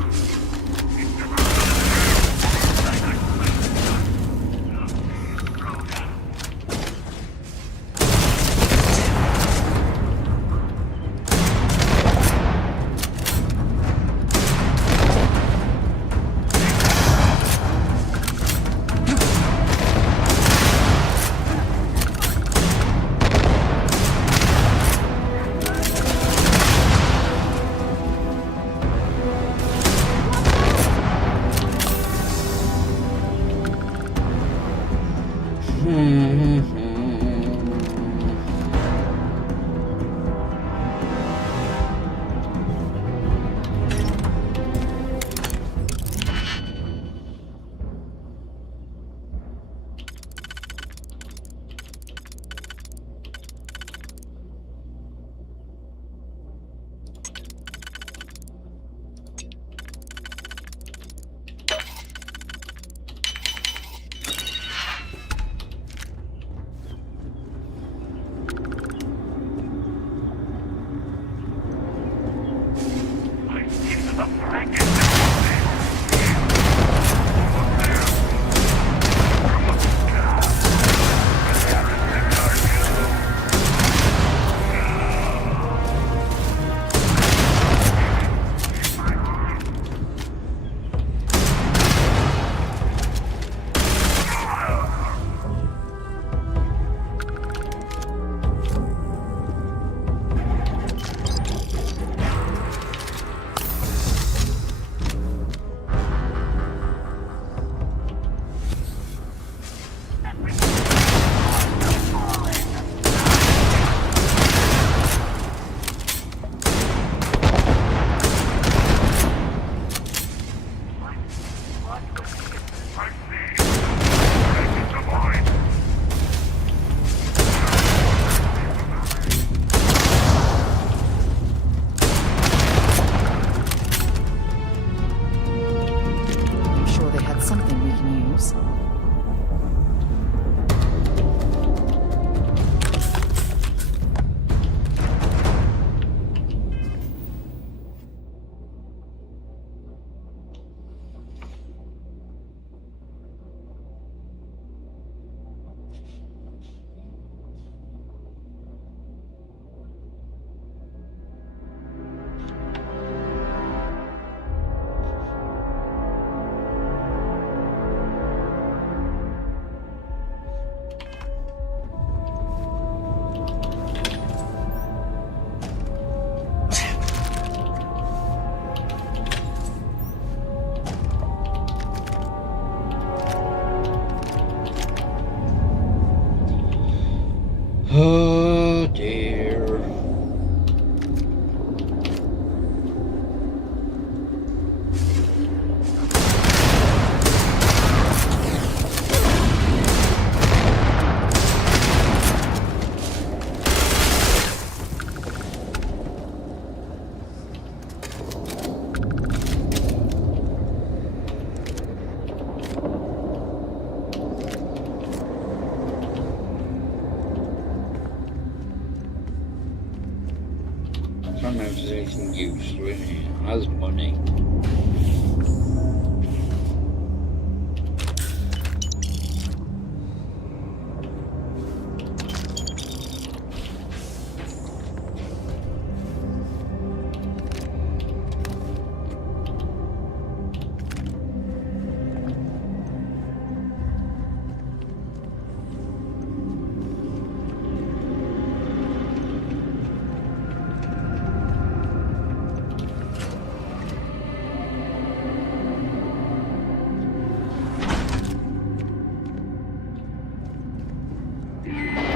know if there's anything useful in here. Has money.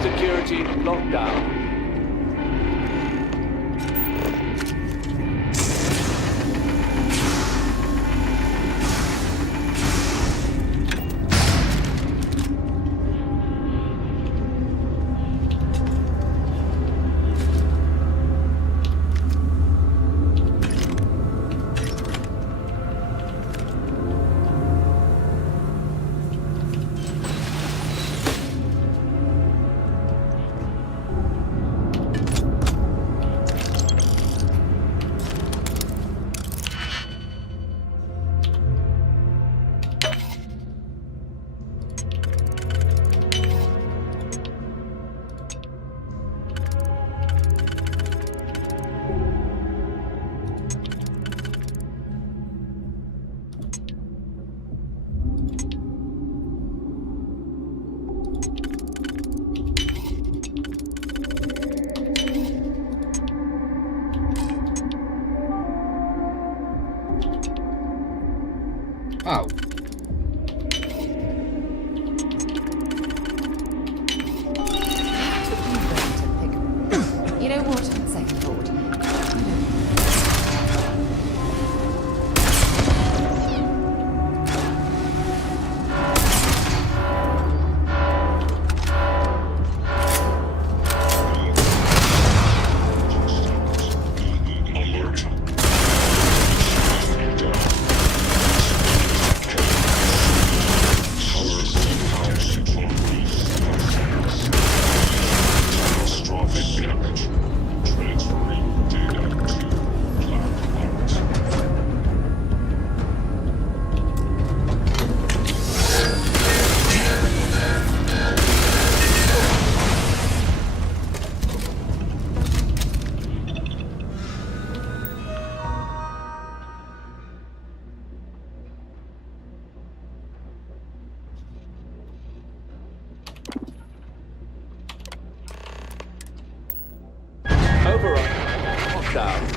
Security lockdown. Oh. You know what? Second thought. Override. Lockdown.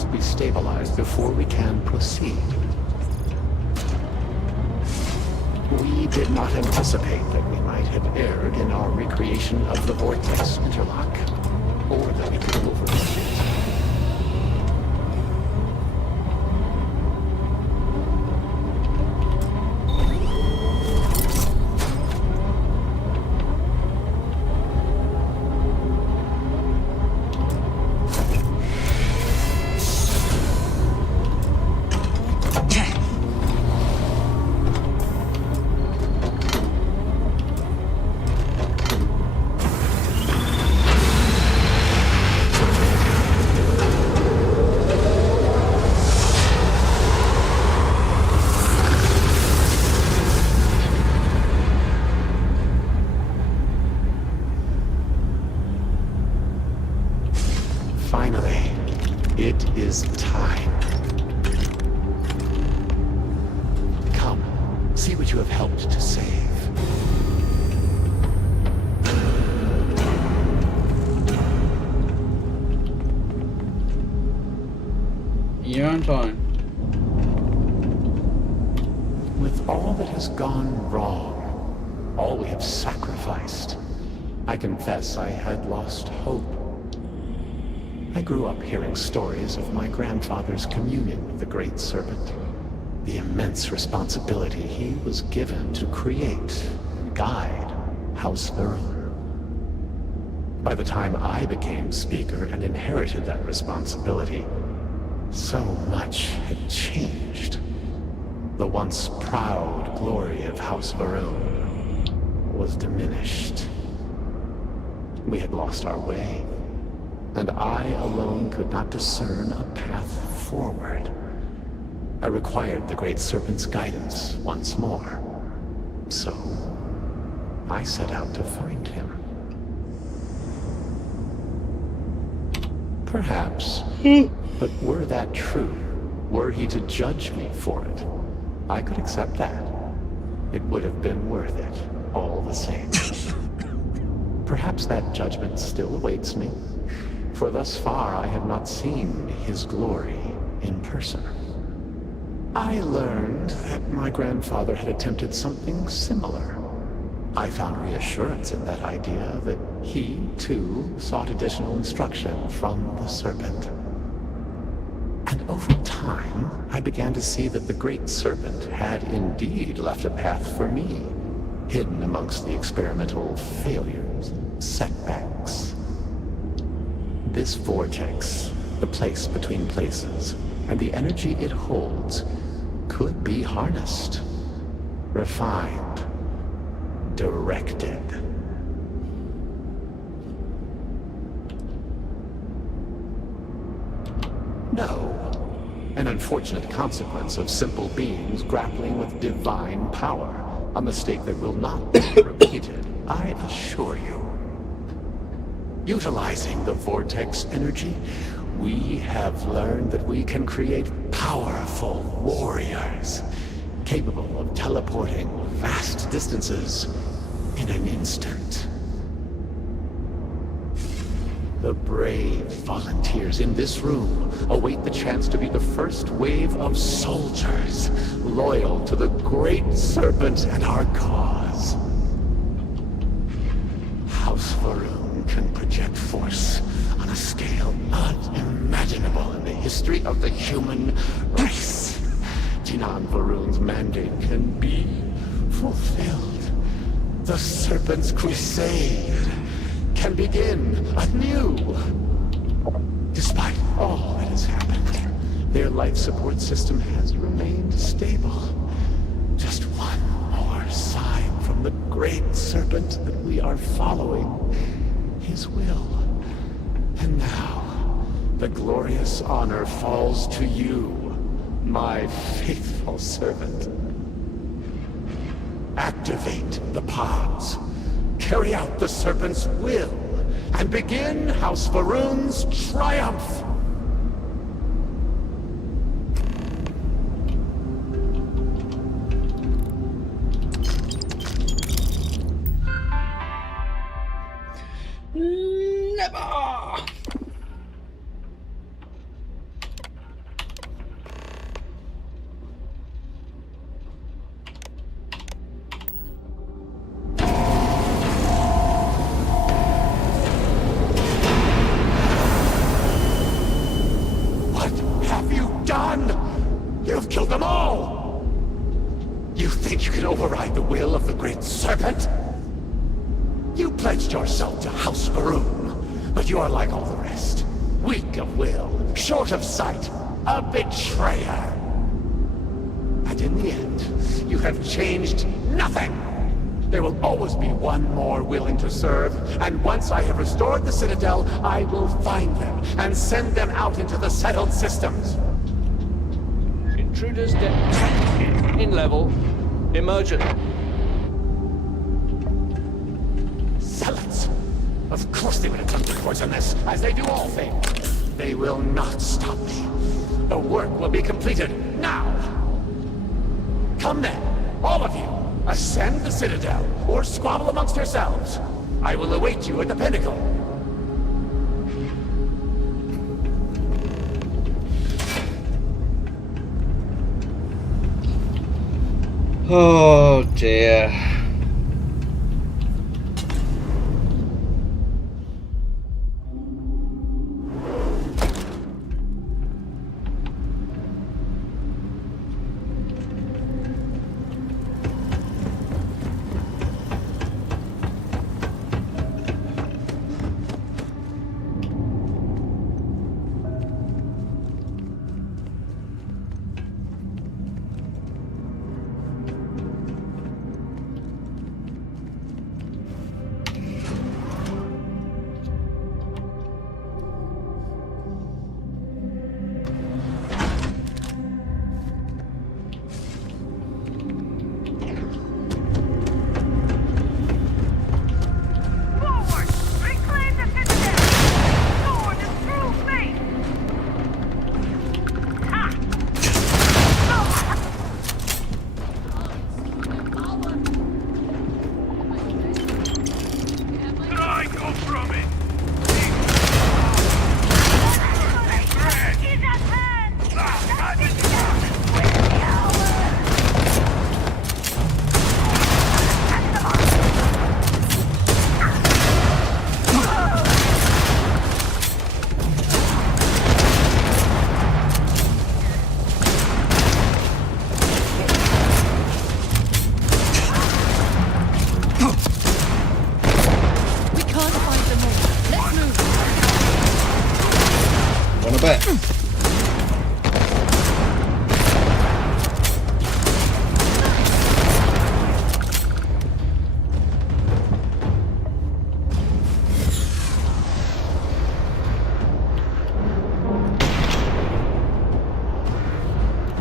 must be stabilized before we can proceed. We did not anticipate that we might have erred in our recreation of the vortex interlock, or that it could overlook it. Finally, it is time. Come, see what you have helped to save. You're on time. With all that has gone wrong, all we have sacrificed, I confess I had lost hope. I grew up hearing stories of my grandfather's communion with the Great Serpent, the immense responsibility he was given to create and guide House Varun. By the time I became Speaker and inherited that responsibility, so much had changed. The once proud glory of House Varun was diminished. We had lost our way, and I alone could not discern a path forward. I required the Great Serpent's guidance once more. So, I set out to find him. Perhaps, but were that true, were he to judge me for it, I could accept that. It would have been worth it, all the same. Perhaps that judgment still awaits me, for thus far I have not seen his glory in person. I learned that my grandfather had attempted something similar. I found reassurance in that idea that he, too, sought additional instruction from the Serpent. And over time, I began to see that the Great Serpent had indeed left a path for me, hidden amongst the experimental failures and setbacks. This vortex, the place between places, and the energy it holds, could be harnessed, refined, directed. No, an unfortunate consequence of simple beings grappling with divine power, a mistake that will not be repeated, I assure you. Utilizing the vortex energy, we have learned that we can create powerful warriors, capable of teleporting vast distances in an instant. The brave volunteers in this room await the chance to be the first wave of soldiers, loyal to the Great Serpent and our cause. House Varun can project force on a scale unimaginable in the history of the human race. Jinan Varun's mandate can be fulfilled. The Serpent's crusade can begin anew. Despite all that has happened, their life support system has remained stable. Just one more sign from the Great Serpent that we are following his will. And now, the glorious honor falls to you, my faithful servant. Activate the pods. Carry out the Serpent's will, and begin House Varun's triumph! Never! can override the will of the Great Serpent? You pledged yourself to House Varun, but you are like all the rest. Weak of will, short of sight, a betrayer. And in the end, you have changed nothing. There will always be one more willing to serve, and once I have restored the Citadel, I will find them and send them out into the settled systems. Intruders detected. In level. Emergent. Zealots! Of course they would attempt to poison this, as they do all things. They will not stop me. The work will be completed now! Come then, all of you, ascend the Citadel, or squabble amongst yourselves. I will await you at the pinnacle. Oh dear.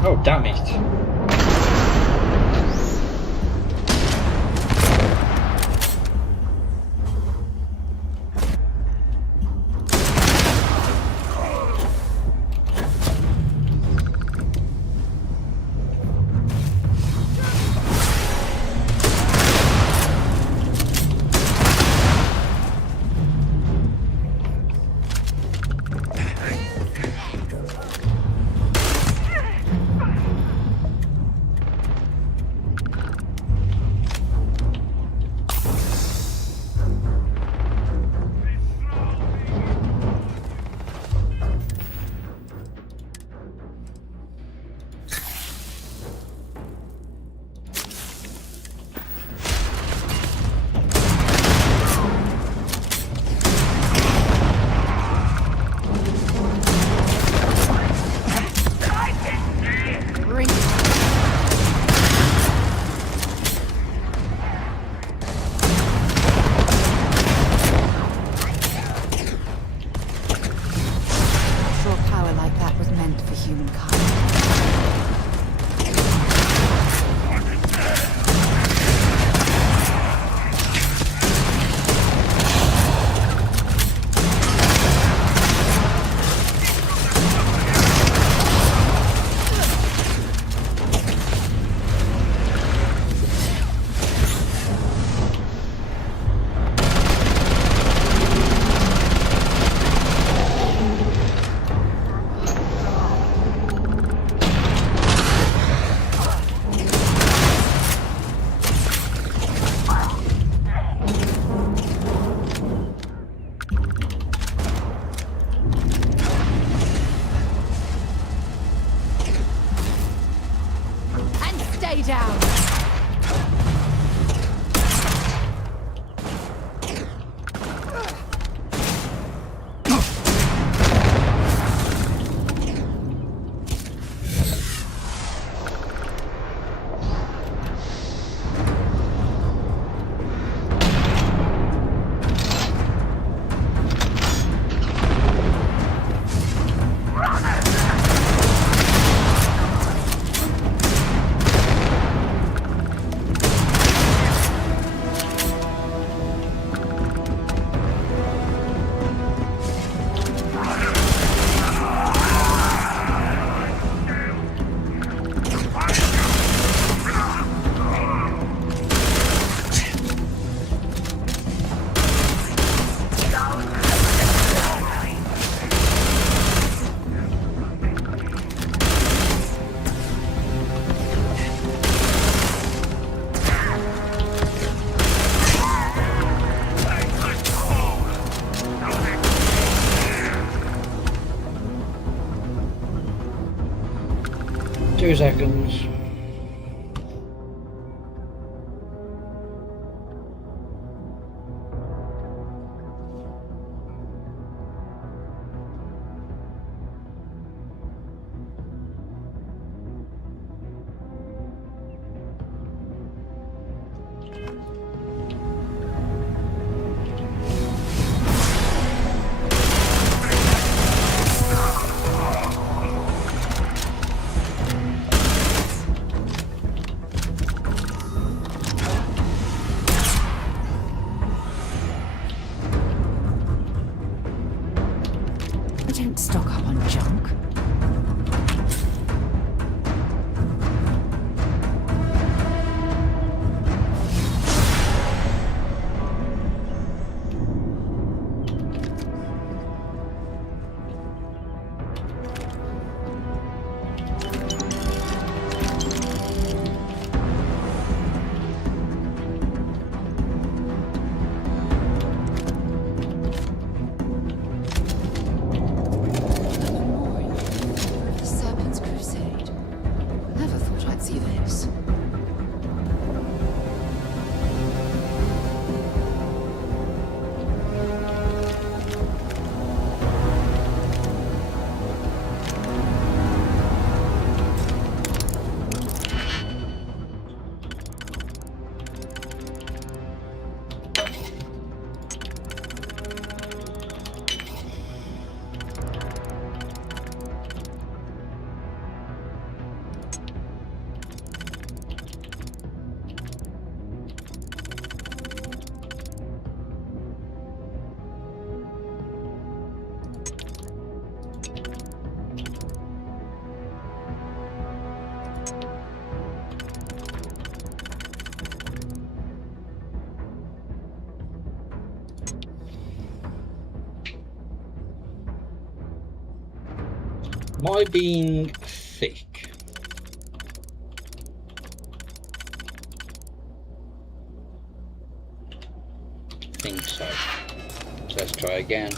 Oh, damn it. Stay down. 2 seconds. I don't stock up on junk. The Serpent's Crusade. Never thought I'd see this. Am I being thick? I think so. So let's try again.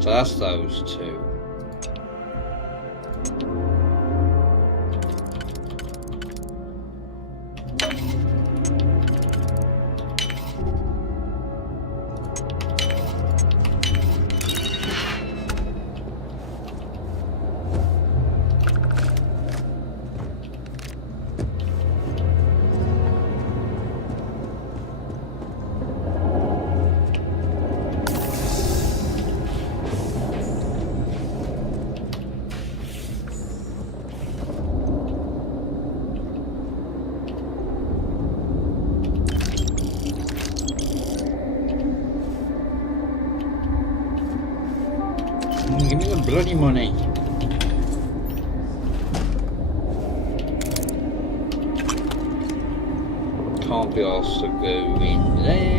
So that's those two. Give me the bloody money. Can't be asked to go in there.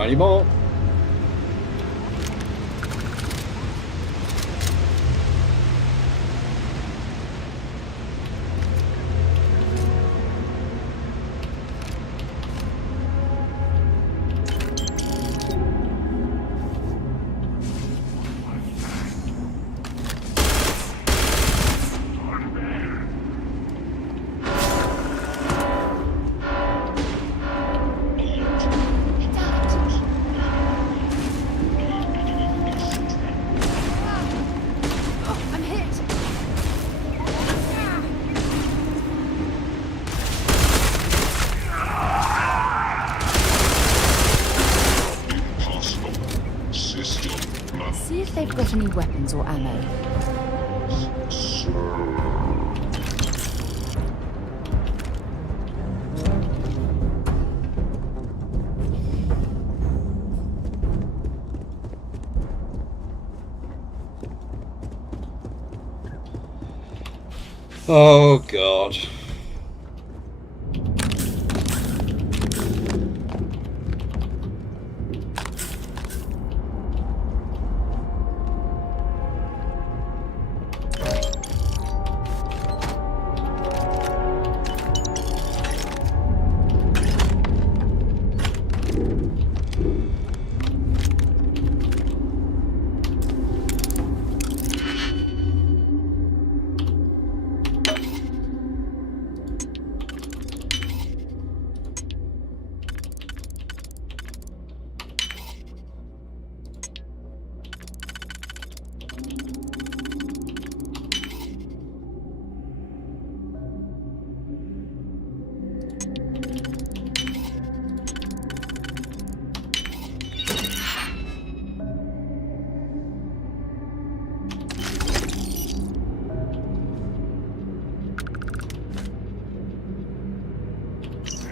Not anymore. I'm hit. See if they've got any weapons or ammo. Oh God.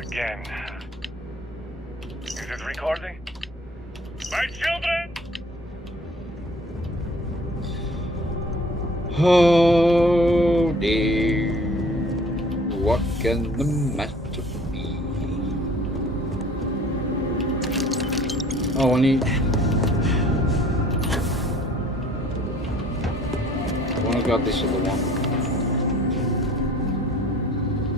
Again. Is it recording? My children! Oh dear. What can the matter be? Oh, I need. I want to grab this other one.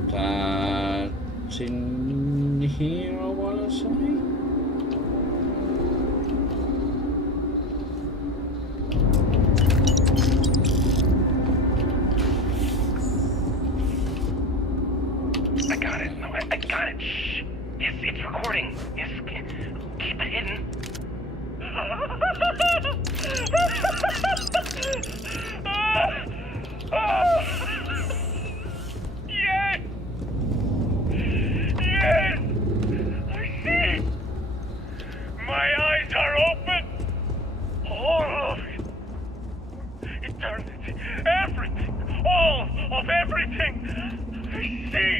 That's in here, I want to say. I got it. No, I got it. Shh. Yes, it's recording. Yes, keep it hidden. Yes! Yes! I see! My eyes are open! All of it! Eternity! Everything! All of everything! I see!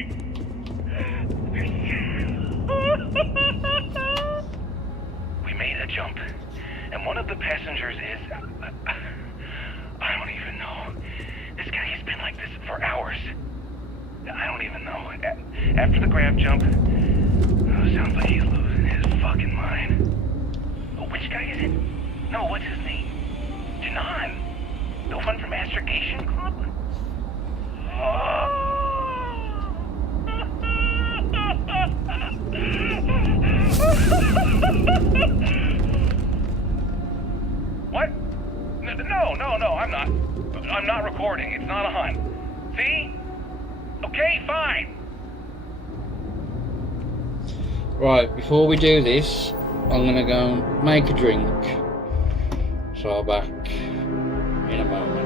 We made a jump, and one of the passengers is... I don't even know. This guy has been like this for hours. I don't even know. After the grab jump, sounds like he's losing his fucking mind. Oh, which guy is it? No, what's his name? Janan. The one from Astrogation Club? What? No, I'm not recording. It's not a hunt. See? Okay, fine. Right, before we do this, I'm gonna go and make a drink. So I'll back in a moment.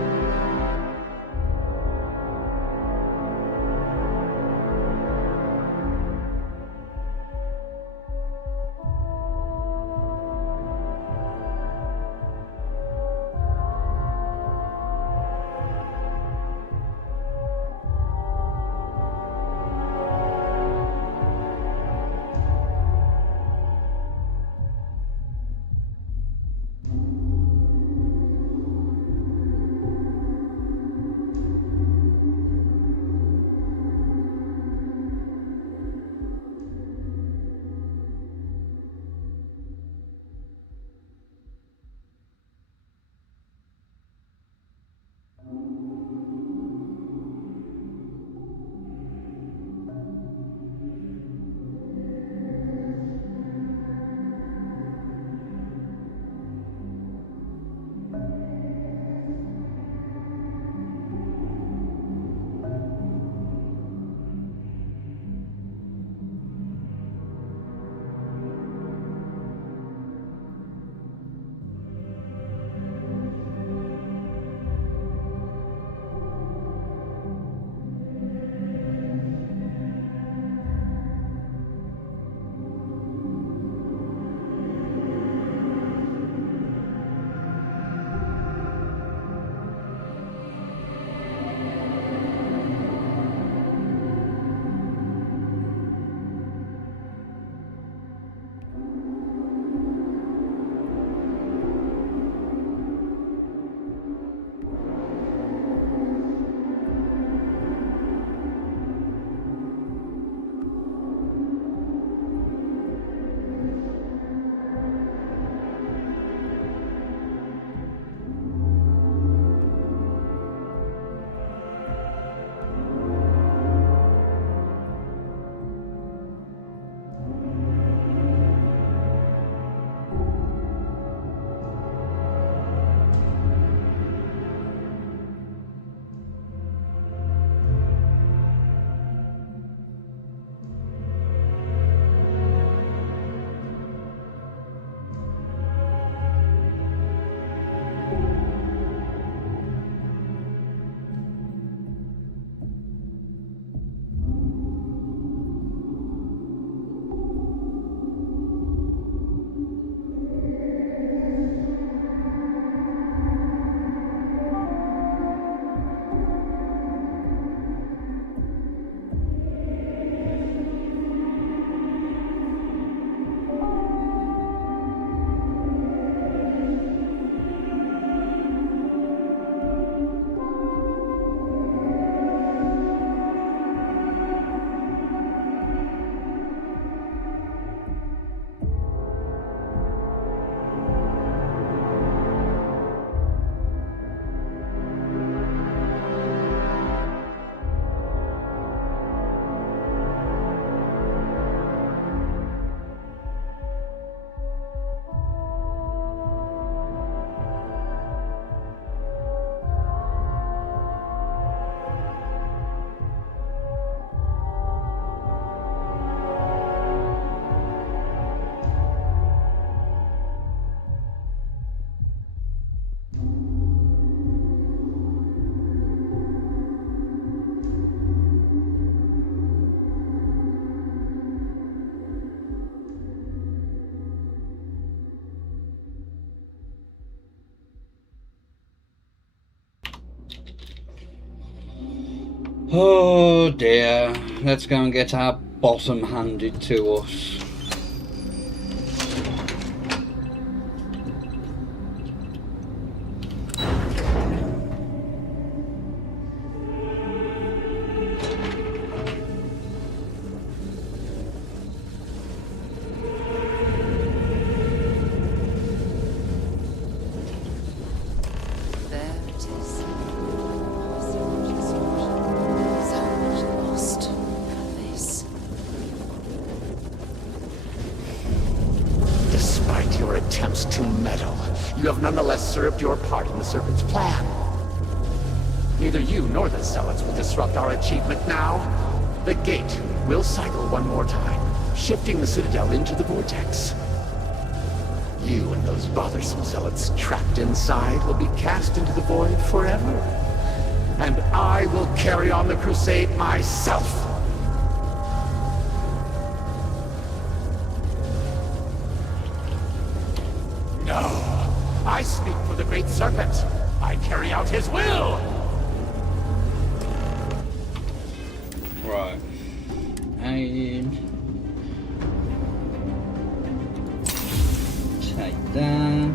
Oh dear. Let's go and get our bottom handed to us. Despite your attempts to meddle, you have nonetheless served your part in the Serpent's plan. Neither you nor the Zealots will disrupt our achievement now. The gate will cycle one more time, shifting the Citadel into the Vortex. You and those bothersome Zealots trapped inside will be cast into the void forever. And I will carry on the crusade myself. No, I speak for the Great Serpent. I carry out his will. Right. And take that.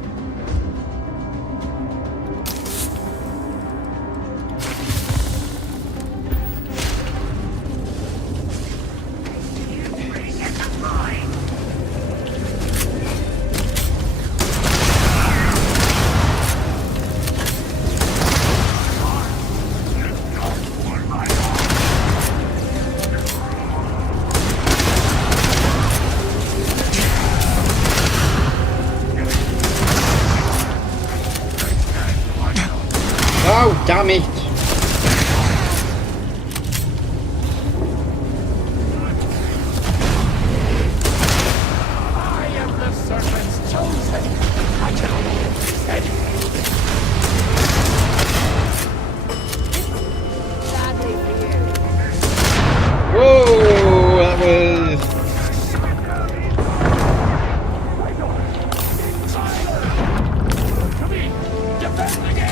Oh, damn it! I am the Serpent's chosen. I can only lift his head. Sadly for you. Whoa, that was... Come in, defend the gate.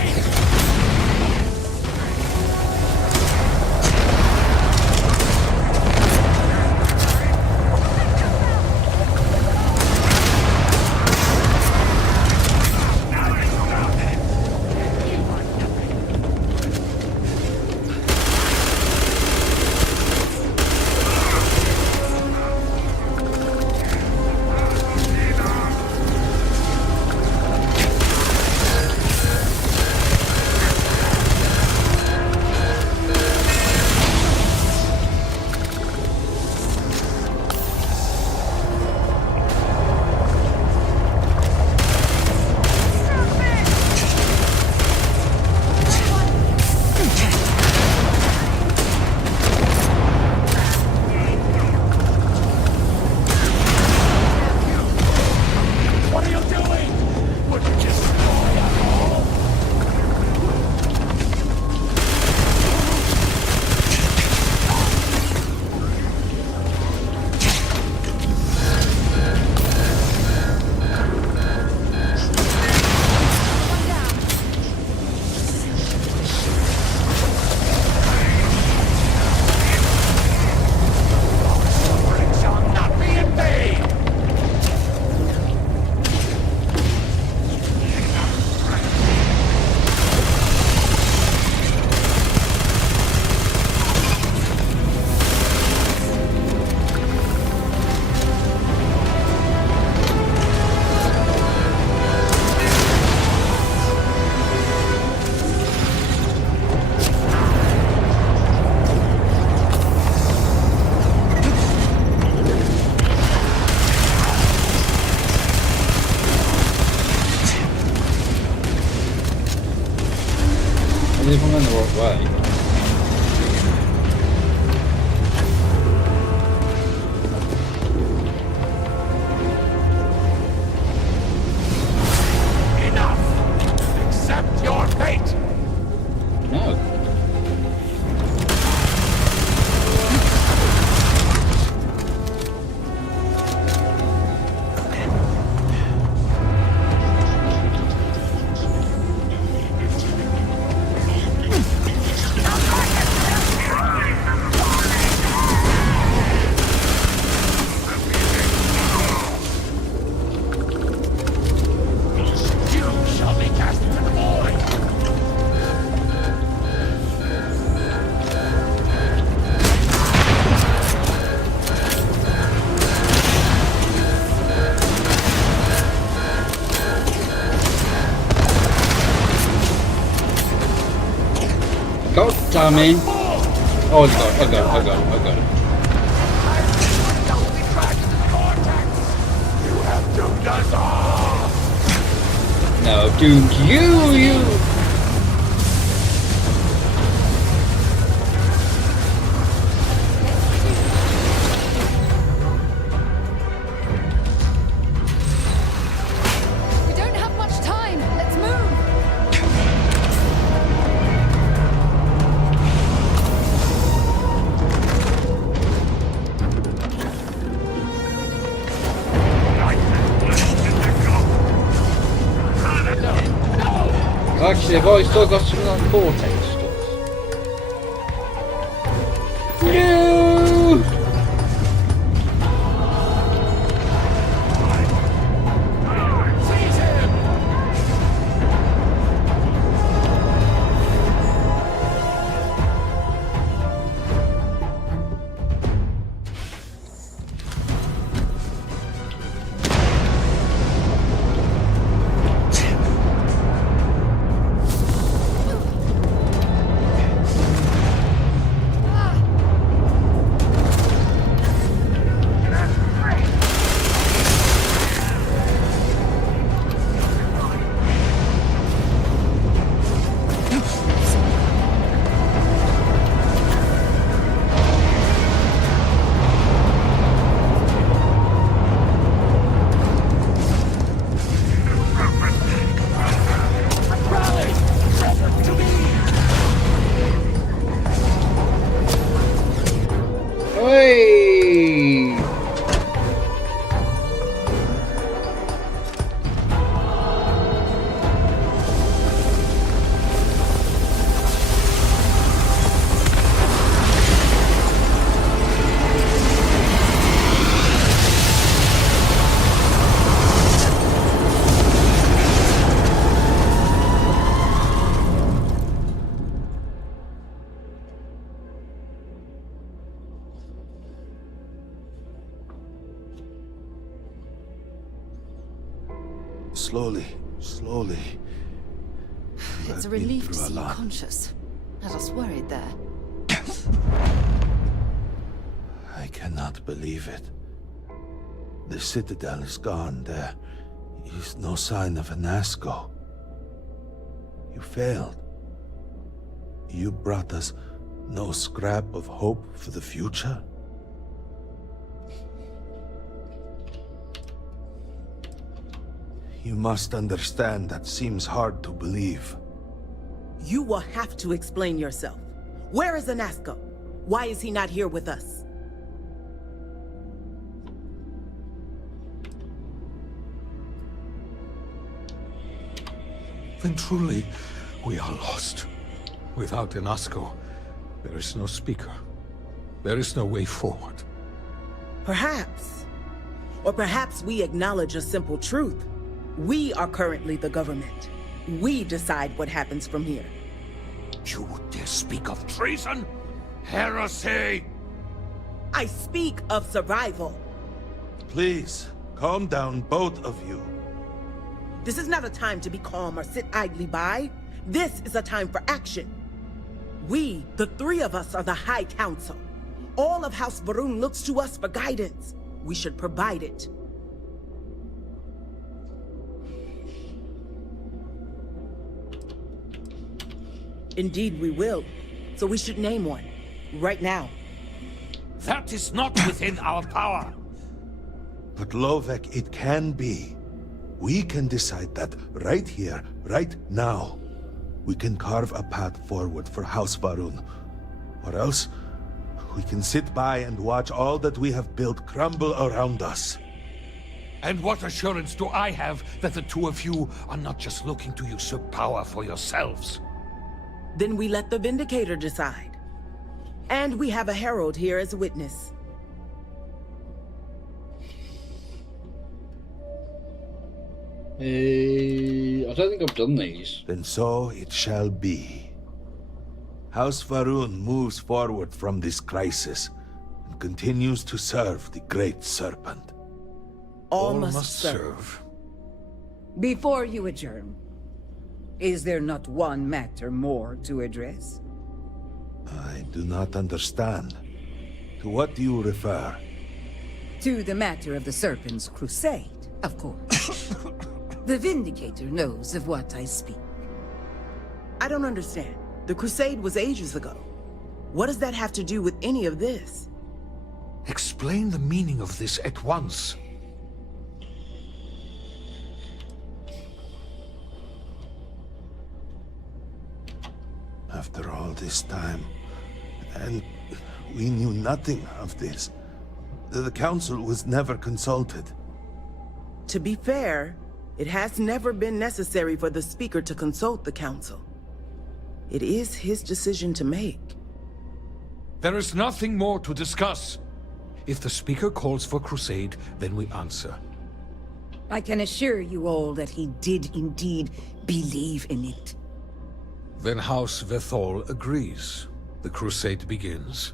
What are you doing? Would you destroy us all? Suffering shall not be in vain. I believe I'm going the wrong way. Enough! Accept your fate! No. Damn it. Oh, I got it. You have doomed us all! No, doomed you! We don't have much time. Let's move. Actually, I've always still got some like Vortex stuff. No! Hey! Slowly. You It's a have been relief to through a see you lot. conscious. Had us worried there. I cannot believe it. The Citadel is gone. There is no sign of Anasco. You failed. You brought us no scrap of hope for the future? You must understand that seems hard to believe. You will have to explain yourself. Where is Anasco? Why is he not here with us? Then truly, we are lost. Without Anasco, there is no speaker. There is no way forward. Perhaps. Or perhaps we acknowledge a simple truth. We are currently the government. We decide what happens from here. You dare speak of treason? Heresy! I speak of survival. Please, calm down, both of you. This is not a time to be calm or sit idly by. This is a time for action. We, the three of us, are the High Council. All of House Varun looks to us for guidance. We should provide it. Indeed, we will. So we should name one. Right now. That is not within our power. But Lovek, it can be. We can decide that right here, right now. We can carve a path forward for House Varun. Or else, we can sit by and watch all that we have built crumble around us. And what assurance do I have that the two of you are not just looking to usurp power for yourselves? Then we let the Vindicator decide. And we have a herald here as a witness. I don't think I've done these. Then so it shall be. House Varun moves forward from this crisis and continues to serve the Great Serpent. All must serve. Before you adjourn, is there not one matter more to address? I do not understand. To what do you refer? To the matter of the Serpent's crusade, of course. The Vindicator knows of what I speak. I don't understand. The crusade was ages ago. What does that have to do with any of this? Explain the meaning of this at once. After all this time, and we knew nothing of this. The council was never consulted. To be fair, it has never been necessary for the Speaker to consult the council. It is his decision to make. There is nothing more to discuss. If the Speaker calls for crusade, then we answer. I can assure you all that he did indeed believe in it. Then House Vethol agrees. The crusade begins.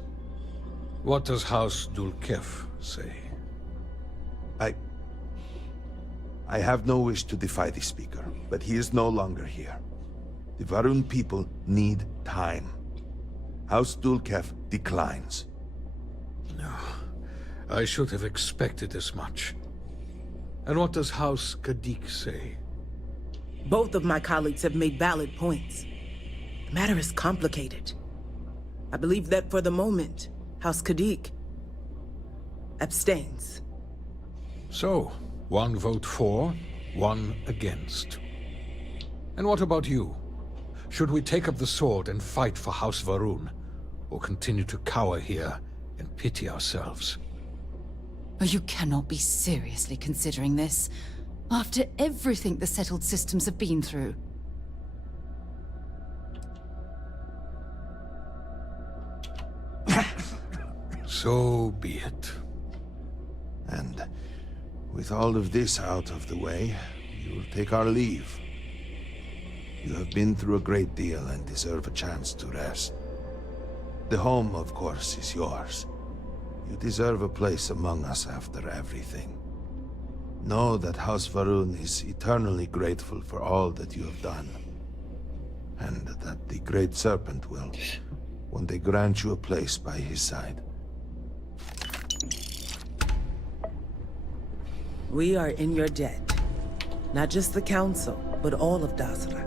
What does House Dulkef say? I have no wish to defy the Speaker, but he is no longer here. The Varun people need time. House Dulkef declines. No, I should have expected as much. And what does House Kadik say? Both of my colleagues have made valid points. The matter is complicated. I believe that for the moment, House Kadik abstains. So, one vote for, one against. And what about you? Should we take up the sword and fight for House Varun, or continue to cower here and pity ourselves? Oh, you cannot be seriously considering this, after everything the settled systems have been through. So be it. And with all of this out of the way, we will take our leave. You have been through a great deal and deserve a chance to rest. The home, of course, is yours. You deserve a place among us after everything. Know that House Varun is eternally grateful for all that you have done. And that the Great Serpent will one day grant you a place by his side. We are in your debt. Not just the Council, but all of Dasra.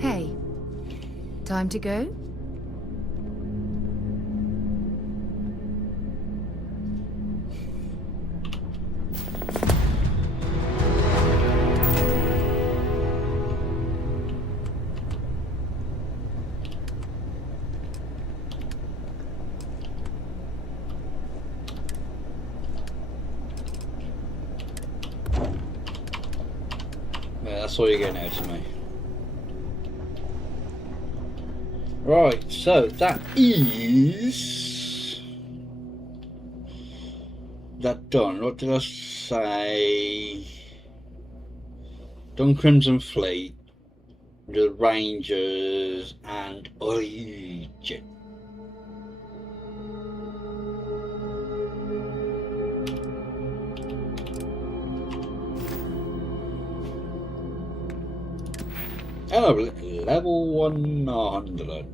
Hey, time to go? That's all you're getting out of me. Right, so that is that done. What did I say? Done Crimson Fleet, the Rangers, and Origin. Oh, level 100.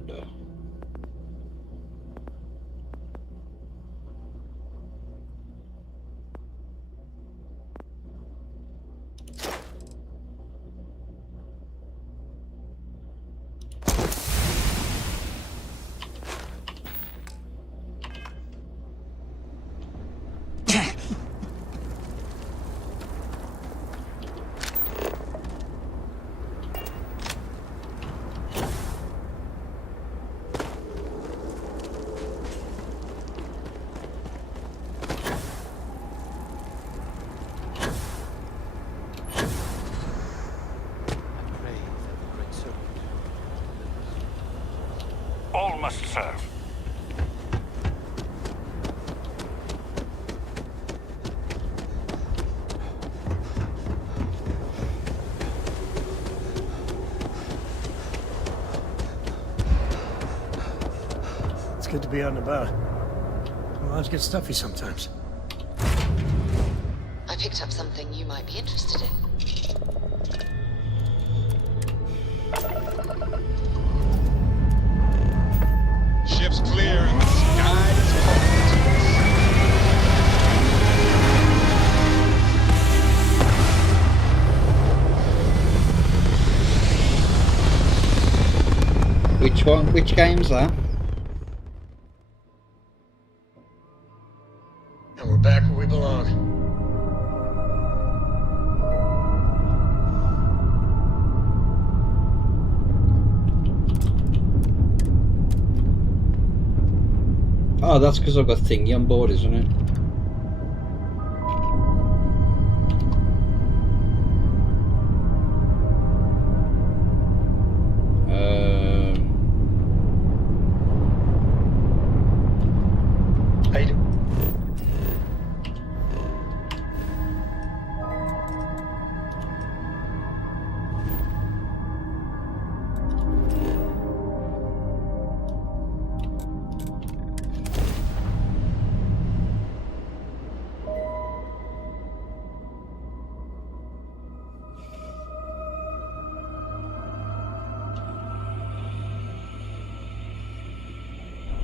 All must serve. It's good to be out and about. Lives get stuffy sometimes. I picked up something you might be interested in. Which one? Which game's that? And we're back where we belong. Oh, that's because I've got Thingy on board, isn't it?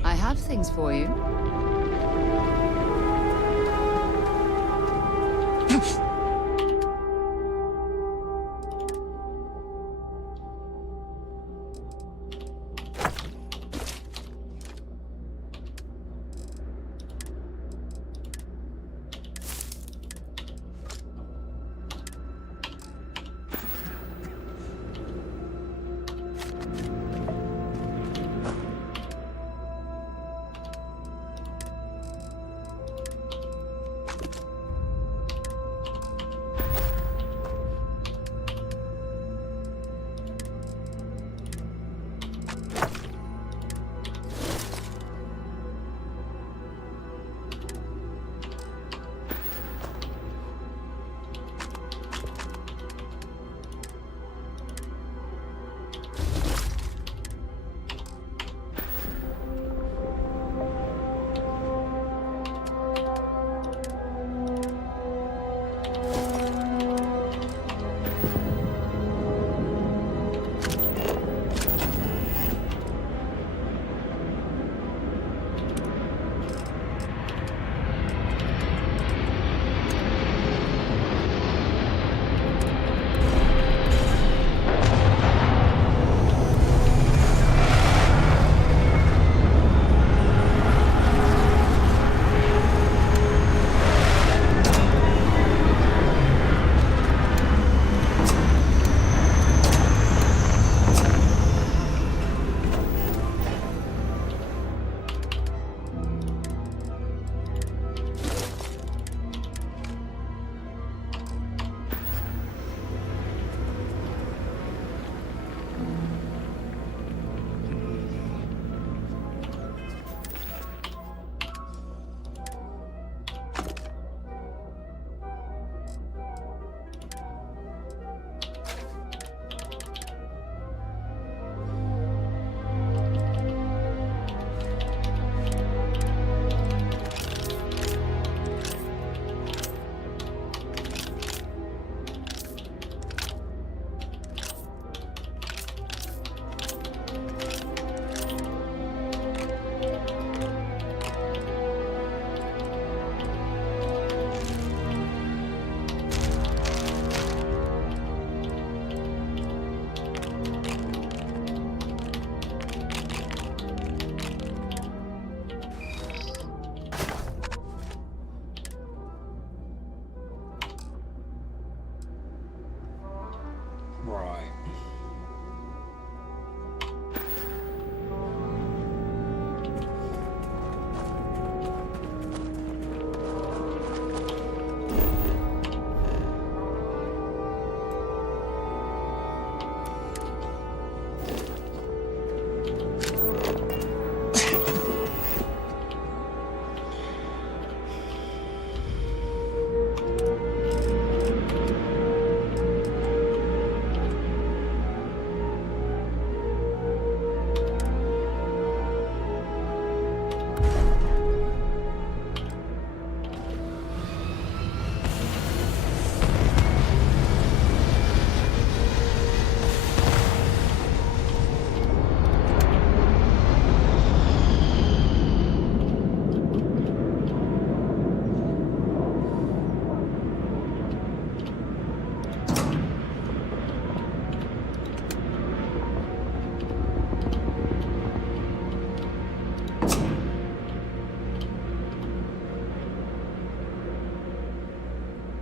I have things for you.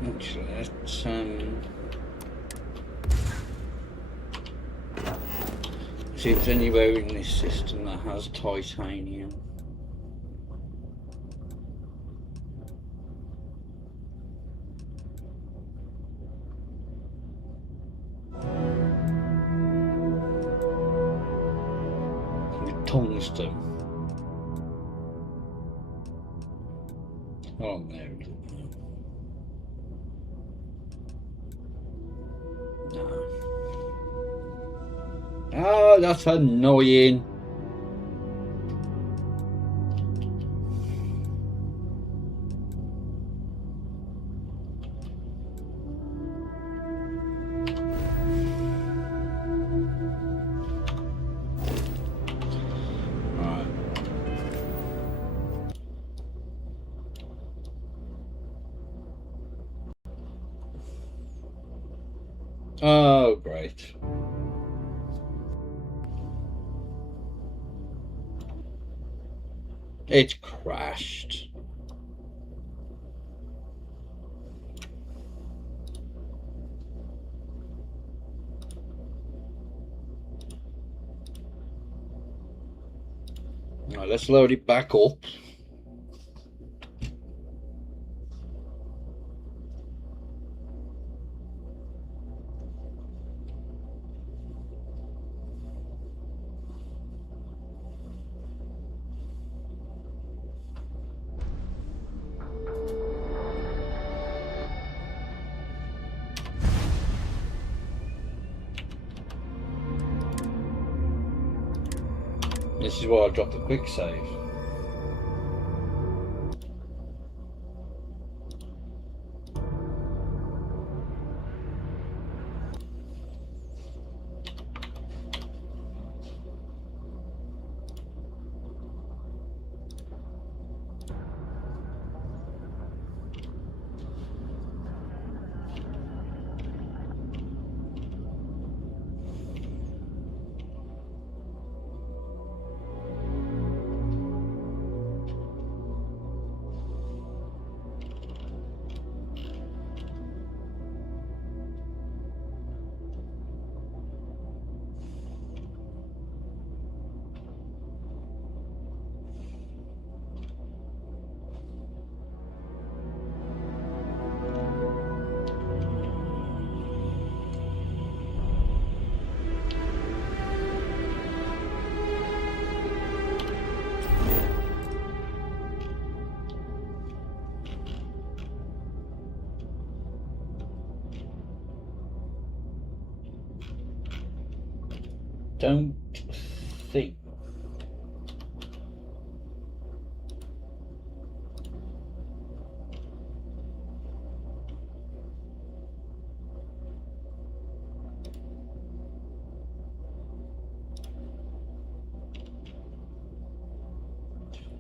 Actually, let's see if there's anywhere in this system that has titanium. Tungsten. Oh, there it is. No. Oh, that's annoying. Oh, great. It's crashed. Right, let's load it back up. This is why I dropped the quick save. Don't think.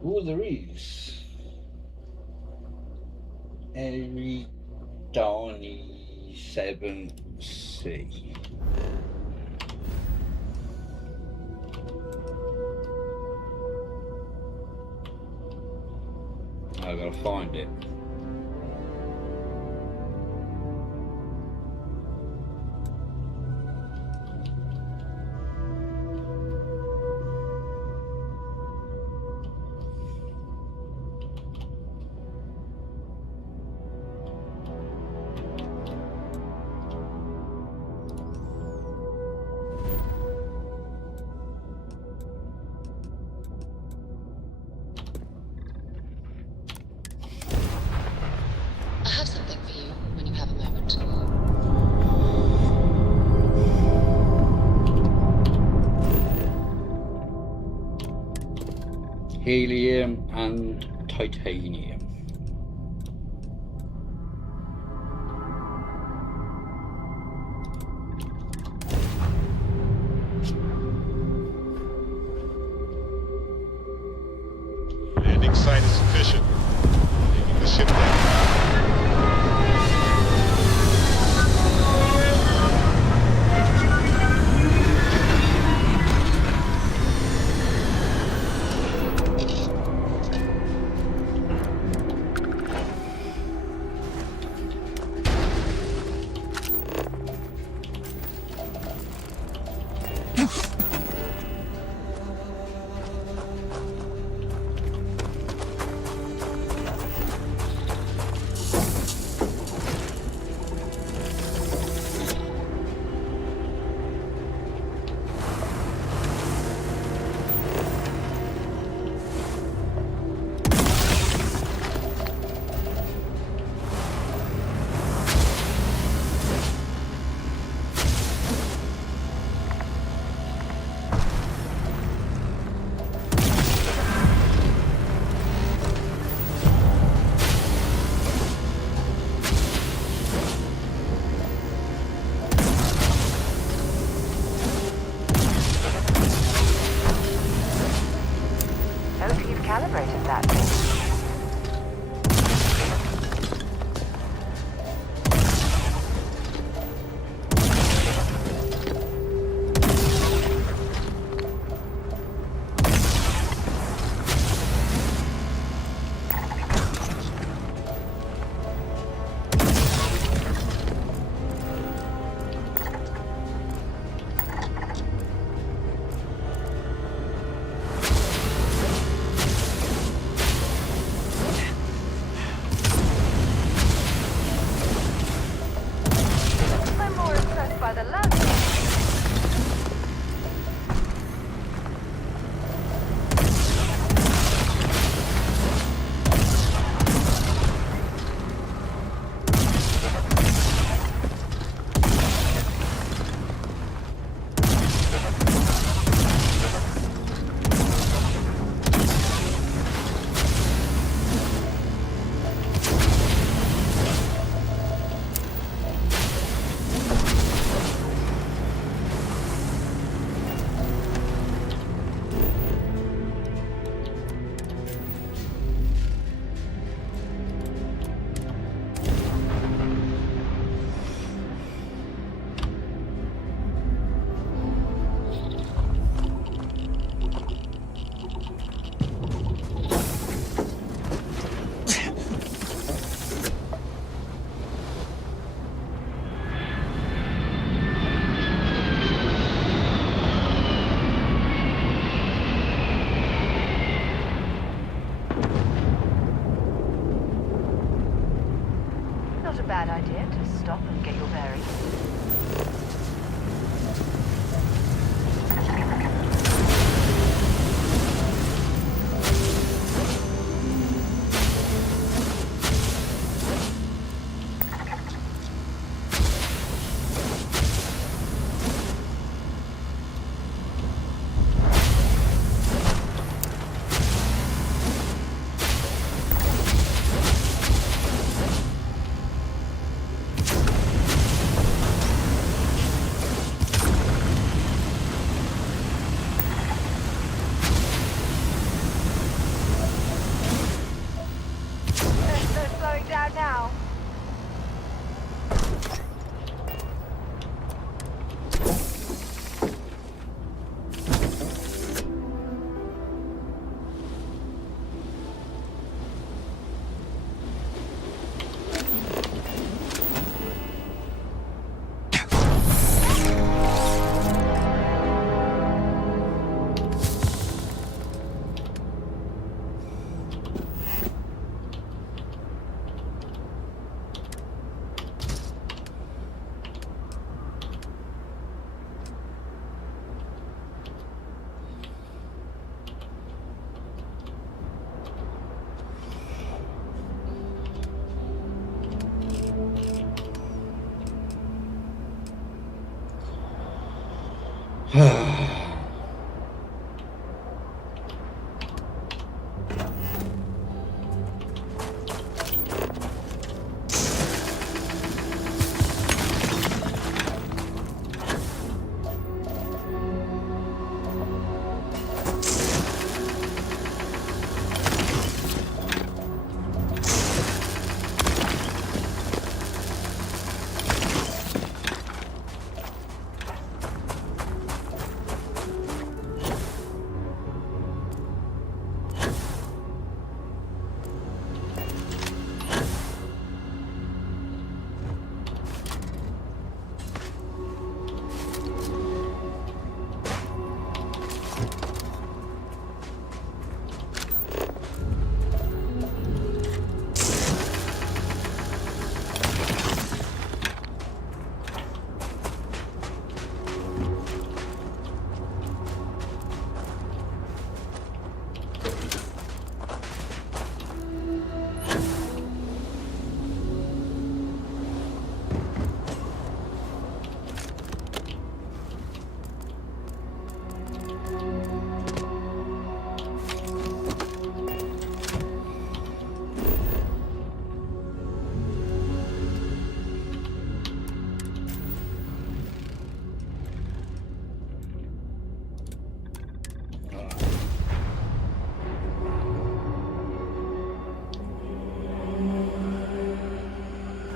Oh, there is. Every Donny 7C. I gotta find it. I have something for you when you have a moment. Helium and titanium. Landing site is sufficient. Taking the ship down. Not a bad idea to stop and get your bearings.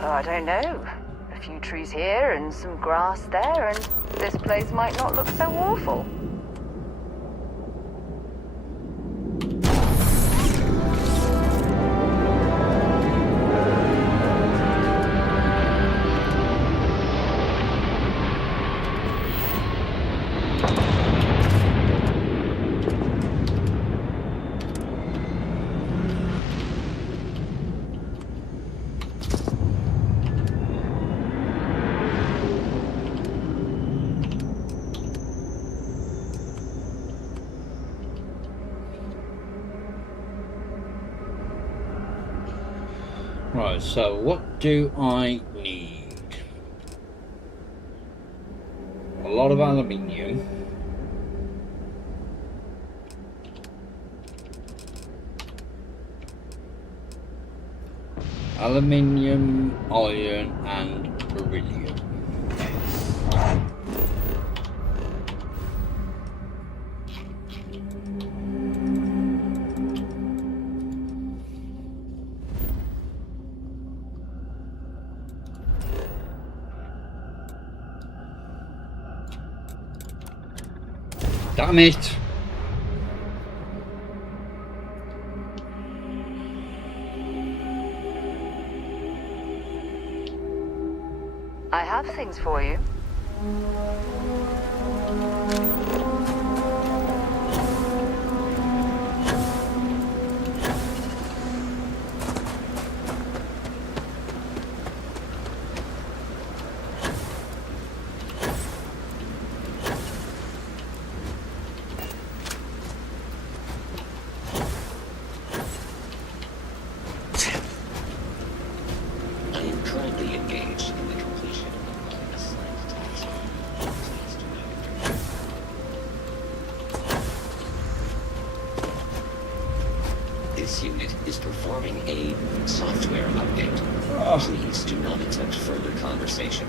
Oh, I don't know. A few trees here and some grass there, and this place might not look so awful. Right, so what do I need? A lot of aluminium. Aluminium, iron, and beryllium. Damn it! I have things for you. currently engaged in the completion of an assigned task. Please do not return. This unit is performing a software update. Please do not attempt further conversation.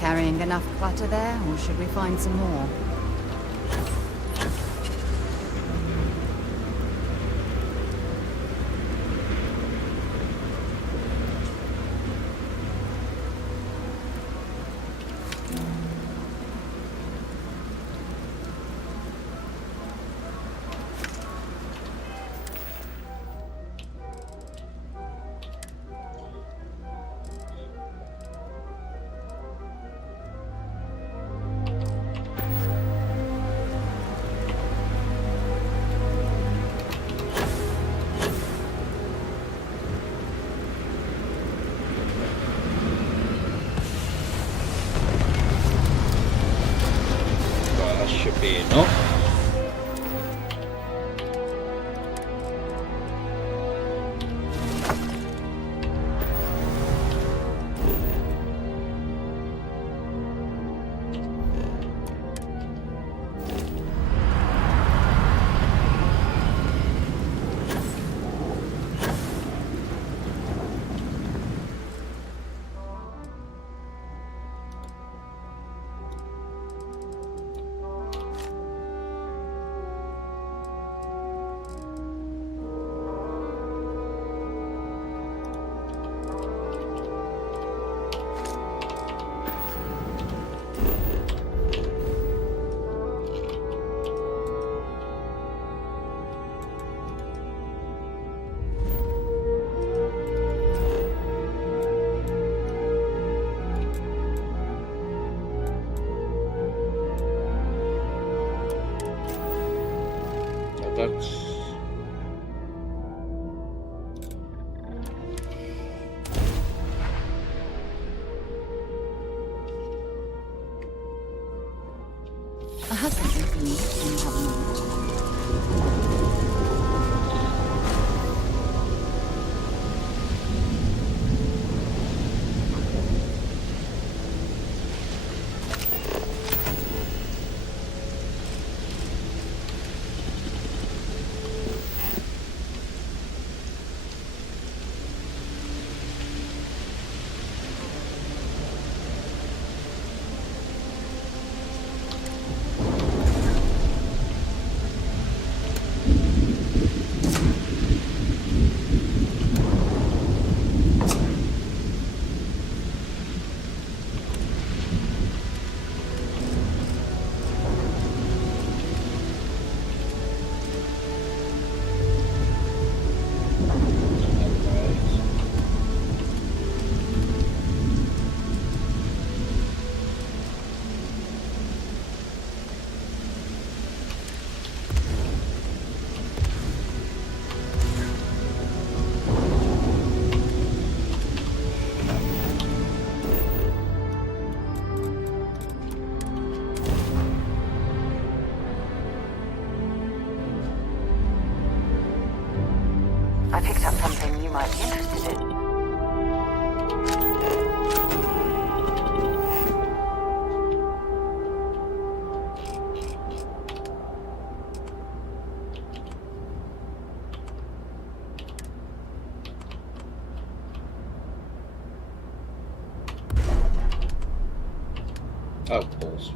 Carrying enough clutter there, or should we find some more? Should be enough. That's I have something for you when you have a moment. I picked up something you might be interested in. of course.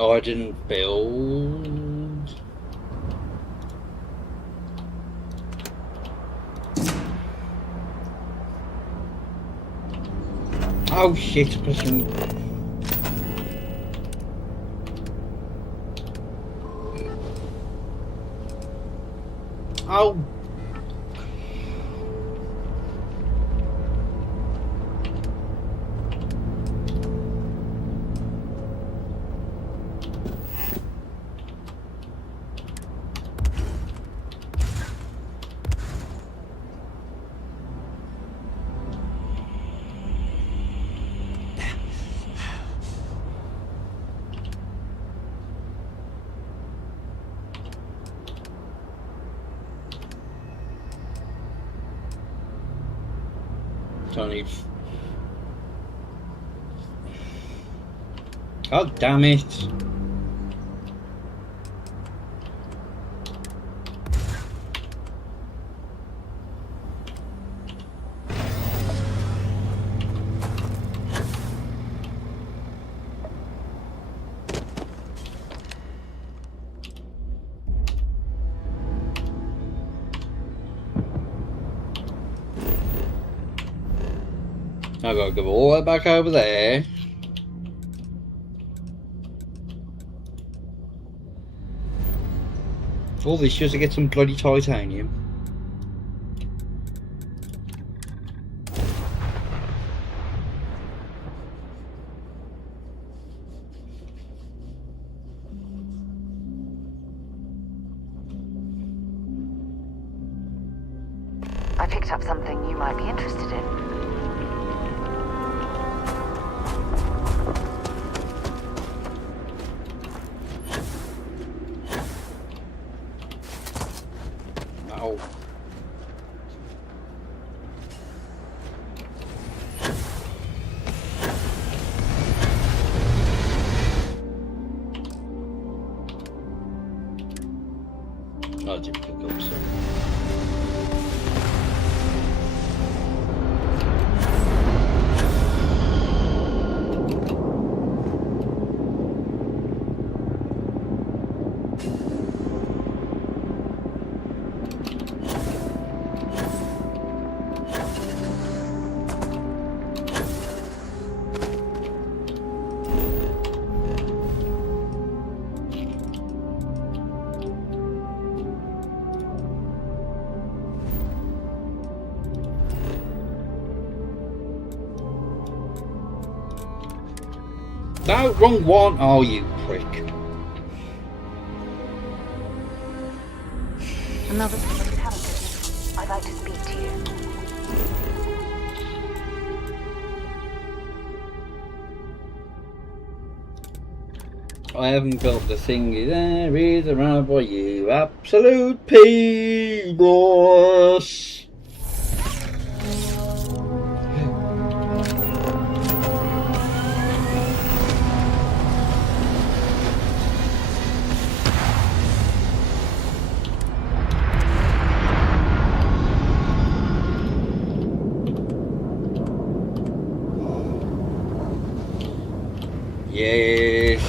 Oh, I didn't build. Oh shit, pressing. Oh. Only... God damn it. I gotta go all the way back over there. All this just to get some bloody titanium. I picked up something you might be interested in. Ow. I did pick up some. No, wrong one. Oh, you prick. Another talented. I'd like to speak to you. I haven't got the thingy there either, have I? You absolute P-boss. Yes.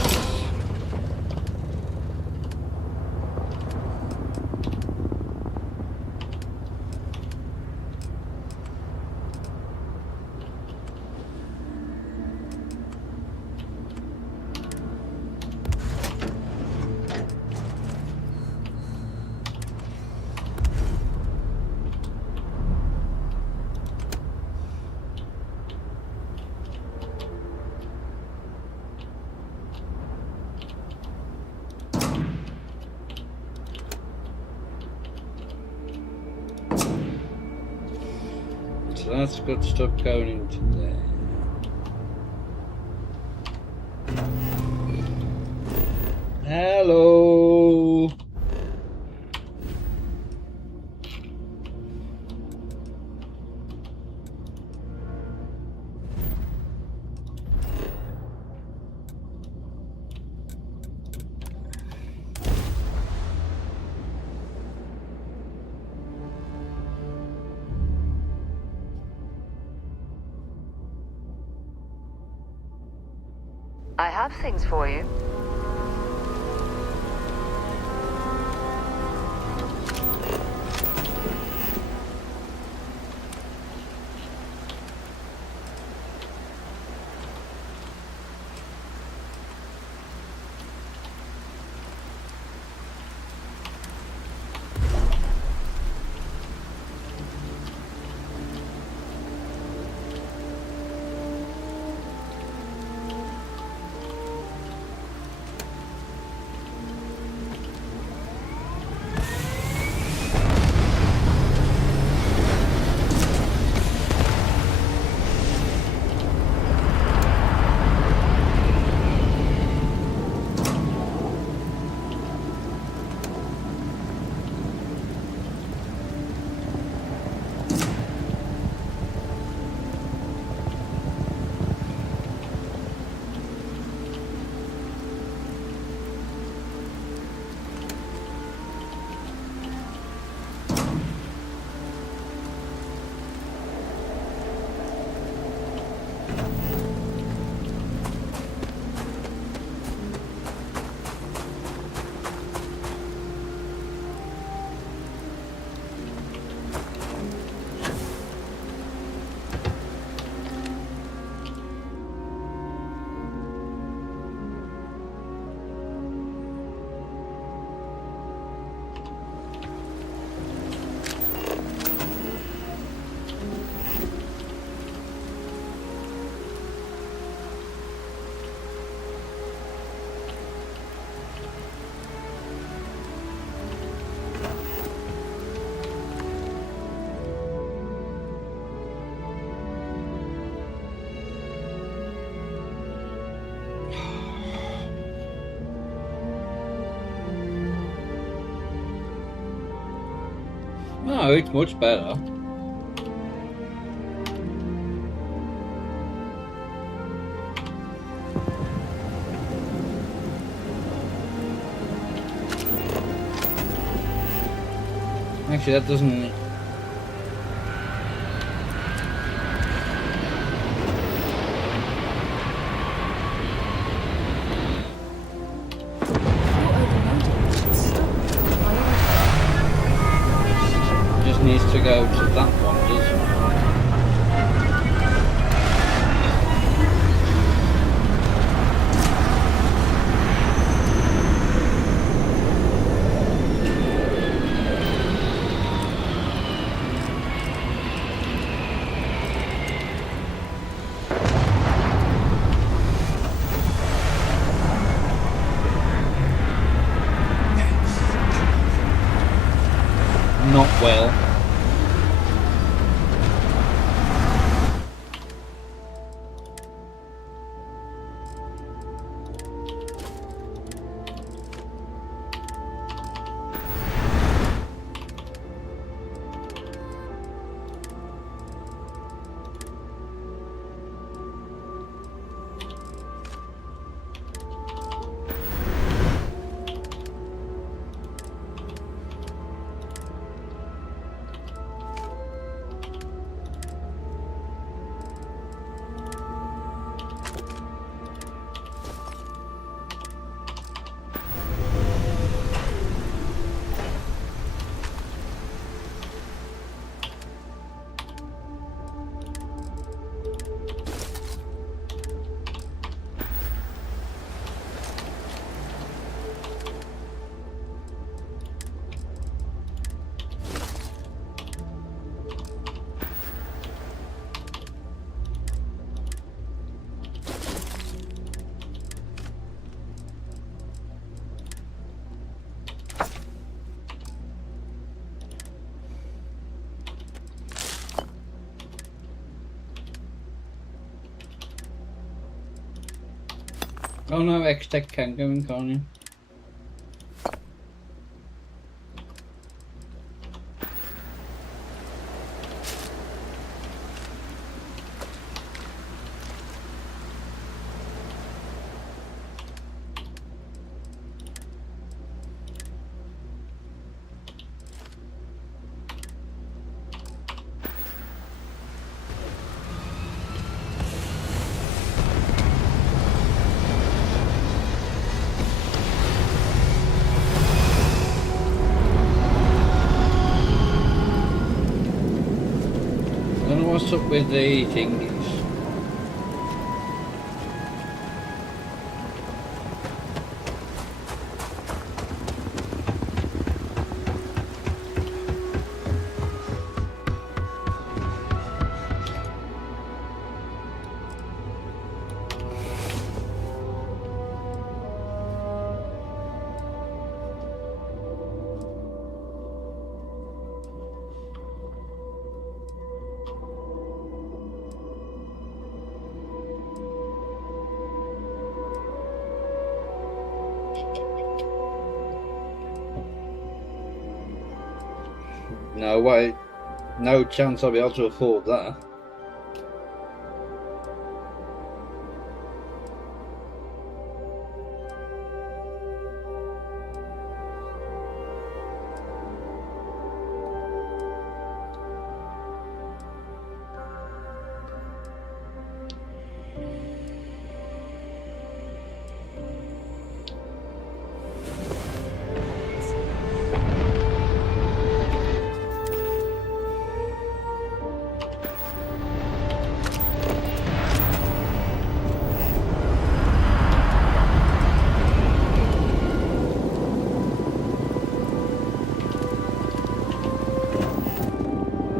So that's got stuff going into there. Hello. I have things for you. No, it's much better. Actually, that doesn't... Just needs to go to that one, doesn't it? Not well. Oh no, X-Tech can go in, can't you? What's up with the thingies? No way, no chance I'll be able to afford that.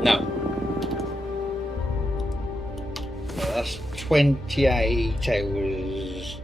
No. That's 28 hours.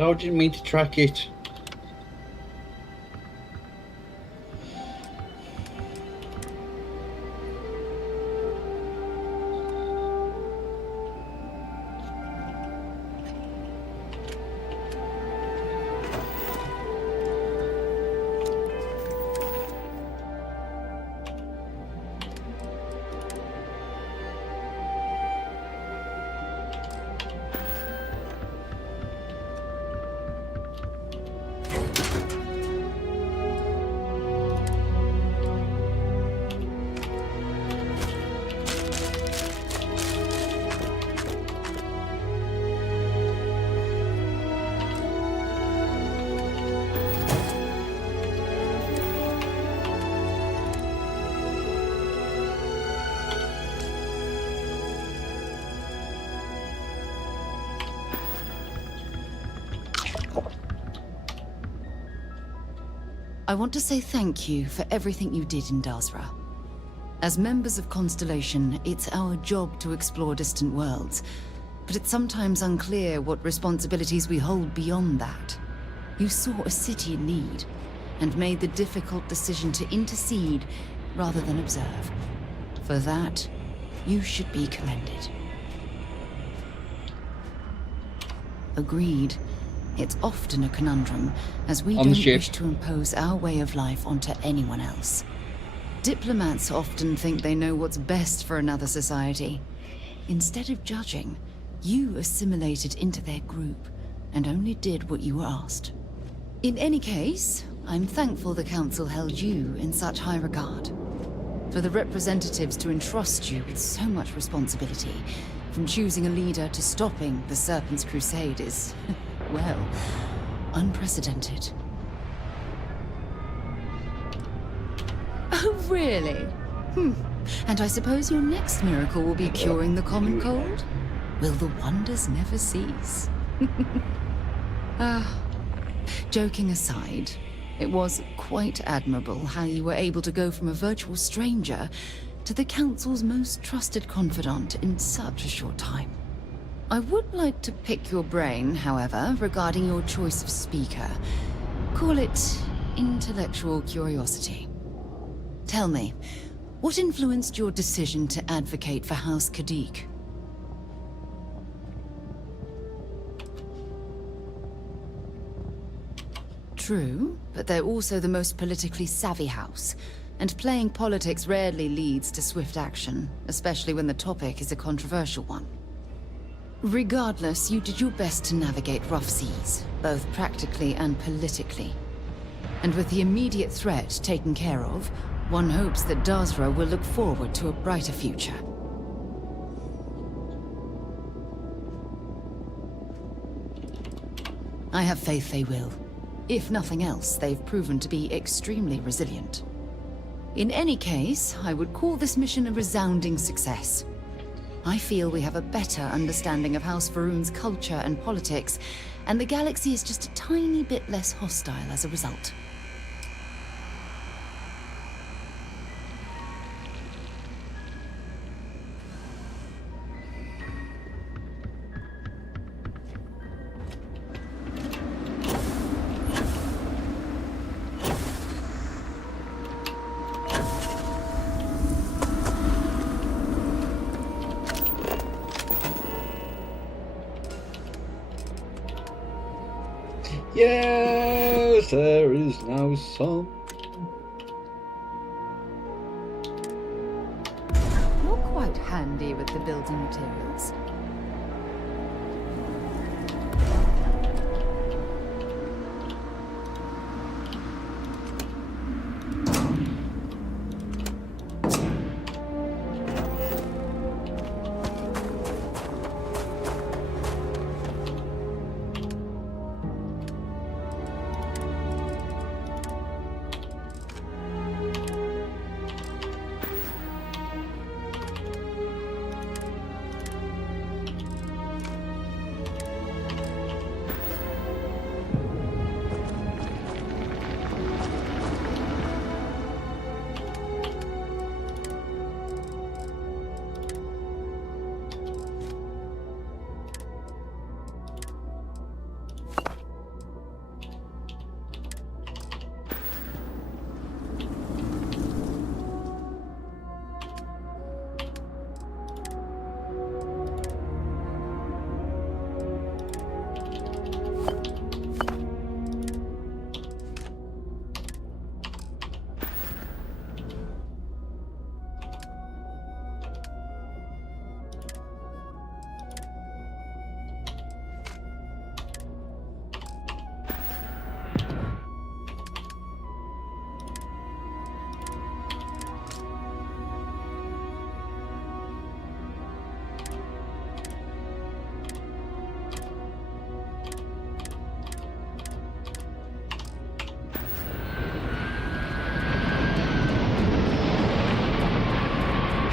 Oh, I didn't mean to track it. I want to say thank you for everything you did in Dazra. As members of Constellation, it's our job to explore distant worlds, but it's sometimes unclear what responsibilities we hold beyond that. You saw a city in need, and made the difficult decision to intercede rather than observe. For that, you should be commended. Agreed. It's often a conundrum, as we don't wish to impose our way of life onto anyone else. Diplomats often think they know what's best for another society. Instead of judging, you assimilated into their group, and only did what you were asked. In any case, I'm thankful the Council held you in such high regard. For the representatives to entrust you with so much responsibility, from choosing a leader to stopping the Serpent's Crusade is... well, unprecedented. Oh, really? And I suppose your next miracle will be curing the common cold? Will the wonders never cease? Joking aside, it was quite admirable how you were able to go from a virtual stranger to the Council's most trusted confidant in such a short time. I would like to pick your brain, however, regarding your choice of speaker. Call it intellectual curiosity. Tell me, what influenced your decision to advocate for House Kadik? True, but they're also the most politically savvy house, and playing politics rarely leads to swift action, especially when the topic is a controversial one. Regardless, you did your best to navigate rough seas, both practically and politically. And with the immediate threat taken care of, one hopes that Dazra will look forward to a brighter future. I have faith they will. If nothing else, they've proven to be extremely resilient. In any case, I would call this mission a resounding success. I feel we have a better understanding of House Va'ruun's culture and politics, and the galaxy is just a tiny bit less hostile as a result. Yes, there is now sun. You're quite handy with the building materials.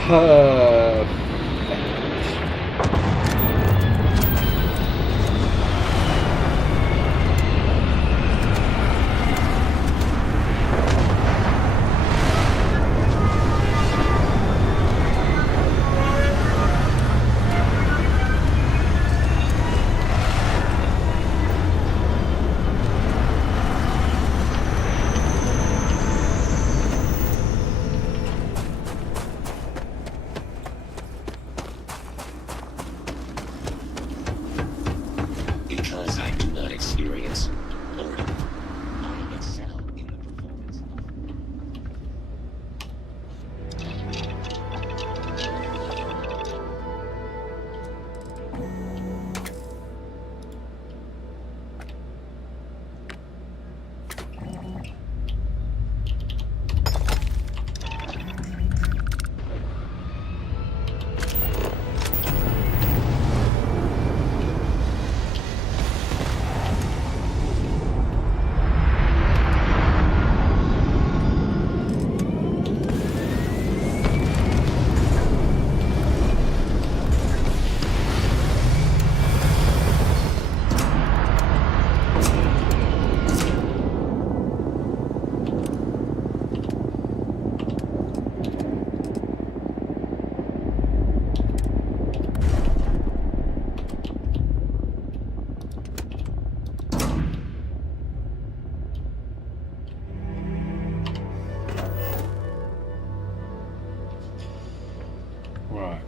Perfect. Because I do not experience boredom, I excel in the performance. Right.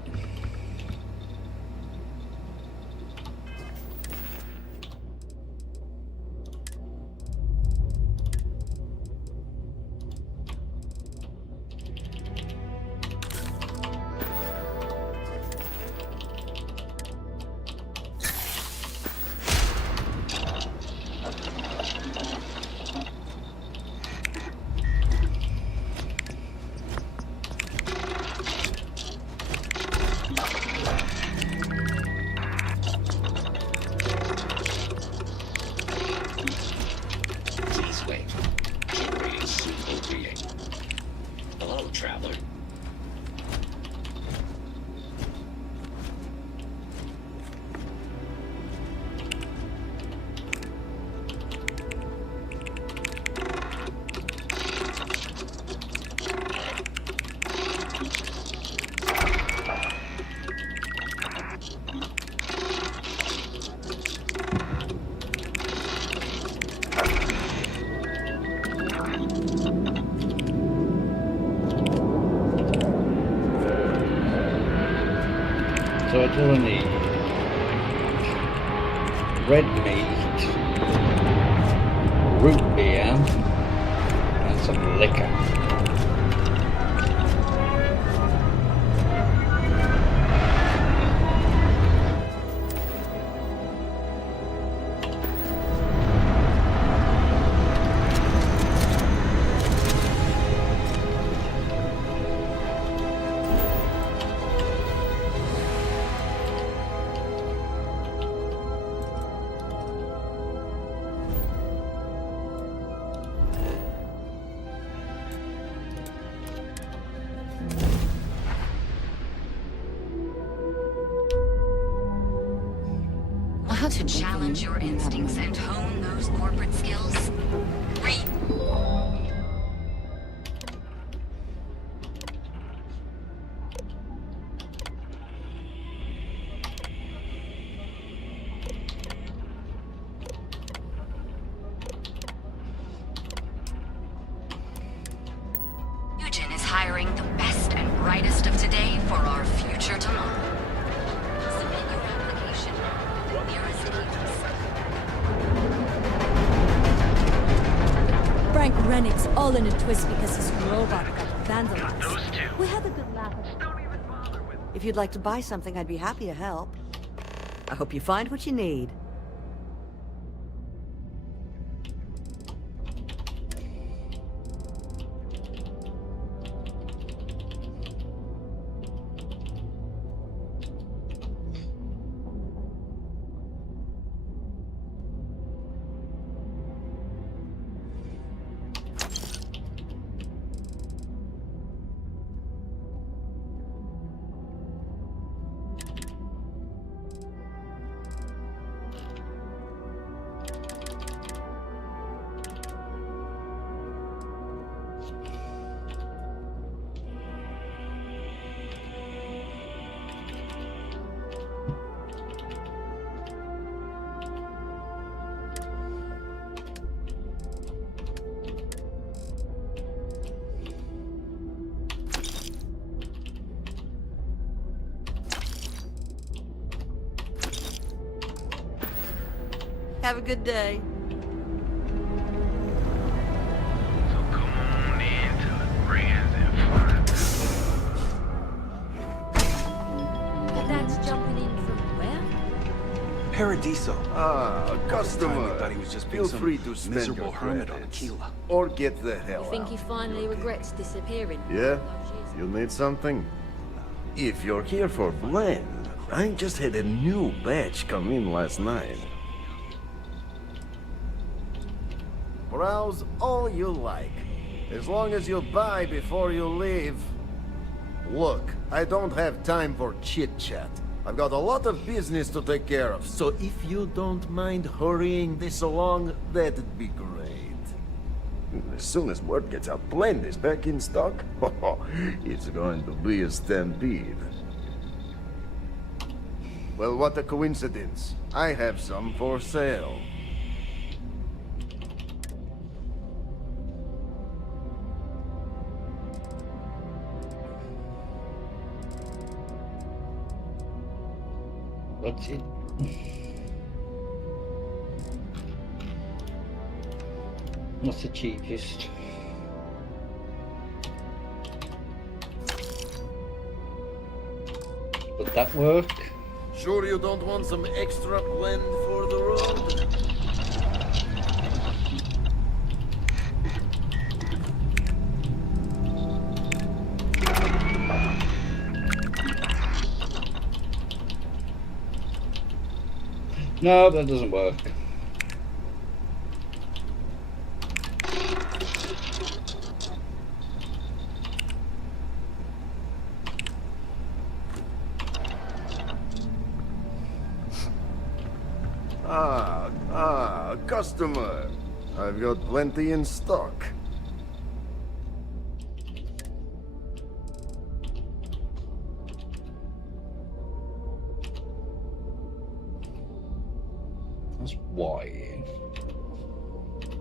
Please wait. Generating suitable reading. Hello, traveler. So I do need red meat, root beer, and some liquor. Want to challenge your instincts and hone those corporate skills? Eugen is hiring the best and brightest of today for our future tomorrow. Submit your application at the nearest campus. Frank Rennick's all in a twist because his robot got vandalized. Those two. We had a good laugh. Don't even bother with If you'd like to buy something, I'd be happy to help. I hope you find what you need. Have a good day. So come on in to the brands and fun. That's jumping in from where? Paradiso. Ah, customer. I thought he was just Feel free to spend miserable your hermit on credits. Aquila. Or get the hell You think out. he finally regrets disappearing? Yeah? You need something? If you're here for blend, I just had a new batch come in last night. Browse all you like, as long as you buy before you leave. Look, I don't have time for chit-chat. I've got a lot of business to take care of, so if you don't mind hurrying this along, that'd be great. As soon as word gets out, blend is back in stock. It's going to be a stampede. Well, what a coincidence. I have some for sale. What's it? What's the cheapest? Would that work? Sure you don't want some extra blend for the road? No, that doesn't work. Customer. I've got plenty in stock. That's wine.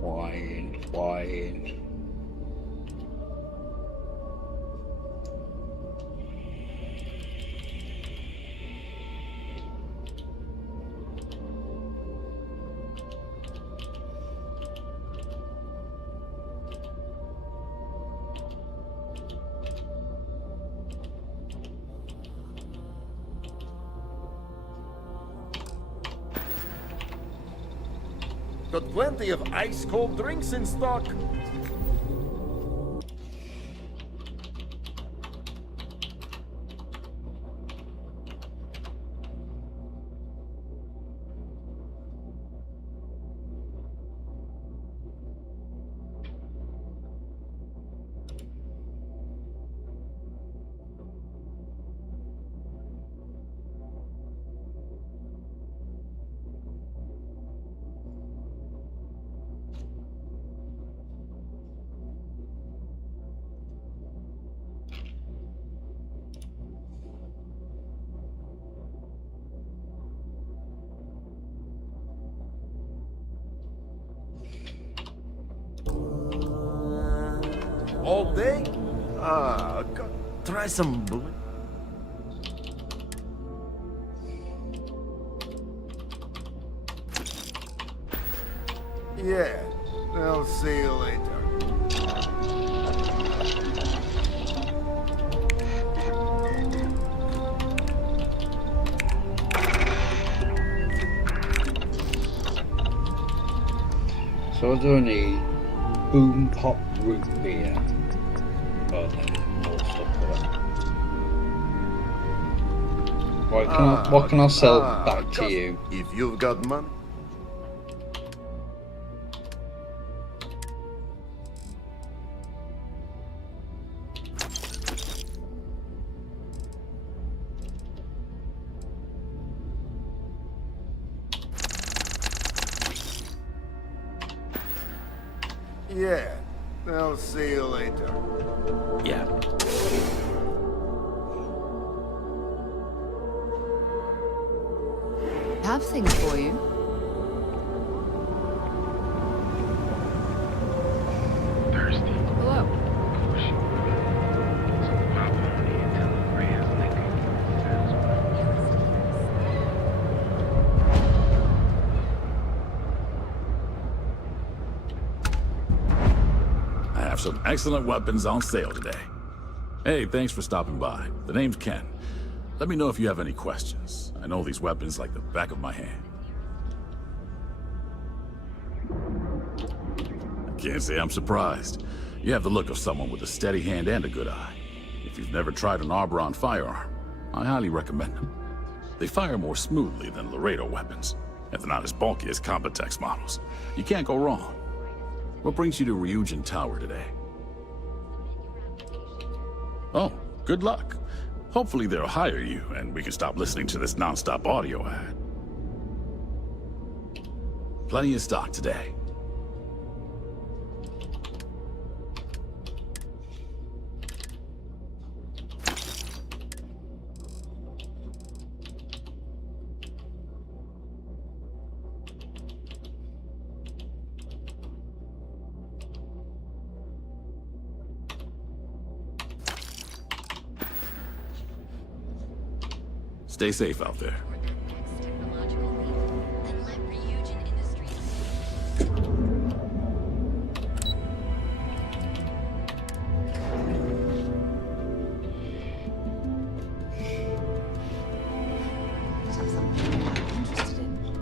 Wine. Got plenty of ice-cold drinks in stock. All day? Try some blue. Yeah, I'll see you later. So what do I need? Boom Pop Root Beer. Oh, no, more stuff for that. What can I sell back to you? If you've got money. Yeah, I'll see you later. Yeah. Have things for you. Thirsty. Hello. have some excellent weapons on sale today. Hey, thanks for stopping by. The name's Ken. Let me know if you have any questions. I know these weapons like the back of my hand. I can't say I'm surprised. You have the look of someone with a steady hand and a good eye. If you've never tried an Arbron firearm, I highly recommend them. They fire more smoothly than Laredo weapons, and they're not as bulky as Combatex models. You can't go wrong. What brings you to Ryujin Tower today? Oh, good luck. Hopefully they'll hire you, and we can stop listening to this non-stop audio ad. Plenty of stock today. Stay safe out there.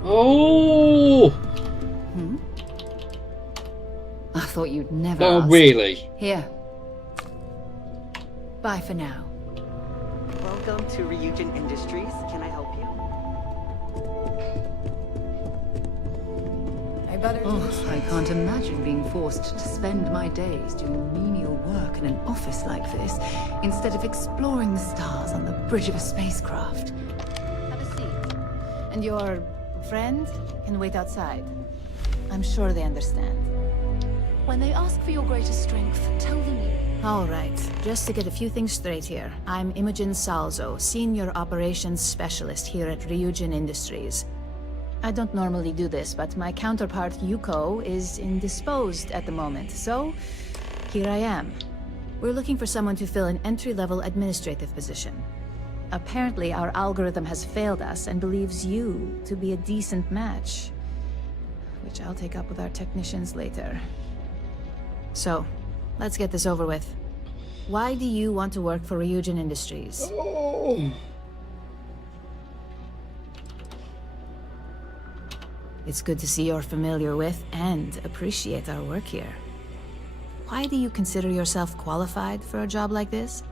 Oh! I thought you'd never Oh, ask. really? Here. Bye for now. Welcome to Ryujin Industries. Can I help you? I can't imagine being forced to spend my days doing menial work in an office like this, instead of exploring the stars on the bridge of a spacecraft. Have a seat. And your friend can wait outside. I'm sure they understand. When they ask for your greatest strength, tell them you... All right, just to get a few things straight here. I'm Imogen Salzo, Senior Operations Specialist here at Ryujin Industries. I don't normally do this, but my counterpart Yuko is indisposed at the moment, so here I am. We're looking for someone to fill an entry-level administrative position. Apparently, our algorithm has failed us and believes you to be a decent match, which I'll take up with our technicians later. So, let's get this over with. Why do you want to work for Ryujin Industries? Oh. It's good to see you're familiar with and appreciate our work here. Why do you consider yourself qualified for a job like this?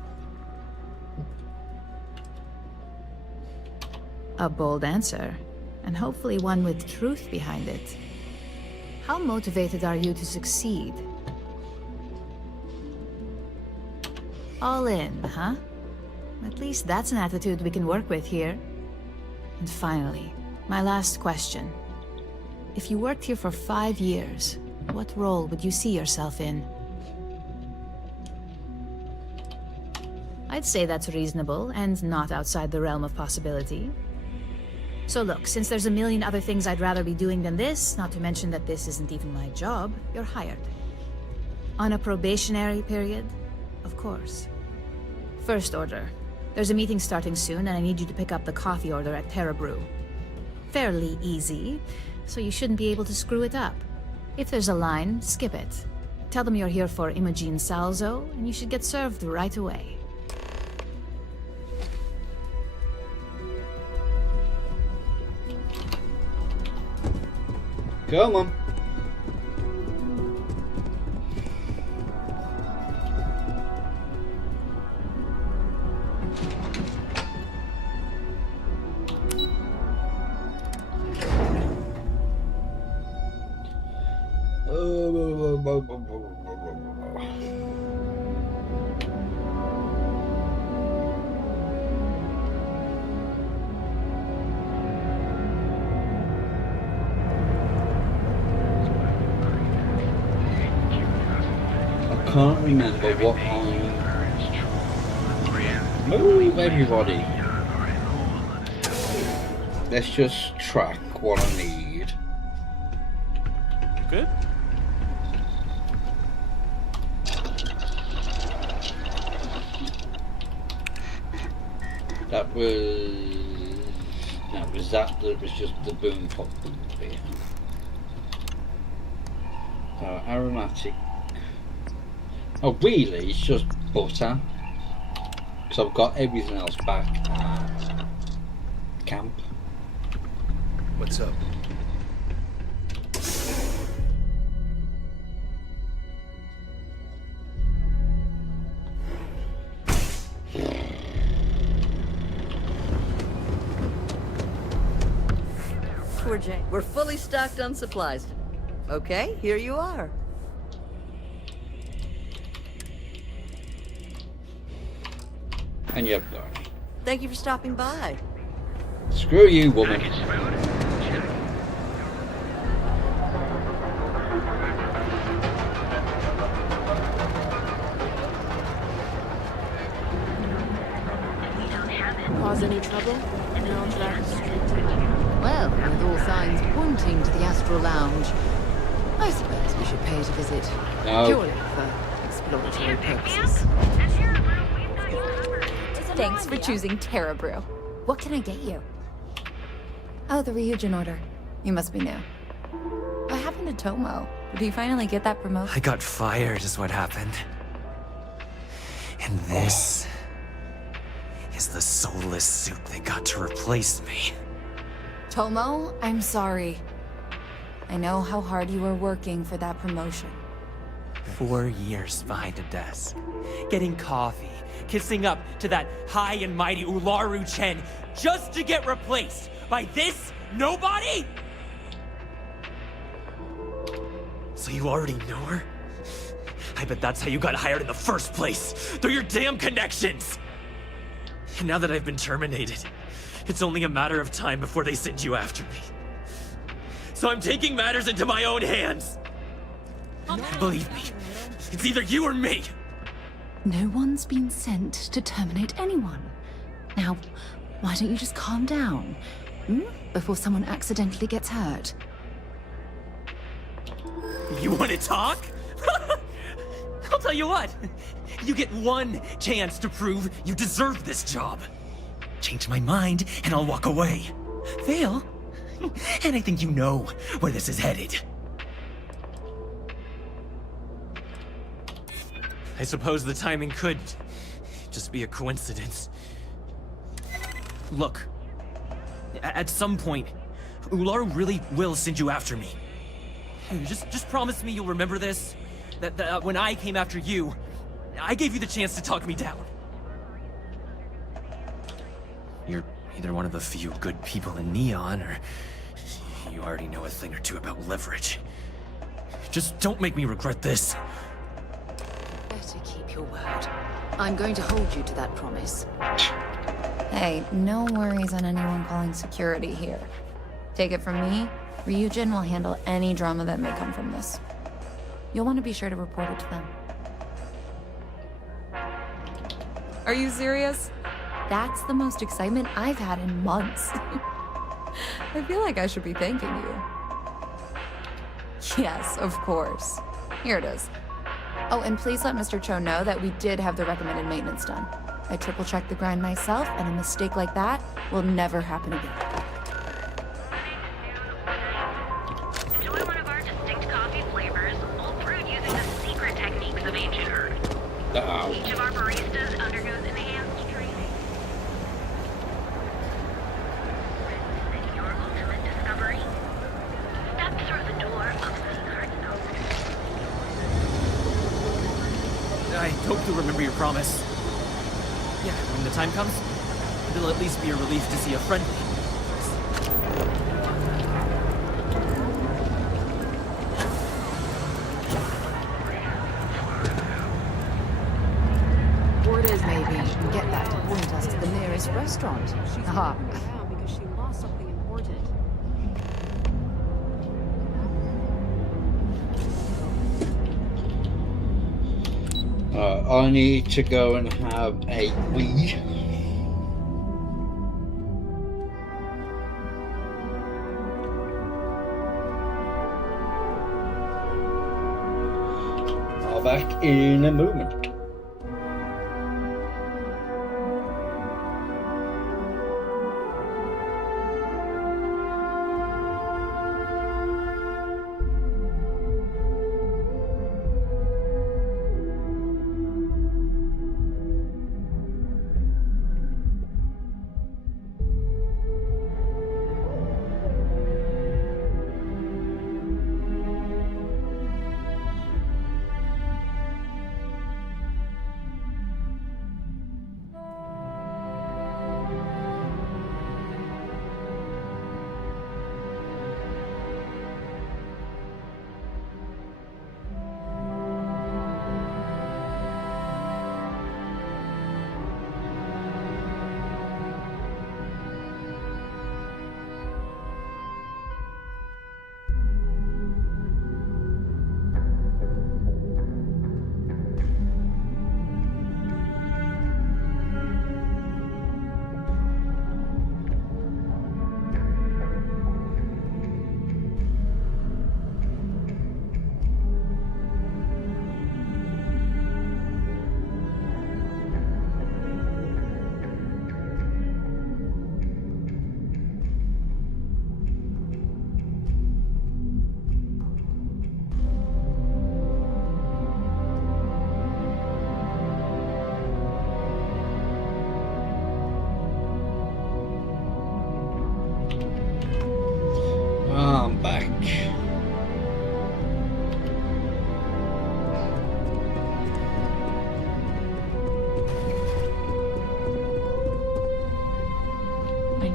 A bold answer, and hopefully one with truth behind it. How motivated are you to succeed? All in, huh? At least that's an attitude we can work with here. And finally, my last question. If you worked here for 5 years, what role would you see yourself in? I'd say that's reasonable and not outside the realm of possibility. So look, since there's a million other things I'd rather be doing than this, not to mention that this isn't even my job, you're hired. On a probationary period, of course. First order. There's a meeting starting soon, and I need you to pick up the coffee order at Terra Brew. Fairly easy, so you shouldn't be able to screw it up. If there's a line, skip it. Tell them you're here for Imogen Salzo, and you should get served right away. Come on. I can't remember what I... Move, everybody. Let's just track what I need. Good. That was... No, was that was just the boom pop beer. So, aromatic. Oh, really? It's just butter. Because I've got everything else back at camp. What's up? Poor Jane. We're fully stocked on supplies today. Okay, here you are. And you haven't got any. Thank you for stopping by. Screw you, woman. Cause any trouble? No, Well, with all signs pointing to the Astral Lounge, I suppose we should pay it a visit. No. Purely for exploratory purposes. Thanks for choosing Terra Brew. What can I get you? Oh, the Ryujin order. You must be new. What happened to Tomo? Did he finally get that promotion? I got fired is what happened. And this is the soulless suit they got to replace me. Tomo, I'm sorry. I know how hard you were working for that promotion. 4 years behind a desk, getting coffee, kissing up to that high and mighty Ularu Chen, just to get replaced by this nobody? So you already know her? I bet that's how you got hired in the first place, through your damn connections! And now that I've been terminated, it's only a matter of time before they send you after me. So I'm taking matters into my own hands! Believe me, it's either you or me! No one's been sent to terminate anyone. Now, why don't you just calm down? Before someone accidentally gets hurt. You want to talk? I'll tell you what. You get one chance to prove you deserve this job. Change my mind, and I'll walk away. Fail, and I think you know where this is headed. I suppose the timing could just be a coincidence. Look, at some point, Ularu really will send you after me. Just promise me you'll remember this. That when I came after you, I gave you the chance to talk me down. You're either one of the few good people in Neon, or you already know a thing or two about leverage. Just don't make me regret this. Better keep your word. I'm going to hold you to that promise. Hey, no worries on anyone calling security here. Take it from me, Ryujin will handle any drama that may come from this. You'll want to be sure to report it to them. Are you serious? That's the most excitement I've had in months. I feel like I should be thanking you. Yes, of course. Here it is. Oh, and please let Mr. Cho know that we did have the recommended maintenance done. I triple-checked the grind myself, and a mistake like that will never happen again. Enjoy one of our distinct coffee flavors, all brewed using the secret techniques of ancient Earth. Each of our baristas undergoes enhanced training. Ready your ultimate discovery? Step through the door of secret knowledge. I hope you'll remember your promise. Yeah, when the time comes, it'll at least be a relief to see a friendly. Or it is maybe you can get that to point us to the nearest restaurant. Aha. Because she lost something important. I need to go and have a wee. I'll back in a moment.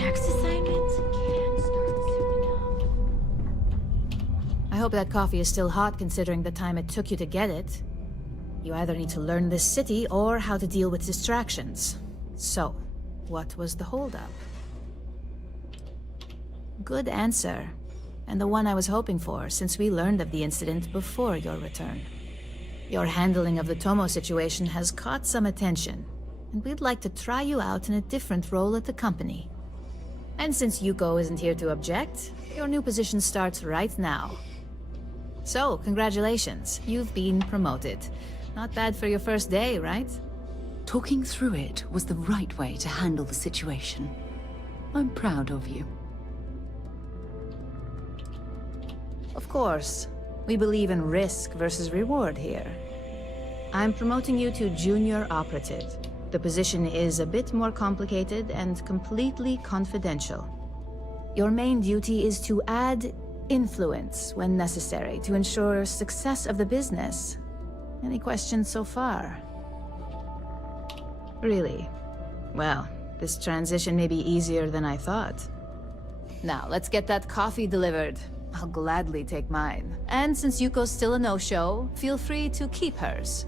next assignment can't start soon enough. I hope that coffee is still hot considering the time it took you to get it. You either need to learn this city or how to deal with distractions. So, what was the holdup? Good answer. And the one I was hoping for, since we learned of the incident before your return. Your handling of the Tomo situation has caught some attention, and we'd like to try you out in a different role at the company. And since Yuko isn't here to object, your new position starts right now. So, congratulations, you've been promoted. Not bad for your first day, right? Talking through it was the right way to handle the situation. I'm proud of you. Of course. We believe in risk versus reward here. I'm promoting you to Junior Operative. The position is a bit more complicated and completely confidential. Your main duty is to add influence when necessary to ensure success of the business. Any questions so far? Really? Well, this transition may be easier than I thought. Now, let's get that coffee delivered. I'll gladly take mine. And since Yuko's still a no-show, feel free to keep hers.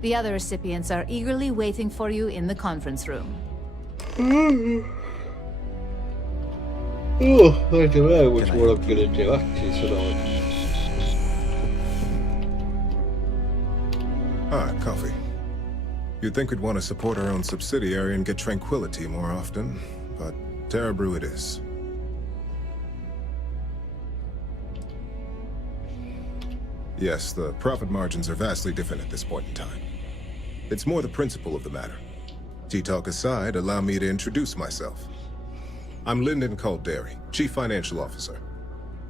The other recipients are eagerly waiting for you in the conference room. Oh, I don't know which one I'm gonna do actually tonight. Ah, coffee. You'd think we'd want to support our own subsidiary and get tranquility more often, but Terra Brew it is. Yes, the profit margins are vastly different at this point in time. It's more the principle of the matter. Tea-talk aside, allow me to introduce myself. I'm Lyndon Calderi, Chief Financial Officer.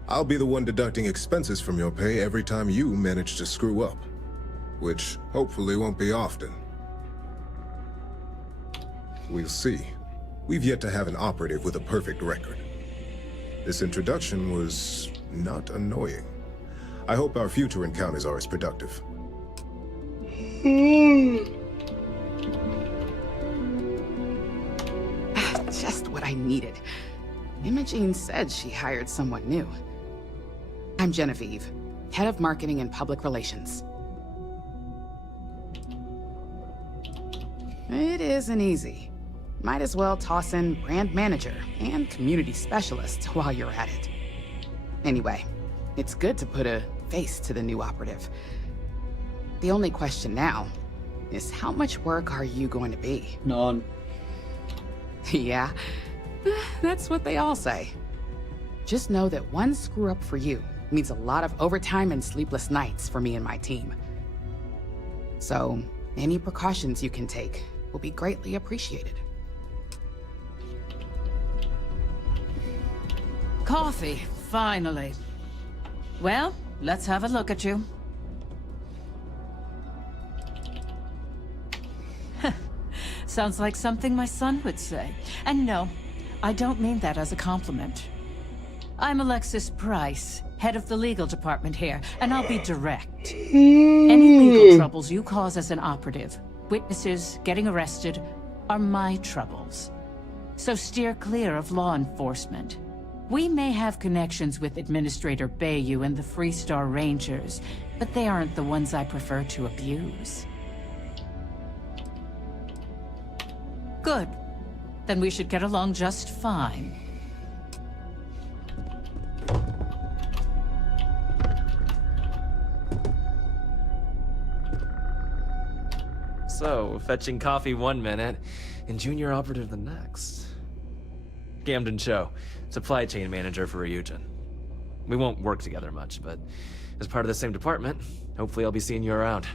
I'll be the one deducting expenses from your pay every time you manage to screw up. Which hopefully won't be often. We'll see. We've yet to have an operative with a perfect record. This introduction was not annoying. I hope our future encounters are as productive. Just what I needed. Imogene said she hired someone new. I'm Genevieve, Head of Marketing and Public Relations. It isn't easy. Might as well toss in brand manager and community specialist while you're at it. Anyway, it's good to put a face to the new operative. The only question now is how much work are you going to be? None. Yeah, that's what they all say. Just know that one screw up for you means a lot of overtime and sleepless nights for me and my team. So, any precautions you can take will be greatly appreciated. Coffee, finally. Well, let's have a look at you. Sounds like something my son would say. And no, I don't mean that as a compliment. I'm Alexis Price, head of the legal department here, and I'll be direct. Any legal troubles you cause as an operative, witnesses, getting arrested, are my troubles. So steer clear of law enforcement. We may have connections with Administrator Bayou and the Freestar Rangers, but they aren't the ones I prefer to abuse. Good. Then we should get along just fine. So, fetching coffee 1 minute, and junior operative the next. Gamden Cho, supply chain manager for Ryujin. We won't work together much, but as part of the same department, hopefully I'll be seeing you around.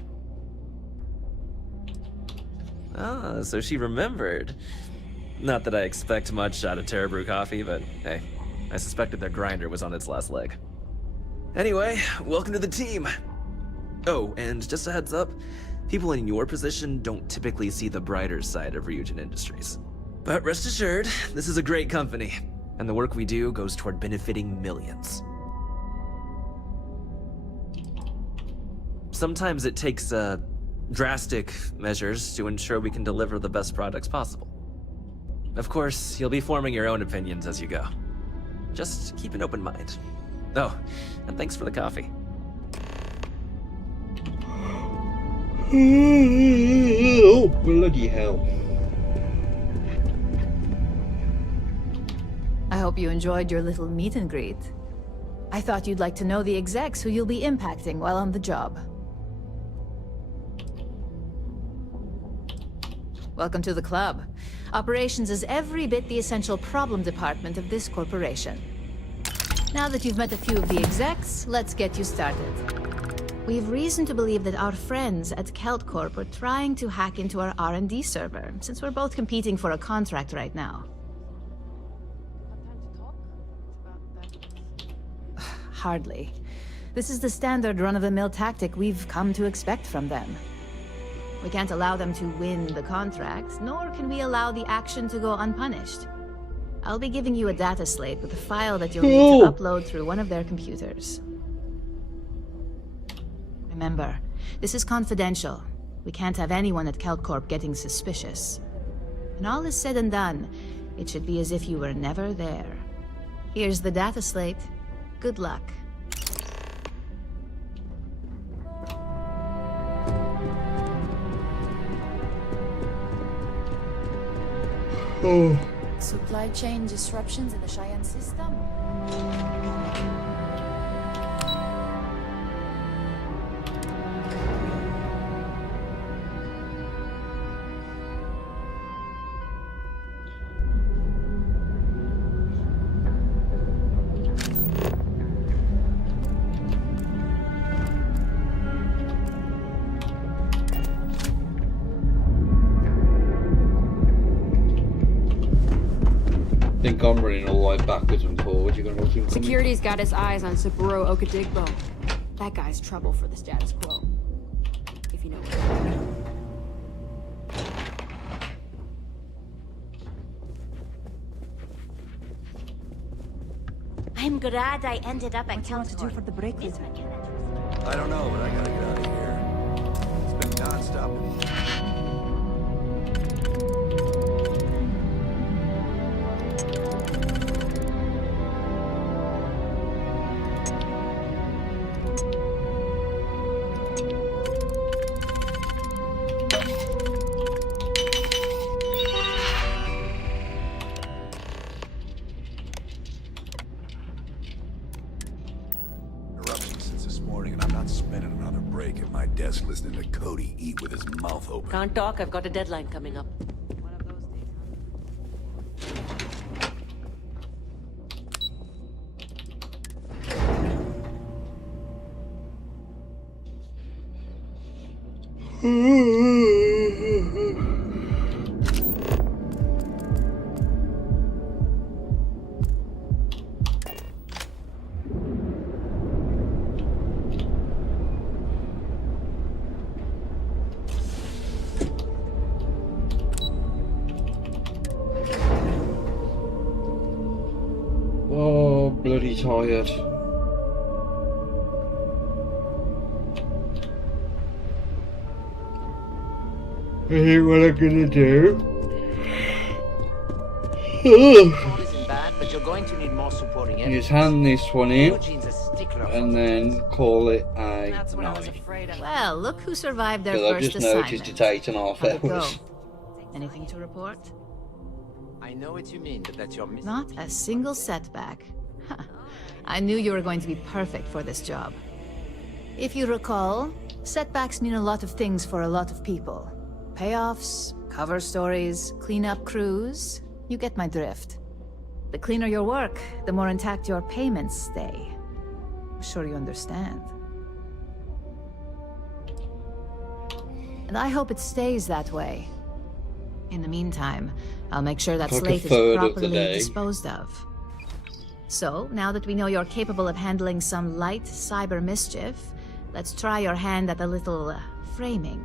Ah, so she remembered. Not that I expect much out of Terra Brew coffee, but hey, I suspected their grinder was on its last leg. Anyway, welcome to the team. Oh, and just a heads up, people in your position don't typically see the brighter side of Ryujin Industries. But rest assured, this is a great company, and the work we do goes toward benefiting millions. Sometimes it takes drastic measures to ensure we can deliver the best products possible. Of course, you'll be forming your own opinions as you go. Just keep an open mind. Oh, and thanks for the coffee. Oh, bloody hell. I hope you enjoyed your little meet and greet. I thought you'd like to know the execs who you'll be impacting while on the job. Welcome to the club. Operations is every bit the essential problem department of this corporation. Now that you've met a few of the execs, let's get you started. We have reason to believe that our friends at Kelt Corp are trying to hack into our R&D server, since we're both competing for a contract right now. Hardly. This is the standard run-of-the-mill tactic we've come to expect from them. We can't allow them to win the contract, nor can we allow the action to go unpunished. I'll be giving you a data slate with a file that you'll need to upload through one of their computers. Remember, this is confidential. We can't have anyone at Kelt Corp getting suspicious. When all is said and done, it should be as if you were never there. Here's the data slate. Good luck. Supply chain disruptions in the Cheyenne system. I think I'm running all the way backwards and forwards. You're gonna look in. Security's got his eyes on Saburo Okadigbo. That guy's trouble for the status quo. If you know what I mean. I'm glad I ended up at Kelt Corp. For the break This I don't know, but I gotta get out of here. It's been non-stop. Listening to Cody eat with his mouth open. Can't talk, I've got a deadline coming up. Oh, bloody tired. Here's what I'm gonna do. Isn't bad, but you're going to need more supporting evidence. Just hand this one in, Eugene's a stickler for and then call it a That's what I was night. afraid of. Well, look who survived their Because I've first just assignment. noticed it's 8.5 How'd it go? hours. Anything to report? I know what you mean, but that's your Not a single setback. Huh. I knew you were going to be perfect for this job. If you recall, setbacks mean a lot of things for a lot of people. Payoffs, cover stories, cleanup crews. You get my drift. The cleaner your work, the more intact your payments stay. I'm sure you understand. And I hope it stays that way. In the meantime, I'll make sure that Like a slate is third of the properly day. disposed of. So, now that we know you're capable of handling some light cyber mischief, let's try your hand at a little framing.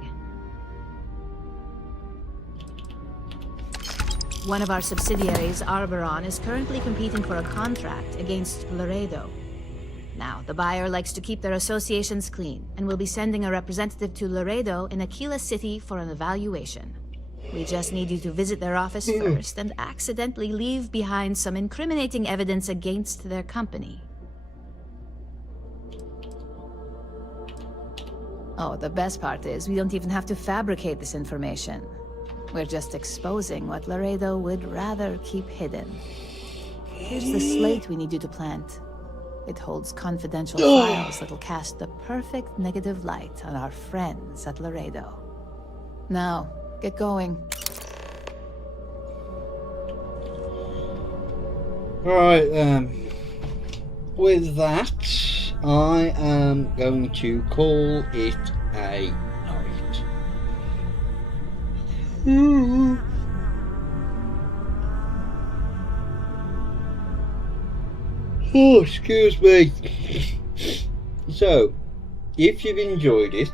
One of our subsidiaries, Arboron, is currently competing for a contract against Laredo. Now, the buyer likes to keep their associations clean, and will be sending a representative to Laredo in Aquila City for an evaluation. We just need you to visit their office first and accidentally leave behind some incriminating evidence against their company. Oh, the best part is we don't even have to fabricate this information. We're just exposing what Laredo would rather keep hidden. Here's the slate we need you to plant. It holds confidential files that'll cast the perfect negative light on our friends at Laredo. Now, get going. Right, with that, I am going to call it a night. Oh, excuse me. So, if you've enjoyed it,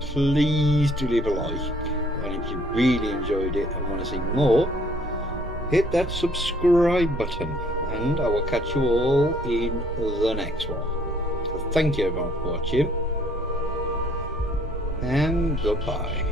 please do leave a like. And if you really enjoyed it and want to see more, hit that subscribe button. And I will catch you all in the next one. So thank you everyone for watching. And goodbye.